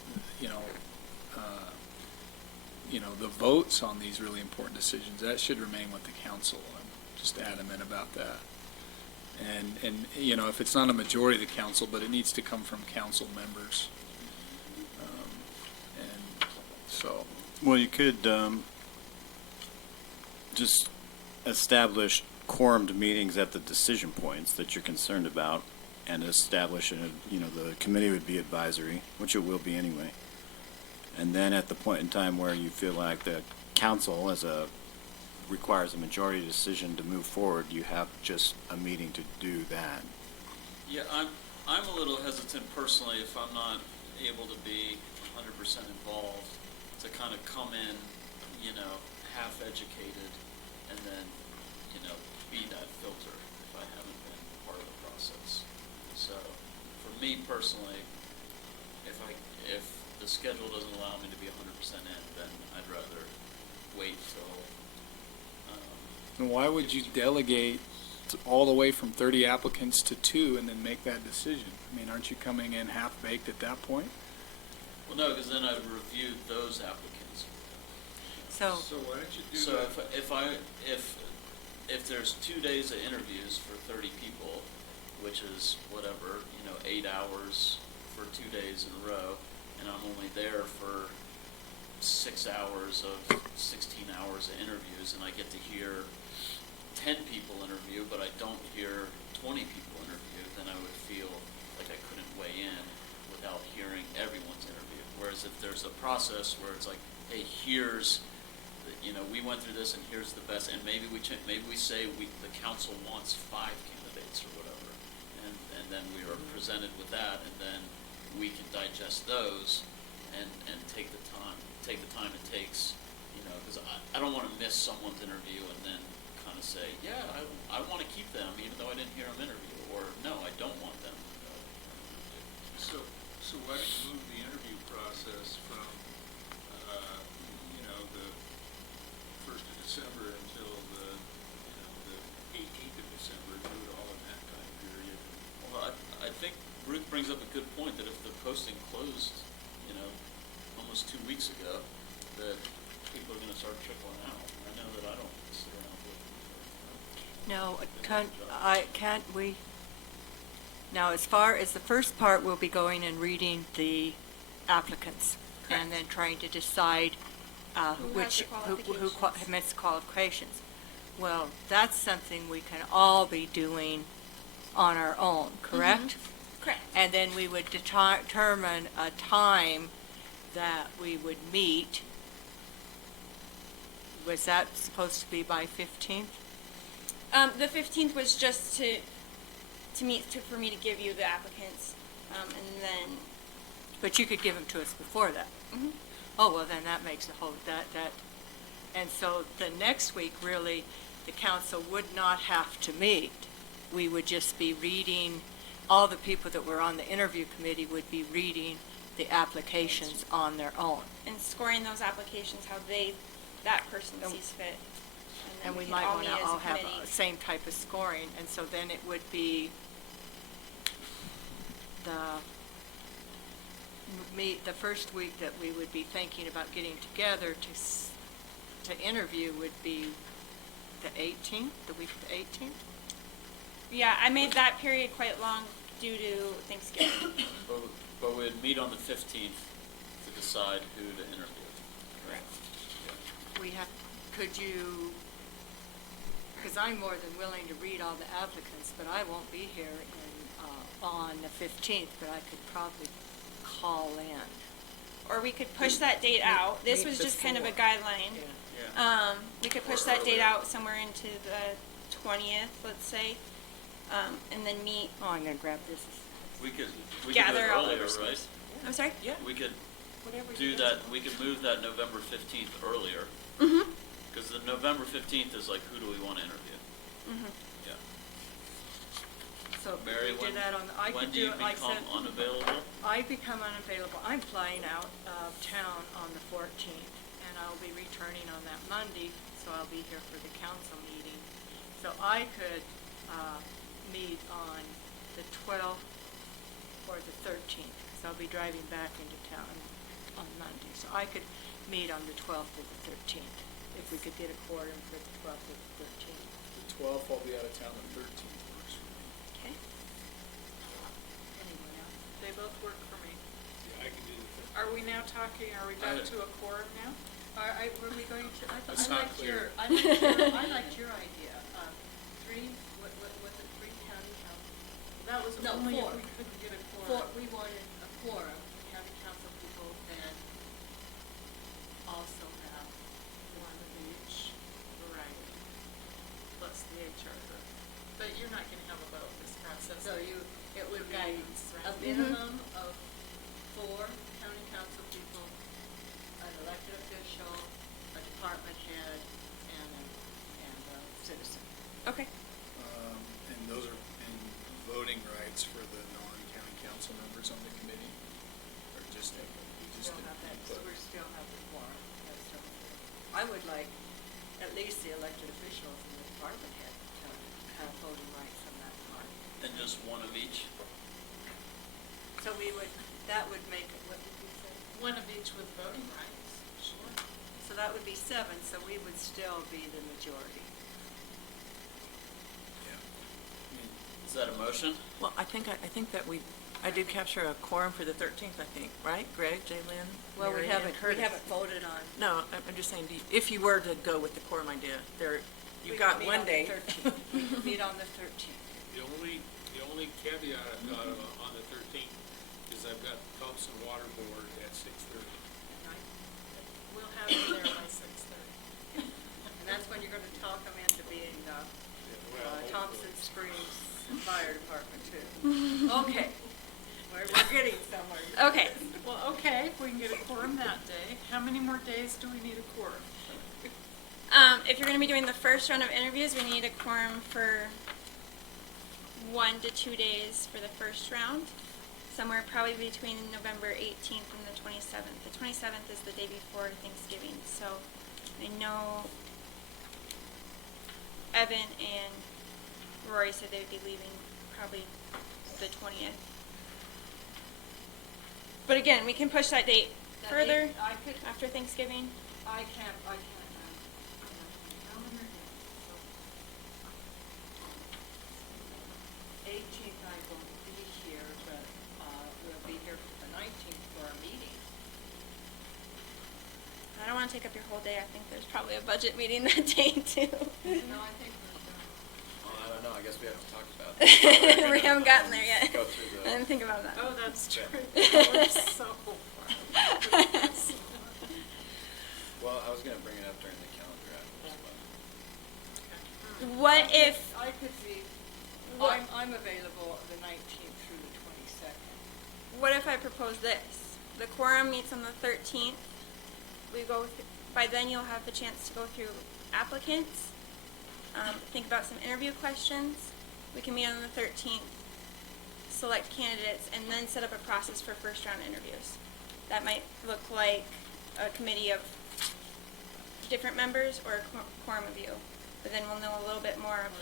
the votes on these really important decisions, that should remain with the council. I'm just adamant about that. And if it's not a majority of the council, but it needs to come from council members. And so. Well, you could just establish quorumed meetings at the decision points that you're concerned about, and establish, the committee would be advisory, which it will be anyway. And then at the point in time where you feel like the council requires a majority decision to move forward, you have just a meeting to do that. Yeah, I'm a little hesitant personally, if I'm not able to be 100% involved, to kind of come in, half educated, and then, be that filter if I haven't been part of the process. So, for me personally, if the schedule doesn't allow me to be 100% in, then I'd rather wait till. And why would you delegate all the way from 30 applicants to 2 and then make that decision? Aren't you coming in half-baked at that point? Well, no, because then I'd review those applicants. So, So why don't you do So that? if there's 2 days of interviews for 30 people, which is whatever, 8 hours for 2 days in a row, and I'm only there for 6 hours of 16 hours of interviews, and I get to hear 10 people interview, but I don't hear 20 people interview, then I would feel like I couldn't weigh in without hearing everyone's interview. Whereas if there's a process where it's like, hey, here's, we went through this and here's the best, and maybe we say the council wants 5 candidates or whatever, and then we are presented with that, and then we can digest those and take the time it takes, because I don't want to miss someone's interview and then kind of say, yeah, I want to keep them even though I didn't hear them interview, or no, I don't want them. So why don't you move the interview process from, the 1st of December until the 18th of December, do it all in that time period? Well, I think Ruth brings up a good point that if the posting closed, almost 2 weeks ago, that people are going to start trickling out. I know that I don't sit around with. no, can't we? Now, as far as the first part, we'll be going and reading the applicants and then trying to decide who meets the qualifications. Well, that's something we can all be doing on our own, correct? Correct. And then we would determine a time that we would meet. Was that supposed to be by 15th? The 15th was just to meet, for me to give you the applicants, and then. But you could give them to us before that. Mhm. Oh, well, then that makes the whole, that, and so the next week, really, the council would not have to meet. We would just be reading, all the people that were on the interview committee would be reading the applications on their own. And scoring those applications how that person sees fit. And then we can might all want to meet as a all have committee. the same type of scoring, and so then it would be the first week that we would be thinking about getting together to interview would be the 18th, the week of the 18th? Yeah, I made that period quite long due to Thanksgiving. But we'd meet on the 15th to decide who to interview. Correct. We have, could you, because I'm more than willing to read all the applicants, but I won't be here on the 15th, but I could probably call in. Or we could push that date out. This was just kind of a guideline. We could push that date out somewhere into the 20th, let's say, and then meet. Oh, I'm going to grab this. We could do it Gather all earlier, over right? I'm sorry? Yeah. We could Whatever do you that, we could move that November 15th earlier. Mm-hmm. Because the November 15th is like, who do we want to interview? Mm-hmm. Yeah. So Mary, we do that on, I when could do do you it like become that. unavailable? I become unavailable. I'm flying out of town on the 14th, and I'll be returning on that Monday, so I'll be here for the council meeting. So I could meet on the 12th or the 13th, because I'll be driving back into town on Monday. So I could meet on the 12th or the 13th, if we could get a quorum for the 12th or the 13th. The 12th, I'll be out of town, the 13th works for me. Okay. Anyone else? They both work for me. Yeah, I can do the Are we now talking, are we back to a quorum now? Were we going to, It's not clear. I liked your idea. 3, was it 3 county council? That was No, only 4. if we couldn't get a quorum. We wanted a quorum, county council people, and also have One of each variety, plus the HR group. But you're not gonna have a vote this process. So it would be Guidance, a right? minimum of 4 county council people, an elected official, a department head, and a citizen. Okay. And those are in voting rights for the non-county council members on the committee? Or just, we just Still have that, input? we still have the quorum. I would like at least the elected officials and the department head to have voting rights on that part. And just one of each? So that would make it, what did you say? One of each with voting rights, sure. So so that would be 7, so we would still be the majority. Is that a motion? Well, I think that I did capture a quorum for the 13th, I think, right? Greg, Jalen, Well, we Mary, haven't, and Curtis. voted on. No, I'm just saying, if you were to go with the quorum idea, you've We got could meet one on the day. 13th. We could meet on the 13th. The only caveat I've got on the 13th is I've got Thompson Water Board at 6:30. We'll have you there by 6:30. And that's when you're going to talk them into being well, Thompson Springs Fire Department too. Okay, we're getting somewhere. Okay. Well, okay, if we can get a quorum that day. How many more days do we need a quorum? If you're going to be doing the first round of interviews, we need a quorum for 1 to 2 days for the first round, somewhere probably between November 18th and the 27th. The 27th is the day before Thanksgiving, so I know Evan and Rory said they would be leaving probably the 20th. But again, we can push that date That further date, I could- after Thanksgiving. I can't. 18th I won't be here, but we'll be here for the 19th for our meeting. I don't want to take up your whole day. I think there's probably a budget meeting that day too. No, I think we're done. Well, I don't know, I guess we haven't talked about that. We haven't gotten there yet. Go through the- I didn't think about that. Oh, that's true. We're so far. Well, I was gonna bring it up during the calendar after, but. What if, I could be, What- I'm available the 19th through the 22nd. what if I propose this? The quorum meets on the 13th. We go, by then you'll have the chance to go through applicants, think about some interview questions. We can meet on the 13th, select candidates, and then set up a process for first round interviews. That might look like a committee of different members or a quorum of you. But then we'll know a little bit more of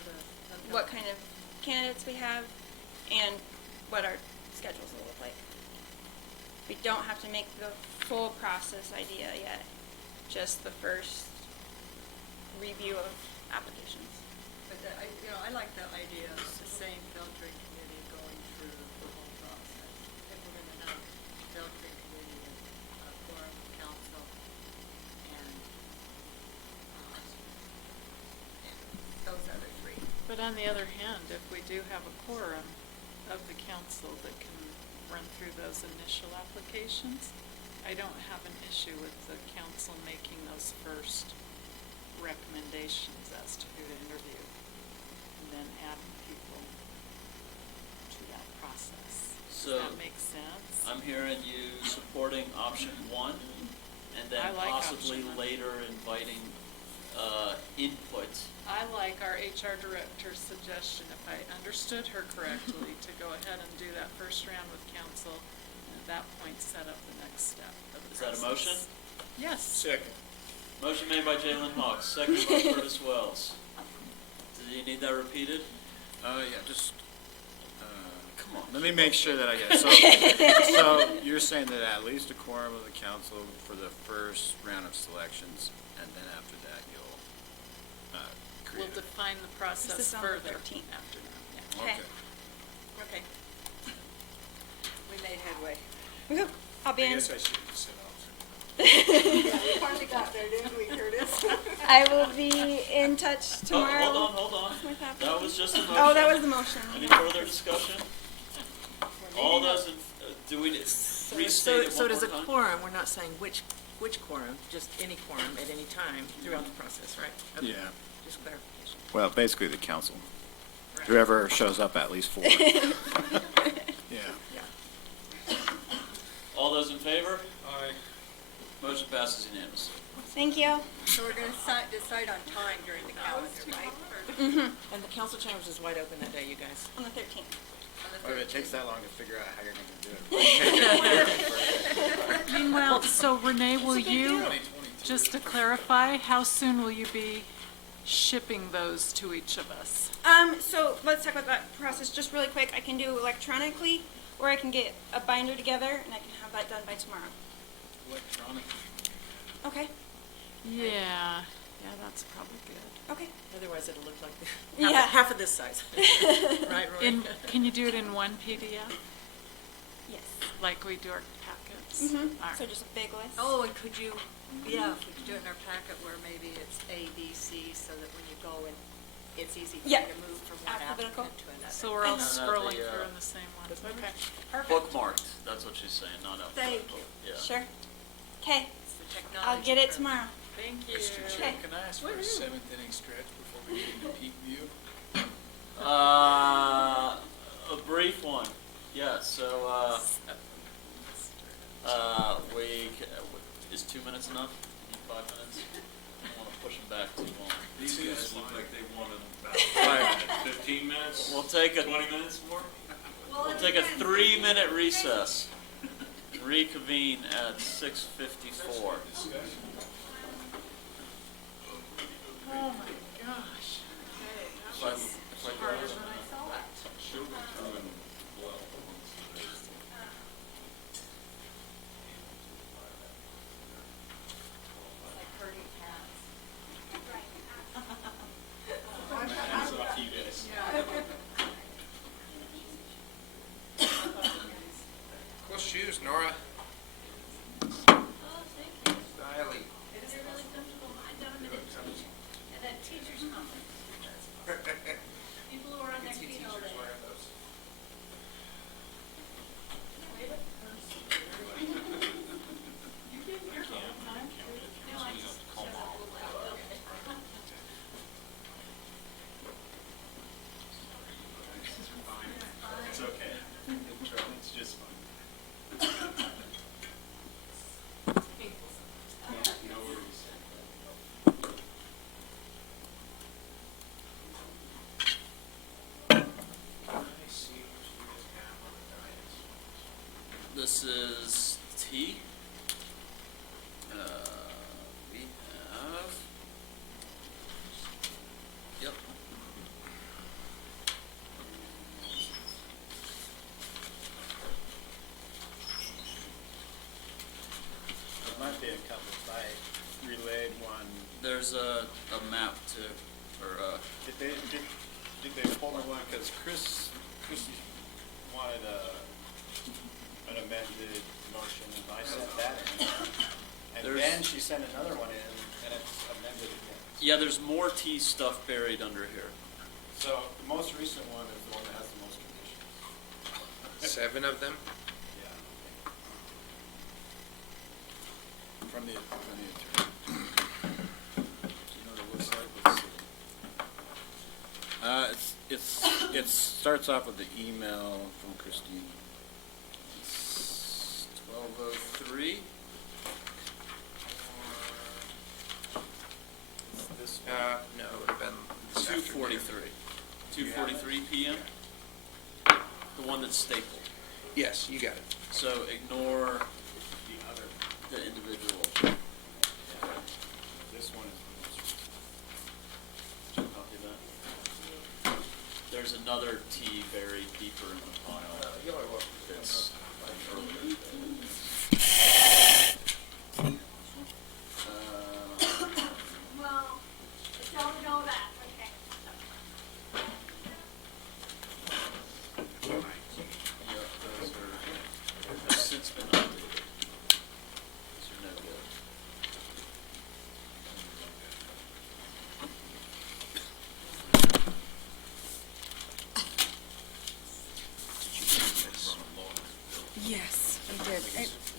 what kind of candidates we have and what our schedules will look like. We don't have to make the full process idea yet, just the first review of applications. But I like the idea of the same filtering committee going through the whole process. If we're going to have filtering committee and quorum council and those other 3. But on the other hand, if we do have a quorum of the council that can run through those initial applications, I don't have an issue with the council making those first recommendations as to who to interview, and then adding people to that process. So, Does that make sense? I'm hearing you supporting option 1, and then I like possibly option 1. later inviting input. I like our HR director's suggestion, if I understood her correctly, to go ahead and do that first round with council, and at that point, set up the next step of the Is that a process. motion? Yes. Second. Motion made by Jalen Hawks, seconded by Curtis Wells. Do you need that repeated? Yeah, just, Come on. let me make sure that I get it. So you're saying that at least a quorum of the council for the first round of selections, and then after that you'll We'll create a. define the process This is on the further 13th. after that. Okay. Okay. We made headway. Woohoo. I'll be I in. guess I should have said option. Yeah, we finally got there, didn't we, Curtis? I will be in touch tomorrow. Hold on. with That applicants. was just a motion. Oh, that was the motion. Any further discussion? All those in, do we restate So it one does more a time? quorum, we're not saying which quorum, just any quorum at any time throughout the process, right? Okay. Yeah. Just clarification. Well, basically the council. Right. Whoever shows up at least 4. Yeah. All those in favor? Aye. Motion passes unanimously. Thank you. So we're going to decide on time during the calendar, right? And the council chambers is wide open that day, you guys. On the 13th. Well, if it takes that long to figure out how you're going to do it. Meanwhile, so Renee, will you, just to clarify, how soon will you be shipping those to each of us? So let's talk about that process just really quick. I can do electronically, or I can get a binder together, and I can have that done by tomorrow. Electronic. Okay. Yeah, that's probably good. Okay. Otherwise, it'll look like Yeah. half of this size. Right, Roy? Can you do it in one PDF, Yes. like we do our packets? Mm-hmm. All right. So just a big list. Oh, and could you, yeah, if we could do it in our packet where maybe it's A, B, C, so that when you go and it's easy for you Yeah. to move from one Alphabetical. applicant to another. So we're all And then scrolling the, through in the same one. Okay. Perfect. Bookmarked, that's what she's saying, not Thank alphabetical. you. Yeah. Sure. Okay. It's the technology. I'll get it term. tomorrow. Thank you. Mr. Chair, can I ask for a seventh inning stretch before we get into peak view? A brief one. Yeah, so, is 2 minutes enough? Need 5 minutes? I don't want to push them back too long. These guys look like they wanted about 15 minutes. We'll take a 20 minutes more? We'll take a 3-minute recess. Reconvene at 6:54. Oh my gosh. Okay, that was harder than I thought. She'll be doing well. Hands off you guys. Cool shoes, Nora. Styling. People who are on their feet all day. It's okay. It's just fine. No worries. This is T. We have. Yep. There might be a couple, if I relayed one. There's a map to, or Did they pull me one, because Chris wanted an amended motion, and I sent that in. And There's- then she sent another one in, and it's amended again. yeah, there's more T stuff buried under here. So the most recent one is the one that has the most conditions. 7 of them? Yeah. From the attorney. Do you know the website? Let's see. It starts off with the email from Christine. It's 1203. This No, it would have been this afternoon. 2:43. 2:43 p.m. The one that's stapled. Yes, you got it. So ignore the other, the individual. this one is the most recent. Did you copy that? There's another T buried deeper in the pile. You're welcome. It's earlier. Well, don't know that, okay. Yep, those have since been updated. These are no good. Yes, I did.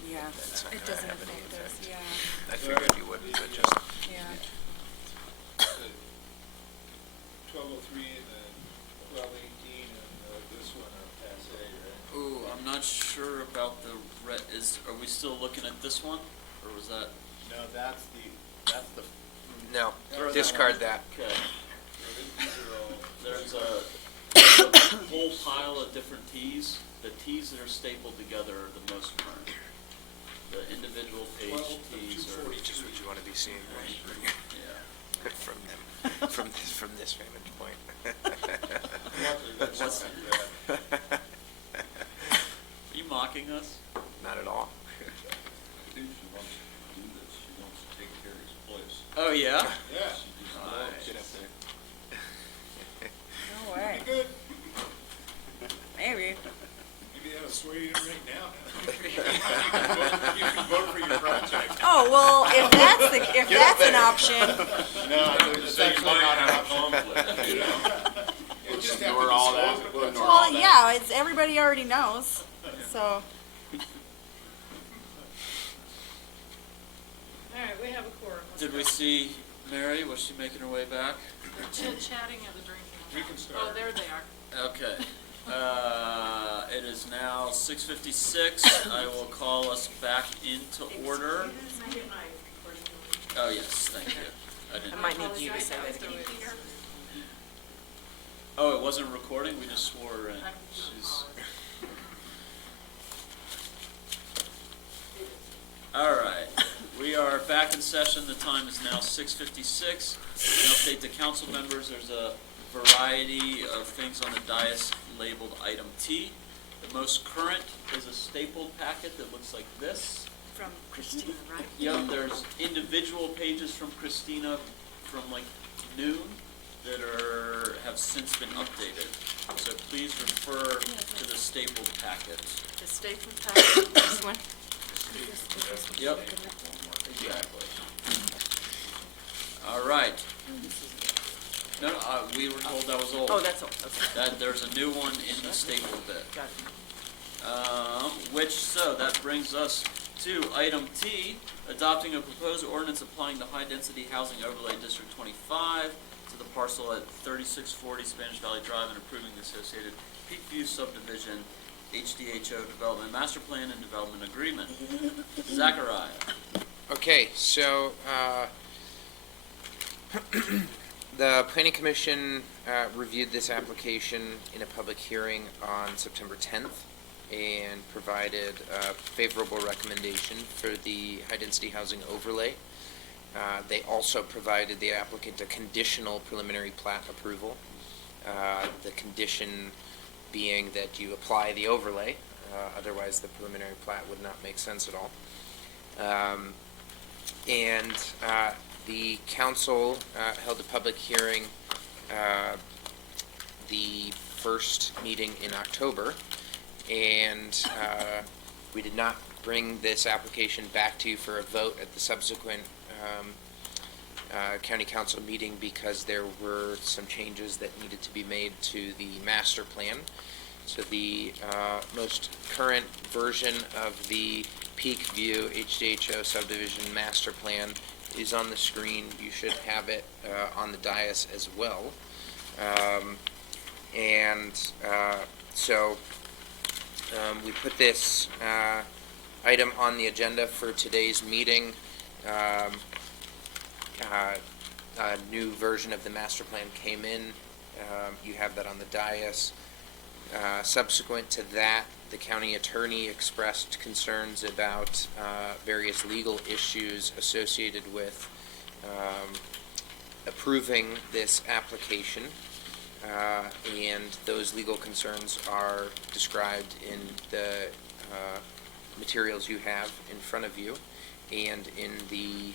Yeah, That's not it gonna doesn't have any affect us, effect. yeah. I figured you wouldn't, but just. Yeah. 1203 and then 1218 and this one are passe, right? Ooh, I'm not sure about the are we still looking at this one? Or was that? No, that's the. No, Throw that discard one. that. Okay. There's a whole pile of different Ts. The Ts that are stapled together are the most current. The individual page Ts are. Which is what you want to be seeing, right? Yeah. From them, from this vantage point. What's Are you mocking us? Not at all. I think she wants to do this. She wants to take Carrie's place. Oh, yeah? Yeah. Nice. No way. Good. Maybe. Maybe that'll sway you right now. You can vote for your project. Oh, well, if that's an option, No, it's actually not an option. You know? We'll just have to ignore all that. dispose of We'll it. ignore all well, yeah, it's, everybody already knows, so. All right, we have a quorum. Did we see Mary? Was she making her way back? They're chit-chatting at the drinking. We can start. Oh, there they are. Okay. It is now 6:56. I will call us back into order. Oh, yes, thank you. I might need you to say that again. Oh, it wasn't recording? We just swore her in. She's... All right. We are back in session. The time is now 6:56. To update the council members, there's a variety of things on the dais labeled item T. The most current is a stapled packet that looks like this. From Christina, right? Yep, there's individual pages from Christina from like noon that have since been updated. So please refer to the stapled packet. The statement packet, this one. Yep, exactly. All right. No, we were told that was old. Oh, that's all, okay. That, there's a new one in the stapled bit. Got it. So that brings us to item T, adopting a proposed ordinance applying the high-density housing overlay District 25 to the parcel at 3640 Spanish Valley Drive and approving the associated Peak View subdivision, HDHO development master plan and development agreement. Zachariah. Okay, so, the Planning Commission reviewed this application in a public hearing on September 10th and provided a favorable recommendation for the high-density housing overlay. They also provided the applicant a conditional preliminary plat approval. The condition being that you apply the overlay, otherwise the preliminary plat would not make sense at all. The council held a public hearing the first meeting in October, and we did not bring this application back to you for a vote at the subsequent county council meeting because there were some changes that needed to be made to the master plan. So the most current version of the Peak View HDHO subdivision master plan is on the screen. You should have it on the dais as well. We put this item on the agenda for today's meeting. A new version of the master plan came in. You have that on the dais. Subsequent to that, the county attorney expressed concerns about various legal issues associated with approving this application. And those legal concerns are described in the materials you have in front of you and in the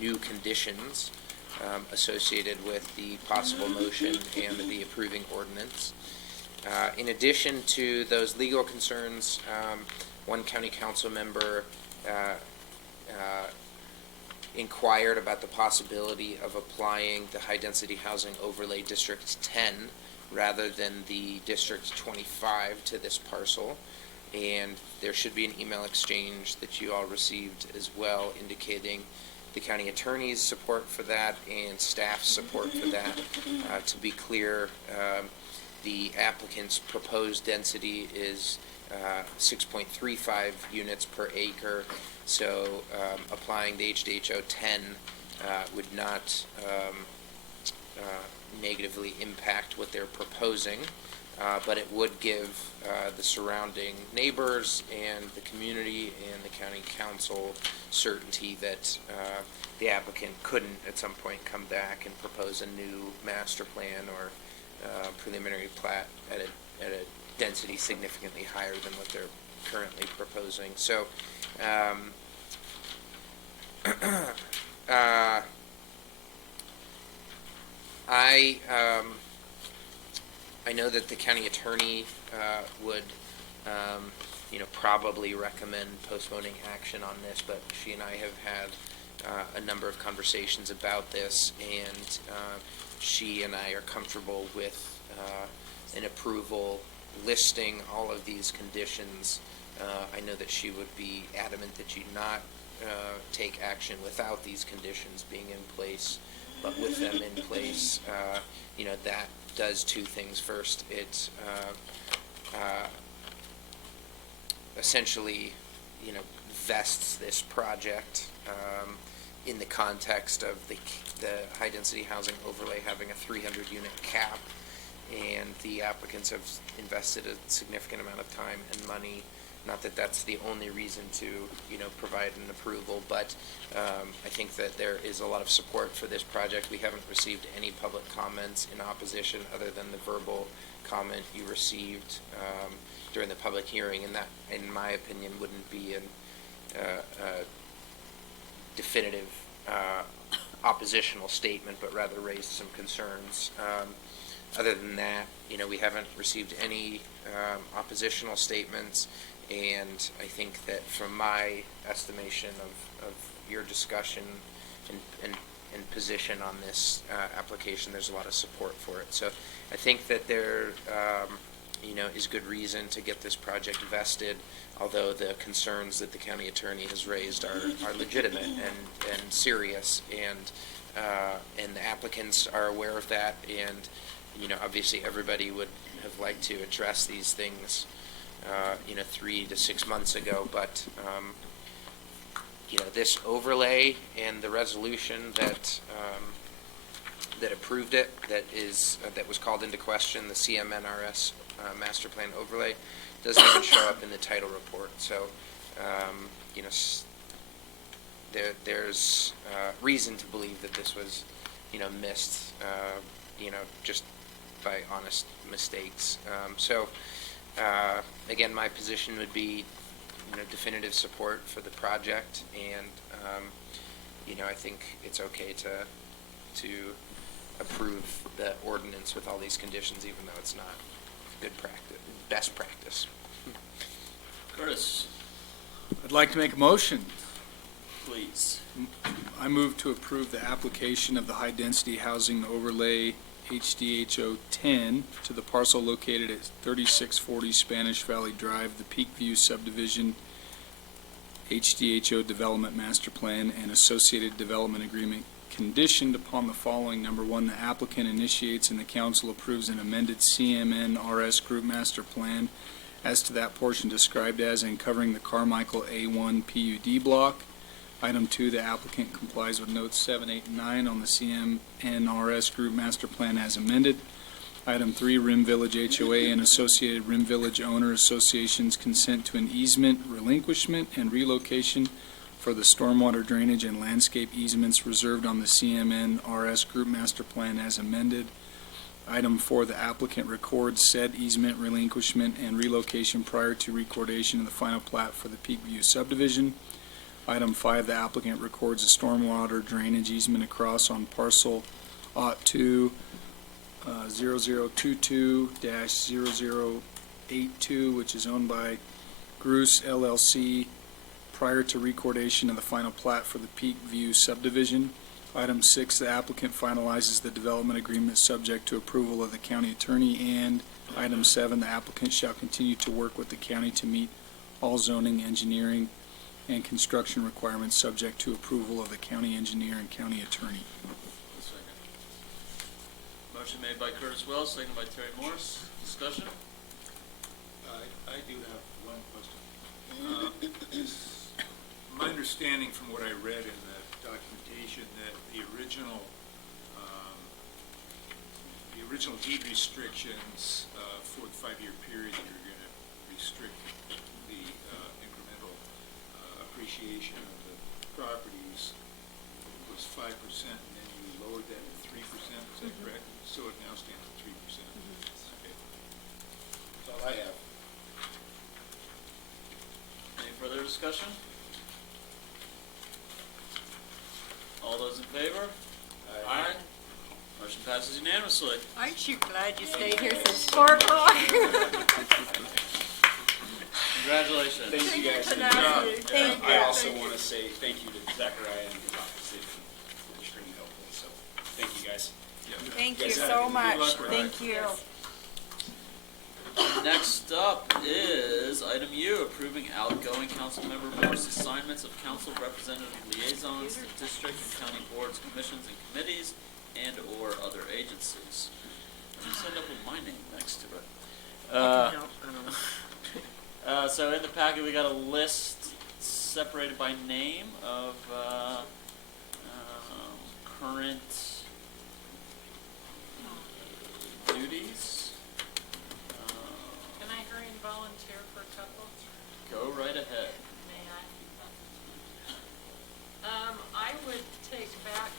new conditions associated with the possible motion and the approving ordinance. In addition to those legal concerns, one county council member inquired about the possibility of applying the high-density housing overlay District 10 rather than the District 25 to this parcel. And there should be an email exchange that you all received as well indicating the county attorney's support for that and staff's support for that. To be clear, the applicant's proposed density is 6.35 units per acre, so applying the HDHO 10 would not negatively impact what they're proposing, but it would give the surrounding neighbors and the community and the county council certainty that the applicant couldn't at some point come back and propose a new master plan or preliminary plat at a density significantly higher than what they're currently proposing. So I know that the county attorney would, probably recommend postponing action on this, but she and I have had a number of conversations about this, and she and I are comfortable with an approval listing all of these conditions. I know that she would be adamant that you not take action without these conditions being in place, but with them in place, that does two things. First, it essentially, vests this project in the context of the high-density housing overlay having a 300-unit cap, and the applicants have invested a significant amount of time and money. Not that that's the only reason to, provide an approval, but I think that there is a lot of support for this project. We haven't received any public comments in opposition other than the verbal comment you received during the public hearing, and that, in my opinion, wouldn't be a definitive oppositional statement, but rather raised some concerns. Other than that, we haven't received any oppositional statements, and I think that from my estimation of your discussion and position on this application, there's a lot of support for it. So I think that there is good reason to get this project vested, although the concerns that the county attorney has raised are legitimate and serious, and the applicants are aware of that, and obviously everybody would have liked to address these things 3 to 6 months ago, but this overlay and the resolution that approved it, that was called into question, the CMNRS master plan overlay, doesn't even show up in the title report. So there's reason to believe that this was missed just by honest mistakes. Again, my position would be definitive support for the project, and I think it's okay to approve the ordinance with all these conditions, even though it's not good practice, best practice. Curtis, I'd like to make a motion. please. I move to approve the application of the high-density housing overlay HDHO 10 to the parcel located at 3640 Spanish Valley Drive, the Peakview subdivision, HDHO Development Master Plan and associated development agreement, conditioned upon the following. Number one, the applicant initiates and the council approves an amended CMNRS Group Master Plan as to that portion described as and covering the Carmichael A1 PUD block. Item 2, the applicant complies with notes 7, 8, and 9 on the CMNRS Group Master Plan as amended. Item 3, Rim Village HOA and associated Rim Village Owner Associations consent to an easement relinquishment and relocation for the stormwater drainage and landscape easements reserved on the CMNRS Group Master Plan as amended. Item 4, the applicant records said easement relinquishment and relocation prior to recordation of the final plat for the Peakview subdivision. Item 5, the applicant records a stormwater drainage easement across on parcel OT2 0022-0082, which is owned by Gruce LLC, prior to recordation of the final plat for the Peakview subdivision. Item 6, the applicant finalizes the development agreement subject to approval of the county attorney. And item 7, the applicant shall continue to work with the county to meet all zoning, engineering, and construction requirements subject to approval of the county engineer and county attorney. Motion made by Curtis Wells, seconded by Terry Morris. Discussion? I do have one question. My understanding from what I read in the documentation that the original deed restrictions for the 5-year period that you're going to restrict the incremental appreciation of the properties was 5%, and then you lowered that to 3%. Is that correct? So it now stands at 3%. Okay. That's all I have. Any further discussion? All those in favor? Aye. Motion passes unanimously. Aren't you glad you stayed here since 4 o'clock? Congratulations. Thank you guys. Thank you. I also want to say thank you to Zachariah and the office. It was extremely helpful, so thank you guys. Thank you guys have so good much. luck with Thank you. Next up is item U, approving outgoing council member boards assignments of council representative liaisons to district and county boards, commissions, and committees, and/or other agencies. Let me send up with my name next to it. So in the packet, we got a list separated by name of current duties. Can I hurry and volunteer for a couple? Go right ahead. May I? I would take back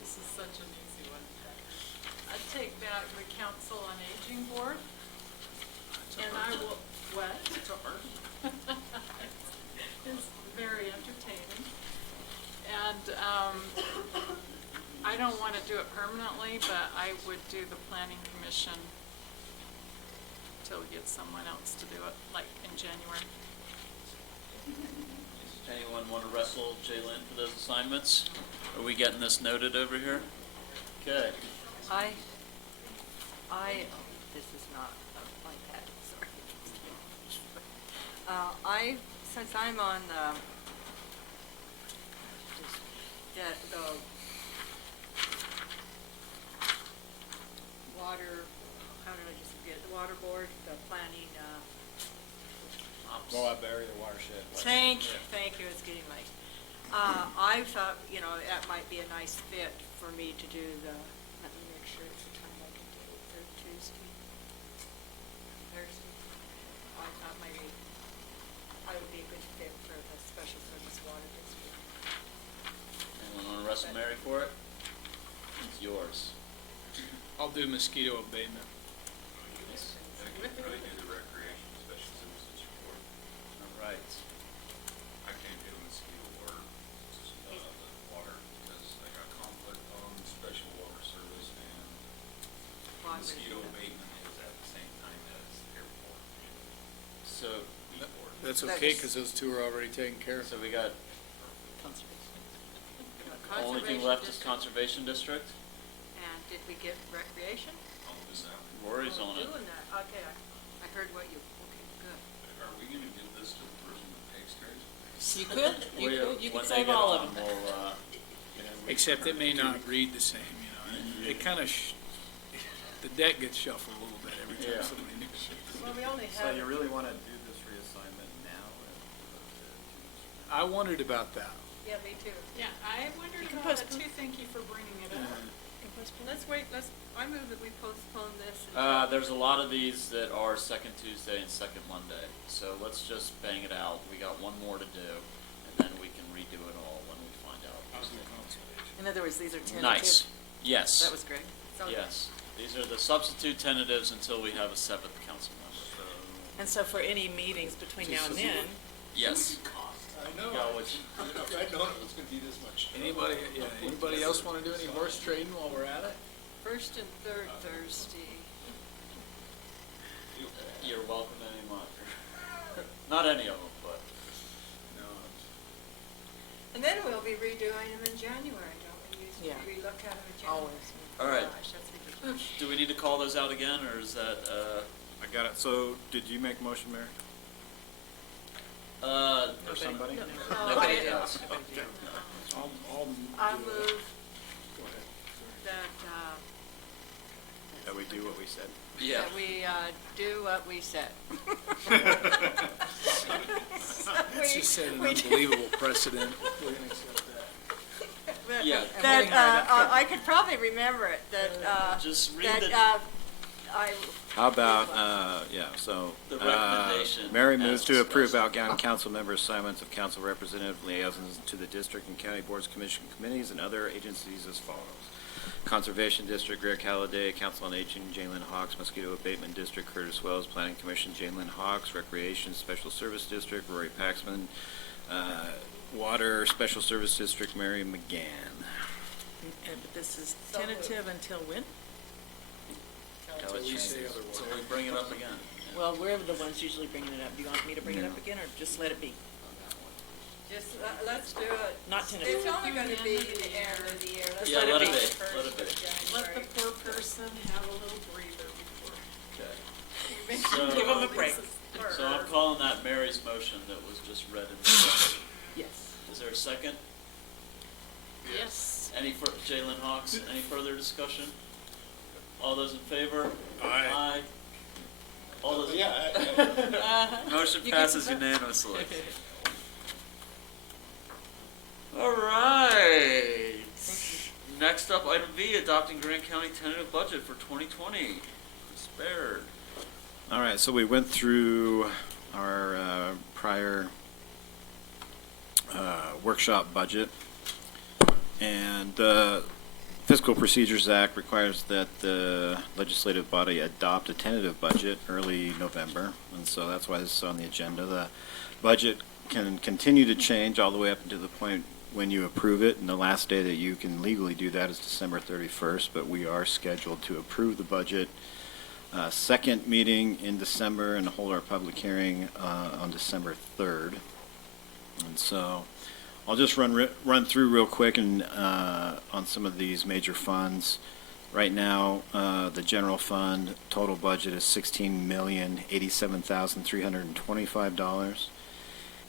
this is such an easy one. I'd take back the Council on Aging Board. And I will, what? It's a hard. It's very entertaining. And I don't want to do it permanently, but I would do the Planning Commission until we get someone else to do it, like in January. Anyone want to wrestle Jaylen for those assignments? Are we getting this noted over here? Okay. This is not my pad, sorry. Since I'm on the water, how did I just forget, the water board, the planning, Moab Area Watershed. Thank you, it's getting late. I thought, that might be a nice fit for me to do let me make sure it's the time I can do it, third Tuesday, Thursday. I thought maybe I would be a good fit for the Special Service Water District. Anyone want to wrestle Mary for it? It's yours. I'll do mosquito abatement. Really do the recreation special services report. All right. I can't do mosquito water, the water, because I got conflict on special water service and mosquito abatement is at the same time as airport. So, That's okay, because those two are already taken care of. so we got, only thing left is Conservation District. And did we get recreation? I'll do that. Rory's on it. Doing that, okay, I heard what you, okay, good. Are we gonna give this to the person that takes care of You could, you When could they save get all on, of them. we'll, Except it may not read the same, It kind of, the deck gets shuffled a little bit every time Yeah. somebody new shows. Well, we only So have. you really want to do this reassignment now? I wondered about that. Yeah, me too. Yeah, I wondered You can about it postpone. too. Thank you for bringing it up. Let's wait, I move that we postpone this. there's a lot of these that are second Tuesday and second Monday, so let's just bang it out. We got one more to do, and then we can redo it all when we find out. In other words, these are tentative. Nice. Yes. That was great. Yes. These are the substitute tentatives until we have a seventh council member. And so for any meetings between now and then, Yes. I know. Yeah, which, I'd known it was going to be this much. Anybody else want to do any horse trading while we're at it? First and third Thursday. you're welcome anyone. Not any of them, but. No. And then we'll be redoing them in January, don't we? Yeah. We look at them in January. always. All right. Gosh, that's ridiculous. Do we need to call those out again, or is that, I got it. So, did you make a motion, Mayor? Or somebody? nobody does. I move Go ahead. that, That we do what we said? Yeah. that we, do what we said. That's just set an unbelievable precedent. We're going to accept that. Yeah. That, I could probably remember it, that, Just read that, the, How about, so, The recommendation Mary as moves to approve discussed. outgoing council member assignments of council representative liaisons to the district and county boards, commission, committees, and other agencies as follows. Conservation District, Greg Halliday. Council on Aging, Jalen Hawks. Mosquito Abatement District, Curtis Wells. Planning Commission, Jalen Hawks. Recreation Special Service District, Rory Paxman. Water Special Service District, Mary McGann. But this is tentative until when? Until we bring it up again. Well, we're the ones usually bringing it up. Do you want me to bring it up again, or just let it be? Just, let's do it. Not tentative. It's only gonna be the end of the year. Let's Yeah, let it be, first let it be. of January. Let the poor person have a little breather before. So- Give them a break. So I'm calling that Mary's motion that was just read in the session. Yes. Is there a second? Yes. Jalen Hawks, any further discussion? All those in favor? Aye. All those. Yeah. Motion passes unanimously. All right. Next up, item V, adopting Grant County tentative budget for 2020. Ms. Baird. All right, so we went through our prior workshop budget, and the Fiscal Procedures Act requires that the legislative body adopt a tentative budget early November, and so that's why this is on the agenda. The budget can continue to change all the way up to the point when you approve it, and the last day that you can legally do that is December 31st, but we are scheduled to approve the budget second meeting in December and hold our public hearing on December 3rd. And so I'll just run through real quick and on some of these major funds. Right now, the general fund total budget is $16,087,325,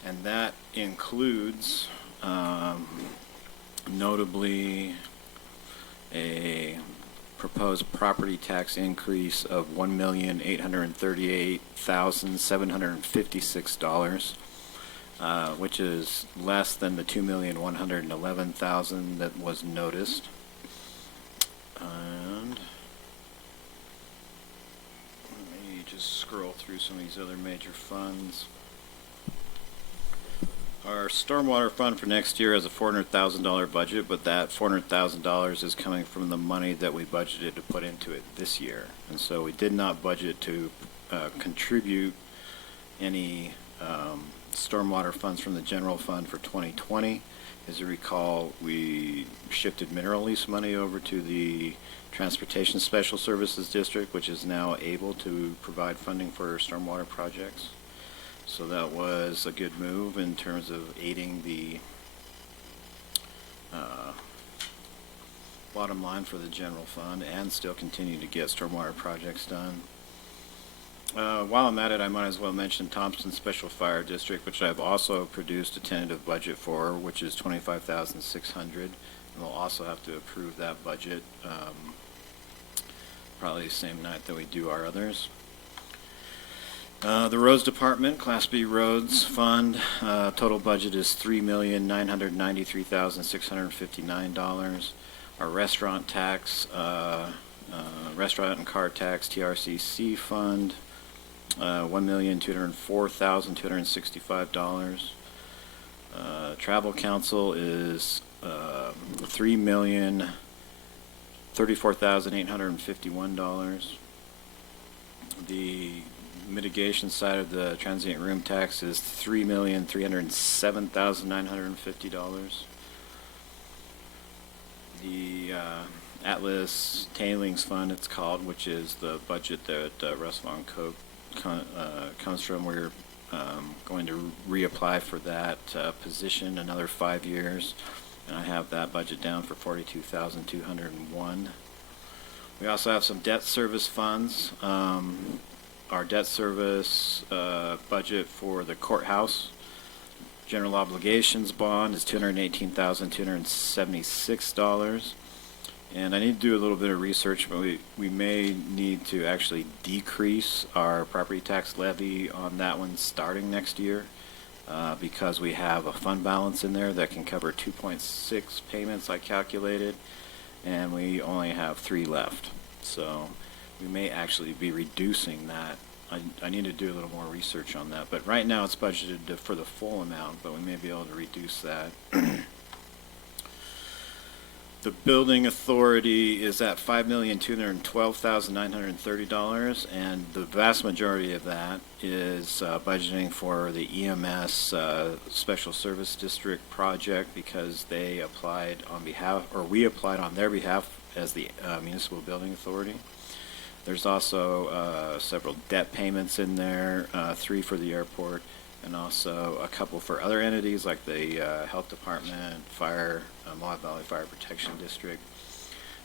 and that includes notably a proposed property tax increase of $1,838,756, which is less than the $2,111,000 that was noticed. And let me just scroll through some of these other major funds. Our stormwater fund for next year has a $400,000 budget, but that $400,000 is coming from the money that we budgeted to put into it this year. And so we did not budget to contribute any stormwater funds from the general fund for 2020. As you recall, we shifted mineral lease money over to the Transportation Special Services District, which is now able to provide funding for stormwater projects. So that was a good move in terms of aiding the bottom line for the general fund and still continue to get stormwater projects done. While I'm at it, I might as well mention Thompson Special Fire District, which I've also produced a tentative budget for, which is $25,600. And we'll also have to approve that budget probably the same night that we do our others. The Roads Department, Class B Roads Fund, total budget is $3,993,659. Our restaurant tax, restaurant and car tax, TRCC fund, $1,204,265. Travel Council is $3,034,851. The mitigation side of the transient room tax is $3,307,950. The Atlas Tailings Fund, it's called, which is the budget that Russ Von Koch comes from. We're going to reapply for that position another 5 years, and I have that budget down for $42,201. We also have some debt service funds. Our debt service budget for the courthouse general obligations bond is $218,276. And I need to do a little bit of research, but we may need to actually decrease our property tax levy on that one starting next year because we have a fund balance in there that can cover 2.6 payments I calculated, and we only have 3 left. So we may actually be reducing that. I need to do a little more research on that. But right now it's budgeted for the full amount, but we may be able to reduce that. The building authority is at $5,212,930, and the vast majority of that is budgeting for the EMS Special Service District project because they applied on behalf, or we applied on their behalf as the municipal building authority. There's also several debt payments in there, 3 for the airport, and also a couple for other entities like the Health Department, Fire, Mohawk Valley Fire Protection District.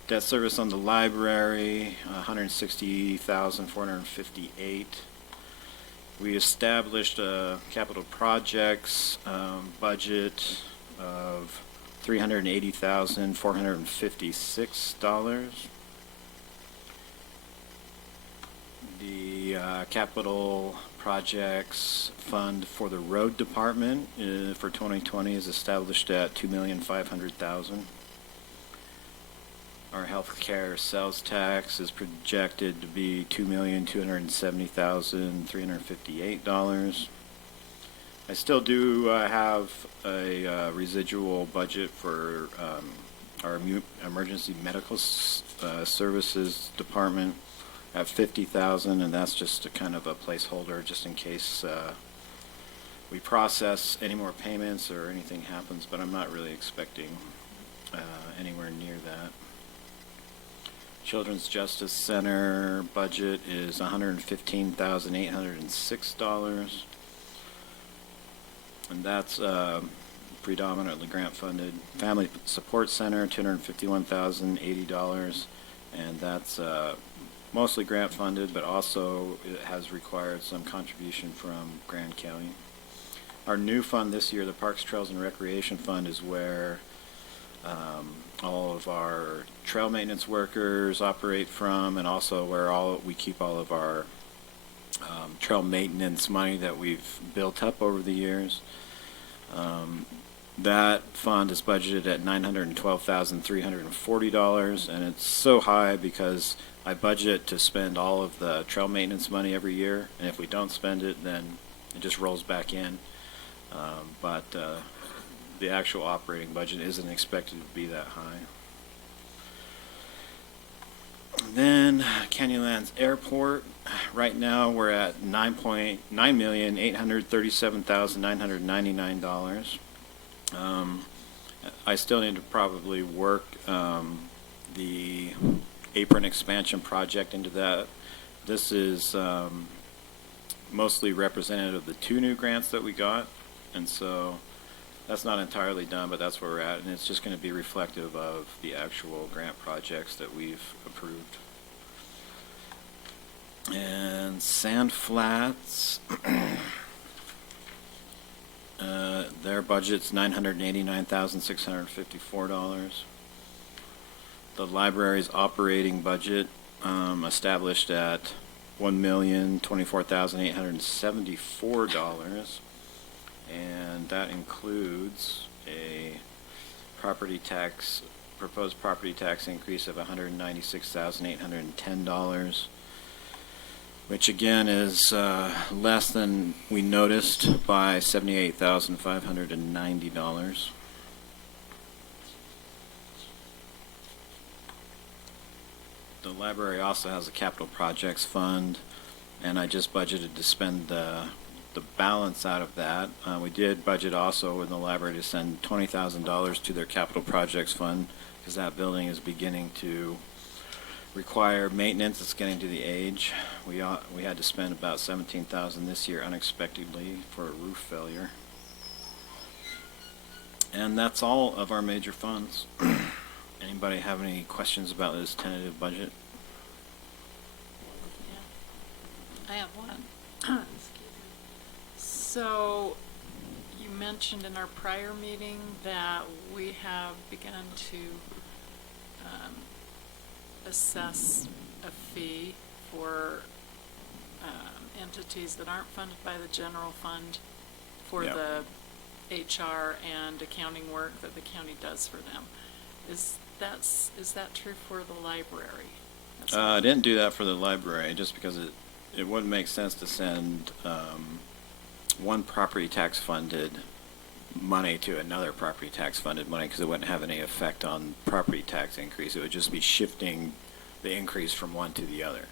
Debt service on the library, $160,458. We established a capital projects budget of $380,456. The capital projects fund for the road department for 2020 is established at $2,500,000. Our healthcare sales tax is projected to be $2,270,358. I still do have a residual budget for our emergency medical services department at $50,000, and that's just a kind of a placeholder just in case we process any more payments or anything happens, but I'm not really expecting anywhere near that. Children's Justice Center budget is $115,806, and that's predominantly grant funded. Family Support Center, $251,080, and that's mostly grant funded, but also it has required some contribution from Grand County. Our new fund this year, the Parks, Trails, and Recreation Fund, is where all of our trail maintenance workers operate from, and also where we keep all of our trail maintenance money that we've built up over the years. That fund is budgeted at $912,340, and it's so high because I budget to spend all of the trail maintenance money every year, and if we don't spend it, then it just rolls back in. But the actual operating budget isn't expected to be that high. Then Canyonlands Airport. Right now we're at $9,837,999. I still need to probably work the apron expansion project into that. This is mostly representative of the 2 new grants that we got, and so that's not entirely done, but that's where we're at, and it's just going to be reflective of the actual grant projects that we've approved. And Sand Flats, their budget's $989,654. The library's operating budget established at $1,024,874, and that includes a proposed property tax increase of $196,810, which again is less than we noticed by $78,590. The library also has a capital projects fund, and I just budgeted to spend the balance out of that. We did budget also in the library to send $20,000 to their capital projects fund because that building is beginning to require maintenance. It's getting to the age. We had to spend about $17,000 this year unexpectedly for a roof failure. And that's all of our major funds. Anybody have any questions about this tentative budget? I have one. So, you mentioned in our prior meeting that we have begun to assess a fee for entities that aren't funded by the general fund for the HR and accounting work that the county does for them. Is that true for the library? I didn't do that for the library just because it wouldn't make sense to send one property tax funded money to another property tax funded money because it wouldn't have any effect on property tax increase. It would just be shifting the increase from one to the other.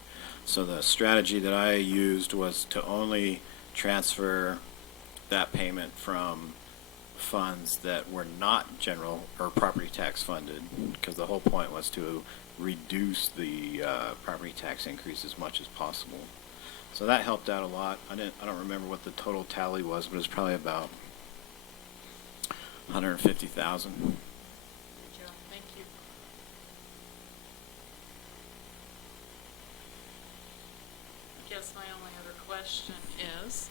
So the strategy that I used was to only transfer that payment from funds that were not general or property tax funded, because the whole point was to reduce the property tax increase as much as possible. So that helped out a lot. I don't remember what the total tally was, but it was probably about 150,000. Good job, thank you. I guess my only other question is,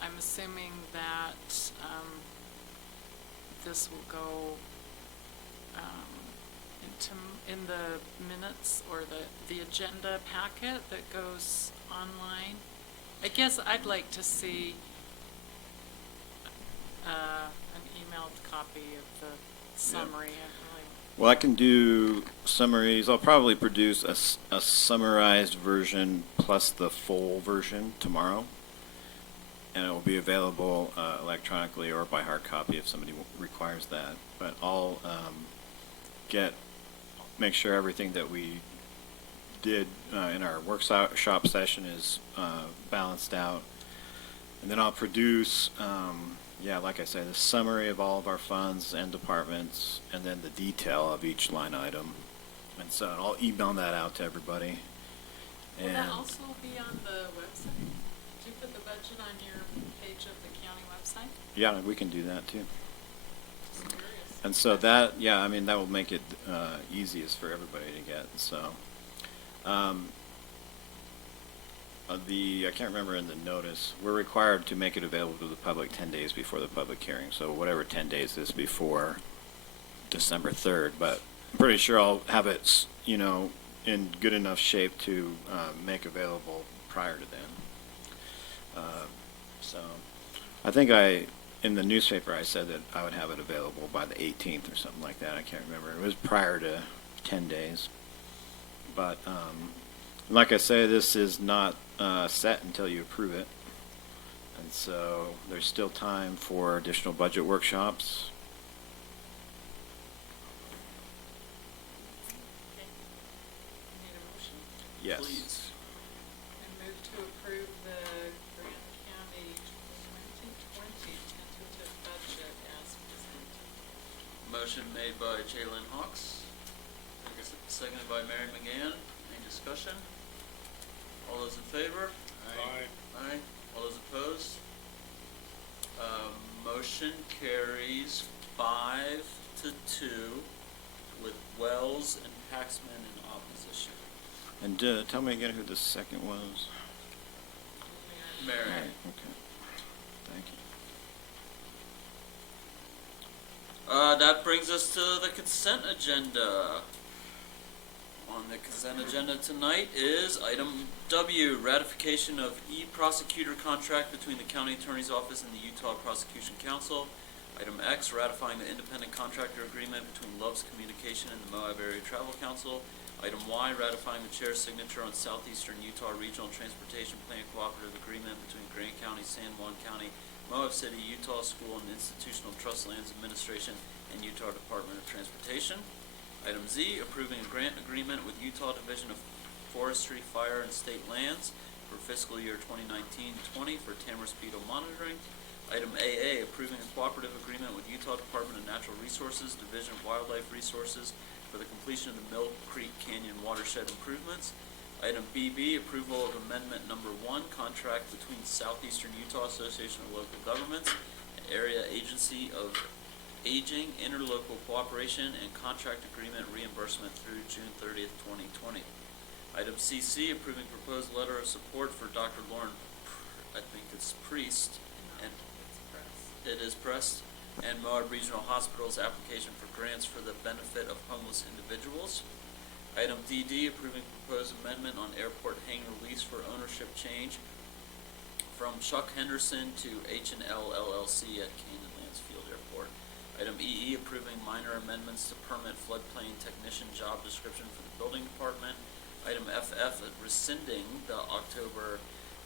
I'm assuming that this will go in the minutes or the agenda packet that goes online. I guess I'd like to see an emailed copy of the summary. Well, I can do summaries. I'll probably produce a summarized version plus the full version tomorrow. And it will be available electronically or by hard copy if somebody requires that. But I'll make sure everything that we did in our workshop session is balanced out. And then I'll produce, like I say, the summary of all of our funds and departments, and then the detail of each line item. And so I'll email that out to everybody. Will that also be on the website? Did you put the budget on your page of the county website? Yeah, we can do that too. Just curious. And so that, that will make it easiest for everybody to get. So, I can't remember in the notice, we're required to make it available to the public 10 days before the public hearing. So whatever 10 days is before December 3rd, but I'm pretty sure I'll have it, in good enough shape to make available prior to then. So I think in the newspaper I said that I would have it available by the 18th or something like that. I can't remember. It was prior to 10 days. But like I say, this is not set until you approve it. And so there's still time for additional budget workshops. Need a motion? Yes. Please. I move to approve the Grant County 2020 tentative budget as presented. Motion made by Jalen Hawks, seconded by Mary McGann. Any discussion? All those in favor? Aye. Aye. All those opposed? Motion carries 5-2 with Wells and Paxman in opposition. And tell me again who the second was. Mary. Okay. Thank you. That brings us to the consent agenda. On the consent agenda tonight is item W, ratification of e-prosecutor contract between the county attorney's office and the Utah Prosecution Council. Item X, ratifying the independent contractor agreement between Love's Communication and the Moab Area Travel Council. Item Y, ratifying the chair's signature on Southeastern Utah Regional Transportation Plan Cooperative Agreement between Grant County, San Juan County, Moab City, Utah School and Institutional Trust Lands Administration, and Utah Department of Transportation. Item Z, approving a grant agreement with Utah Division of Forestry, Fire, and State Lands for fiscal year 2019-20 for Tamara's-Speedo monitoring. Item AA, approving a cooperative agreement with Utah Department of Natural Resources, Division of Wildlife Resources for the completion of the Mill Creek Canyon watershed improvements. Item BB, approval of amendment number 1, contract between Southeastern Utah Association of Local Governments and Area Agency of Aging, interlocal cooperation, and contract agreement reimbursement through June 30th, 2020. Item CC, approving proposed letter of support for Dr. Lauren, Priest, and it is Pressed, and Moab Regional Hospital's application for grants for the benefit of homeless individuals. Item DD, approving proposed amendment on airport hangar lease for ownership change from Chuck Henderson to H&L LLC at Canyon Landsfield Airport. Item EE, approving minor amendments to permit floodplain technician job description for the building department. Item FF, rescinding the October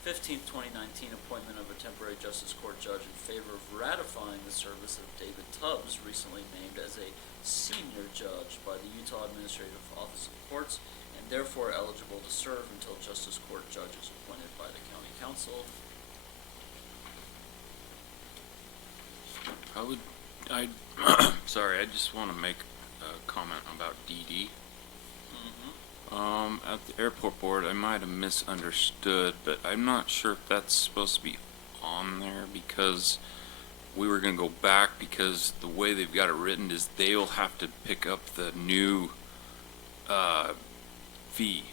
15th, 2019, appointment of a temporary justice court judge in favor of ratifying the service of David Tubbs, recently named as a senior judge by the Utah Administrative Office of Courts, and therefore eligible to serve until justice court judge is appointed by the county council. Sorry, I just want to make a comment about DD. At the airport board, I might have misunderstood, but I'm not sure if that's supposed to be on there because we were going to go back because the way they've got it written is they'll have to pick up the new fee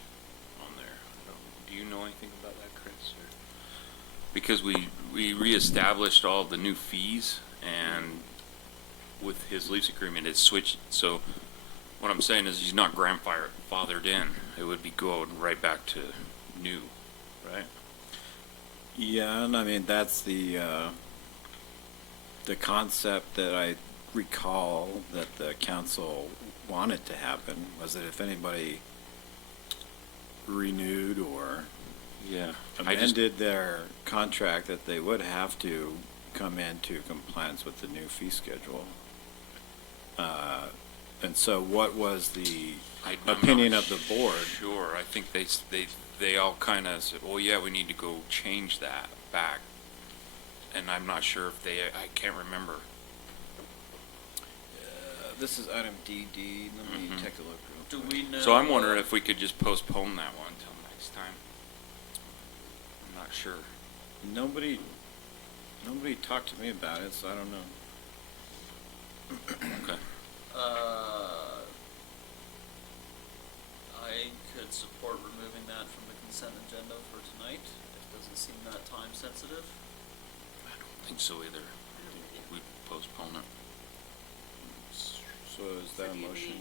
on there. Do you know anything about that, Chris? Or? Because we reestablished all the new fees, and with his lease agreement, it's switched. So what I'm saying is he's not grandfathered in. It would be going right back to new, right? Yeah, and I mean, that's the concept that I recall that the council wanted to happen, was that if anybody renewed or amended their contract, that they would have to come into compliance with the new fee schedule. And so what was the opinion of the board? Sure, I think they all kind of said, well, yeah, we need to go change that back. And I'm not sure if I can't remember. This is item DD. Let me take a look. Do we know? So I'm wondering if we could just postpone that one until next time. I'm not sure. Nobody talked to me about it, so I don't know. Okay. I could support removing that from the consent agenda for tonight. It doesn't seem that time sensitive. I don't think so either. We postpone it. So is that a motion?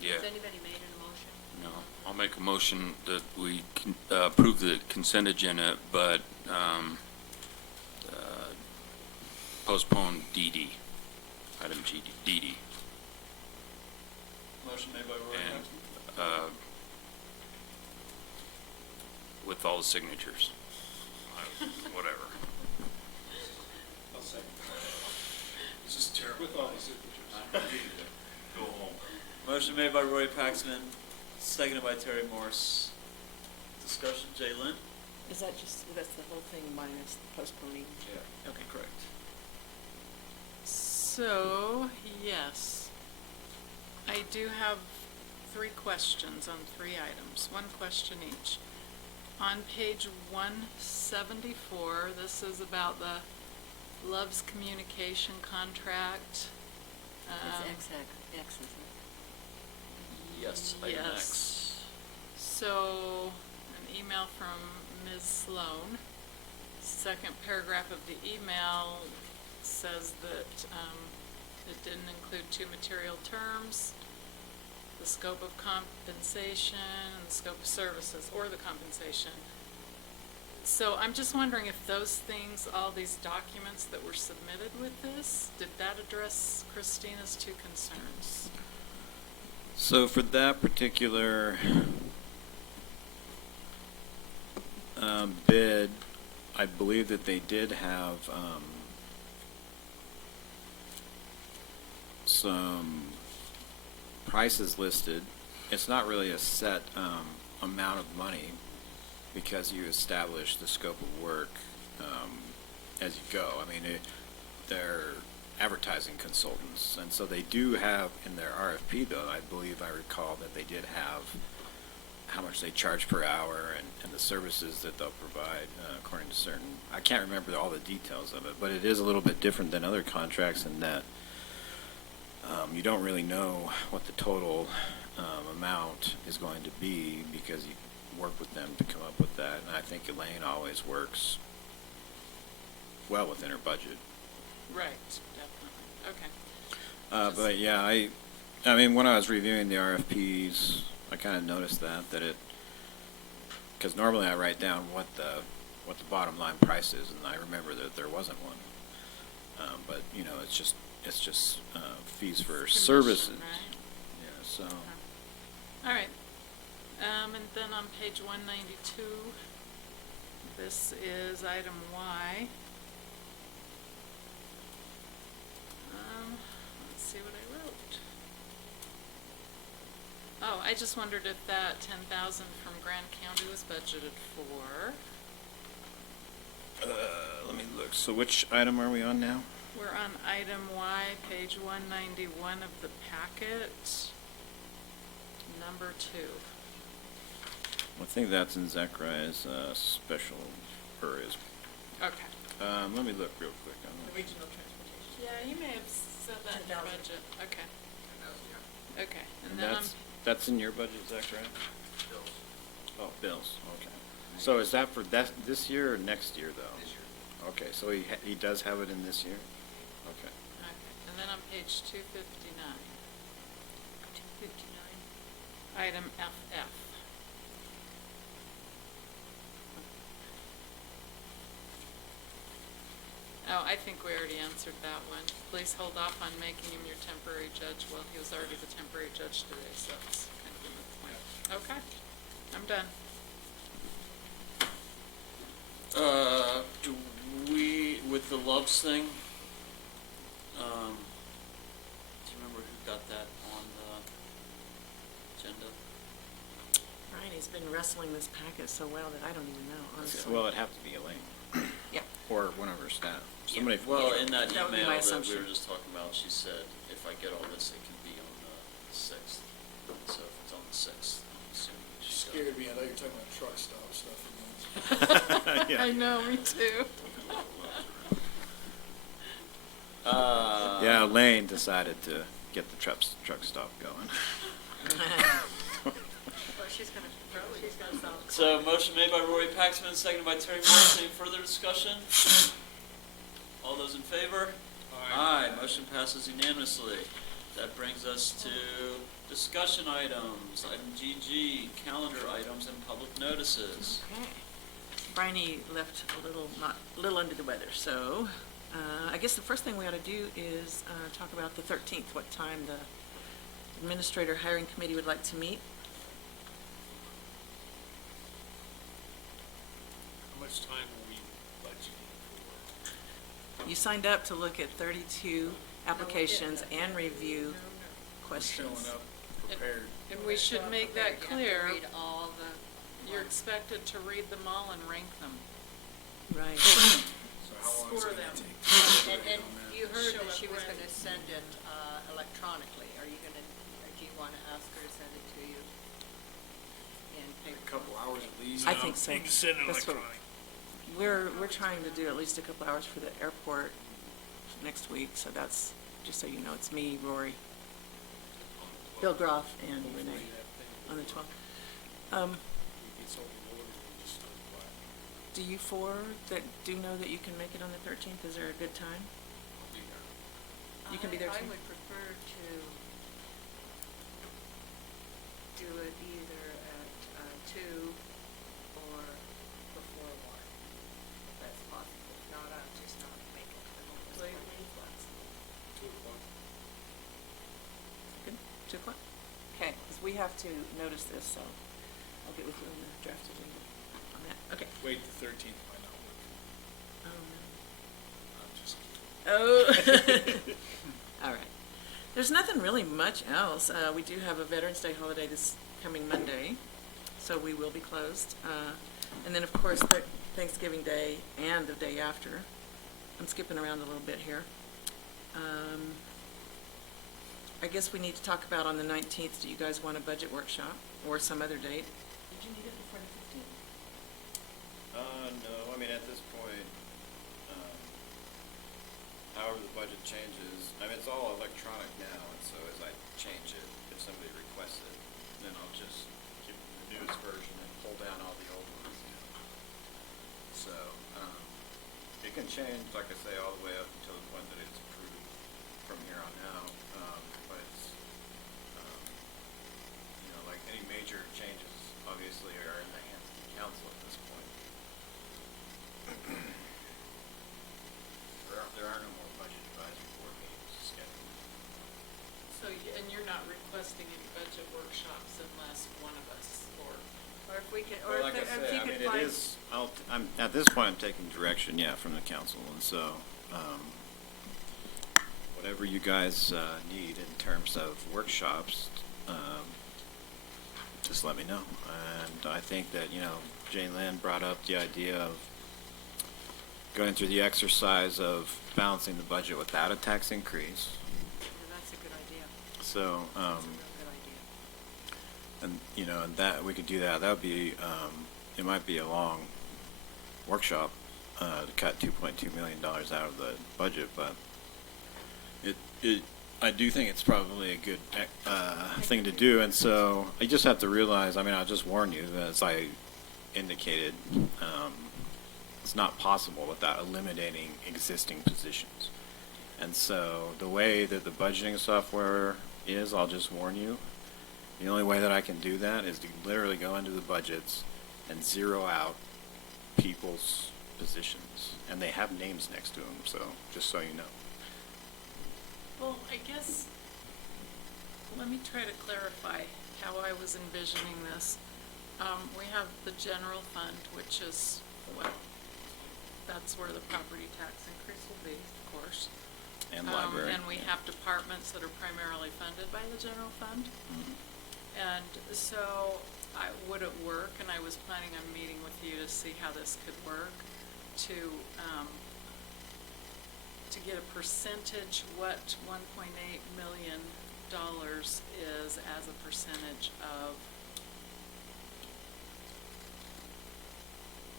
Yeah. Has anybody made an motion? No, I'll make a motion that we approve the consent agenda, but postpone DD, item DD. Motion made by Roy. And with all the signatures, whatever. I'll second. This is terrible. With all the signatures. Go home. Motion made by Roy Paxman, seconded by Terry Morse. Discussion, Jalen? Is that that's the whole thing minus the postponing? Yeah. Okay, correct. So, yes, I do have 3 questions on 3 items, 1 question each. On page 174, this is about the Love's Communication contract. It's X, isn't it? Yes, item X. Yes. So, an email from Ms. Sloan. Second paragraph of the email says that it didn't include 2 material terms, the scope of compensation, and the scope of services, or the compensation. So I'm just wondering if those things, all these documents that were submitted with this, did that address Christina's 2 concerns? So for that particular bid, I believe that they did have some prices listed. It's not really a set amount of money because you establish the scope of work as you go. I mean, they're advertising consultants, and so they do have in their RFP, though, I believe I recall that they did have how much they charge per hour and the services that they'll provide according to certain, I can't remember all the details of it, but it is a little bit different than other contracts in that you don't really know what the total amount is going to be because you work with them to come up with that, and I think Elaine always works well within her budget. Right, definitely. Okay. But yeah, I mean, when I was reviewing the RFPs, I kind of noticed that it, because normally I write down what the bottom line price is, and I remember that there wasn't one. But you know, it's just fees for Commission, services. right? Yeah. So. All right. And then on page 192, this is item Y. Let's see what I wrote. Oh, I just wondered if that 10,000 from Grand County was budgeted for. Let me look. So which item are we on now? We're on item Y, page 191 of the packet, number 2. I think that's in Zachariah's special, or is. Okay. Let me look real quick on The that. regional transportation. Yeah, you may have said that in your 10,000. budget. Okay. Okay, and And then that's in your budget, Zachariah? Bills. Oh, bills, okay. So is that for this year or next year, though? This year. Okay, so he does have it in this year? Okay. Okay, and then on page 259. 259. Item FF. Oh, I think we already answered that one. Please hold off on making him your temporary judge. Well, he was already the temporary judge today, so it's kind of a moot point. Okay, I'm done. Do we, with the Loves thing, do you remember who got that on the agenda? Bryony's been wrestling this packet so well that I don't even know, honestly. Well, it'd have to be Elaine. Yeah. Or one of her staff. Somebody. Well, in that That would be email my that we assumption. were just talking about, she said, if I get all this, it can be on the 6th. So if it's on the 6th, I'm assuming she's got it. Scared me, I know you're talking about truck stop stuff again. Yeah. I know, me too. Yeah, Elaine decided to get the truck stop going. Well, she's gonna solve. So motion made by Rory Paxman, seconded by Terry Morris. Any further discussion? All those in favor? Aye. Motion passes unanimously. That brings us to discussion items. Item GG, calendar items and public notices. Okay. Bryony left a little under the weather, so I guess the first thing we ought to do is talk about the 13th, what time the administrator hiring committee would like to meet. How much time are we budgeting for? You signed up to look at 32 applications and review questions. Showing up prepared. And we should make that clear. Read all the. You're expected to read them all and rank them. Right. So how long is Score it them. gonna take? And you heard Show that she up was ready. gonna send it electronically. Are you gonna, or do you wanna ask her to send it to you in paper? A couple hours at least. I think so. You can send it That's what- electronic. We're trying to do at least a couple hours for the airport next week, so that's, just so you know, it's me, Rory, Bill Groff, and Renee on the 12th. It's overloaded, we just don't buy it. Do you four that do know that you can make it on the 13th? Is there a good time? You can be there I too? would prefer to do it either at 2 or before 1, if that's possible. If not, I'll just not make it. I'm almost flexible. 2 o'clock. Good, 2 o'clock? Okay, because we have to notice this, so I'll get with you on the draft agenda on that. Okay. Wait, the 13th might not work. I'm just. Oh. All right. There's nothing really much else. We do have a Veterans Day holiday this coming Monday, so we will be closed. And then, of course, Thanksgiving Day and the day after. I'm skipping around a little bit here. I guess we need to talk about on the 19th, do you guys want a budget workshop or some other date? Did you need it before the 15th? No, I mean, at this point, however the budget changes, I mean, it's all electronic now, and so as I change it, if somebody requests it, then I'll just give them the newest version and pull down all the old ones, you know. So, it can change, like I say, all the way up until the point that it's approved from here on out, but it's, you know, like any major changes, obviously, are in the hands of the council at this point. There are no more budget advisory board meetings scheduled. So, and you're not requesting any budget workshops unless one of us, or Or if we can, Well, or like I if say, you I could mean, find. I'm, at this point, I'm taking direction, from the council, and so, whatever you guys, need in terms of workshops, just let me know. And I think that, Jane Lynn brought up the idea of going through the exercise of balancing the budget without a tax increase. That's a good idea. So, That's a real good idea. and that, we could do that. That would be, it might be a long workshop, to cut $2.2 million out of the budget, but I do think it's probably a good, thing to do. And so I just have to realize, I'll just warn you, as I indicated, it's not possible without eliminating existing positions. And so the way that the budgeting software is, I'll just warn you, the only way that I can do that is to literally go into the budgets and zero out people's positions. And they have names next to them, so just so you know. Well, I guess, let me try to clarify how I was envisioning this. We have the general fund, which is, that's where the property tax increase will be, of course. And library. And we have departments that are primarily funded by the general fund. Mm-hmm. And so, would it work, and I was planning on meeting with you to see how this could work, to get a percentage what $1.8 million is as a percentage of,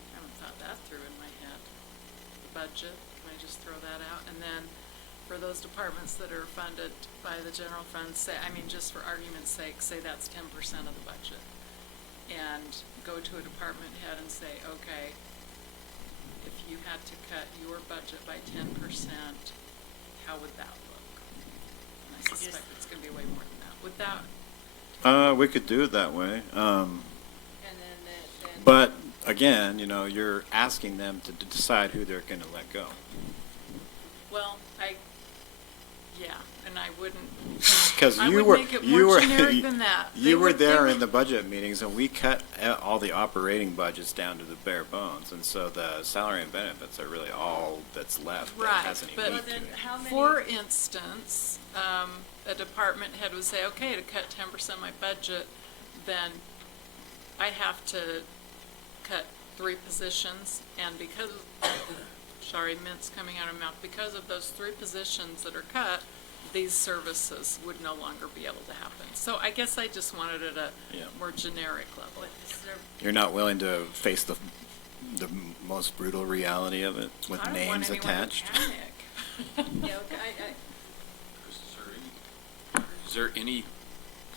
I haven't thought that through in my head, the budget, can I just throw that out? And then for those departments that are funded by the general fund, say, just for argument's sake, say that's 10% of the budget. And go to a department head and say, okay, if you had to cut your budget by 10%, how would that look? And I suspect it's going to be way more than that. Would that? We could do it that way. And then But again, you're asking them to decide who they're going to let go. Well, and I wouldn't. Because I you would were make it more generic than that. You were there in the budget meetings, and we cut all the operating budgets down to the bare bones, and so the salary and benefits are really all that's left. That has any But meat to it. for instance, a department head would say, okay, to cut 10% of my budget, then I have to cut 3 positions, and because, mint's coming out of my mouth, because of those 3 positions that are cut, these services would no longer be able to happen. So I guess I just wanted it at a more generic level. You're not willing to face the most brutal reality of it with I don't names want anyone attached. to panic. Is there any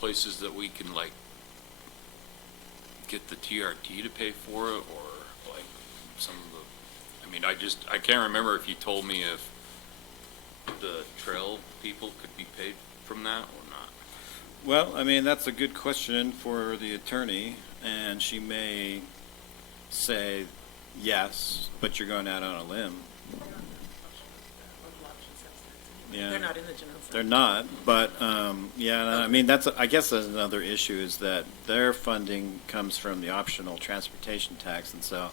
places that we can get the TRT to pay for it, or some of the? I can't remember if you told me if the trail people could be paid from that or not. Well, that's a good question for the attorney, and she may say yes, but you're going out on a limb. Yeah. They're not in the general fund. They're not, but, I guess that's another issue, is that their funding comes from the optional transportation tax, and so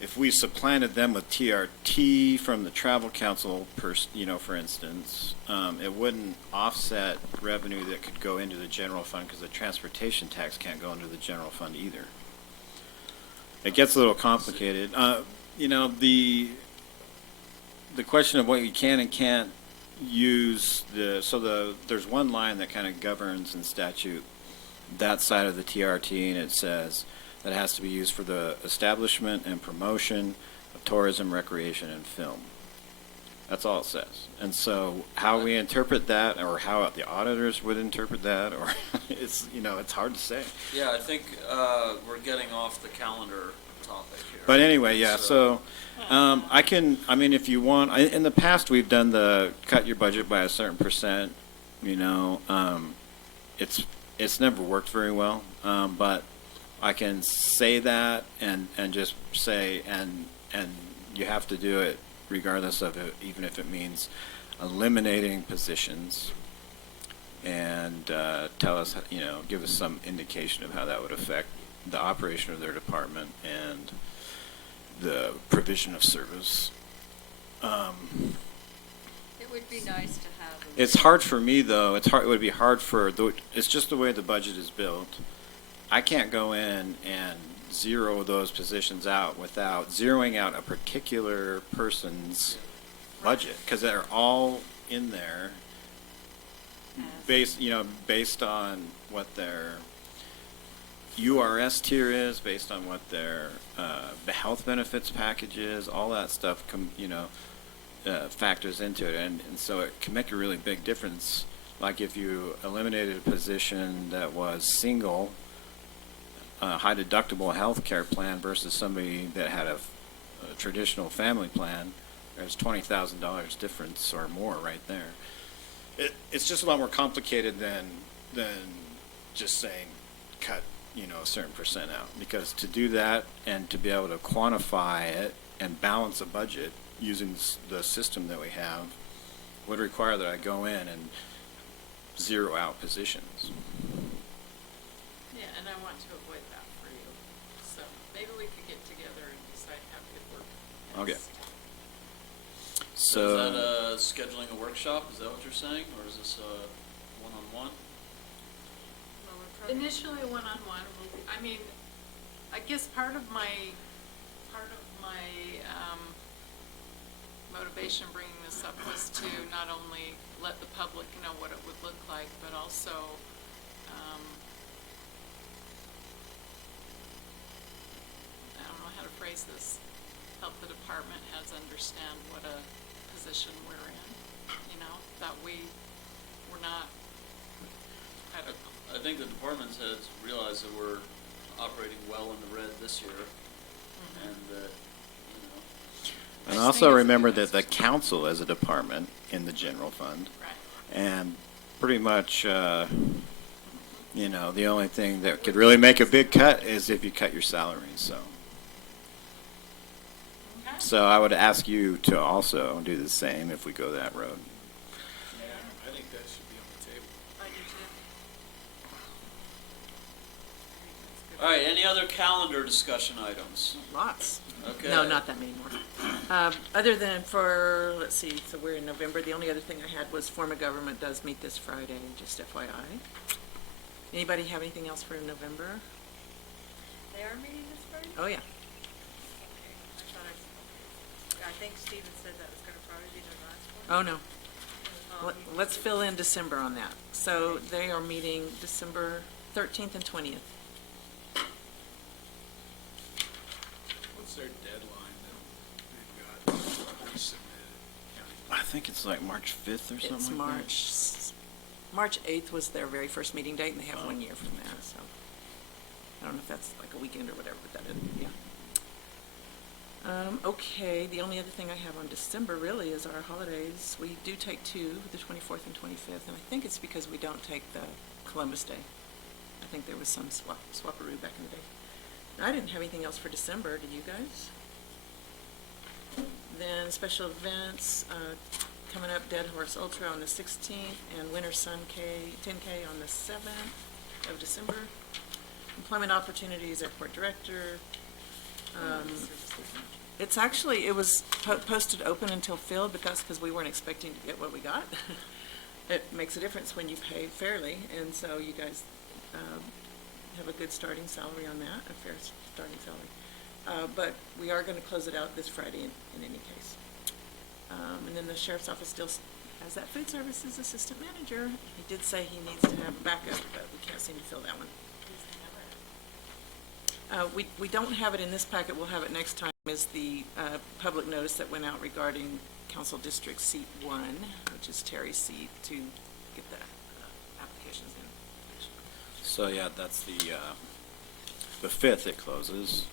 if we supplanted them with TRT from the travel council, for instance, it wouldn't offset revenue that could go into the general fund, because the transportation tax can't go into the general fund either. It gets a little complicated. The question of what you can and can't use, there's one line that kind of governs in statute that side of the TRT, and it says that it has to be used for the establishment and promotion of tourism, recreation, and film. That's all it says. And so how we interpret that, or how the auditors would interpret that, or it's hard to say. Yeah, I think we're getting off the calendar topic here. But anyway, so I can, if you want, in the past we've done the cut your budget by a certain percent, it's never worked very well, but I can say that and just say, and you have to do it regardless of it, even if it means eliminating positions, and tell us, give us some indication of how that would affect the operation of their department, and the provision of service. It would be nice to have. It's hard for me though. It would be hard for it's just the way the budget is built. I can't go in and zero those positions out without zeroing out a particular person's budget, because they're all in there based on what their URS tier is, based on what their the health benefits package is, all that stuff factors into it, and so it can make a really big difference. Like if you eliminated a position that was single, high deductible health care plan versus somebody that had a traditional family plan, there's $20,000 difference or more right there. It's just a lot more complicated than just saying cut a certain percent out, because to do that and to be able to quantify it and balance a budget using the system that we have would require that I go in and zero out positions. Yeah, and I want to avoid that for you. So maybe we could get together and decide how it would work. Okay. So is that scheduling a workshop? Is that what you're saying, or is this one-on-one? Initially one-on-one. I mean, I guess part of my motivation bringing this up was to not only let the public know what it would look like, but also I don't know how to phrase this, help the department heads understand what a position we're in, that we're not, I think the department heads realize that we're operating well in the red this year, and that, And also remember that the council is a department in the general fund. Right. And pretty much, the only thing that could really make a big cut is if you cut your salaries, so. Okay. So I would ask you to also do the same if we go that road. I think that should be on the table. I do too. All right, any other calendar discussion items? Lots. Okay. No, not that many more. Other than for, let's see, so we're in November. The only other thing I had was form of government does meet this Friday, just FYI. Anybody have anything else for November? They are meeting this Friday? Oh, yeah. I think Stephen said that was gonna probably be the last one. Oh, no. Let's fill in December on that. So they are meeting December 13th and 20th. What's their deadline that they've got resubmitted? I think it's like March 5th or something It's like that. March 8th was their very first meeting date, and they have 1 year from that, so. I don't know if that's like a weekend or whatever, but that is, yeah. Okay, the only other thing I have on December really is our holidays. We do take two, the 24th and 25th, and I think it's because we don't take the Columbus Day. I think there was some swapperoo back in the day. I didn't have anything else for December, did you guys? Then special events, coming up, Dead Horse Ultra on the 16th, and Winter Sun 10K on the 7th of December. Employment opportunities, airport director. It's actually, it was posted open until filled, but that's because we weren't expecting to get what we got. It makes a difference when you pay fairly, and so you guys have a good starting salary on that, a fair starting salary. But we are going to close it out this Friday in any case. And then the sheriff's office still has that food services assistant manager. He did say he needs to have backup, but we can't seem to fill that one. We don't have it in this packet, we'll have it next time, is the public notice that went out regarding Council District Seat 1, which is Terry's seat, to get the applications in. So yeah, that's the 5th it closes.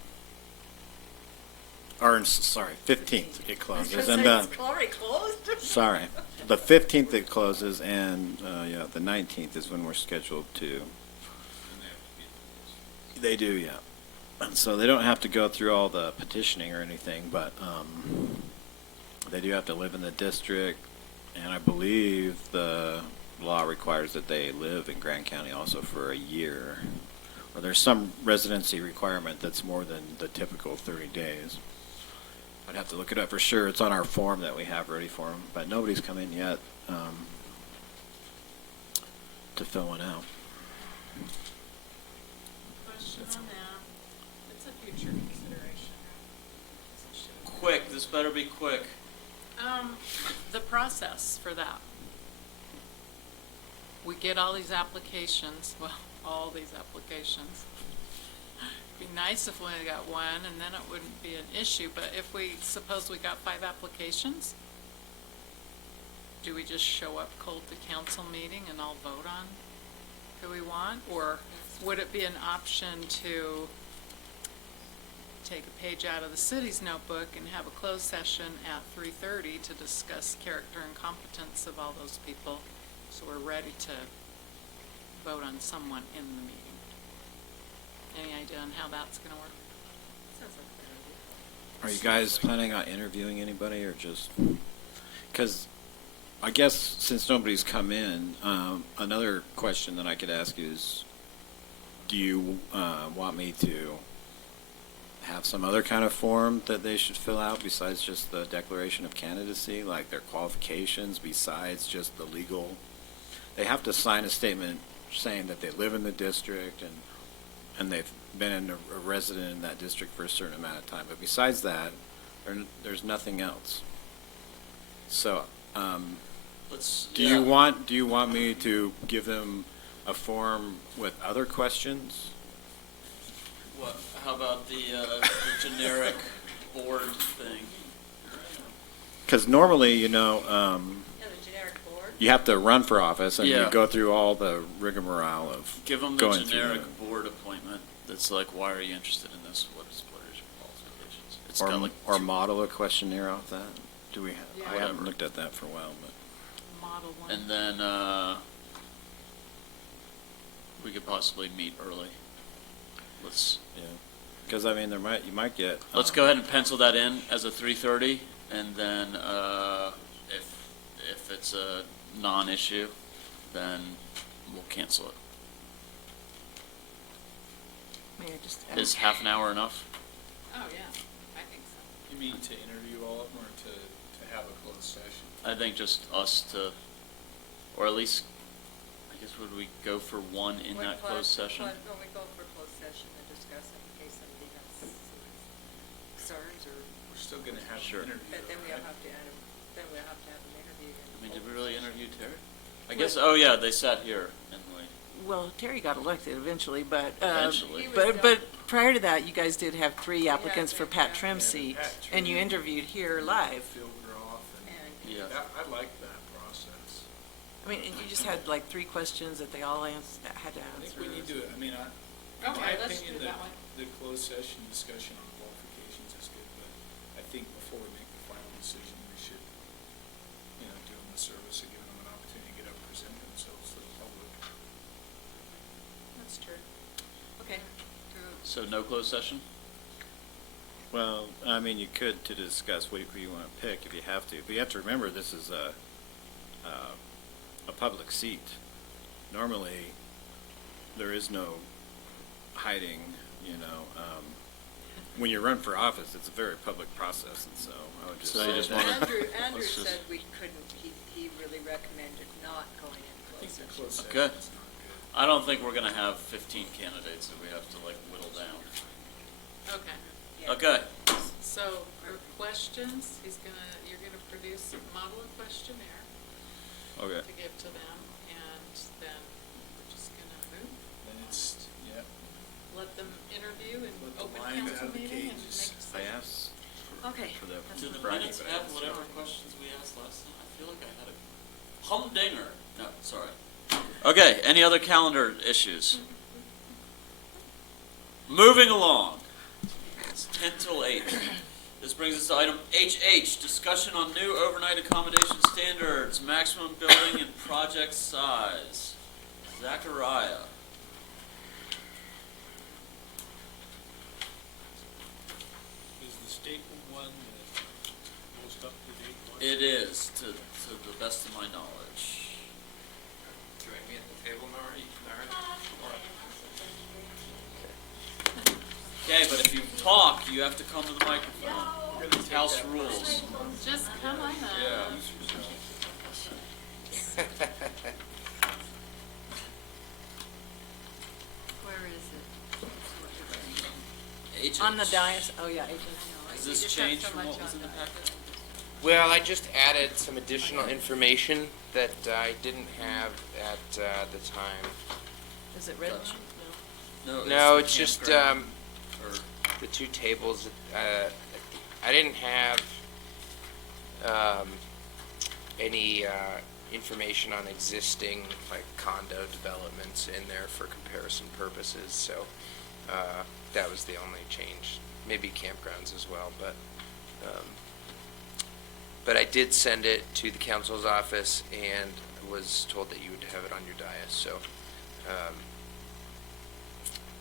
Or, sorry, 15th it closes. And It's already closed? sorry, the 15th it closes, and yeah, the 19th is when we're scheduled to. They do, yeah. And so they don't have to go through all the petitioning or anything, but they do have to live in the district, and I believe the law requires that they live in Grand County also for a year. Or there's some residency requirement that's more than the typical 30 days. I'd have to look it up for sure. It's on our form that we have ready for them, but nobody's come in yet to fill one out. Question on that. It's a future consideration. Quick, this better be quick. The process for that. We get all these applications, well, all these applications. It'd be nice if we only got one, and then it wouldn't be an issue, but if we, suppose we got 5 applications, do we just show up cold to council meeting and all vote on who we want? Or would it be an option to take a page out of the city's notebook and have a closed session at 3:30 to discuss character and competence of all those people, so we're ready to vote on someone in the meeting? Any idea on how that's gonna work? Sounds like a good idea. Are you guys planning on interviewing anybody, or just, because I guess since nobody's come in, another question that I could ask you is, do you want me to have some other kind of form that they should fill out besides just the declaration of candidacy, like their qualifications, besides just the legal? They have to sign a statement saying that they live in the district and they've been a resident in that district for a certain amount of time. But besides that, there's nothing else. So, do you want me to give them a form with other questions? What? How about the generic board thing? Because normally, Yeah, the generic board. you have to run for office and Yeah. you go through all the rigmarole of Give them the going generic through board appointment. That's like, why are you interested in this? What is your qualifications? It's the, got like or model a questionnaire off that. Do we? Yeah. I haven't Whatever. looked at that for a while, but Model one. And then we could possibly meet early. Let's because I mean, you might get. let's go ahead and pencil that in as a 3:30, and then if it's a non-issue, then we'll cancel it. May I just Is half an hour enough? Oh, yeah, I think so. You mean to interview all of them, or to have a closed session? I think just us to, or at least, I guess, would we go for one in that closed session? When we go for closed session and discuss it in case somebody has some concerns or. We're still gonna have Sure. an interview. But then we'll right? have to then we'll have to have an interview. I mean, did we really interview Terry? I guess, oh yeah, they sat here and we. Well, Terry got elected eventually, but Eventually. but prior to that, you guys did have 3 applicants for Pat Trim's seat, and you interviewed here live. Filter off and, Yeah. I like that process. I mean, and you just had like 3 questions that they all had to I answer. think we need to, I mean, in Okay, my let's opinion, do that one. the closed session discussion on qualifications is good, but I think before we make the final decision, we should, do them a service and give them an opportunity to get up and present themselves to the public. That's true. Okay. So no closed session? Well, I mean, you could to discuss who you want to pick if you have to, but you have to remember this is a public seat. Normally, there is no hiding. When you run for office, it's a very public process, and so I would just. So you say just that- wanna- Andrew let's just- said we couldn't, he really recommended not going in closed session. Closed session Okay. is not good. I don't think we're gonna have 15 candidates that we have to like whittle down. Okay. Yeah. Okay. So for questions, you're gonna produce a model of questionnaire Okay. to give to them, and then we're just gonna move, Then it's, let them interview and Let the open lions council out of the meeting and make cages. decisions. I asked Okay. for that. Do the Friday, minutes but I have didn't- whatever questions we asked last time? I feel like I had a humdinger. No, sorry. Okay, any other calendar issues? Moving along. It's 10 till 8. This brings us to item HH, discussion on new overnight accommodation standards, maximum building and project size. Zachariah. Is the staple one the most up-to-date one? It is, to the best of my knowledge. Join me at the table, Nari. Okay, but if you talk, you have to come to the microphone. We're gonna House rules. Just come on up. Yeah. Where is it? Agents. On the dais, oh yeah, agents. Has this changed from what was in the packet? Well, I just added some additional information that I didn't have at the time. Is it red? Gotcha. No, No, the it's just campground, or- the two tables. I didn't have any information on existing like condo developments in there for comparison purposes. So that was the only change. Maybe campgrounds as well, but I did send it to the council's office and was told that you would have it on your dais. So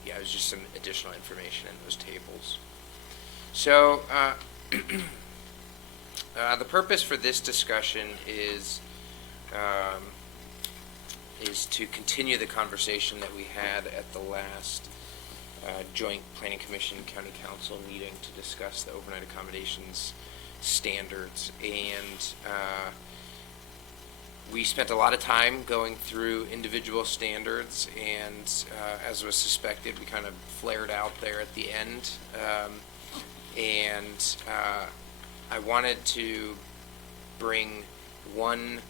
yeah, it was just some additional information in those tables. So the purpose for this discussion is to continue the conversation that we had at the last joint Planning Commission County Council meeting to discuss the overnight accommodations standards. And we spent a lot of time going through individual standards, and as was suspected, we kind of flared out there at the end. And I wanted to bring one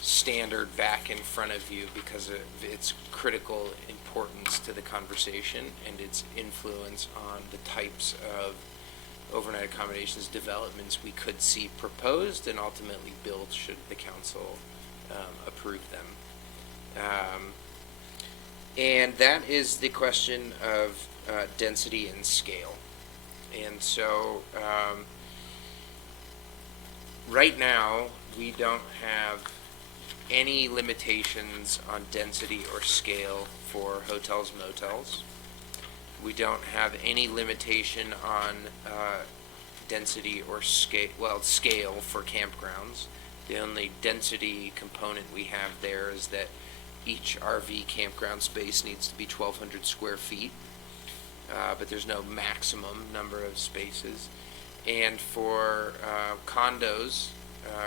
standard back in front of you because of its critical importance to the conversation and its influence on the types of overnight accommodations developments we could see proposed and ultimately built should the council approve them. And that is the question of density and scale. And so right now we don't have any limitations on density or scale for hotels, motels. We don't have any limitation on density or scale for campgrounds. The only density component we have there is that each RV campground space needs to be 1,200 square feet, but there's no maximum number of spaces. And for condos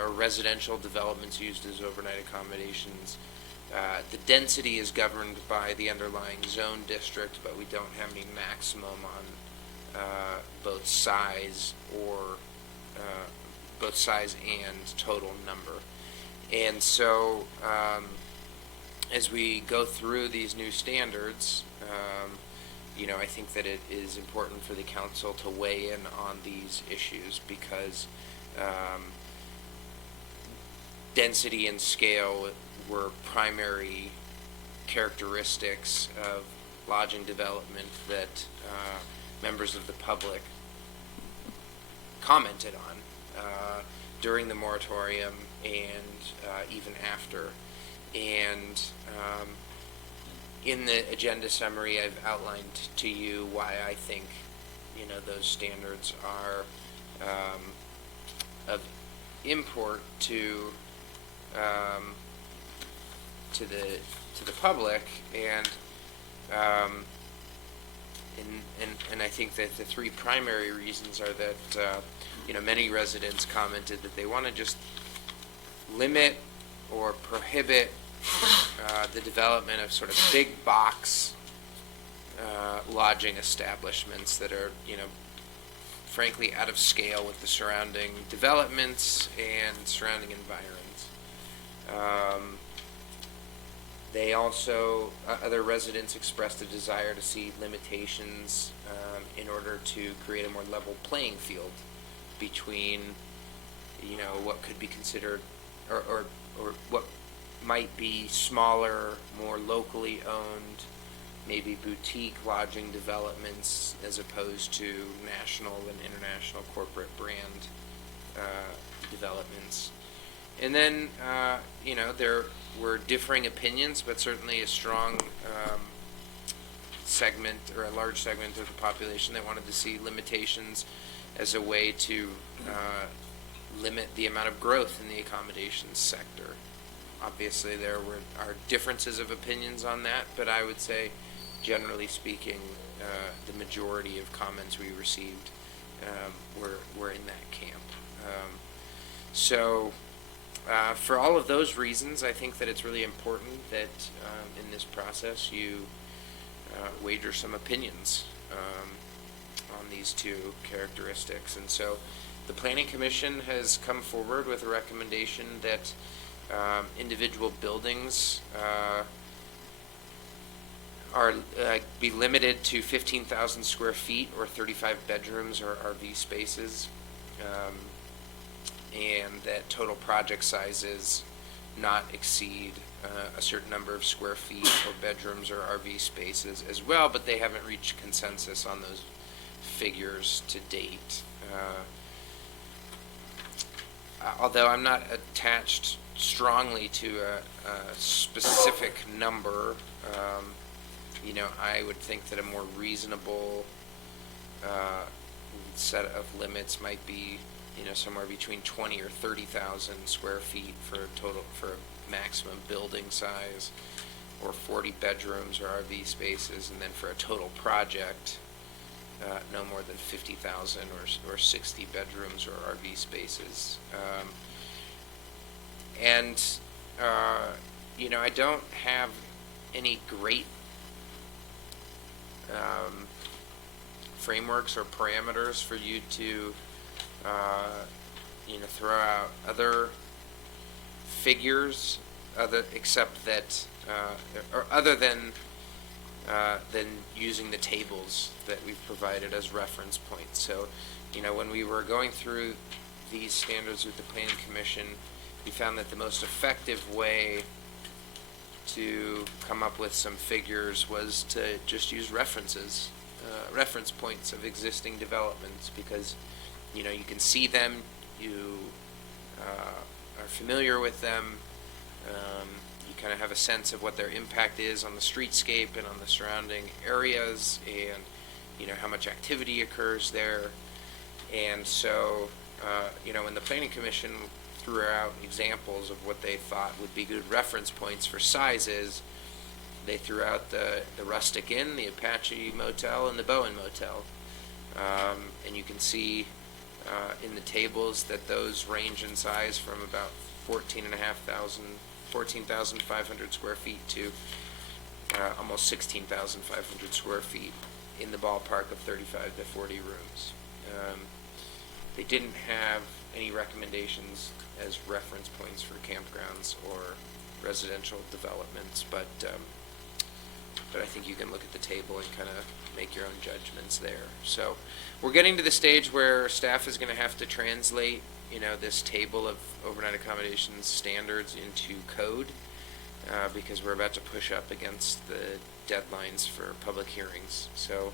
or residential developments used as overnight accommodations, the density is governed by the underlying zone district, but we don't have any maximum on both size and total number. And so as we go through these new standards, I think that it is important for the council to weigh in on these issues because density and scale were primary characteristics of lodging development that members of the public commented on during the moratorium and even after. And in the agenda summary, I've outlined to you why I think those standards are of import to the public, and I think that the three primary reasons are that many residents commented that they want to just limit or prohibit the development of sort of big box lodging establishments that are frankly out of scale with the surrounding developments and surrounding environments. They also, other residents expressed a desire to see limitations in order to create a more level playing field between, what could be considered, or what might be smaller, more locally owned, maybe boutique lodging developments as opposed to national and international corporate brand developments. And then, there were differing opinions, but certainly a strong segment or a large segment of the population that wanted to see limitations as a way to limit the amount of growth in the accommodations sector. Obviously, there are differences of opinions on that, but I would say, generally speaking, the majority of comments we received we're in that camp. So for all of those reasons, I think that it's really important that in this process you wager some opinions on these two characteristics. And so the Planning Commission has come forward with a recommendation that individual buildings be limited to 15,000 square feet or 35 bedrooms or RV spaces, and that total project sizes not exceed a certain number of square feet or bedrooms or RV spaces as well, but they haven't reached consensus on those figures to date. Although I'm not attached strongly to a specific number, I would think that a more reasonable set of limits might be, somewhere between 20 or 30,000 square feet for a maximum building size, or 40 bedrooms or RV spaces, and then for a total project, no more than 50,000 or 60 bedrooms or RV spaces. I don't have any great frameworks or parameters for you to throw out other figures, except that or other than using the tables that we've provided as reference points. So, when we were going through these standards with the Planning Commission, we found that the most effective way to come up with some figures was to just use reference points of existing developments, because you can see them, you are familiar with them, you kind of have a sense of what their impact is on the streetscape and on the surrounding areas, and how much activity occurs there. And so when the Planning Commission threw out examples of what they thought would be good reference points for sizes, they threw out the Rustic Inn, the Apache Motel, and the Bowen Motel. And you can see in the tables that those range in size from about 14,500 square feet to almost 16,500 square feet, in the ballpark of 35 to 40 rooms. They didn't have any recommendations as reference points for campgrounds or residential developments, but I think you can look at the table and kind of make your own judgments there. So we're getting to the stage where staff is going to have to translate, this table of overnight accommodations standards into code, because we're about to push up against the deadlines for public hearings. So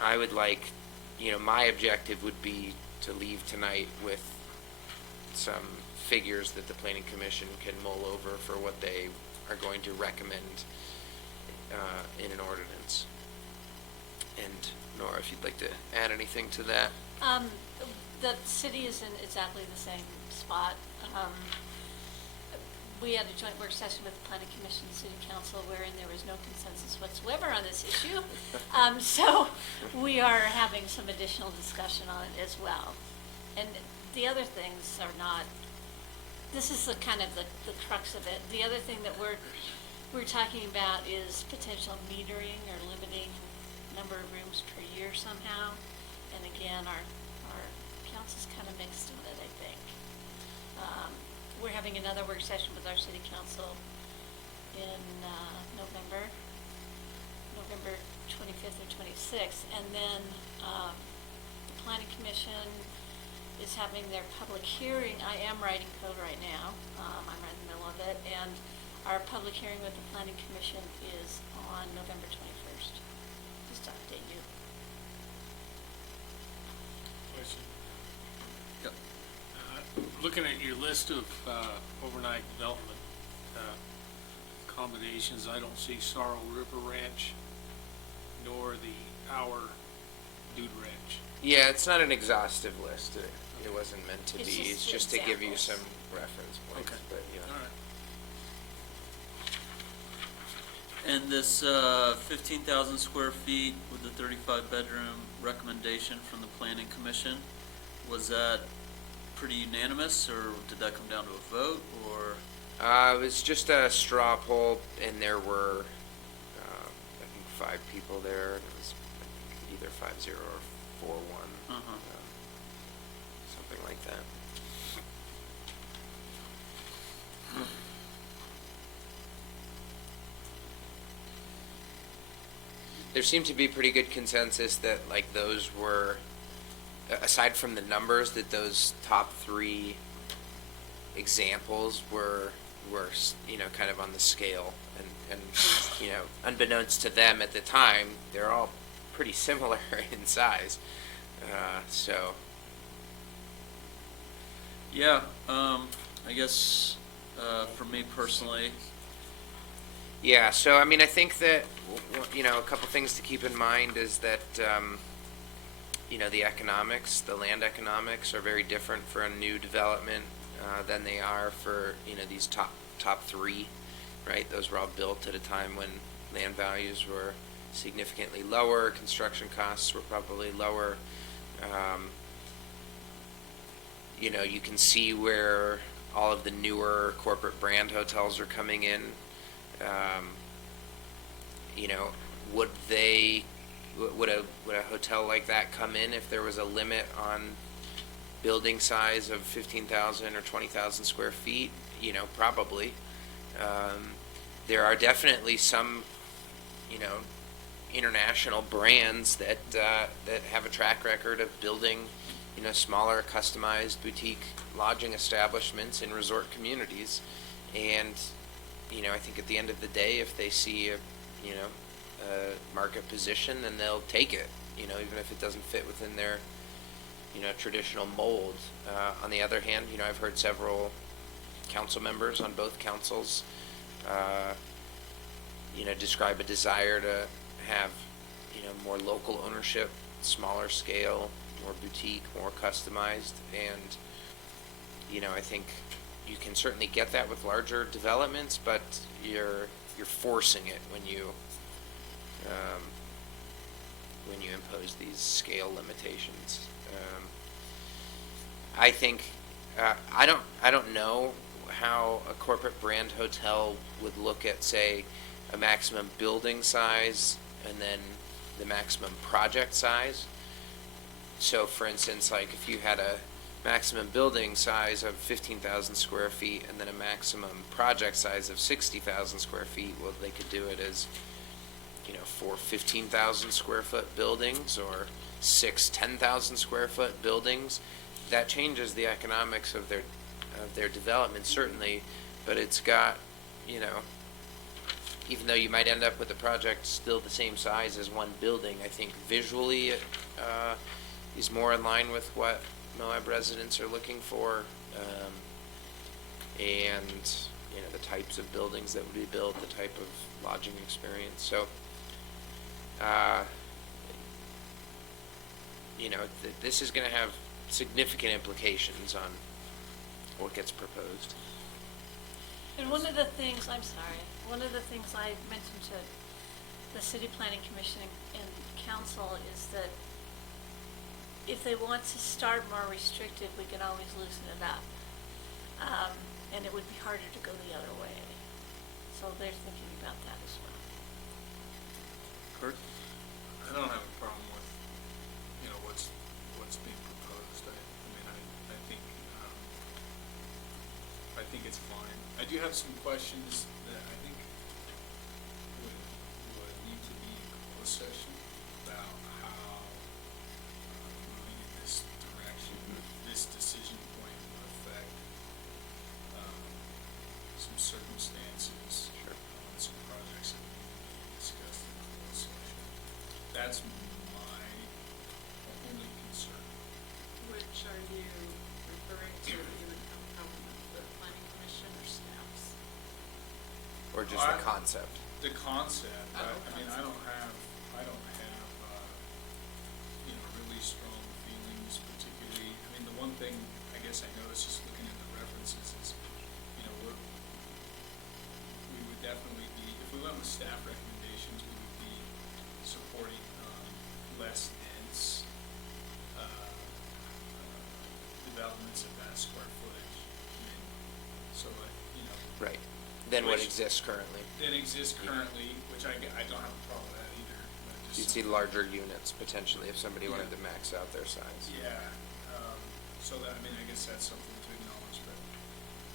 I would like, my objective would be to leave tonight with some figures that the Planning Commission can mull over for what they are going to recommend in an ordinance. And Nora, if you'd like to add anything to that. The city is in exactly the same spot. We had a joint work session with the Planning Commission and City Council wherein there was no consensus whatsoever on this issue. So we are having some additional discussion on it as well. And the other things are not, this is the kind of the crux of it. The other thing that we're talking about is potential metering or limiting number of rooms per year somehow. And again, our council's kind of mixed on it, I think. We're having another work session with our city council in November 25th or 26th. And then the Planning Commission is having their public hearing. I am writing code right now. I'm right in the middle of it. And our public hearing with the Planning Commission is on November 21st. Just to update you. Question. Yep. Looking at your list of overnight development accommodations, I don't see Sorrel River Ranch nor the Our Dude Ranch. Yeah, it's not an exhaustive list. It wasn't meant to It's be. just It's just to give you examples. some reference points. Okay. But, yeah. All And this 15,000 square feet with the 35 bedroom recommendation from the planning commission, was that pretty unanimous, or did that come down to a vote, or? It was just a straw poll, and there were, I think, 5 people there. And it was either 5-0 or 4-1, something like that. There seemed to be pretty good consensus that, like, those were, aside from the numbers, that those top 3 examples were kind of on the scale, and unbeknownst to them at the time, they're all pretty similar in size. So. Yeah, I guess for me personally. Yeah, so I mean, I think that a couple things to keep in mind is that the economics, the land economics, are very different for a new development than they are for these top 3, right? Those were all built at a time when land values were significantly lower, construction costs were probably lower. You can see where all of the newer corporate brand hotels are coming in. Would a hotel like that come in if there was a limit on building size of 15,000 or 20,000 square feet? Probably. There are definitely some, international brands that have a track record of building, smaller, customized boutique lodging establishments in resort communities, and I think at the end of the day, if they see a market position, then they'll take it, even if it doesn't fit within their, traditional mold. On the other hand, I've heard several council members on both councils, describe a desire to have, more local ownership, smaller scale, more boutique, more customized, and, I think you can certainly get that with larger developments, but you're forcing it when you impose these scale limitations. I think I don't know how a corporate brand hotel would look at, say, a maximum building size and then the maximum project size. So, for instance, like if you had a maximum building size of 15,000 square feet and then a maximum project size of 60,000 square feet, well, they could do it as, 4 15,000 square foot buildings or 6 10,000 square foot buildings. That changes the economics of their development, certainly, but it's got, even though you might end up with a project still the same size as one building, I think visually it is more in line with what Moab residents are looking for, and the types of buildings that would be built, the type of lodging experience. So, this is going to have significant implications on what gets proposed. And one of the things I mentioned to the City Planning Commission and Council is that if they want to start more restrictive, we can always loosen it up. And it would be harder to go the other way. So they're thinking about that as well. Kurt? I don't have a problem with, what's being proposed. I think it's fine. I do have some questions that I think would need to be in closed session about how moving in this direction, this decision point would affect some circumstances on some projects that we need to be discussed in closed session. That's my only concern. Which are you referring to? You would come from the planning commission or staffs? Or just the concept? The concept. Oh, I don't have really strong feelings particularly. The one thing I guess I noticed just looking at the references is, we would definitely be, if we went with staff recommendations, elements of that square footage. I mean, so, you know. Right. Than what which- exists currently. That exists currently, which I don't have a problem with that either. But just You'd see larger units potentially if somebody wanted to max out their size. Yeah, so that, I mean, I guess that's something to acknowledge, but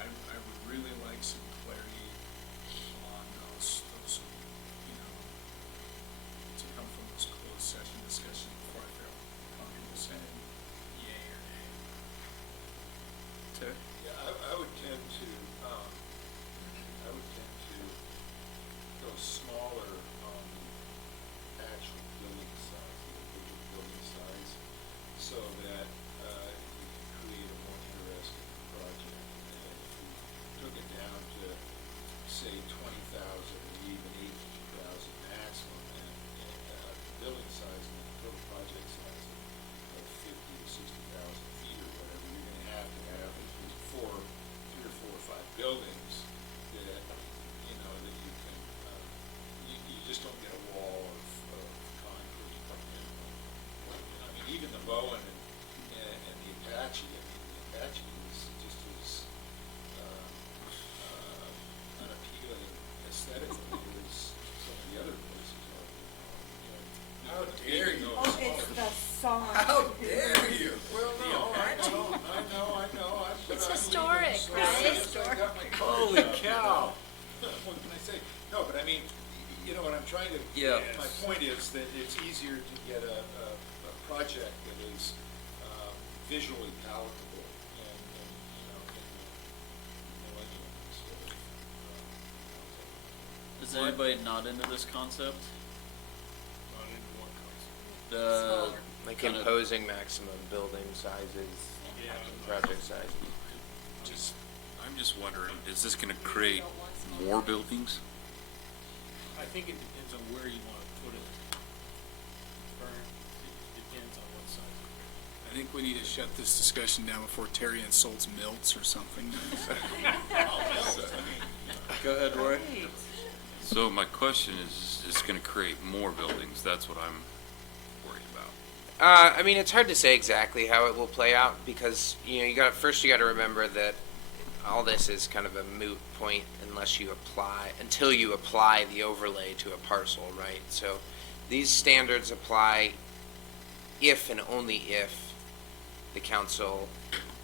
I would really like some clarity on those, you know, to come from those closed session discussions before I feel comfortable saying yay or nay. Terry? Yeah, I would tend to go smaller on the actual building size, the individual building size, so that you can create a more interesting project. And if we took it down to, say, 20,000 or even 18,000 maximum, and the building size and the total project size of 50 to 60,000 feet or whatever, you're going to have three or four or five buildings that, you know, that you can, you just don't get a wall of concrete. You know, I mean, even the Bowen and the Apache, I mean, the Apache is just as unappealing aesthetically as some of the other places are. You know, how dare you? Oh, it's the song. How dare you? Well, no, I know. It's historic, right? Holy cow. What can I say? No, but I mean, you know what I'm trying to, Yeah. my point is that it's easier to get a project that is visually palatable and, you know, in the millennium instead of, Is anybody not into this concept? Not into one concept. The Like kinda- imposing maximum building sizes, Yeah. project sizes. I'm just wondering, is this gonna create more buildings? I think it depends on where you want to put it. Vern, it depends on what size. I think we need to shut this discussion down before Terry insults Milts or something. Go ahead, Roy. So my question is this gonna create more buildings? That's what I'm worried about. I mean, it's hard to say exactly how it will play out because you got to remember that all this is kind of a moot point until you apply the overlay to a parcel, right? So these standards apply if and only if the council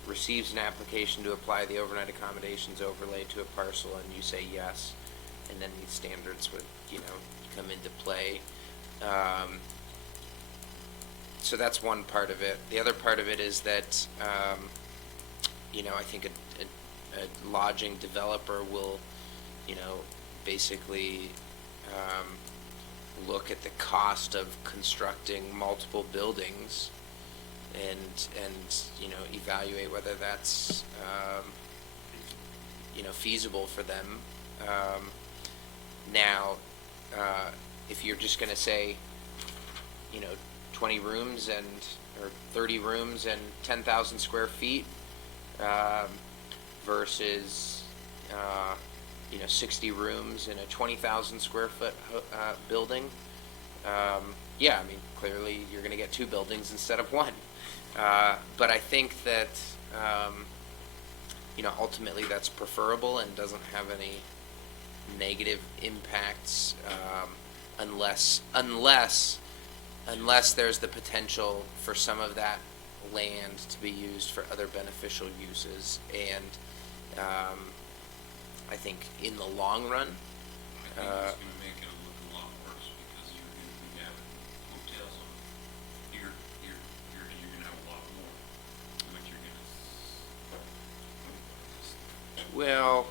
receives an application to apply the overnight accommodations overlay to a parcel and you say yes, and then these standards would, come into play. So that's one part of it. The other part of it is that, I think a lodging developer will, basically look at the cost of constructing multiple buildings and evaluate whether that's, feasible for them. Now, if you're just going to say, 20 rooms or 30 rooms and 10,000 square feet versus 60 rooms in a 20,000 square foot building, clearly you're going to get two buildings instead of one. But I think that ultimately that's preferable and doesn't have any negative impacts unless there's the potential for some of that land to be used for other beneficial uses. And I think in the long run, I think it's gonna make it look a lot worse because you're gonna be having hotels on, you're gonna have a lot more, but you're gonna. well,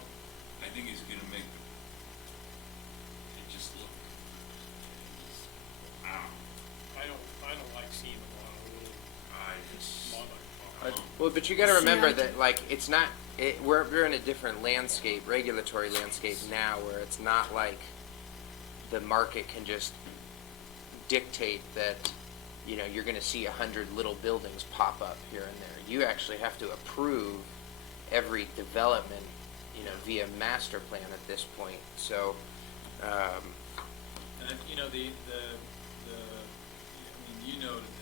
I think it's gonna make it just look, I don't like seeing a lot of little well, but you got to remember that, like, it's not. We're in a different landscape, regulatory landscape now, where it's not like the market can just dictate that, you're going to see 100 little buildings pop up here and there. You actually have to approve every development, via master plan at this point. So, and you noted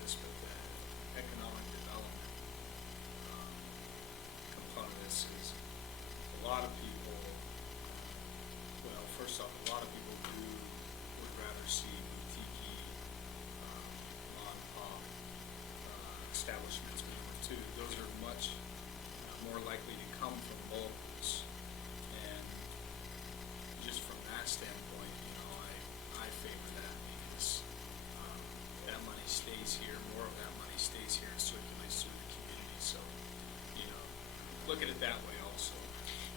this, but the economic development first off, a lot of people would rather see boutique, mom and pop establishments moving too. Those are much more likely to come from locals, and just from that standpoint, I favor that because that money stays here. More of that money stays here and circulates through the community. So, look at it that way also.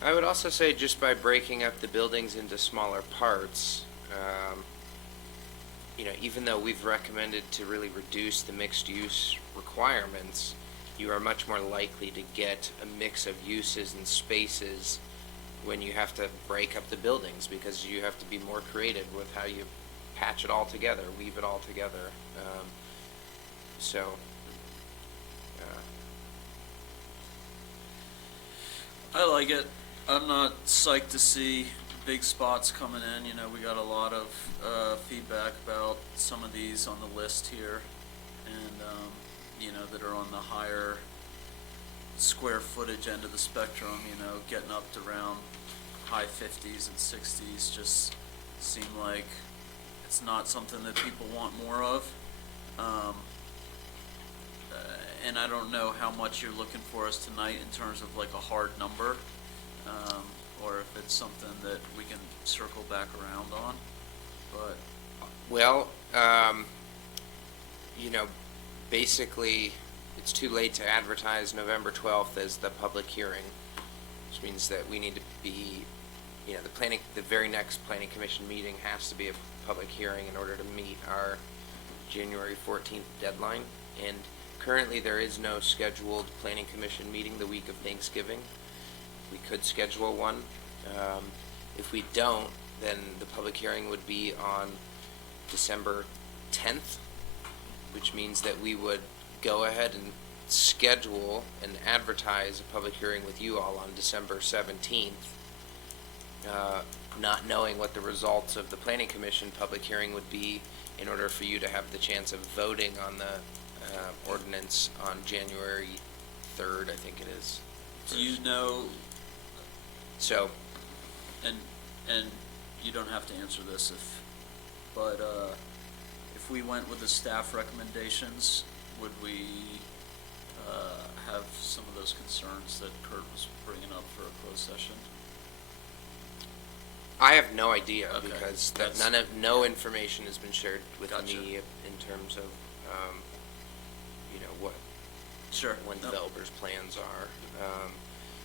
I would also say just by breaking up the buildings into smaller parts, even though we've recommended to really reduce the mixed use requirements, you are much more likely to get a mix of uses and spaces when you have to break up the buildings, because you have to be more creative with how you patch it all together, weave it all together. I like it. I'm not psyched to see big spots coming in. We got a lot of feedback about some of these on the list here, and that are on the higher square footage end of the spectrum. Getting up to around high 50s and 60s just seem like it's not something that people want more of. And I don't know how much you're looking for us tonight in terms of like a hard number, or if it's something that we can circle back around on. But basically, it's too late to advertise November 12th as the public hearing, which means that we need to be, the very next planning commission meeting has to be a public hearing in order to meet our January 14th deadline. And currently, there is no scheduled planning commission meeting the week of Thanksgiving. We could schedule one. If we don't, then the public hearing would be on December 10th, which means that we would go ahead and schedule and advertise a public hearing with you all on December 17th, not knowing what the results of the planning commission public hearing would be, in order for you to have the chance of voting on the ordinance on January 3rd, I think it is. do you know? So, and you don't have to answer this but if we went with the staff recommendations, would we have some of those concerns that Kurt was bringing up for a closed session? I have no idea, Okay. because no information has been shared with Gotcha. me in terms of what Sure. when No. developers' plans are.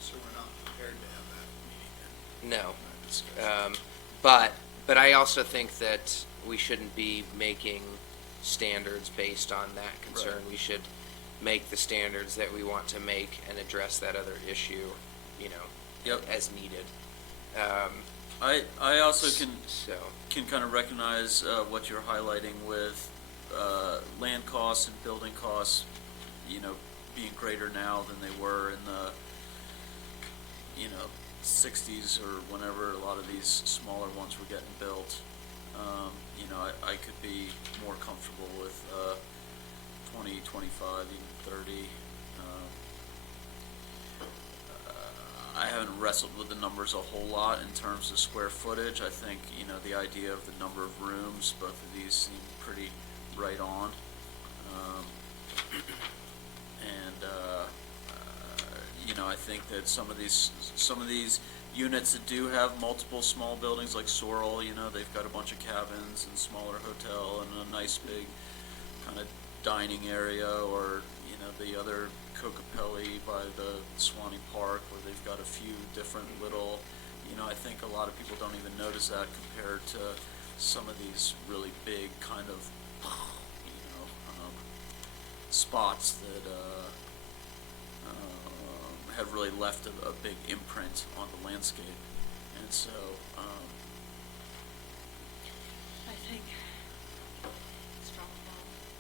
So we're not prepared to have that meeting then. No. That discussion. But I also think that we shouldn't be making standards based on that concern. Right. We should make the standards that we want to make and address that other issue, Yep. as needed. I also can So, kind of recognize what you're highlighting with land costs and building costs, being greater now than they were in the 60s or whenever a lot of these smaller ones were getting built. I could be more comfortable with 20, 25, even 30. I haven't wrestled with the numbers a whole lot in terms of square footage. I think, the idea of the number of rooms, both of these seem pretty right on. I think that some of these units that do have multiple small buildings, like Sorrel, they've got a bunch of cabins and smaller hotel and a nice big kind of dining area, or, the other Cocopelli by the Swanee Park, where they've got a few different little, I think a lot of people don't even notice that compared to some of these really big kind of, spots that have really left a big imprint on the landscape. And so, I think.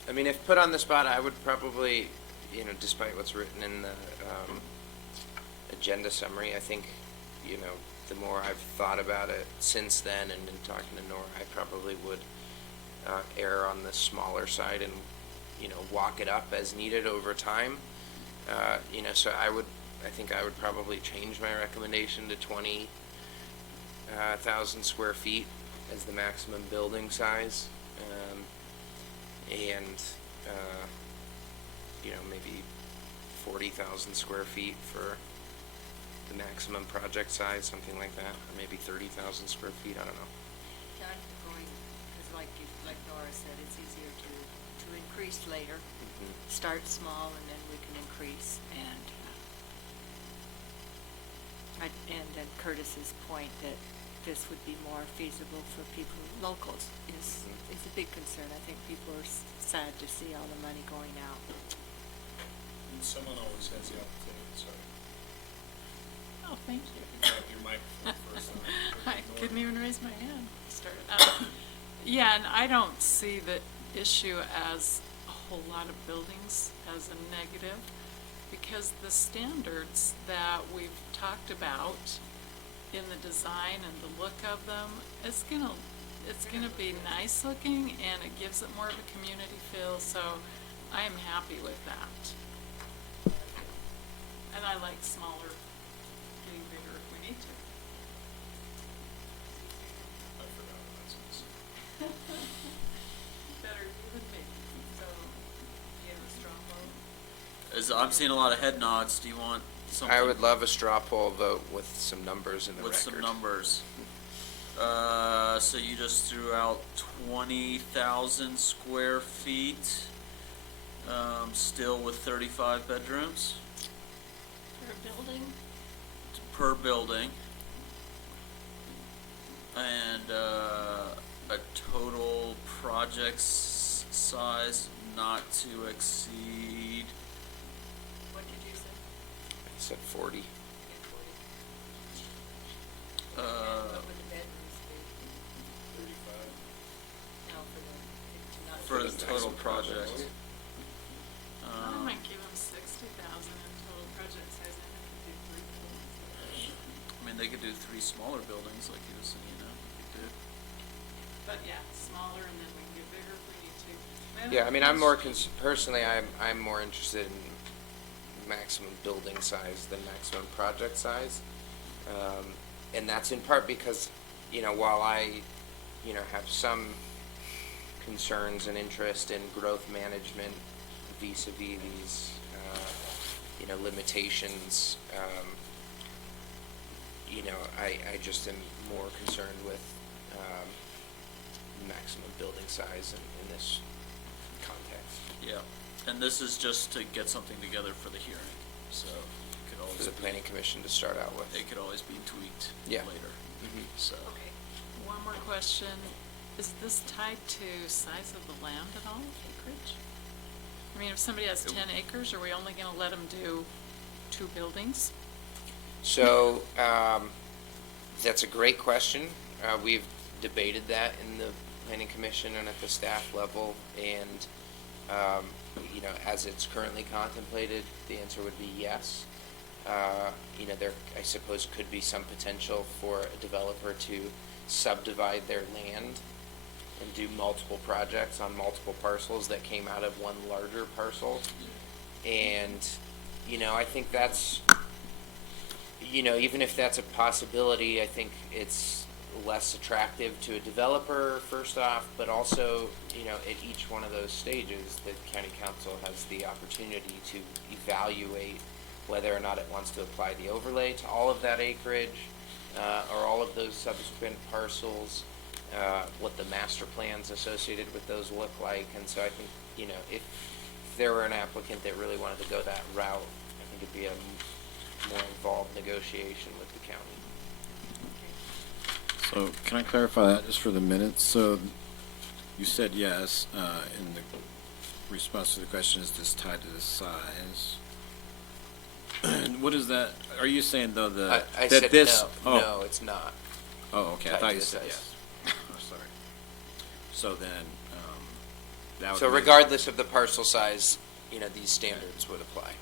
I mean, if put on the spot, I would probably, despite what's written in the agenda summary, I think, the more I've thought about it since then and in talking to Nora, I probably would err on the smaller side and, walk it up as needed over time. So I think I would probably change my recommendation to 20 thousand square feet as the maximum building size. And, maybe 40,000 square feet for the maximum project size, something like that, or maybe 30,000 square feet, I don't know. Kind of going, because like Nora said, it's easier to increase later. Start small and then we can increase. And then Curtis's point that this would be more feasible for people, locals, is a big concern. I think people are sad to see all the money going out. And someone always has the opportunity, sorry. Oh, thank you. You got your microphone first. I couldn't even raise my hand to start. Yeah, and I don't see the issue as a whole lot of buildings as a negative, because the standards that we've talked about in the design and the look of them, it's gonna be nice looking, and it gives it more of a community feel, so I am happy with that. And I like smaller, getting bigger if we need to. I forgot what I was gonna say. Better you than me, so, do you have a strong vote? As I'm seeing a lot of head nods, do you want something? I would love a straw poll vote with some numbers in the With record. some numbers. So you just threw out 20,000 square feet, still with 35 bedrooms For a building? per building. And, a total project size not to exceed, What did you say? I said 40. What would the bedrooms be? 35. No, not for the the total maximum project. project. I might give them 60,000 in total project size, and I could do 3 buildings. I mean, they could do 3 smaller buildings like you were saying, they could do. But yeah, smaller, and then we can get bigger if we need to. Yeah, I mean, I'm more personally, I'm more interested in maximum building size than maximum project size, and that's in part because, while I, have some concerns and interest in growth management vis-a-vis these, limitations. I just am more concerned with maximum building size in this context. Yeah, and this is just to get something together for the hearing, so it could always For the be- planning commission to start out with. It could always be tweaked Yeah. later, so. Okay, one more question. Is this tied to size of the land at all, acreage? I mean, if somebody has 10 acres, are we only gonna let them do 2 buildings? So, that's a great question. We've debated that in the planning commission and at the staff level, and, as it's currently contemplated, the answer would be yes. There, I suppose, could be some potential for a developer to subdivide their land and do multiple projects on multiple parcels that came out of one larger parcel. And, I think that's, even if that's a possibility, I think it's less attractive to a developer, first off, but also, at each one of those stages, the county council has the opportunity to evaluate whether or not it wants to apply the overlay to all of that acreage, or all of those subsequent parcels, what the master plans associated with those look like. And so I think, if there were an applicant that really wanted to go that route, I think it'd be a more involved negotiation with the county. So can I clarify that just for the minutes? So you said yes, in the response to the question, is this tied to the size? What is that? Are you saying though that I that said this? no. No, it's not. Oh, okay. I tied thought to you the said size. yes. Oh, sorry. So then, that would So be- regardless of the parcel size, these standards would apply.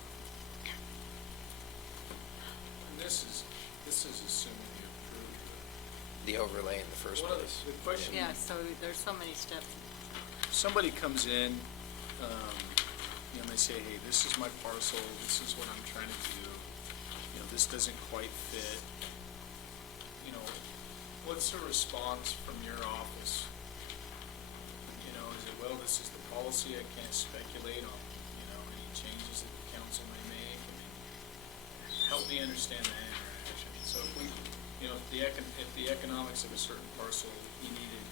And this is assuming you approve The overlay in the first One of place. the question. Yeah, so there's so many steps. Somebody comes in, and they say, hey, this is my parcel, this is what I'm trying to do, this doesn't quite fit. what's the response from your office? You know, is it, well, this is the policy, I can't speculate on, you know, any changes that the council may make? I mean, help me understand that interaction. So if we, you know, if the economics of a certain parcel, he needed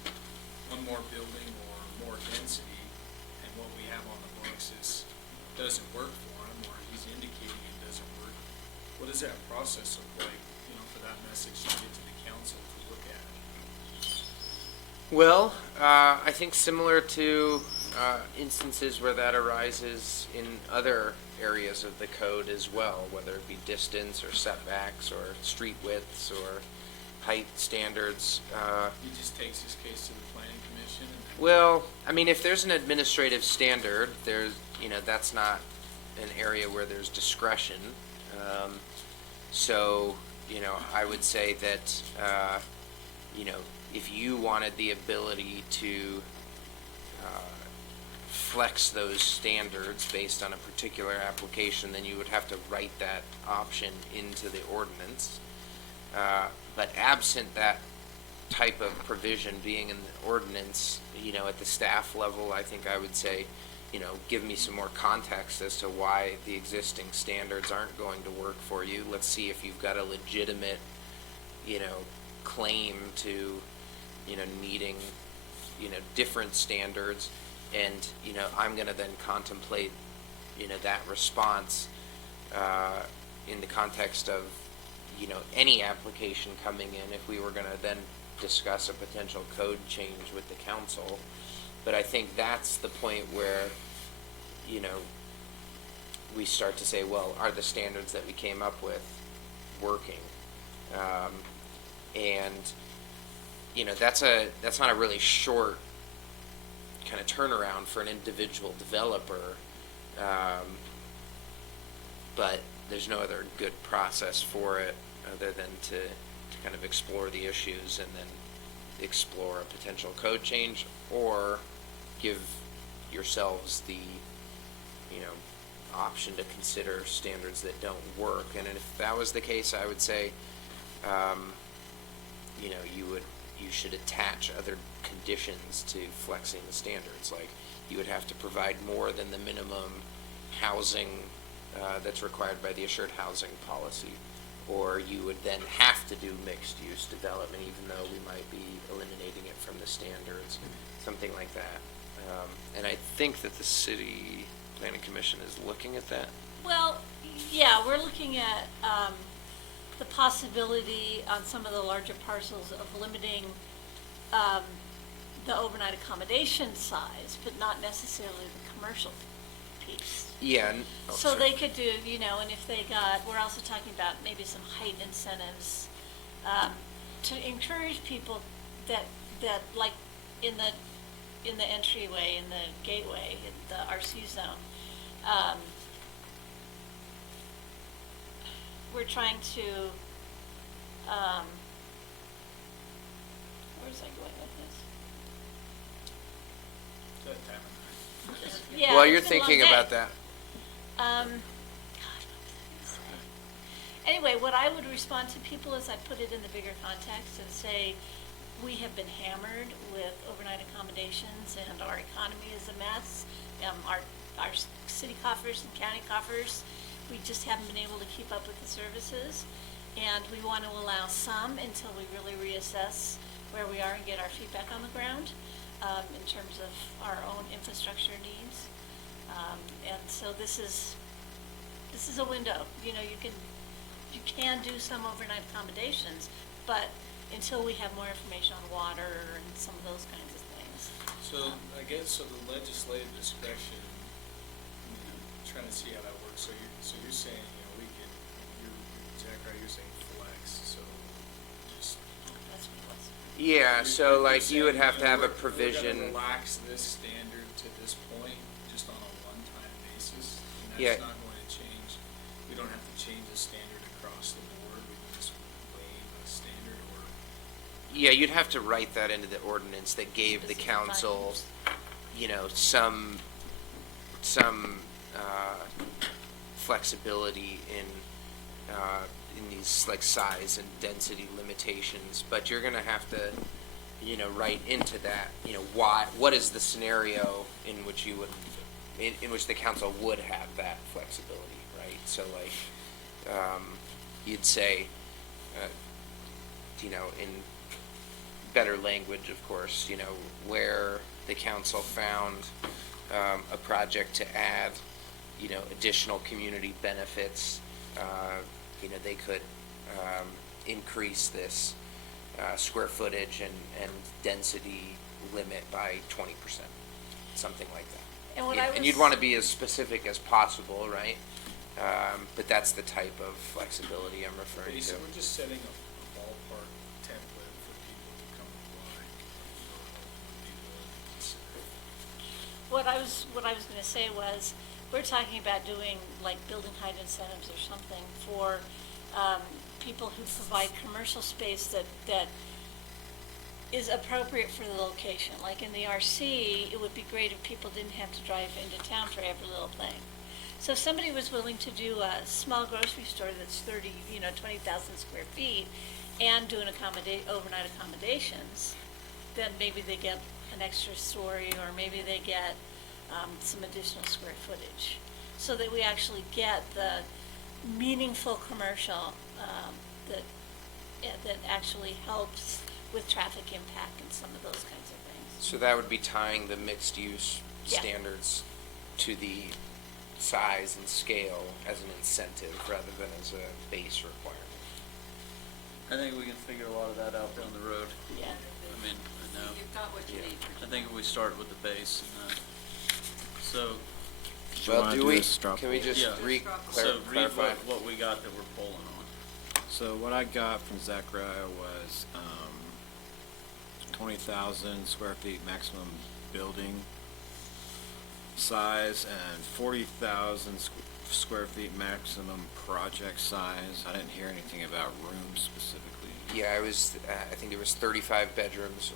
one more building or more density, and what we have on the books doesn't work for him, or he's indicating it doesn't work, what does that process look like, you know, for that message to get to the council to look at? Well, I think similar to instances where that arises in other areas of the code as well, whether it be distance or setbacks or street widths or height standards. He just takes his case to the planning commission? Well, I mean, if there's an administrative standard, that's not an area where there's discretion. So, I would say that, if you wanted the ability to flex those standards based on a particular application, then you would have to write that option into the ordinance. But absent that type of provision being in the ordinance, at the staff level, I think I would say, give me some more context as to why the existing standards aren't going to work for you. Let's see if you've got a legitimate, claim to, needing, different standards. And, I'm going to then contemplate, that response in the context of, any application coming in if we were going to then discuss a potential code change with the council. But I think that's the point where, we start to say, well, are the standards that we came up with working? And, that's not a really short kind of turnaround for an individual developer, but there's no other good process for it other than to kind of explore the issues and then explore a potential code change, or give yourselves the option to consider standards that don't work. And if that was the case, I would say you should attach other conditions to flexing the standards. Like, you would have to provide more than the minimum housing that's required by the assured housing policy, or you would then have to do mixed-use development, even though we might be eliminating it from the standards, something like that. And I think that the City Planning Commission is looking at that. Well, yeah, we're looking at the possibility on some of the larger parcels of limiting the overnight accommodation size, but not necessarily the commercial piece. Yeah. So they could do, and if they we're also talking about maybe some height incentives to encourage people that like in the entryway, in the gateway, in the RC zone. We're trying to, where's I going with this? That time of night. Yeah, While it's you're been a long thinking day. about that, Anyway, what I would respond to people is I'd put it in the bigger context and say, we have been hammered with overnight accommodations and our economy is a mess. Our city coffers and county coffers, we just haven't been able to keep up with the services. And we want to allow some until we really reassess where we are and get our feet back on the ground in terms of our own infrastructure needs. And so this is a window. You can do some overnight accommodations, but until we have more information on water and some of those kinds of things. So I guess, the legislative discretion, trying to see how that works. So you're saying, you're exactly right, you're saying flex, so just. That's what it was. yeah, so You're like you would saying, have to have a we're provision. gonna relax this standard to this point, just on a one-time basis, and Yeah. that's not going to change. We don't have to change the standard across the board, we can just waive a standard, or. Yeah, you'd have to write that into the ordinance that gave the council, some flexibility in in these like size and density limitations, but you're gonna have to, write into that, what is the scenario in which you would, in which the council would have that flexibility, right? So like, you'd say, in better language, of course, where the council found a project to add, additional community benefits, they could increase this square footage and density limit by 20%, something like that. And you'd want to be as specific as possible, right? But that's the type of flexibility I'm referring to. We're just setting a ballpark template for people to come apply. What I was gonna say was, we're talking about doing like building height incentives or something for people who provide commercial space that is appropriate for the location. Like in the RC, it would be great if people didn't have to drive into town for every little thing. So if somebody was willing to do a small grocery store that's 20,000 square feet and doing overnight accommodations, then maybe they get an extra story, or maybe they get some additional square footage, so that we actually get the meaningful commercial that actually helps with traffic impact and some of those kinds of things. So that would be tying the mixed use standards to the size and scale as an incentive rather than as a base requirement. I think we can figure a lot of that out down the road. Yeah. I mean, I know. You've got what you need. I think if we start with the base and so. Well, can we just So read clarify? what we got that we're pulling on. So what I got from Zachariah was 20,000 square feet maximum building size and 40,000 square feet maximum project size. I didn't hear anything about rooms specifically. Yeah, I think there was 35 bedrooms,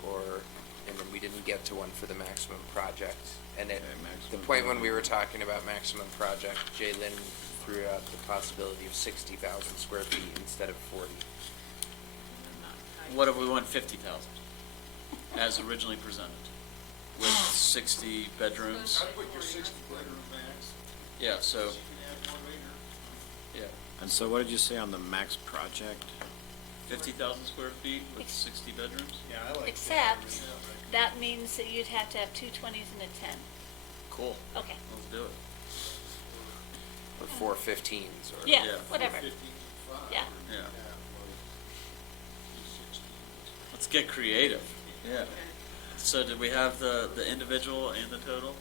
and then we didn't get to one for the maximum project. And at the point when we were talking about maximum project, Jay-Lynn threw out the possibility of 60,000 square feet instead of 40. What if we went 50,000 as originally presented with 60 bedrooms? I'd put your 60 bedroom max. Yeah, so, You can add more later. yeah, And so what did you say on the max project? 50,000 square feet with 60 bedrooms? Yeah, I like Except, that means that you'd have to have 2 20s and a 10. Cool. Okay. Let's do it. Or 4 15s. Or Yeah, whatever. 15, Yeah. Yeah. Let's get creative. Yeah. So did we have the individual and the total?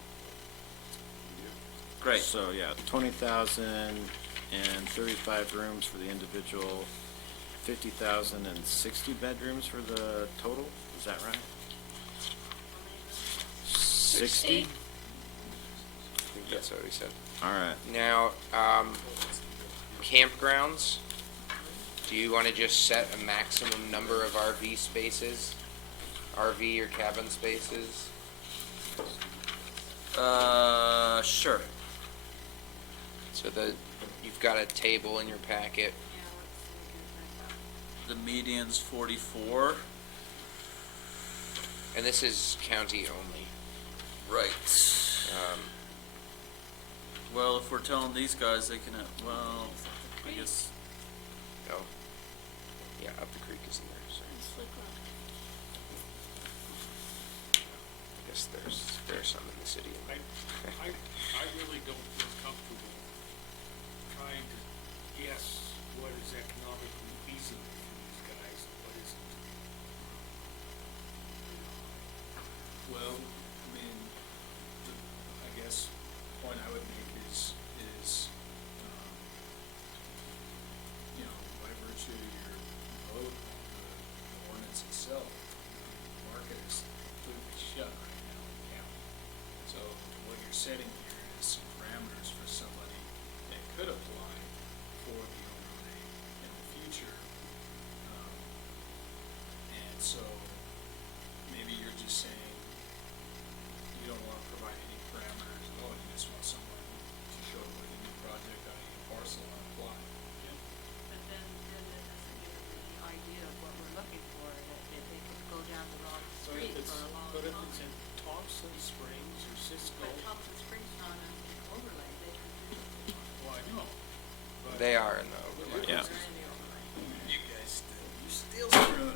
Great. So yeah, 20,000 and 35 rooms for the individual, 50,000 and 60 bedrooms for the total. Is that right? 60? I think that's what we said. All right. Now, campgrounds, do you want to just set a maximum number of RV spaces? RV or cabin spaces? Sure. So you've got a table in your packet. The median's 44. And this is county only. Right. Well, if we're telling these guys they can, well, I guess. Oh. Yeah, up the creek is in there, so. I guess there's some in the city. I really don't feel comfortable trying to guess what is economically feasible for these guys and what isn't. Well, I mean, I guess the point I would make is, by virtue of your vote on the ordinance itself, the market is completely shut right now in the county. So what you're setting here is some parameters for somebody They are in the overlay. Yeah. You guys still screwing it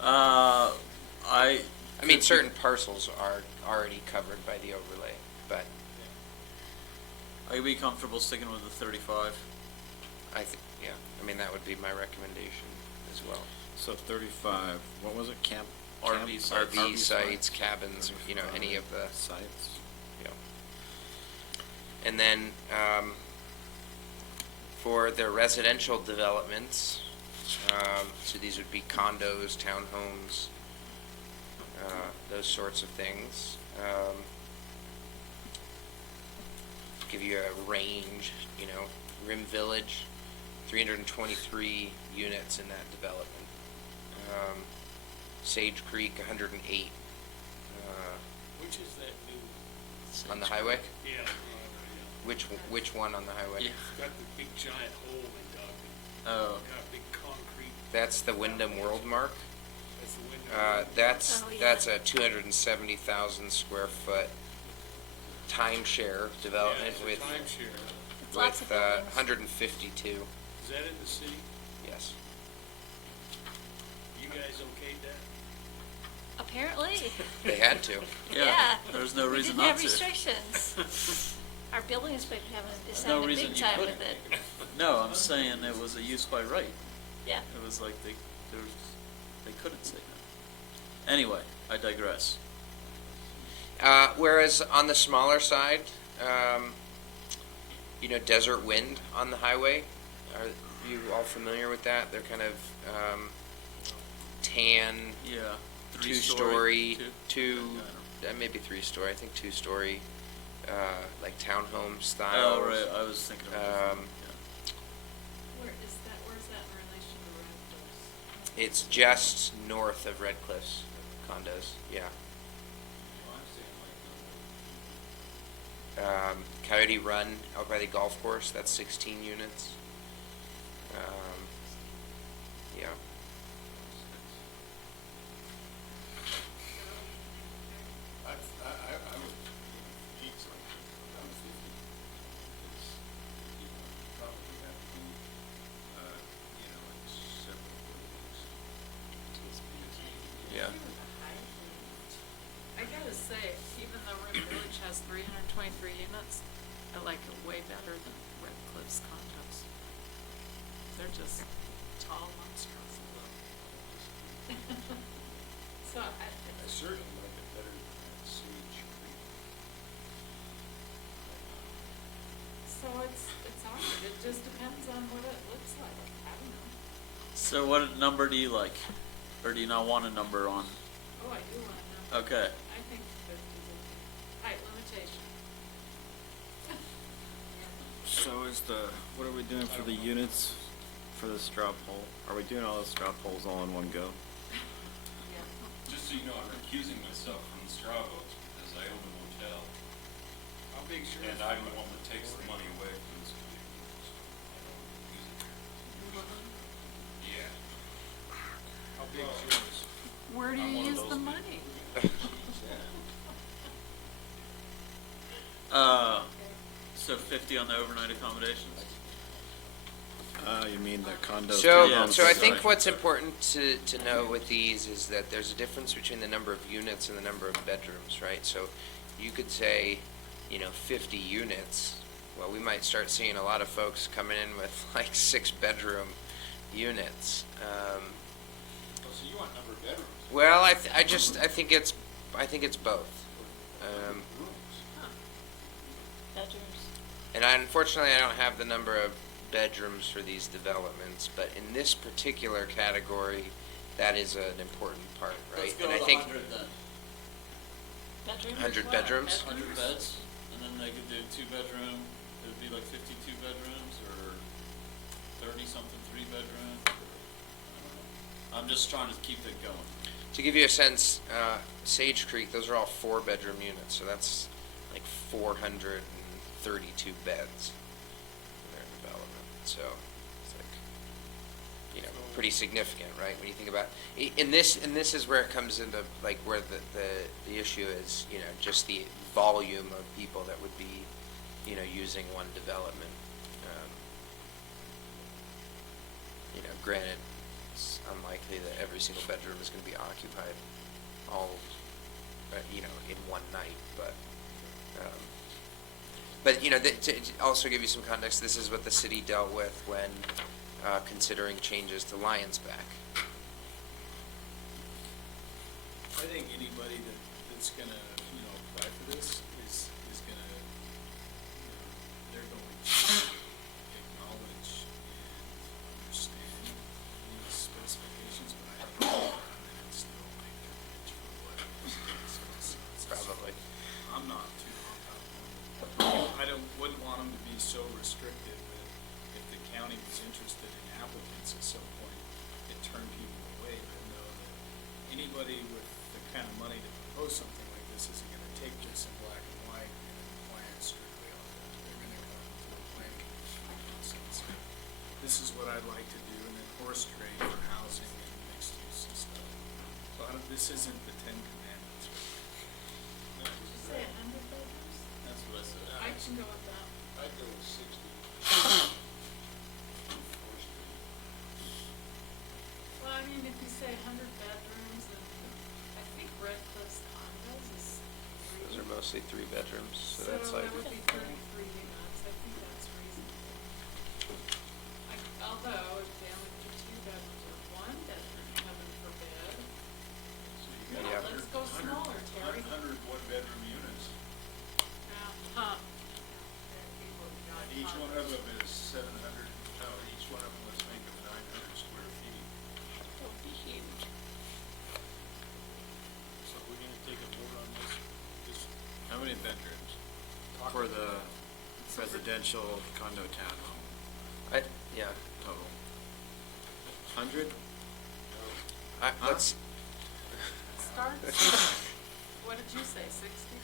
up. I mean, certain parcels are already covered by the overlay, but I'd be comfortable sticking with the 35. yeah, I mean, that would be my recommendation as well. So 35, what was it, RV sites. RV sites, cabins, you know, any of the, sites? yeah. And then, for the residential developments, so these would be condos, townhomes, those sorts of things. Give you a range, you know, Rim Village, 323 units in that development. Sage Creek, 108. Which is that new? On the highway? Yeah. Which one on the highway? Yeah. It's got the big giant hole they dug. Oh. Got a big concrete. That's the Wyndham World Mark. That's the window. That's a 270,000 square foot timeshare development Yeah, with it's a timeshare. Lots of buildings. 152. Is that in the city? Yes. You guys okayed that? Apparently. They had to. Yeah. There's no reason We not didn't to. have restrictions. Our building inspector is No having a reason big you time with couldn't. it. No, I'm saying it was a use by right. Yeah. It was like they couldn't say that. Anyway, I digress. Whereas on the smaller side, you know, Desert Wind on the highway, are you all familiar with that? They're kind of tan, Yeah. two-story, Two? maybe three-story, I think two-story, like townhome styles. Oh, right. I was thinking of a different one. Where's that in relation to Red Cliffs? It's just north of Red Cliffs condos, yeah. Coyote Run out by the golf course, that's 16 units. Yeah. I would need something around 50. Because, you know, you probably have to do, you know, like several buildings. Yeah. I gotta say, even though Rim Village has 323 units, I like it way better than Red Cliffs condos. They're just tall monstrosities. So I certainly like it better than Sage Creek. So it's hard, it just depends on what it looks like, I don't know. So what number do you like? Or do you not want a number on? Oh, I do want to know. Okay. I think 50 is okay. Height limitation. So what are we doing for the units for the straw poll? Are we doing all the straw polls all in one go? Just so you know, I'm recusing myself from the straw votes because I own a motel. How big's yours? And I'm the one that takes the money away from this community. So I don't use it. Yeah. How big's yours? Where do I'm you one of use those the people. money? So 50 on the overnight accommodations? You mean the condos? So, townhomes, so I sorry. think what's important to know with these is that there's a difference between the number of units and the number of bedrooms, right? So you could say, you know, 50 units. Well, we might start seeing a lot of folks coming in with like 6-bedroom units. Oh, so you want number of bedrooms? Well, I think it's both. Bedrooms. And unfortunately, I don't have the number of bedrooms for these developments, but in this particular category, that is an important part, right? Let's go And I with think 100 then. Bedrooms? 100 bedrooms? 100 beds, and then they could do 2-bedroom, it would be like 52 bedrooms, or 30-something 3-bedroom. I'm just trying to keep it going. To give you a sense, Sage Creek, those are all 4-bedroom units, so that's like 432 beds in their development. So it's like, you know, pretty significant, right? When you think about, and this is where it comes into like where the issue is, you know, just the volume of people that would be using one development. Granted, it's unlikely that every single bedroom is going to be occupied all, in one night, but to also give you some context, this is what the city dealt with when considering changes to Lions Back. I think anybody that's gonna, apply for this is gonna, they're going to acknowledge and understand these specifications, but I think and still make their pitch for what it is. Probably. I'm not too hung up on, wouldn't want them to be so restrictive that if the county was interested in applicants at some point, it turned people away, but know that anybody with the kind of money to propose something like this isn't gonna take this in black and white and plan strictly on it. They're gonna come to the planning commission and say, this is what I'd like to do, and then horse trade for housing and mixed use and stuff. So this isn't the Ten Commandments. Say 100 bedrooms? That's what I said. I can go with that. I'd go with 60. Well, I mean, if you say 100 bedrooms, and I think Red Cliff's condos is Those are mostly 3 bedrooms, so so that's like, that would be 33 units. I think that's reasonable. Although, if they only do 2 bedrooms or 1 bedroom, heaven forbid. Yeah. Let's go smaller, Terry. 100 one-bedroom units. Huh. And each one of them is 700, each one of them, let's make them 900 square feet. That'll be huge. So we're gonna take a vote on this. How many bedrooms for the residential condo townhome yeah. total? 100? Let's, Start. What did you say, 60?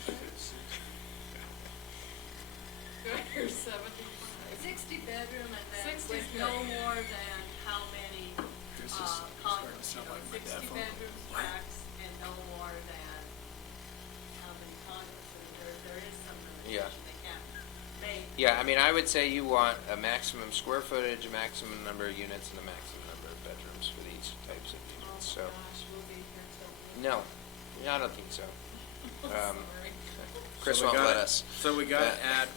Or 75? 60 bedroom and then 60 with no more than how many This is starting to condos, sound like my dad 60 phone. bedrooms max and no more than how many condos. So there is some Yeah. limitation, they can't make. yeah, I mean, I would say you want a maximum square footage, a maximum number of units, and a maximum number of bedrooms for these types of Oh units, my so. gosh, we'll be here till. No, I don't think so. Sorry. Chris So we won't let gotta- us. So we gotta Uh, add,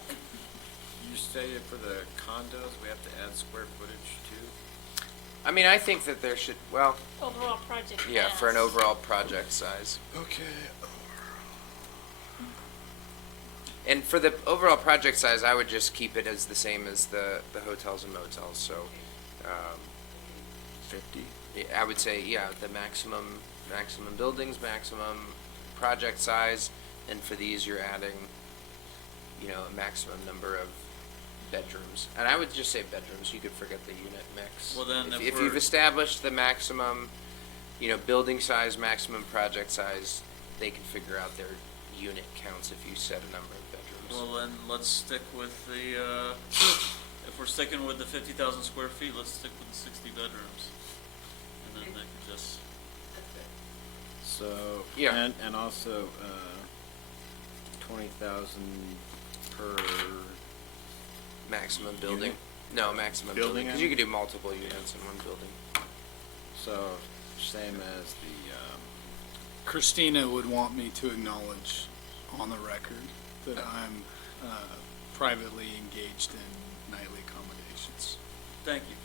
you stated for the condos, we have to add square footage too? I mean, I think that there should, well, Overall project yeah, for an mass. overall project size. Okay. And for the overall project size, I would just keep it as the same as the hotels and motels, so, 50? I would say, yeah, the maximum buildings, maximum project size, and for these, you're adding, a maximum number of bedrooms. And I would just say bedrooms, you could forget the unit mix. Well, then if If we're- you've established the maximum, building size, maximum project size, they can figure out their unit counts if you set a number of bedrooms. Well, then let's stick with the, if we're sticking with the 50,000 square feet, let's stick with the 60 bedrooms. And then they can just, So, Yeah. and also, 20,000 per, Maximum building. Unit? No, maximum Building, building, because I you mean? could do multiple units in one building. so same as the, Christina would want me to acknowledge on the record that I'm privately engaged in nightly accommodations. thank you.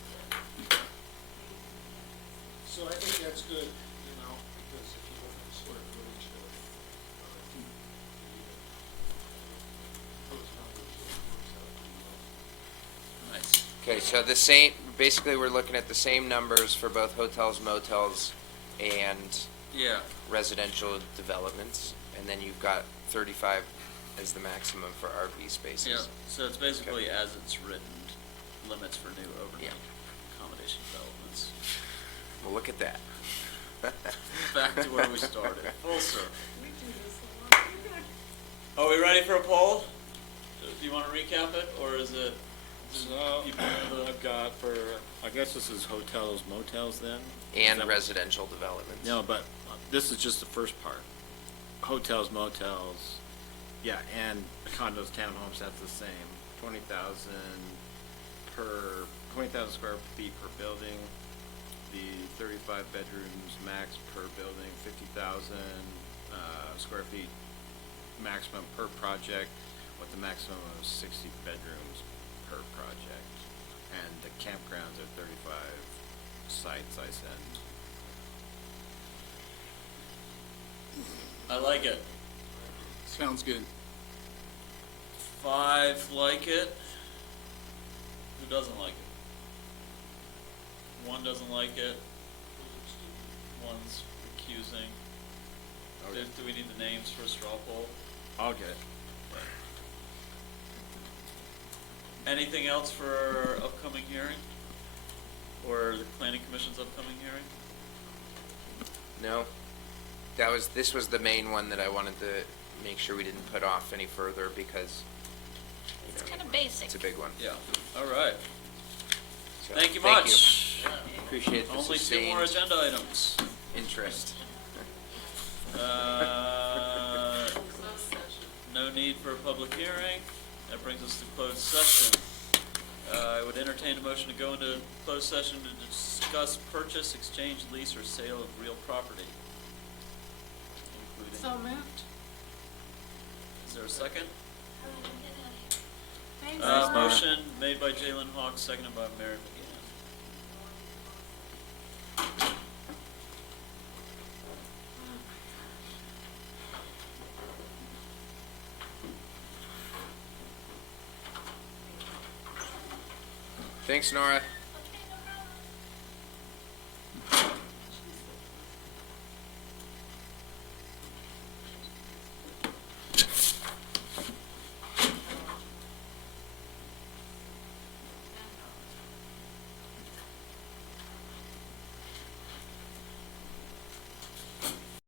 So I think that's good, because if you look at the square footage of, those numbers, it works out pretty well. Nice. Okay, so basically we're looking at the same numbers for both hotels, motels, and Yeah, residential developments, and then you've got 35 as the maximum for RV spaces. yeah, so it's basically as it's written, limits for new overnight accommodation developments. Well, look at that. Back to where we started, full circle. We do this a lot. You're gonna Are we ready for a poll? Do you want to recap it, or is it? So, I've got for, I guess this is hotels, motels then? And Is that- residential developments. No, but this is just the first part. Hotels, motels, Yeah, and condos, townhomes, that's the same. 20,000 square feet per building. The 35 bedrooms max per building, 50,000 square feet maximum per project, with the maximum of 60 bedrooms per project. And the campgrounds are 35 sites I send. I like it. Sounds good. 5 like it. Who doesn't like it? 1 doesn't like it. 1's recusing. Okay. Do we need the names for a straw poll? I'll get it. Anything else for our upcoming hearing? Or the planning commission's upcoming hearing? No, this was the main one that I wanted to make sure we didn't put off any further because It's kind of basic. it's a big one. Yeah. All right. So, Thank you much. Appreciate the Only 2 more sustained agenda items. interest. No need for a public hearing. That brings us to closed session. I would entertain a motion to go into closed session to discuss purchase, exchange, lease, or sale of real property. Including. So moved. Is there a second? Thanks. Motion made by Jalen Hawk, seconded by Mary McGann. Thanks, Nora.